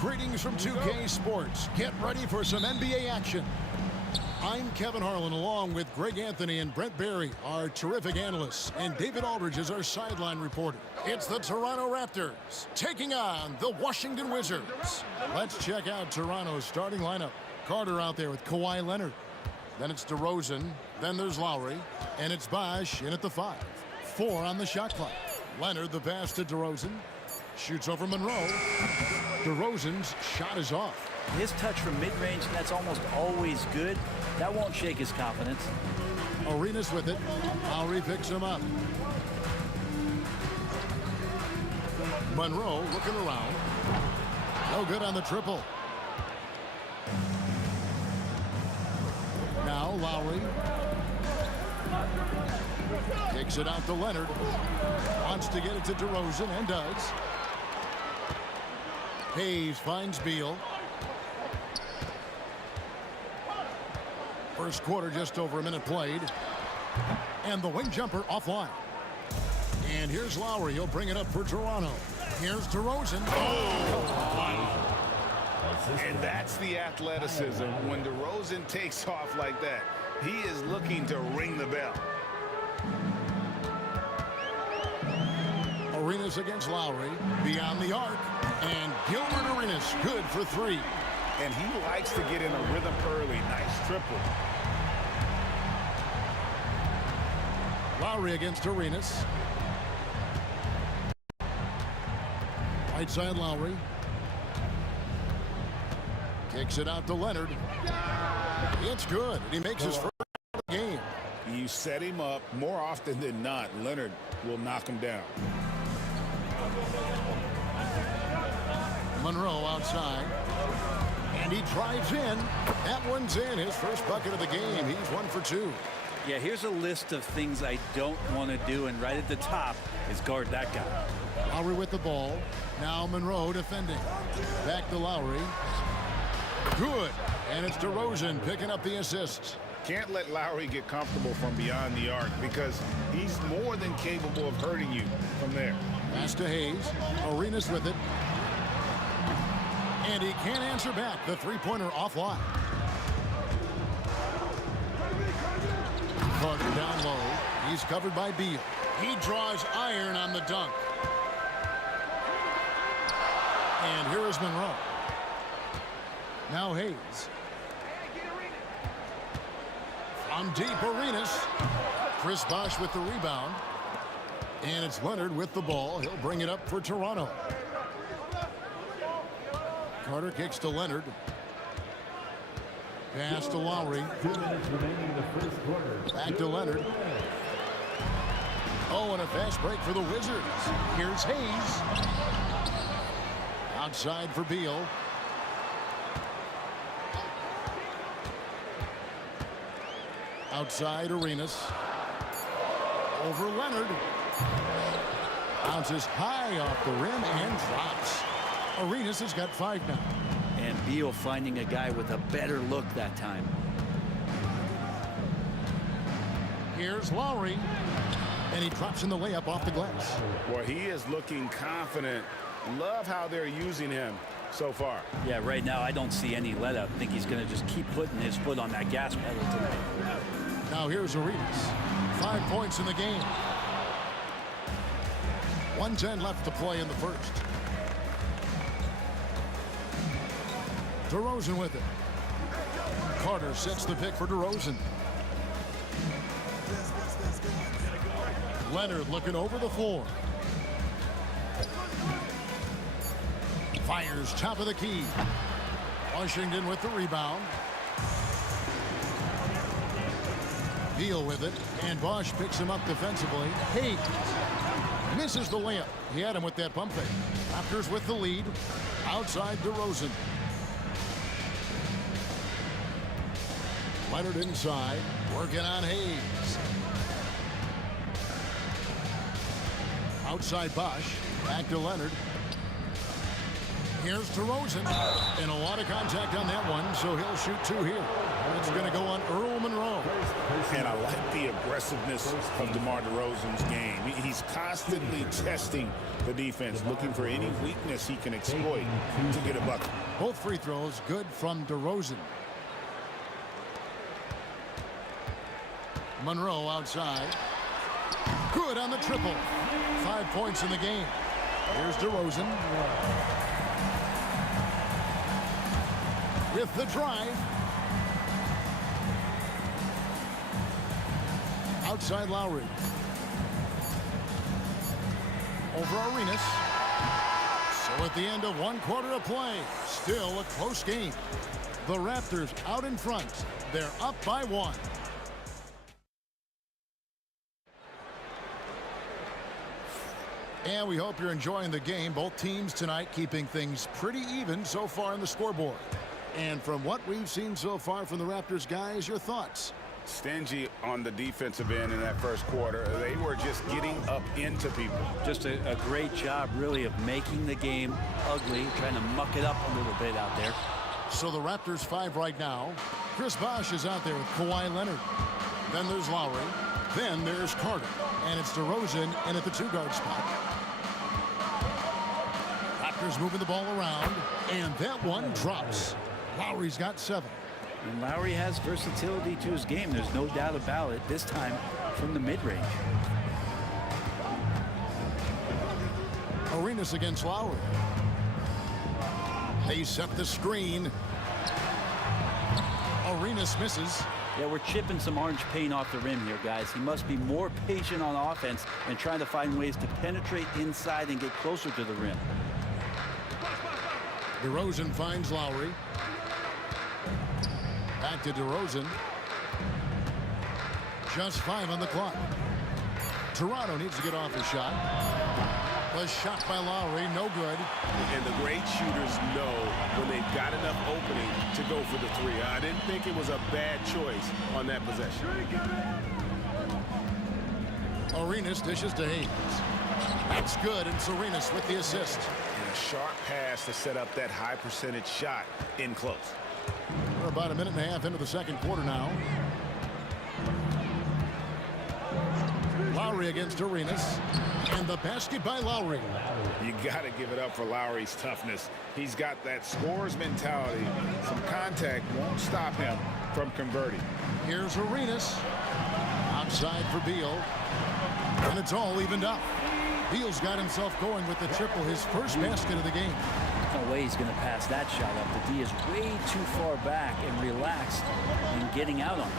Greetings from 2K Sports. Get ready for some NBA action. I'm Kevin Harlan along with Greg Anthony and Brent Barry, our terrific analysts, and David Aldridge is our sideline reporter. It's the Toronto Raptors taking on the Washington Wizards. Let's check out Toronto's starting lineup. Carter out there with Kawhi Leonard. Then it's DeRozan. Then there's Lowry. And it's Bosh in at the 5. 4 on the shot clock. Leonard the pass to DeRozan. Shoots over Monroe. DeRozan's shot is off. His touch from mid-range, that's almost always good. That won't shake his confidence. Arenas with it. Lowry picks him up. Monroe looking around. No good on the triple. Now Lowry. Kicks it out to Leonard. Wants to get it to DeRozan and does. Hayes finds Beal. First quarter, just over a minute played. And the wing jumper offline. And here's Lowry. He'll bring it up for Toronto. Here's DeRozan. Oh! And that's the athleticism. When DeRozan takes off like that, he is looking to ring the bell. Arenas against Lowry. Beyond the arc. And Gilbert Arenas good for 3. And he likes to get in a rhythm early. Nice triple. Lowry against Arenas. Right side Lowry. Kicks it out to Leonard. It's good. And he makes his first game. You set him up more often than not. Leonard will knock him down. Monroe outside. And he drives in. That one's in. His first bucket of the game. He's 1 for 2. Yeah, here's a list of things I don't want to do, and right at the top is guard that guy. Lowry with the ball. Now Monroe defending. Back to Lowry. Good. And it's DeRozan picking up the assists. Can't let Lowry get comfortable from beyond the arc because he's more than capable of hurting you from there. Pass to Hayes. Arenas with it. And he can't answer back. The three-pointer offline. Carter down low. He's covered by Beal. He draws iron on the dunk. And here is Monroe. Now Hayes. From deep, Arenas. Chris Bosh with the rebound. And it's Leonard with the ball. He'll bring it up for Toronto. Carter kicks to Leonard. Pass to Lowry. 2 minutes remaining in the first quarter. Back to Leonard. Oh, and a fast break for the Wizards. Here's Hayes. Outside for Beal. Outside Arenas. Over Leonard. Bounces high off the rim and drops. Arenas has got 5 now. And Beal finding a guy with a better look that time. Here's Lowry. And he drops in the layup off the glass. Well, he is looking confident. Love how they're using him so far. Yeah, right now I don't see any let up. I think he's going to just keep putting his foot on that gas pedal tonight. Now here's Arenas. 5 points in the game. 1:10 left to play in the first. DeRozan with it. Carter sets the pick for DeRozan. Leonard looking over the floor. Fires top of the key. Washington with the rebound. Beal with it. And Bosh picks him up defensively. Hayes misses the layup. He had him with that pump fake. Raptors with the lead. Outside DeRozan. Leonard inside. Working on Hayes. Outside Bosh. Back to Leonard. Here's DeRozan. And a lot of contact on that one, so he'll shoot 2 here. It's going to go on Earl Monroe. And I like the aggressiveness of DeMar DeRozan's game. He's constantly testing the defense, looking for any weakness he can exploit to get a bucket. Both free throws good from DeRozan. Monroe outside. Good on the triple. 5 points in the game. Here's DeRozan. With the drive. Outside Lowry. Over Arenas. So at the end of 1 quarter of play, still a close game. The Raptors out in front. They're up by 1. And we hope you're enjoying the game. Both teams tonight keeping things pretty even so far on the scoreboard. And from what we've seen so far from the Raptors guys, your thoughts? Stingy on the defensive end in that first quarter. They were just getting up into people. Just a great job, really, of making the game ugly, trying to muck it up a little bit out there. So the Raptors 5 right now. Chris Bosh is out there with Kawhi Leonard. Then there's Lowry. Then there's Carter. And it's DeRozan in at the 2-guard spot. Raptors moving the ball around. And that one drops. Lowry's got 7. And Lowry has versatility to his game. There's no doubt about it. This time from the mid-range. Arenas against Lowry. They set the screen. Arenas misses. Yeah, we're chipping some orange paint off the rim here, guys. He must be more patient on offense and trying to find ways to penetrate inside and get closer to the rim. DeRozan finds Lowry. Back to DeRozan. Just 5 on the clock. Toronto needs to get off a shot. The shot by Lowry, no good. And the great shooters know when they've got enough opening to go for the 3. I didn't think it was a bad choice on that possession. Arenas dishes to Hayes. That's good, and Arenas with the assist. And a sharp pass to set up that high percentage shot in close. We're about a minute and a half into the second quarter now. Lowry against Arenas. And the basket by Lowry. You got to give it up for Lowry's toughness. He's got that scorer's mentality. Some contact won't stop him from converting. Here's Arenas. Outside for Beal. And it's all evened up. Beal's got himself going with the triple, his first basket of the game. No way he's going to pass that shot up. The D is way too far back and relaxed in getting out on it.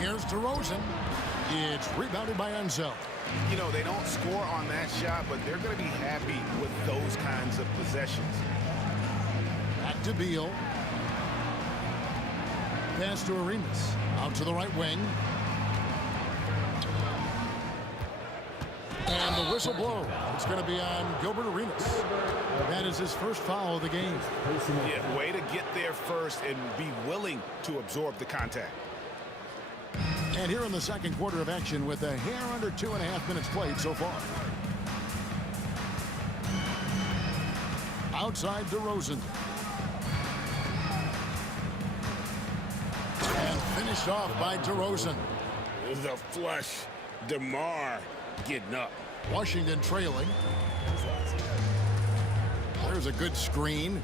Here's DeRozan. It's rebounded by Enzo. You know, they don't score on that shot, but they're going to be happy with those kinds of possessions. Back to Beal. Pass to Arenas. Out to the right wing. And the whistle blows. It's going to be on Gilbert Arenas. That is his first foul of the game. Yeah, way to get there first and be willing to absorb the contact. And here in the second quarter of action with a hair under 2.5 minutes played so far. Outside DeRozan. And finished off by DeRozan. The flush. DeMar getting up. Washington trailing. There's a good screen.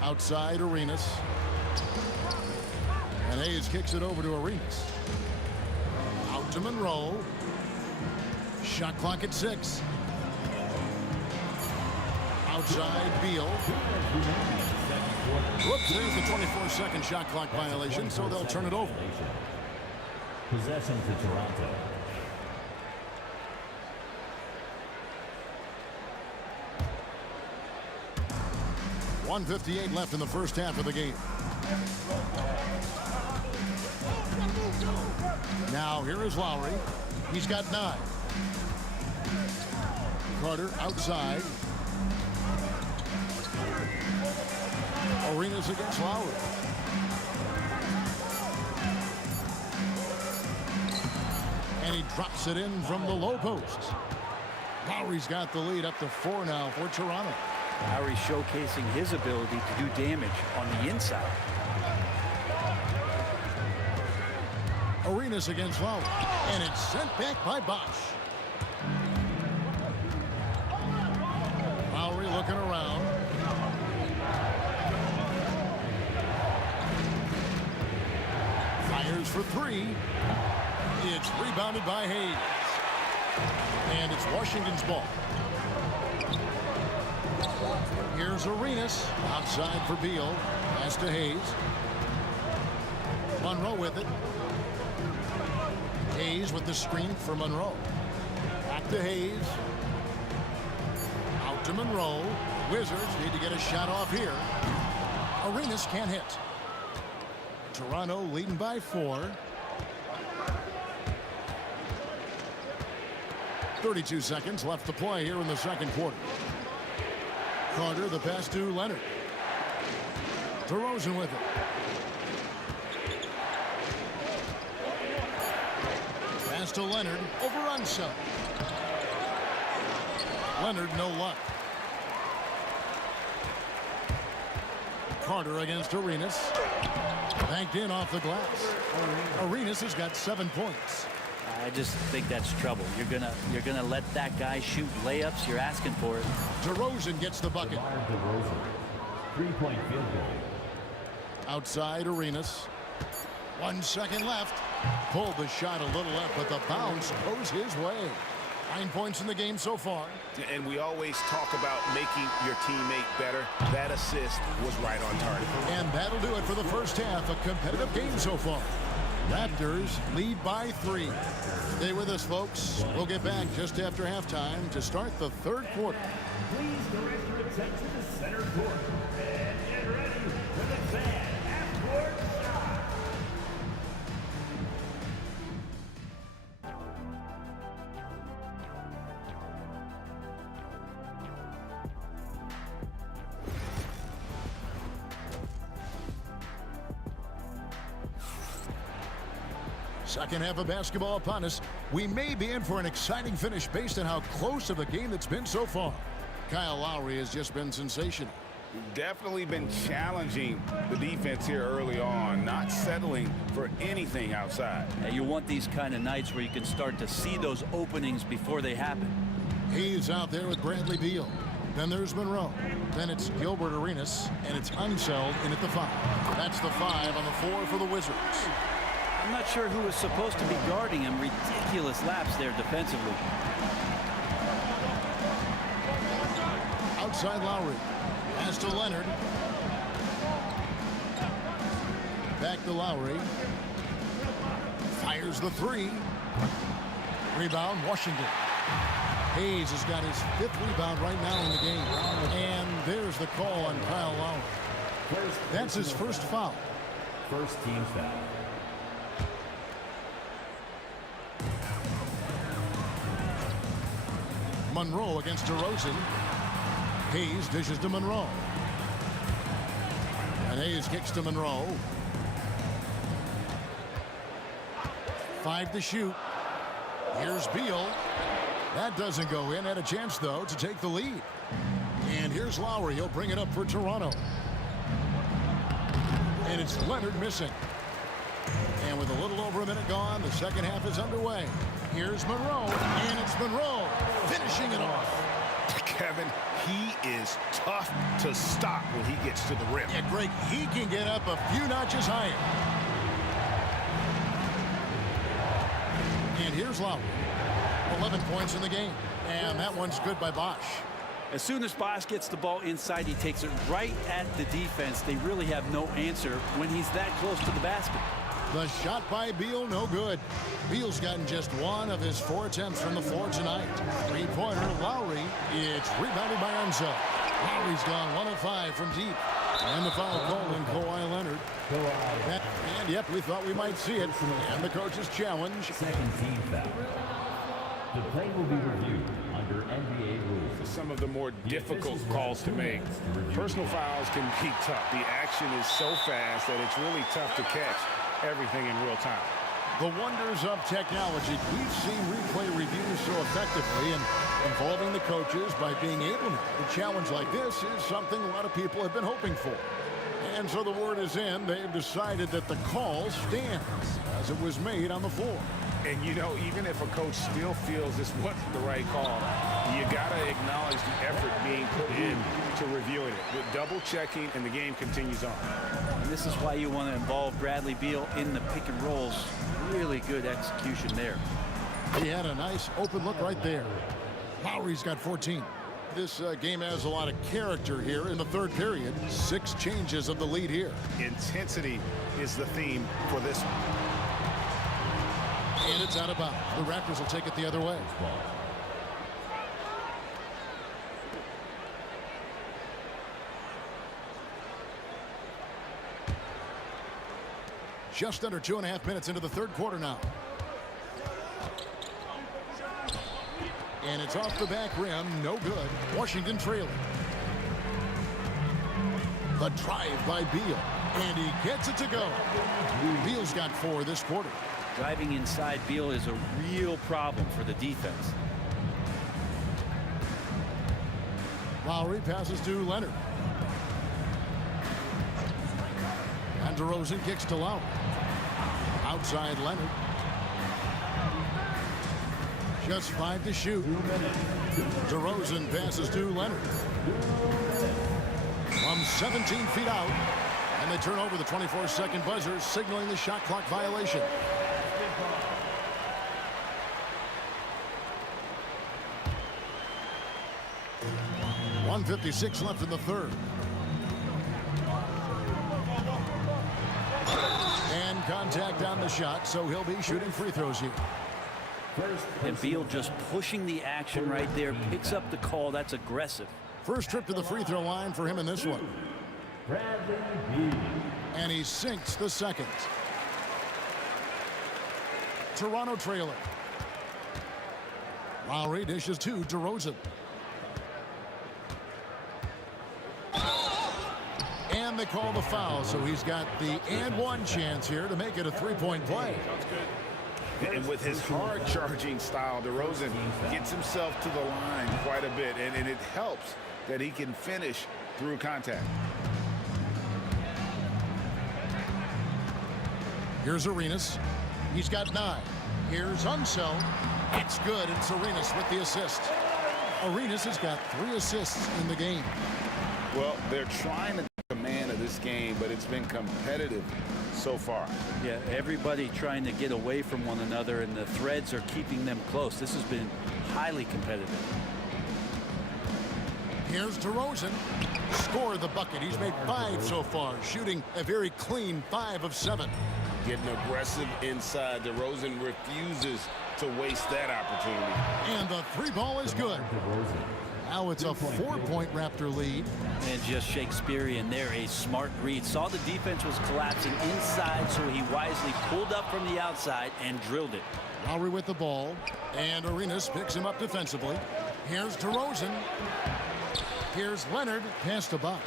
Outside Arenas. And Hayes kicks it over to Arenas. Out to Monroe. Shot clock at 6. Outside Beal. Whoops, there's the 24-second shot clock violation, so they'll turn it over. Possession to Toronto. .158 left in the first half of the game. Now here is Lowry. He's got 9. Carter outside. Arenas against Lowry. And he drops it in from the low post. Lowry's got the lead up to 4 now for Toronto. Lowry showcasing his ability to do damage on the inside. Arenas against Lowry. And it's sent back by Bosh. Lowry looking around. Fires for 3. It's rebounded by Hayes. And it's Washington's ball. Here's Arenas. Outside for Beal. Pass to Hayes. Monroe with it. Hayes with the screen for Monroe. Back to Hayes. Out to Monroe. Wizards need to get a shot off here. Arenas can't hit. Toronto leading by 4. 32 seconds left to play here in the second quarter. Carter, the pass to Leonard. DeRozan with it. Pass to Leonard over Unso. Leonard no luck. Carter against Arenas. Banked in off the glass. Arenas has got 7 points. I just think that's trouble. You're gonna let that guy shoot layups. You're asking for it. DeRozan gets the bucket. DeRozan, 3-point field goal. Outside Arenas. 1 second left. Pulled the shot a little left, but the bounce goes his way. 9 points in the game so far. And we always talk about making your teammate better. That assist was right on target. And that'll do it for the first half. A competitive game so far. Raptors lead by 3. Stay with us, folks. We'll get back just after halftime to start the third quarter. Please direct your attention to center court. And get ready for the bad half-court shot. Second half of basketball upon us. We may be in for an exciting finish based on how close of a game that's been so far. Kyle Lowry has just been sensational. Definitely been challenging the defense here early on, not settling for anything outside. And you want these kind of nights where you can start to see those openings before they happen. He's out there with Bradley Beal. Then there's Monroe. Then it's Gilbert Arenas, and it's Unseld in at the 5. That's the 5 on the 4 for the Wizards. I'm not sure who was supposed to be guarding him. Ridiculous lapse there defensively. Outside Lowry. Pass to Leonard. Back to Lowry. Fires the 3. Rebound, Washington. Hayes has got his 5th rebound right now in the game. And there's the call on Kyle Lowry. That's his first foul. First team foul. Monroe against DeRozan. Hayes dishes to Monroe. And Hayes kicks to Monroe. 5 to shoot. Here's Beal. That doesn't go in. Had a chance, though, to take the lead. And here's Lowry. He'll bring it up for Toronto. And it's Leonard missing. And with a little over a minute gone, the second half is underway. Here's Monroe, and it's Monroe finishing it off. Kevin, he is tough to stop when he gets to the rim. Yeah, Greg, he can get up a few notches higher. And here's Lowry. 11 points in the game. And that one's good by Bosch. As soon as Bosch gets the ball inside, he takes it right at the defense. They really have no answer when he's that close to the basket. The shot by Beal, no good. Beal's gotten just 1 of his 4 attempts from the floor tonight. 3-pointer, Lowry. It's rebounded by Unseld. Lowry's gone 1 of 5 from deep. And the foul call in Kawhi Leonard. And yep, we thought we might see it. And the coach's challenge. Second team foul. The play will be reviewed under NBA rules. Some of the more difficult calls to make. Personal fouls can be tough. The action is so fast that it's really tough to catch everything in real time. The wonders of technology. We've seen replay reviews so effectively and involving the coaches by being able to challenge like this is something a lot of people have been hoping for. And so the word is in. They've decided that the call stands as it was made on the floor. And, you know, even if a coach still feels this wasn't the right call, you got to acknowledge the effort being put in to reviewing it. With double checking, and the game continues on. And this is why you want to involve Bradley Beal in the pick and rolls. Really good execution there. He had a nice open look right there. Lowry's got 14. This game has a lot of character here in the third period. 6 changes of the lead here. Intensity is the theme for this one. And it's out of bounds. The Raptors will take it the other way. Just under 2.5 minutes into the third quarter now. And it's off the back rim. No good. Washington trailing. The drive by Beal. And he gets it to go. Beal's got 4 this quarter. Driving inside Beal is a real problem for the defense. Lowry passes to Leonard. DeRozan kicks to Lowry. Outside Leonard. Just 5 to shoot. DeRozan passes to Leonard. From 17 feet out. And they turn over the 24-second buzzer, signaling the shot clock violation. .156 left in the third. And contact on the shot, so he'll be shooting free throws here. And Beal just pushing the action right there, picks up the call. That's aggressive. First trip to the free throw line for him in this one. And he sinks the second. Toronto trailer. Lowry dishes to DeRozan. And they call the foul, so he's got the and one chance here to make it a three-point play. And with his hard-charging style, DeRozan gets himself to the line quite a bit, and it helps that he can finish through contact. Here's Arenas. He's got 9. Here's Unseld. It's good, and it's Arenas with the assist. Arenas has got 3 assists in the game. Well, they're trying to command of this game, but it's been competitive so far. Yeah, everybody trying to get away from one another, and the threads are keeping them close. This has been highly competitive. Here's DeRozan. Scored the bucket. He's made 5 so far, shooting a very clean 5 of 7. Getting aggressive inside. DeRozan refuses to waste that opportunity. And the 3 ball is good. Now it's a 4-point Raptor lead. And just Shakespearean there, a smart read. Saw the defense was collapsing inside, so he wisely pulled up from the outside and drilled it. Lowry with the ball, and Arenas picks him up defensively. Here's DeRozan. Here's Leonard, pass to Bosch.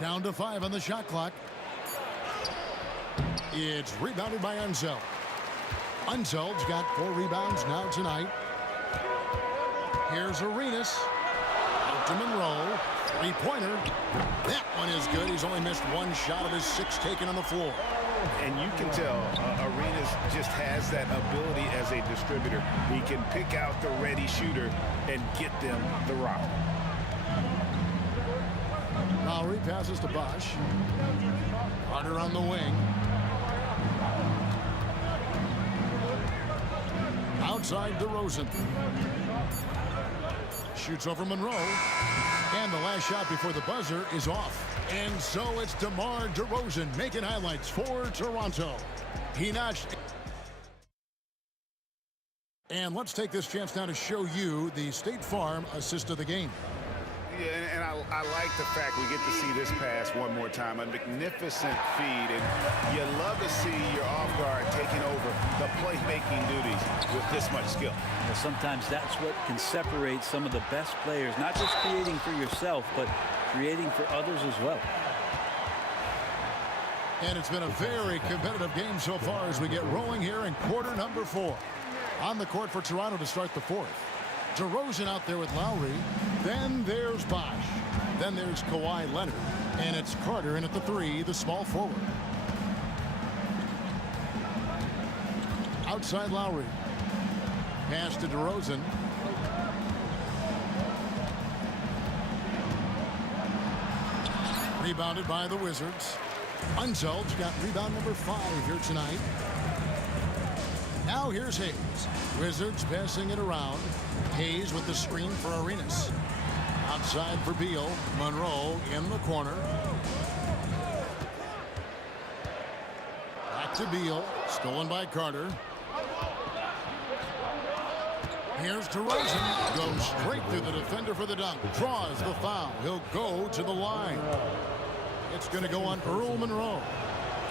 Down to 5 on the shot clock. It's rebounded by Unseld. Unseld's got 4 rebounds now tonight. Here's Arenas. Out to Monroe. 3-pointer. That one is good. He's only missed 1 shot of his 6 taken on the floor. And you can tell Arenas just has that ability as a distributor. He can pick out the ready shooter and get them the rock. Lowry passes to Bosch. Carter on the wing. Outside DeRozan. Shoots over Monroe. And the last shot before the buzzer is off. And so it's DeMar DeRozan making highlights for Toronto. He notched. And let's take this chance now to show you the State Farm assist of the game. Yeah, and I like the fact we get to see this pass one more time. A magnificent feed, and you love to see your off guard taking over the playmaking duties with this much skill. Well, sometimes that's what can separate some of the best players, not just creating for yourself, but creating for others as well. And it's been a very competitive game so far as we get rolling here in quarter number 4. On the court for Toronto to start the 4th. DeRozan out there with Lowry. Then there's Bosch. Then there's Kawhi Leonard. And it's Carter in at the 3, the small forward. Outside Lowry. Pass to DeRozan. Rebounded by the Wizards. Unseld's got rebound number 5 here tonight. Now here's Hayes. Wizards passing it around. Hayes with the screen for Arenas. Outside for Beal. Monroe in the corner. Back to Beal. Stolen by Carter. Here's DeRozan. Goes straight through the defender for the dunk. Draws the foul. He'll go to the line. It's going to go on Earl Monroe.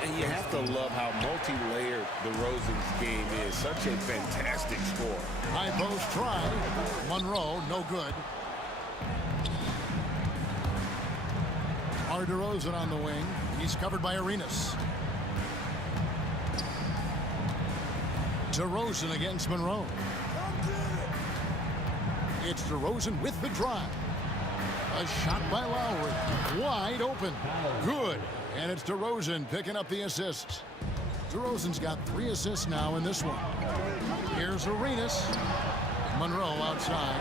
And you have to love how multi-layered DeRozan's game is. Such a fantastic score. High post try. Monroe, no good. DeRozan on the wing. He's covered by Arenas. DeRozan against Monroe. It's DeRozan with the drive. A shot by Lowry. Wide open. Good. And it's DeRozan picking up the assists. DeRozan's got 3 assists now in this one. Here's Arenas. Monroe outside.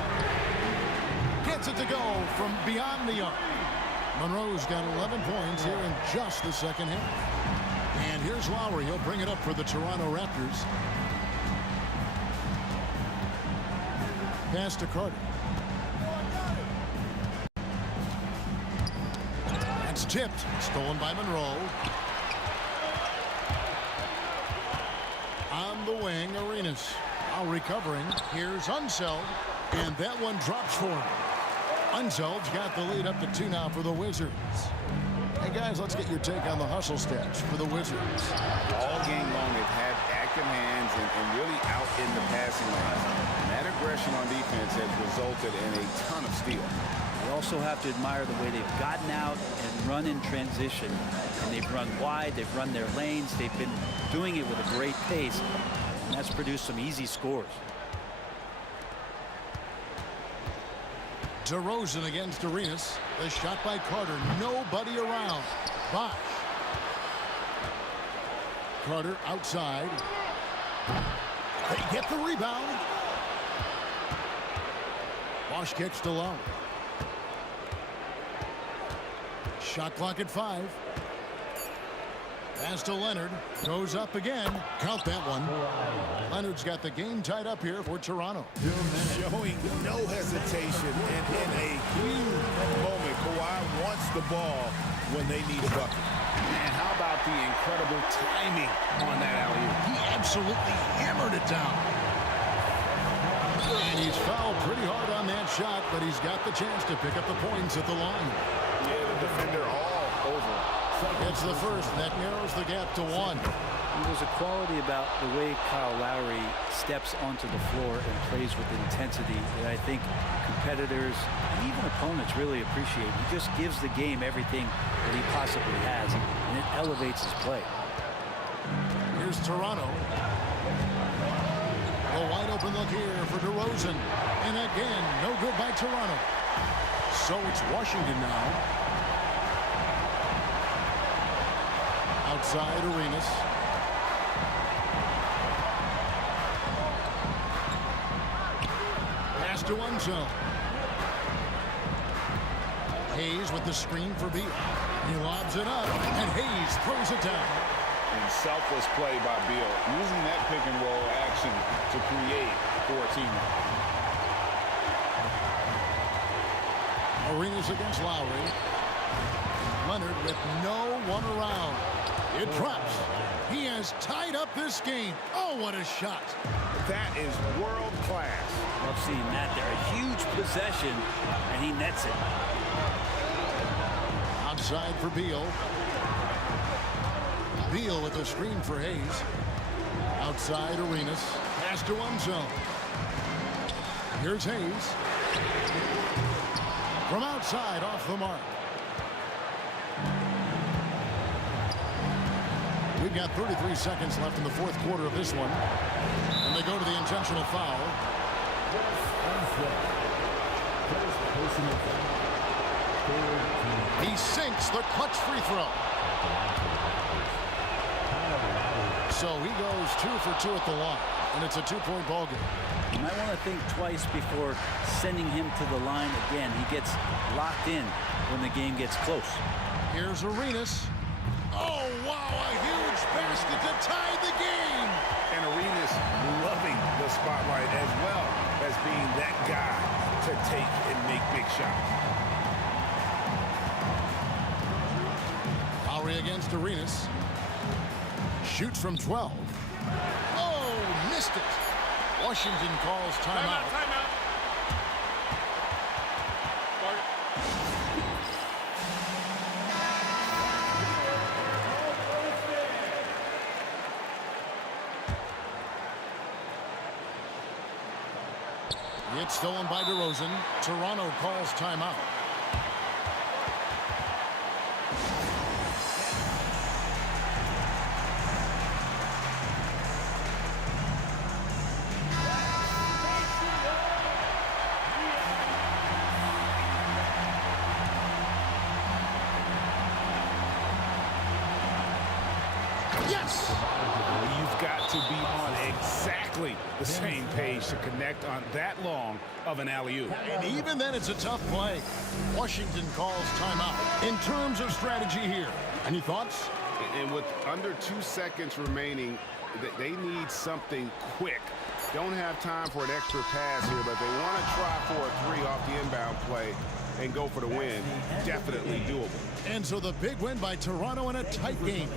Gets it to go from beyond the arc. Monroe's got 11 points here in just the second half. And here's Lowry. He'll bring it up for the Toronto Raptors. Pass to Carter. That's tipped. Stolen by Monroe. On the wing, Arenas. Now recovering. Here's Unseld. And that one drops for him. Unseld's got the lead up to 2 now for the Wizards. Hey, guys, let's get your take on the hustle stats for the Wizards. All game long, they've had active hands and really out in the passing lane. And that aggression on defense has resulted in a ton of steals. You also have to admire the way they've gotten out and run in transition. And they've run wide, they've run their lanes, they've been doing it with a great pace. And that's produced some easy scores. DeRozan against Arenas. The shot by Carter. Nobody around. Bosh. Carter outside. They get the rebound. Bosh kicks to Lowry. Shot clock at 5. Pass to Leonard. Goes up again. Count that one. Leonard's got the game tied up here for Toronto. Showing no hesitation and in a huge moment. Kawhi wants the ball when they need a bucket. And how about the incredible timing on that alley-oop? He absolutely hammered it down. And he's fouled pretty hard on that shot, but he's got the chance to pick up the points at the line. Yeah, the defender all over. It's the first. That narrows the gap to 1. There's a quality about the way Kyle Lowry steps onto the floor and plays with intensity that I think competitors and even opponents really appreciate. He just gives the game everything that he possibly has, and it elevates his play. Here's Toronto. A wide open look here for DeRozan. And again, no good by Toronto. So it's Washington now. Outside Arenas. Pass to Unseld. Hayes with the screen for Beal. He lobs it up, and Hayes throws it down. And selfless play by Beal, using that pick and roll action to create for a team. Arenas against Lowry. Leonard with no one around. It drops. He has tied up this game. Oh, what a shot. That is world class. Love seeing that there. A huge possession, and he nets it. Outside for Beal. Beal with a screen for Hayes. Outside Arenas. Pass to Unseld. Here's Hayes. From outside, off the mark. We've got 33 seconds left in the fourth quarter of this one. And they go to the intentional foul. He sinks the clutch free throw. So he goes 2 for 2 at the line. And it's a 2-point ball game. You might want to think twice before sending him to the line again. He gets locked in when the game gets close. Here's Arenas. Oh, wow, a huge basket to tie the game. And Arenas loving the spotlight as well as being that guy to take and make big shots. Lowry against Arenas. Shoots from 12. Oh, missed it. Washington calls timeout. Timeout. It's stolen by DeRozan. Toronto calls timeout. defense. You've got to be on exactly the same page to connect on that long of an alley-oop. And even then, it's a tough play. Washington calls timeout. In terms of strategy here, any thoughts? And with under 2 seconds remaining, they need something quick. Don't have time for an extra pass here, but they want to try for a 3 off the inbound play and go for the win. Definitely doable. And so the big win by Toronto in a tight game.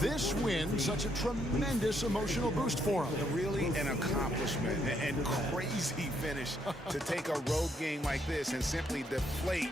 This win, such a tremendous emotional boost for them. Really an accomplishment and crazy finish to take a road game like this and simply deflate.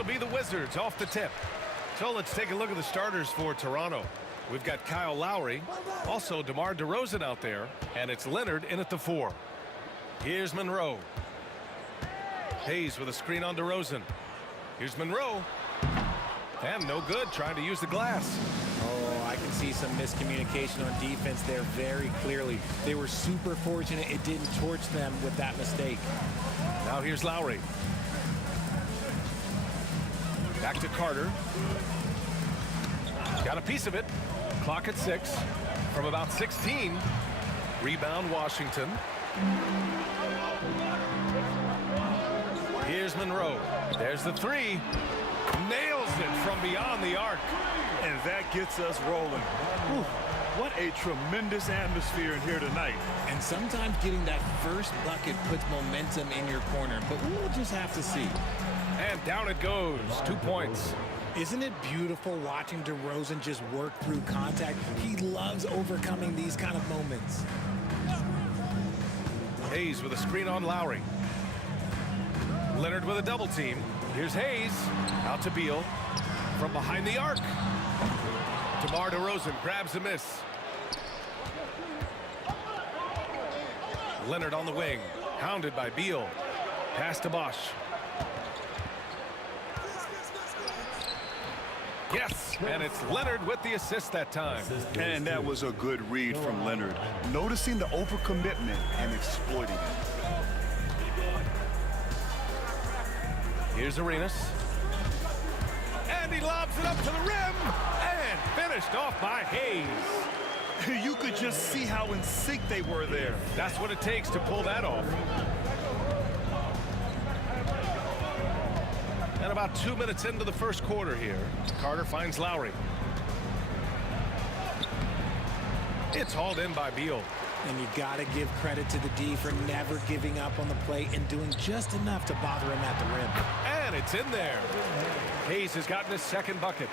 It'll be the Wizards off the tip. So let's take a look at the starters for Toronto. We've got Kyle Lowry, also DeMar DeRozan out there, and it's Leonard in at the 4. Here's Monroe. Hayes with a screen on DeRozan. Here's Monroe. And no good, trying to use the glass. Oh, I can see some miscommunication on defense there very clearly. They were super fortunate it didn't torch them with that mistake. Now here's Lowry. Back to Carter. Got a piece of it. Clock at 6 from about 16. Rebound Washington. Here's Monroe. There's the 3. Nails it from beyond the arc. And that gets us rolling. Whew. What a tremendous atmosphere in here tonight. And sometimes getting that first bucket puts momentum in your corner, but we'll just have to see. And down it goes. 2 points. Isn't it beautiful watching DeRozan just work through contact? He loves overcoming these kind of moments. Hayes with a screen on Lowry. Leonard with a double team. Here's Hayes. Out to Beal. From behind the arc. DeMar DeRozan grabs a miss. Leonard on the wing. Hounded by Beal. Pass to Bosch. Yes, and it's Leonard with the assist that time. And that was a good read from Leonard. Noticing the overcommitment and exploiting it. Here's Arenas. And he lobs it up to the rim. And finished off by Hayes. You could just see how in sync they were there. That's what it takes to pull that off. And about 2 minutes into the first quarter here. Carter finds Lowry. It's hauled in by Beal. And you got to give credit to the D for never giving up on the play and doing just enough to bother him at the rim. And it's in there. Hayes has gotten his second bucket.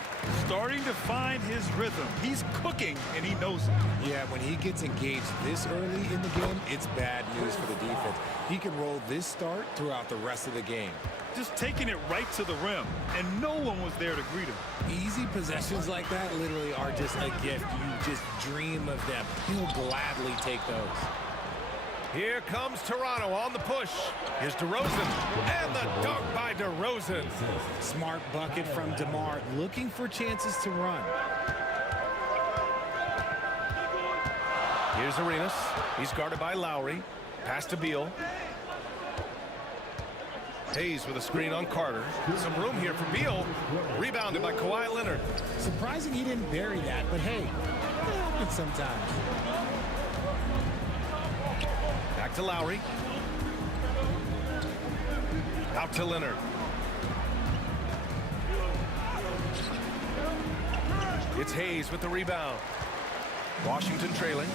Starting to find his rhythm. He's cooking, and he knows it. Yeah, when he gets engaged this early in the game, it's bad news for the defense. He can roll this start throughout the rest of the game. Just taking it right to the rim, and no one was there to greet him. Easy possessions like that literally are just a gift. You just dream of them. He'll gladly take those. Here comes Toronto on the push. Here's DeRozan, and the dunk by DeRozan. Smart bucket from DeMar, looking for chances to run. Here's Arenas. He's guarded by Lowry. Pass to Beal. Hayes with a screen on Carter. Some room here for Beal. Rebounded by Kawhi Leonard. Surprising he didn't bury that, but hey, it happens sometimes. Back to Lowry. Out to Leonard. It's Hayes with the rebound. Washington trailing.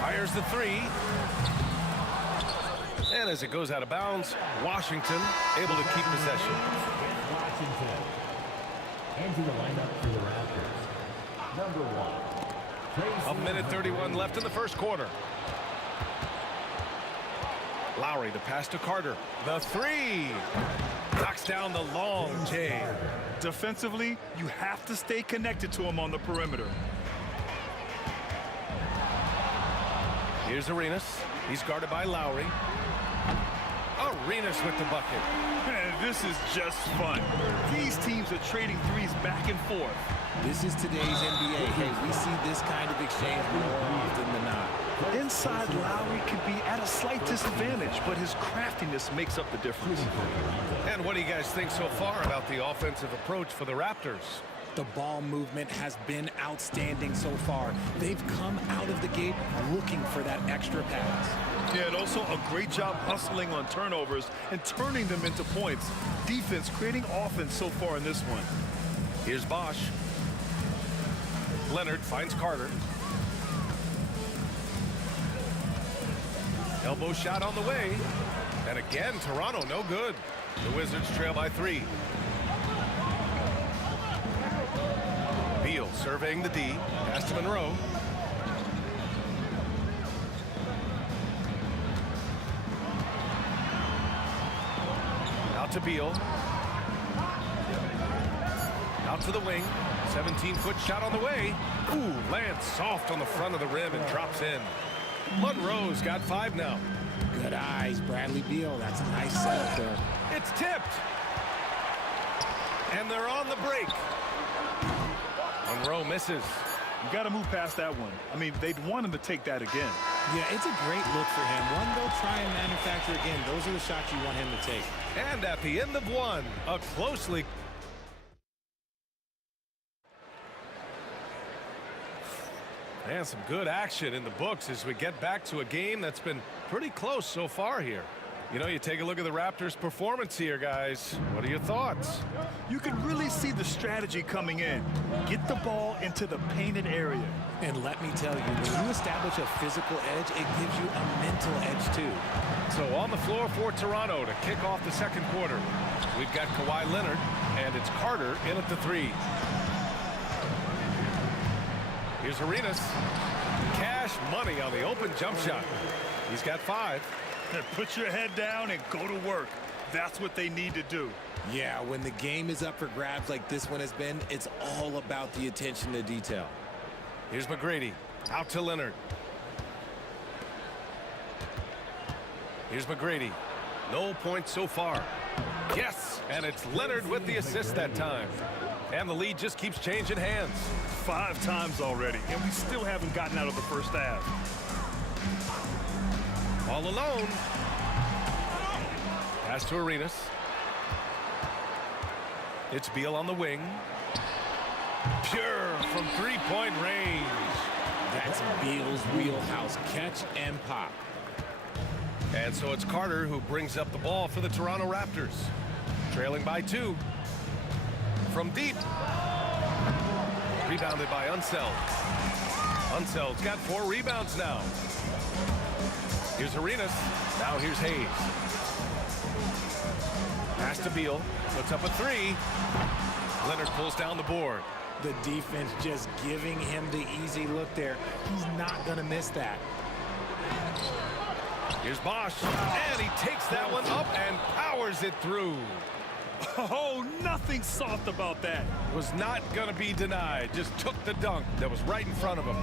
Fires the 3. And as it goes out of bounds, Washington able to keep possession. Washington. Into the lineup for the Raptors. Number 1. A minute 31 left in the first quarter. Lowry, the pass to Carter. The 3. Knocks down the long J. Defensively, you have to stay connected to him on the perimeter. Here's Arenas. He's guarded by Lowry. Arenas with the bucket. And this is just fun. These teams are trading threes back and forth. This is today's NBA. Hey, we see this kind of exchange more often than not. Inside, Lowry could be at a slight disadvantage, but his craftiness makes up the difference. And what do you guys think so far about the offensive approach for the Raptors? The ball movement has been outstanding so far. They've come out of the gate looking for that extra pass. Yeah, and also a great job hustling on turnovers and turning them into points. Defense creating offense so far in this one. Here's Bosch. Leonard finds Carter. Elbow shot on the way. And again, Toronto no good. The Wizards trail by 3. Beal surveying the D. Pass to Monroe. to Beal. Out to the wing. 17-foot shot on the way. Ooh, lands soft on the front of the rim and drops in. Monroe's got 5 now. Good eyes, Bradley Beal. That's a nice setup there. It's tipped. And they're on the break. Monroe misses. You got to move past that one. I mean, they'd want him to take that again. Yeah, it's a great look for him. One, they'll try and manufacture again. Those are the shots you want him to take. And at the end of one, a closely... And some good action in the books as we get back to a game that's been pretty close so far here. You know, you take a look at the Raptors' performance here, guys. What are your thoughts? You can really see the strategy coming in. Get the ball into the painted area. And let me tell you, when you establish a physical edge, it gives you a mental edge, too. So on the floor for Toronto to kick off the second quarter, we've got Kawhi Leonard, and it's Carter in at the 3. Here's Arenas. Cash money on the open jump shot. He's got 5. Put your head down and go to work. That's what they need to do. Yeah, when the game is up for grabs like this one has been, it's all about the attention to detail. Here's McGrady. Out to Leonard. Here's McGrady. No points so far. Yes, and it's Leonard with the assist that time. And the lead just keeps changing hands. 5 times already, and we still haven't gotten out of the first half. All alone. Pass to Arenas. It's Beal on the wing. Pure from 3-point range. That's Beal's wheelhouse. Catch and pop. And so it's Carter who brings up the ball for the Toronto Raptors. Trailing by 2. From deep. Rebounded by Unseld. Unseld's got 4 rebounds now. Here's Arenas. Now here's Hayes. Pass to Beal. Puts up a 3. Leonard pulls down the board. The defense just giving him the easy look there. He's not going to miss that. Here's Bosch. And he takes that one up and powers it through. Oh, nothing soft about that. Was not going to be denied. Just took the dunk that was right in front of him.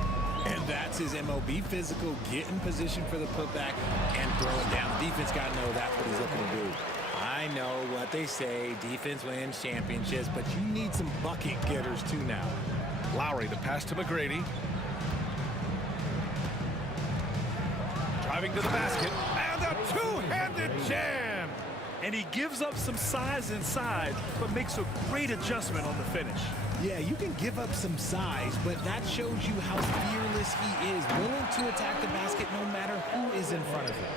And that's his MO. Be physical, get in position for the putback, and throw it down. The defense got to know that's what he's looking to do. I know what they say, defense wins championships, but you need some bucket getters too now. Lowry, the pass to McGrady. Driving to the basket, and a two-handed jam. And he gives up some size inside, but makes a great adjustment on the finish. Yeah, you can give up some size, but that shows you how fearless he is, willing to attack the basket no matter who is in front of him.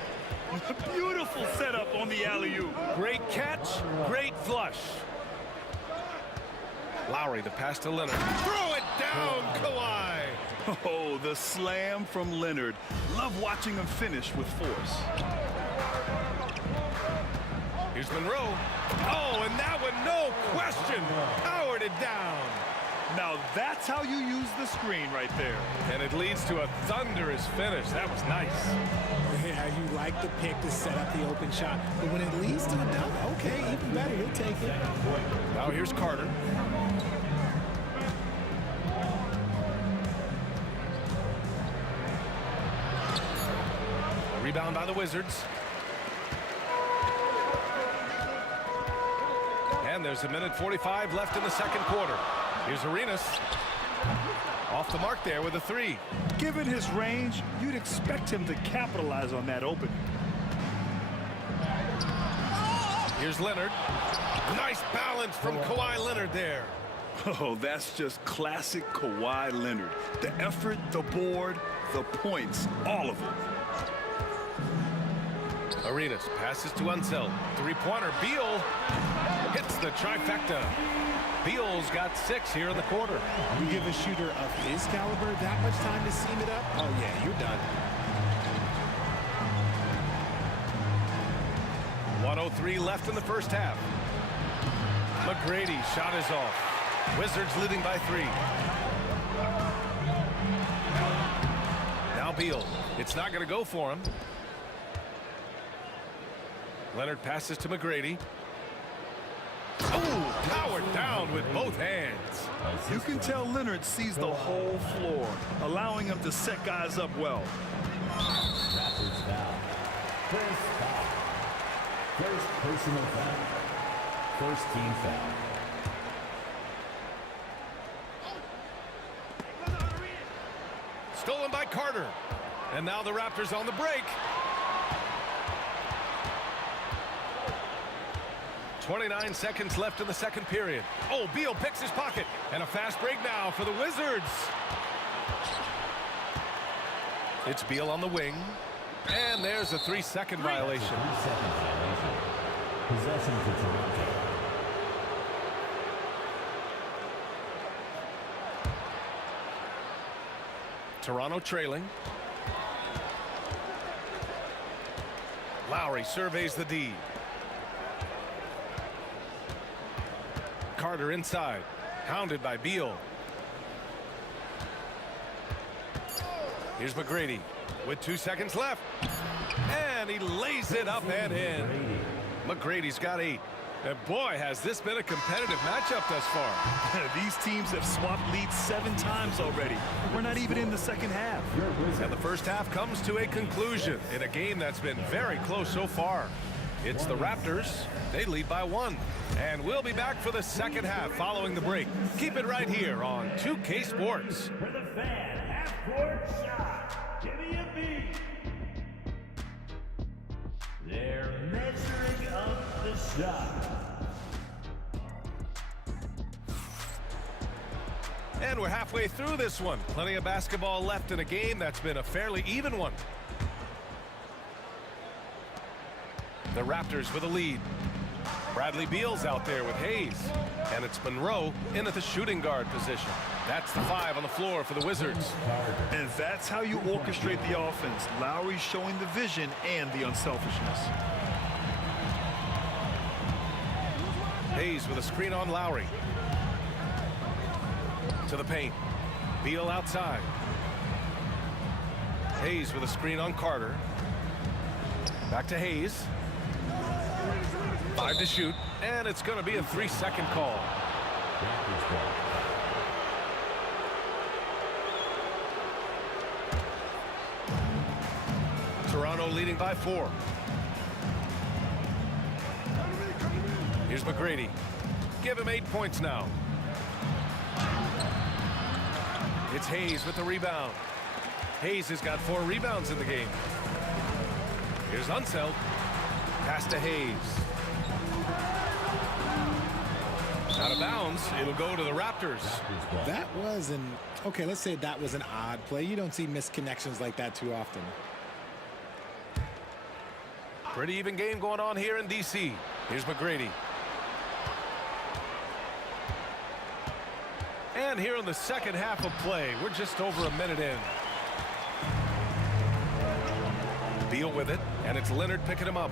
Beautiful setup on the alley-oop. Great catch, great flush. Lowry, the pass to Leonard. Throw it down, Kawhi. Oh, the slam from Leonard. Love watching him finish with force. Here's Monroe. Oh, and that one, no question, powered it down. Now that's how you use the screen right there. And it leads to a thunderous finish. That was nice. Yeah, you like the pick to set up the open shot, but when it leads to a dunk, okay, even better, he'll take it. Now here's Carter. Rebound by the Wizards. And there's 1:45 left in the second quarter. Here's Arenas. Off the mark there with a 3. Given his range, you'd expect him to capitalize on that opening. Here's Leonard. Nice balance from Kawhi Leonard there. Oh, that's just classic Kawhi Leonard. The effort, the board, the points, all of it. Arenas passes to Unseld. 3-pointer. Beal hits the trifecta. Beal's got 6 here in the quarter. You give a shooter of his caliber that much time to seam it up? Oh, yeah, you're done. 1:03 left in the first half. McGrady shot is off. Wizards leading by 3. Now Beal. It's not going to go for him. Leonard passes to McGrady. rebound with both hands. You can tell Leonard sees the whole floor, allowing him to set guys up well. Raptors foul. First foul. First personal foul. First team foul. Stolen by Carter. And now the Raptors on the break. 29 seconds left in the second period. Oh, Beal picks his pocket. And a fast break now for the Wizards. It's Beal on the wing. And there's a 3-second violation. 3-second violation. Possession to Toronto. Toronto trailing. Lowry surveys the D. Carter inside, hounded by Beal. Here's McGrady with 2 seconds left. And he lays it up and in. McGrady's got 8. And boy, has this been a competitive matchup thus far. These teams have swapped leads 7 times already. We're not even in the second half. And the first half comes to a conclusion in a game that's been very close so far. It's the Raptors. They lead by 1. And we'll be back for the second half following the break. Keep it right here on 2K Sports. For the fan, half-court shot. Give me a beat. They're measuring up the shot. And we're halfway through this one. Plenty of basketball left in a game that's been a fairly even one. The Raptors with a lead. Bradley Beal's out there with Hayes. And it's Monroe in at the shooting guard position. That's the 5 on the floor for the Wizards. And that's how you orchestrate the offense. Lowry showing the vision and the unselfishness. Hayes with a screen on Lowry. To the paint. Beal outside. Hayes with a screen on Carter. Back to Hayes. 5 to shoot, and it's going to be a 3-second call. Toronto leading by 4. Here's McGrady. Give him 8 points now. It's Hayes with the rebound. Hayes has got 4 rebounds in the game. Here's Unseld. Pass to Hayes. Out of bounds. It'll go to the Raptors. That was okay, let's say that was an odd play. You don't see missed connections like that too often. Pretty even game going on here in D.C. Here's McGrady. And here in the second half of play, we're just over a minute in. Beal with it, and it's Leonard picking him up.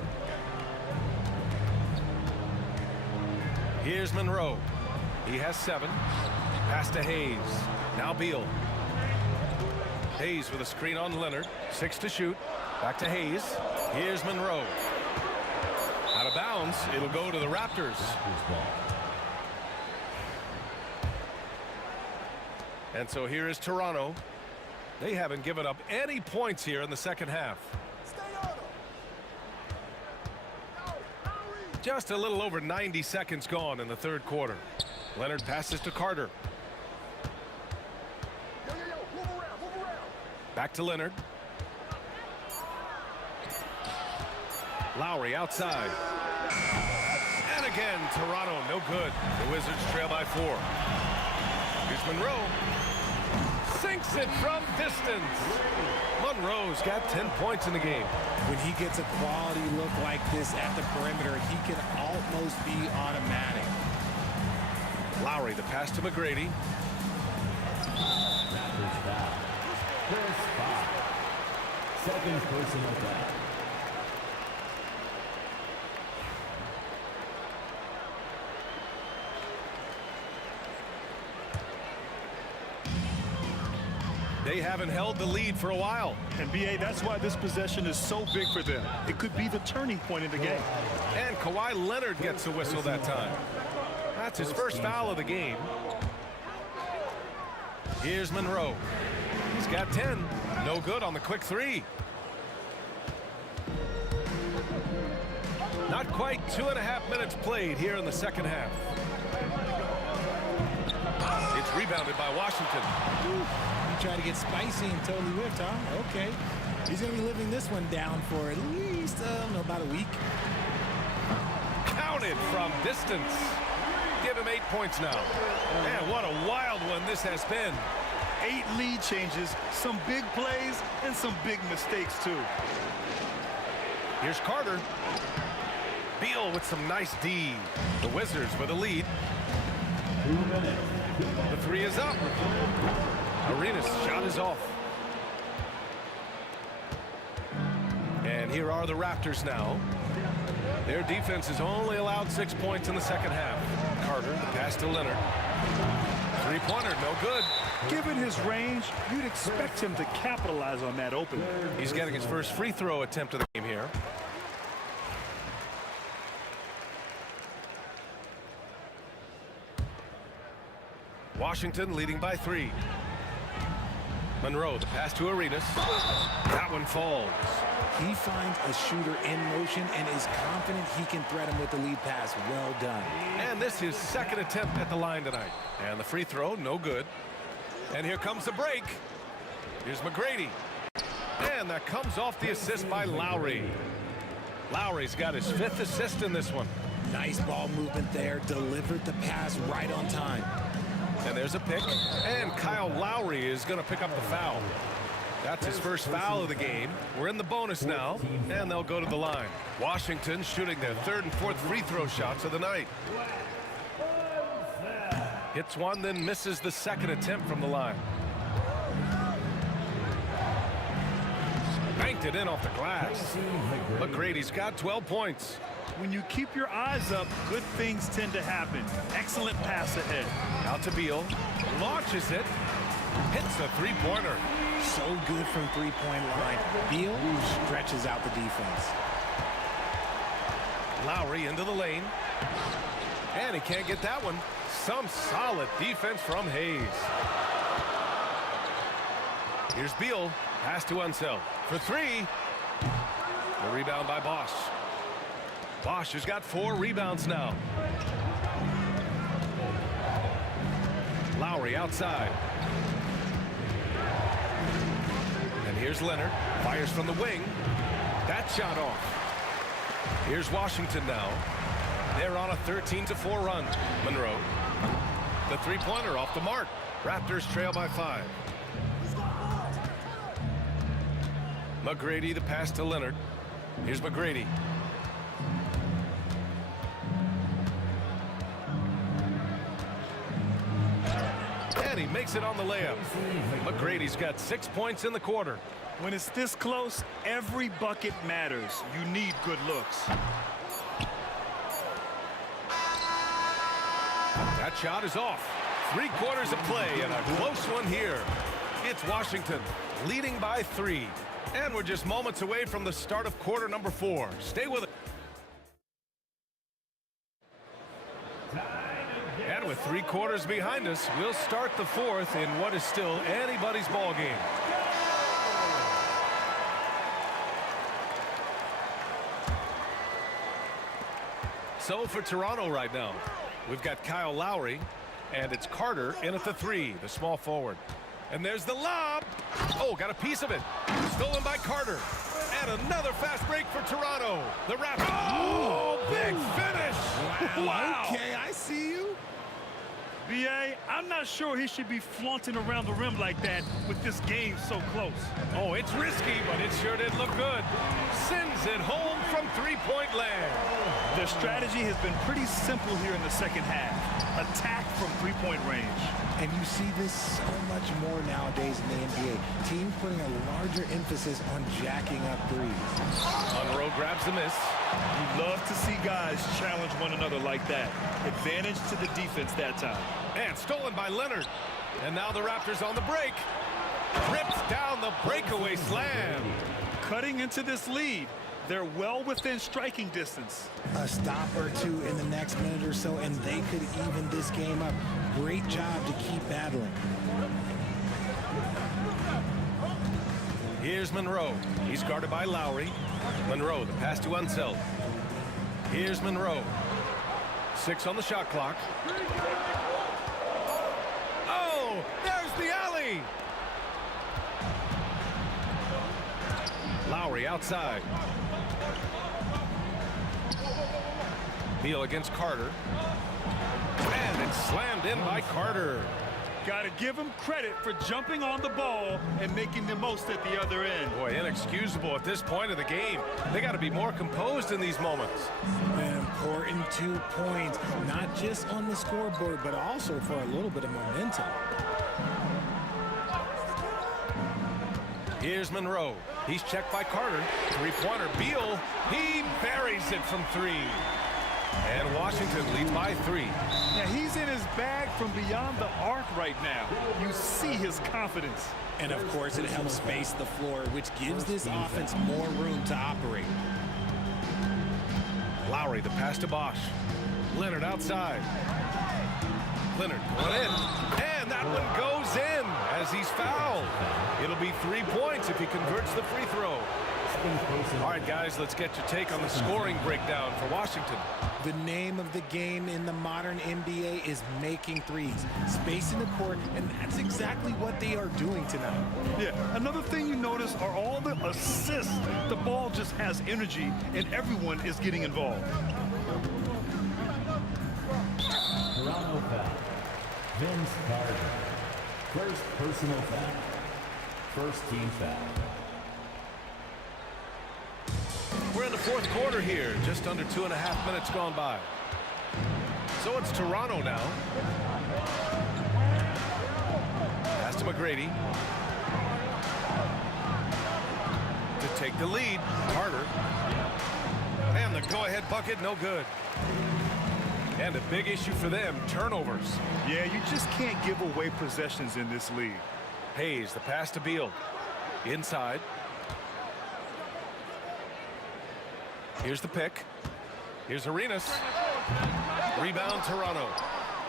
Here's Monroe. He has 7. Pass to Hayes. Now Beal. Hayes with a screen on Leonard. 6 to shoot. Back to Hayes. Here's Monroe. Out of bounds. It'll go to the Raptors. And so here is Toronto. They haven't given up any points here in the second half. Just a little over 90 seconds gone in the third quarter. Leonard passes to Carter. Back to Leonard. Lowry outside. And again, Toronto no good. The Wizards trail by 4. Here's Monroe. Sinks it from distance. Monroe's got 10 points in the game. When he gets a quality look like this at the perimeter, he can almost be automatic. Lowry, the pass to McGrady. Raptors foul. First foul. Second personal foul. They haven't held the lead for a while. And B.A., that's why this possession is so big for them. It could be the turning point in the game. And Kawhi Leonard gets a whistle that time. That's his first foul of the game. Here's Monroe. He's got 10. No good on the quick three. Not quite 2.5 minutes played here in the second half. It's rebounded by Washington. He tried to get spicy and totally whiffed, huh? Okay. He's going to be living this one down for at least, about a week. Counted from distance. Give him 8 points now. Man, what a wild one this has been. 8 lead changes, some big plays, and some big mistakes, too. Here's Carter. Beal with some nice D. The Wizards with a lead. The three is up. Arenas' shot is off. And here are the Raptors now. Their defense has only allowed 6 points in the second half. Carter, the pass to Leonard. Three-pointer, no good. Given his range, you'd expect him to capitalize on that opening. He's getting his first free throw attempt of the game here. Washington leading by 3. Monroe, the pass to Arenas. That one falls. He finds a shooter in motion and is confident he can threat him with the lead pass. Well done. And this is his second attempt at the line tonight. And the free throw, no good. And here comes the break. Here's McGrady. And that comes off the assist by Lowry. Lowry's got his 5th assist in this one. Nice ball movement there. Delivered the pass right on time. And there's a pick. And Kyle Lowry is going to pick up the foul. That's his first foul of the game. We're in the bonus now, and they'll go to the line. Washington shooting their 3rd and 4th free throw shots of the night. Hits one, then misses the second attempt from the line. Banked it in off the glass. McGrady's got 12 points. When you keep your eyes up, good things tend to happen. Excellent pass ahead. Out to Beal. Launches it. Hits a three-pointer. So good from three-point line. Beal stretches out the defense. Lowry into the lane. And he can't get that one. Some solid defense from Hayes. Here's Beal. Pass to Unseld. For 3. The rebound by Bosch. Bosch has got 4 rebounds now. Lowry outside. And here's Leonard. Fires from the wing. That shot off. Here's Washington now. They're on a 13-4 run. Monroe. The three-pointer off the mark. Raptors trail by 5. McGrady, the pass to Leonard. Here's McGrady. And he makes it on the layup. McGrady's got 6 points in the quarter. When it's this close, every bucket matters. You need good looks. That shot is off. 3 quarters of play and a close one here. It's Washington leading by 3. And we're just moments away from the start of quarter number 4. Stay with it. And with 3 quarters behind us, we'll start the 4th in what is still anybody's ball game. So for Toronto right now, we've got Kyle Lowry, and it's Carter in at the 3, the small forward. And there's the lob. Oh, got a piece of it. Stolen by Carter. And another fast break for Toronto. The Raptors. Oh, big finish. Wow. Okay, I see you. B.A., I'm not sure he should be flaunting around the rim like that with this game so close. Oh, it's risky, but it sure did look good. Sends it home from three-point land. Their strategy has been pretty simple here in the second half. Attack from three-point range. And you see this so much more nowadays in the NBA. Teams putting a larger emphasis on jacking up threes. Monroe grabs the miss. You love to see guys challenge one another like that. Advantage to the defense that time. And stolen by Leonard. And now the Raptors on the break. Rips down the breakaway slam. Cutting into this lead. They're well within striking distance. A stop or two in the next minute or so, and they could even this game up. Great job to keep battling. Here's Monroe. He's guarded by Lowry. Monroe, the pass to Unseld. Here's Monroe. 6 on the shot clock. Oh, there's the alley. Lowry outside. Beal against Carter. And it's slammed in by Carter. Got to give him credit for jumping on the ball and making the most at the other end. Boy, inexcusable at this point of the game. They got to be more composed in these moments. An important 2 points, not just on the scoreboard, but also for a little bit of momentum. Here's Monroe. He's checked by Carter. Three-pointer. Beal. He buries it from 3. And Washington leads by 3. Yeah, he's in his bag from beyond the arc right now. You see his confidence. And of course, it helps space the floor, which gives this offense more room to operate. Lowry, the pass to Bosch. Leonard outside. Leonard going in. And that one goes in as he's fouled. It'll be 3 points if he converts the free throw. All right, guys, let's get your take on the scoring breakdown for Washington. The name of the game in the modern NBA is making threes, spacing the court, and that's exactly what they are doing tonight. Yeah, another thing you notice are all the assists. The ball just has energy, and everyone is getting involved. Toronto foul. Vince Carter. First personal foul. First team foul. We're in the fourth quarter here, just under 2.5 minutes gone by. So it's Toronto now. Pass to McGrady. To take the lead, Carter. And the go-ahead bucket, no good. And a big issue for them, turnovers. Yeah, you just can't give away possessions in this league. Hayes, the pass to Beal. Inside. Here's the pick. Here's Arenas. Rebound, Toronto.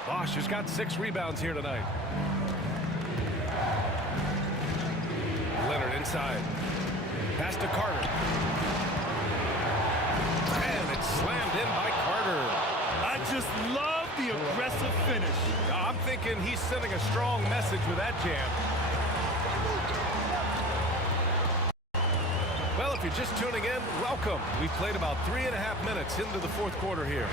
Bosch has got 6 rebounds here tonight. Leonard inside. Pass to Carter. And it's slammed in by Carter. I just love the aggressive finish. I'm thinking he's sending a strong message with that jam. Well, if you're just tuning in, welcome. We've played about 3.5 minutes into the fourth quarter here.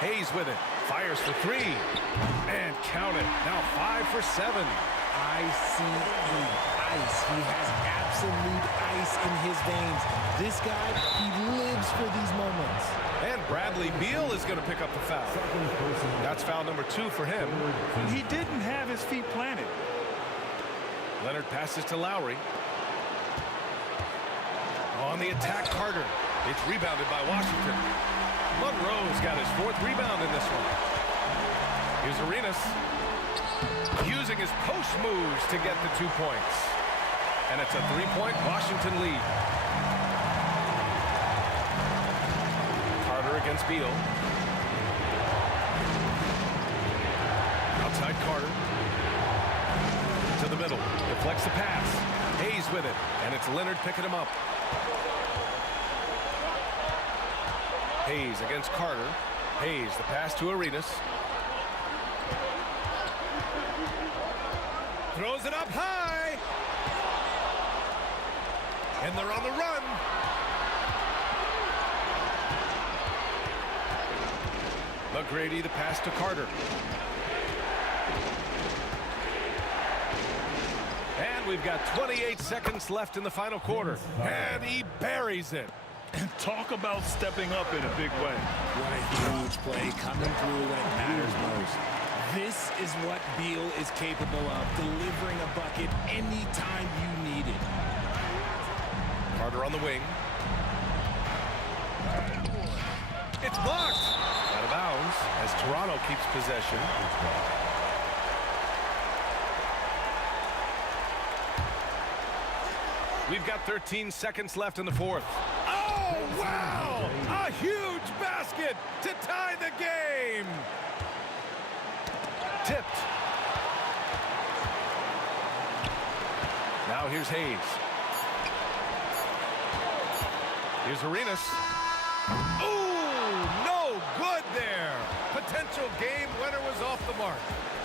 Hayes with it. Fires for 3. And count it. Now 5 for 7. ICE. He has absolute ice in his veins. This guy, he lives for these moments. And Bradley Beal is going to pick up the foul. That's foul number 2 for him. He didn't have his feet planted. Leonard passes to Lowry. On the attack, Carter. It's rebounded by Washington. Monroe's got his 4th rebound in this one. Here's Arenas. Using his post moves to get the 2 points. And it's a 3-point Washington lead. Carter against Beal. Outside Carter. To the middle. Deflects the pass. Hayes with it. And it's Leonard picking him up. Hayes against Carter. Hayes, the pass to Arenas. Throws it up high. And they're on the run. McGrady, the pass to Carter. And we've got 28 seconds left in the final quarter. And he buries it. And talk about stepping up in a big way. What a huge play coming through when it matters most. This is what Beal is capable of, delivering a bucket anytime you need it. Carter on the wing. It's blocked. Out of bounds as Toronto keeps possession. We've got 13 seconds left in the fourth. Oh, wow! A huge basket to tie the game! Tipped. Now here's Hayes. Here's Arenas. Ooh, no good there. Potential game winner was off the mark.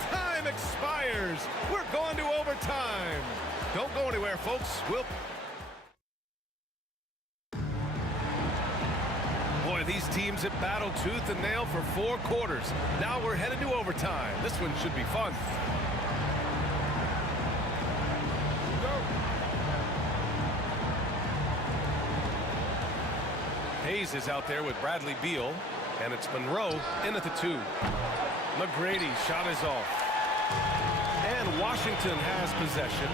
Time expires. We're going to overtime. Don't go anywhere, folks. Boy, these teams have battled tooth and nail for 4 quarters. Now we're headed to overtime. This one should be fun. Hayes is out there with Bradley Beal, and it's Monroe in at the 2. McGrady's shot is off. And Washington has possession.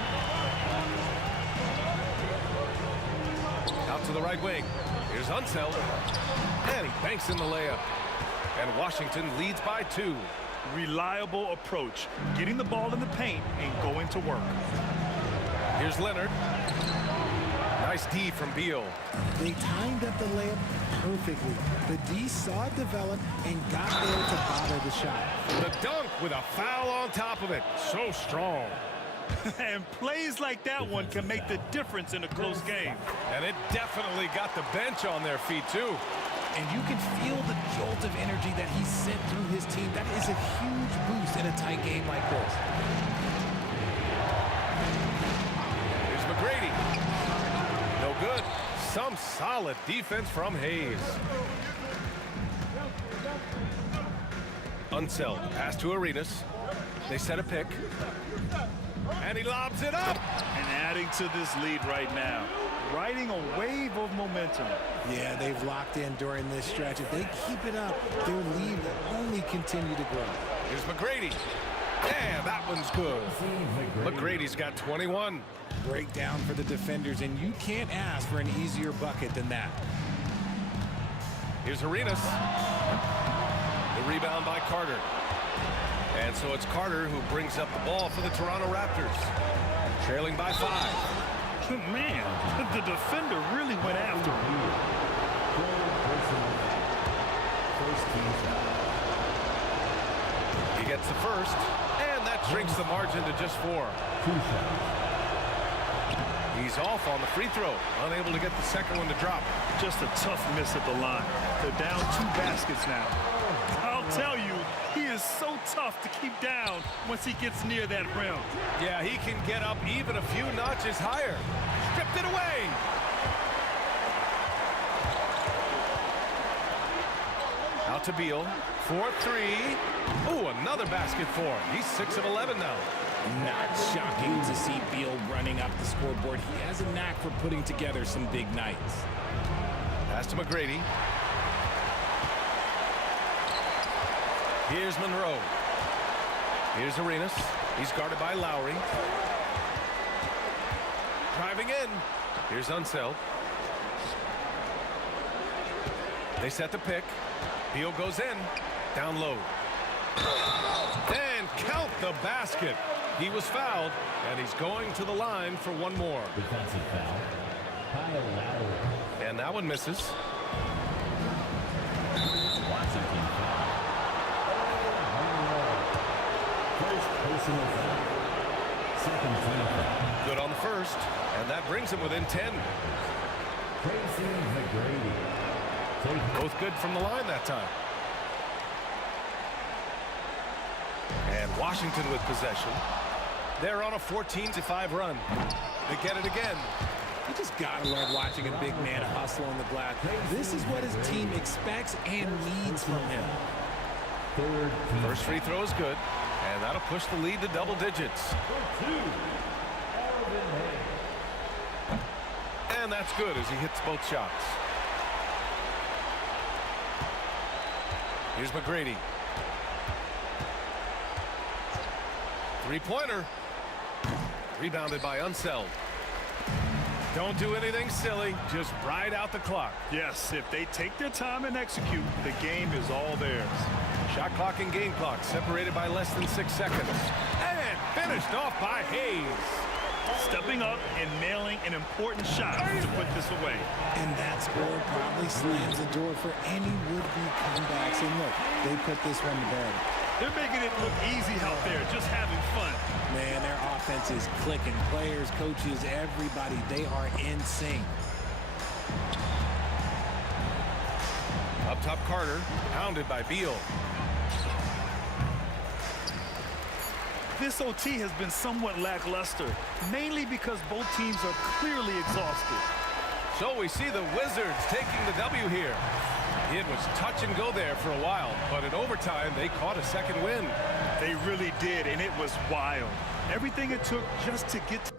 Out to the right wing. Here's Unseld. And he banks in the layup. And Washington leads by 2. Reliable approach. Getting the ball in the paint and going to work. Here's Leonard. Nice D from Beal. They timed up the layup perfectly. The D saw it develop and got there to bother the shot. The dunk with a foul on top of it. So strong. And plays like that one can make the difference in a close game. And it definitely got the bench on their feet, too. And you can feel the jolt of energy that he sent through his team. That is a huge boost in a tight game like this. Here's McGrady. No good. Some solid defense from Hayes. Unseld. Pass to Arenas. They set a pick. And he lobs it up. And adding to this lead right now. Riding a wave of momentum. Yeah, they've locked in during this stretch. If they keep it up, their lead will only continue to grow. Here's McGrady. Yeah, that one's good. McGrady's got 21. Breakdown for the defenders, and you can't ask for an easier bucket than that. Here's Arenas. The rebound by Carter. And so it's Carter who brings up the ball for the Toronto Raptors. Trailing by 5. Man, the defender really went after him. He gets the first, and that shrinks the margin to just 4. He's off on the free throw, unable to get the second one to drop. Just a tough miss at the line. They're down 2 baskets now. I'll tell you, he is so tough to keep down once he gets near that rim. Yeah, he can get up even a few notches higher. Stripped it away. Out to Beal. 4-3. Oh, another basket for him. He's 6 of 11 now. Not shocking to see Beal running up the scoreboard. He has a knack for putting together some big nights. Pass to McGrady. Here's Monroe. Here's Arenas. He's guarded by Lowry. Driving in. Here's Unseld. They set the pick. Beal goes in. Down low. And count the basket. He was fouled, and he's going to the line for one more. Defensive foul. Kyle Lowry. And that one misses. Washington foul. First personal foul. Second team foul. Good on the first, and that brings him within 10. Tracy McGrady. Both good from the line that time. And Washington with possession. They're on a 14-5 run. They get it again. You just gotta love watching a big man hustle on the glass. This is what his team expects and needs from him. First free throw is good, and that'll push the lead to double digits. And that's good as he hits both shots. Here's McGrady. Three-pointer. Rebounded by Unseld. Don't do anything silly. Just ride out the clock. Yes, if they take their time and execute, the game is all theirs. Shot clock and game clock separated by less than 6 seconds. And finished off by Hayes. stepping up and nailing an important shot to put this away. And that score probably slams the door for any would-be comebacks. And look, they put this one to bed. They're making it look easy out there, just having fun. Man, their offense is clicking. Players, coaches, everybody, they are in sync. Up top, Carter, pounded by Beal. This OT has been somewhat lackluster, mainly because both teams are clearly exhausted. So we see the Wizards taking the W here. It was touch and go there for a while, but in overtime, they caught a second win. They really did, and it was wild. Everything it took just to get to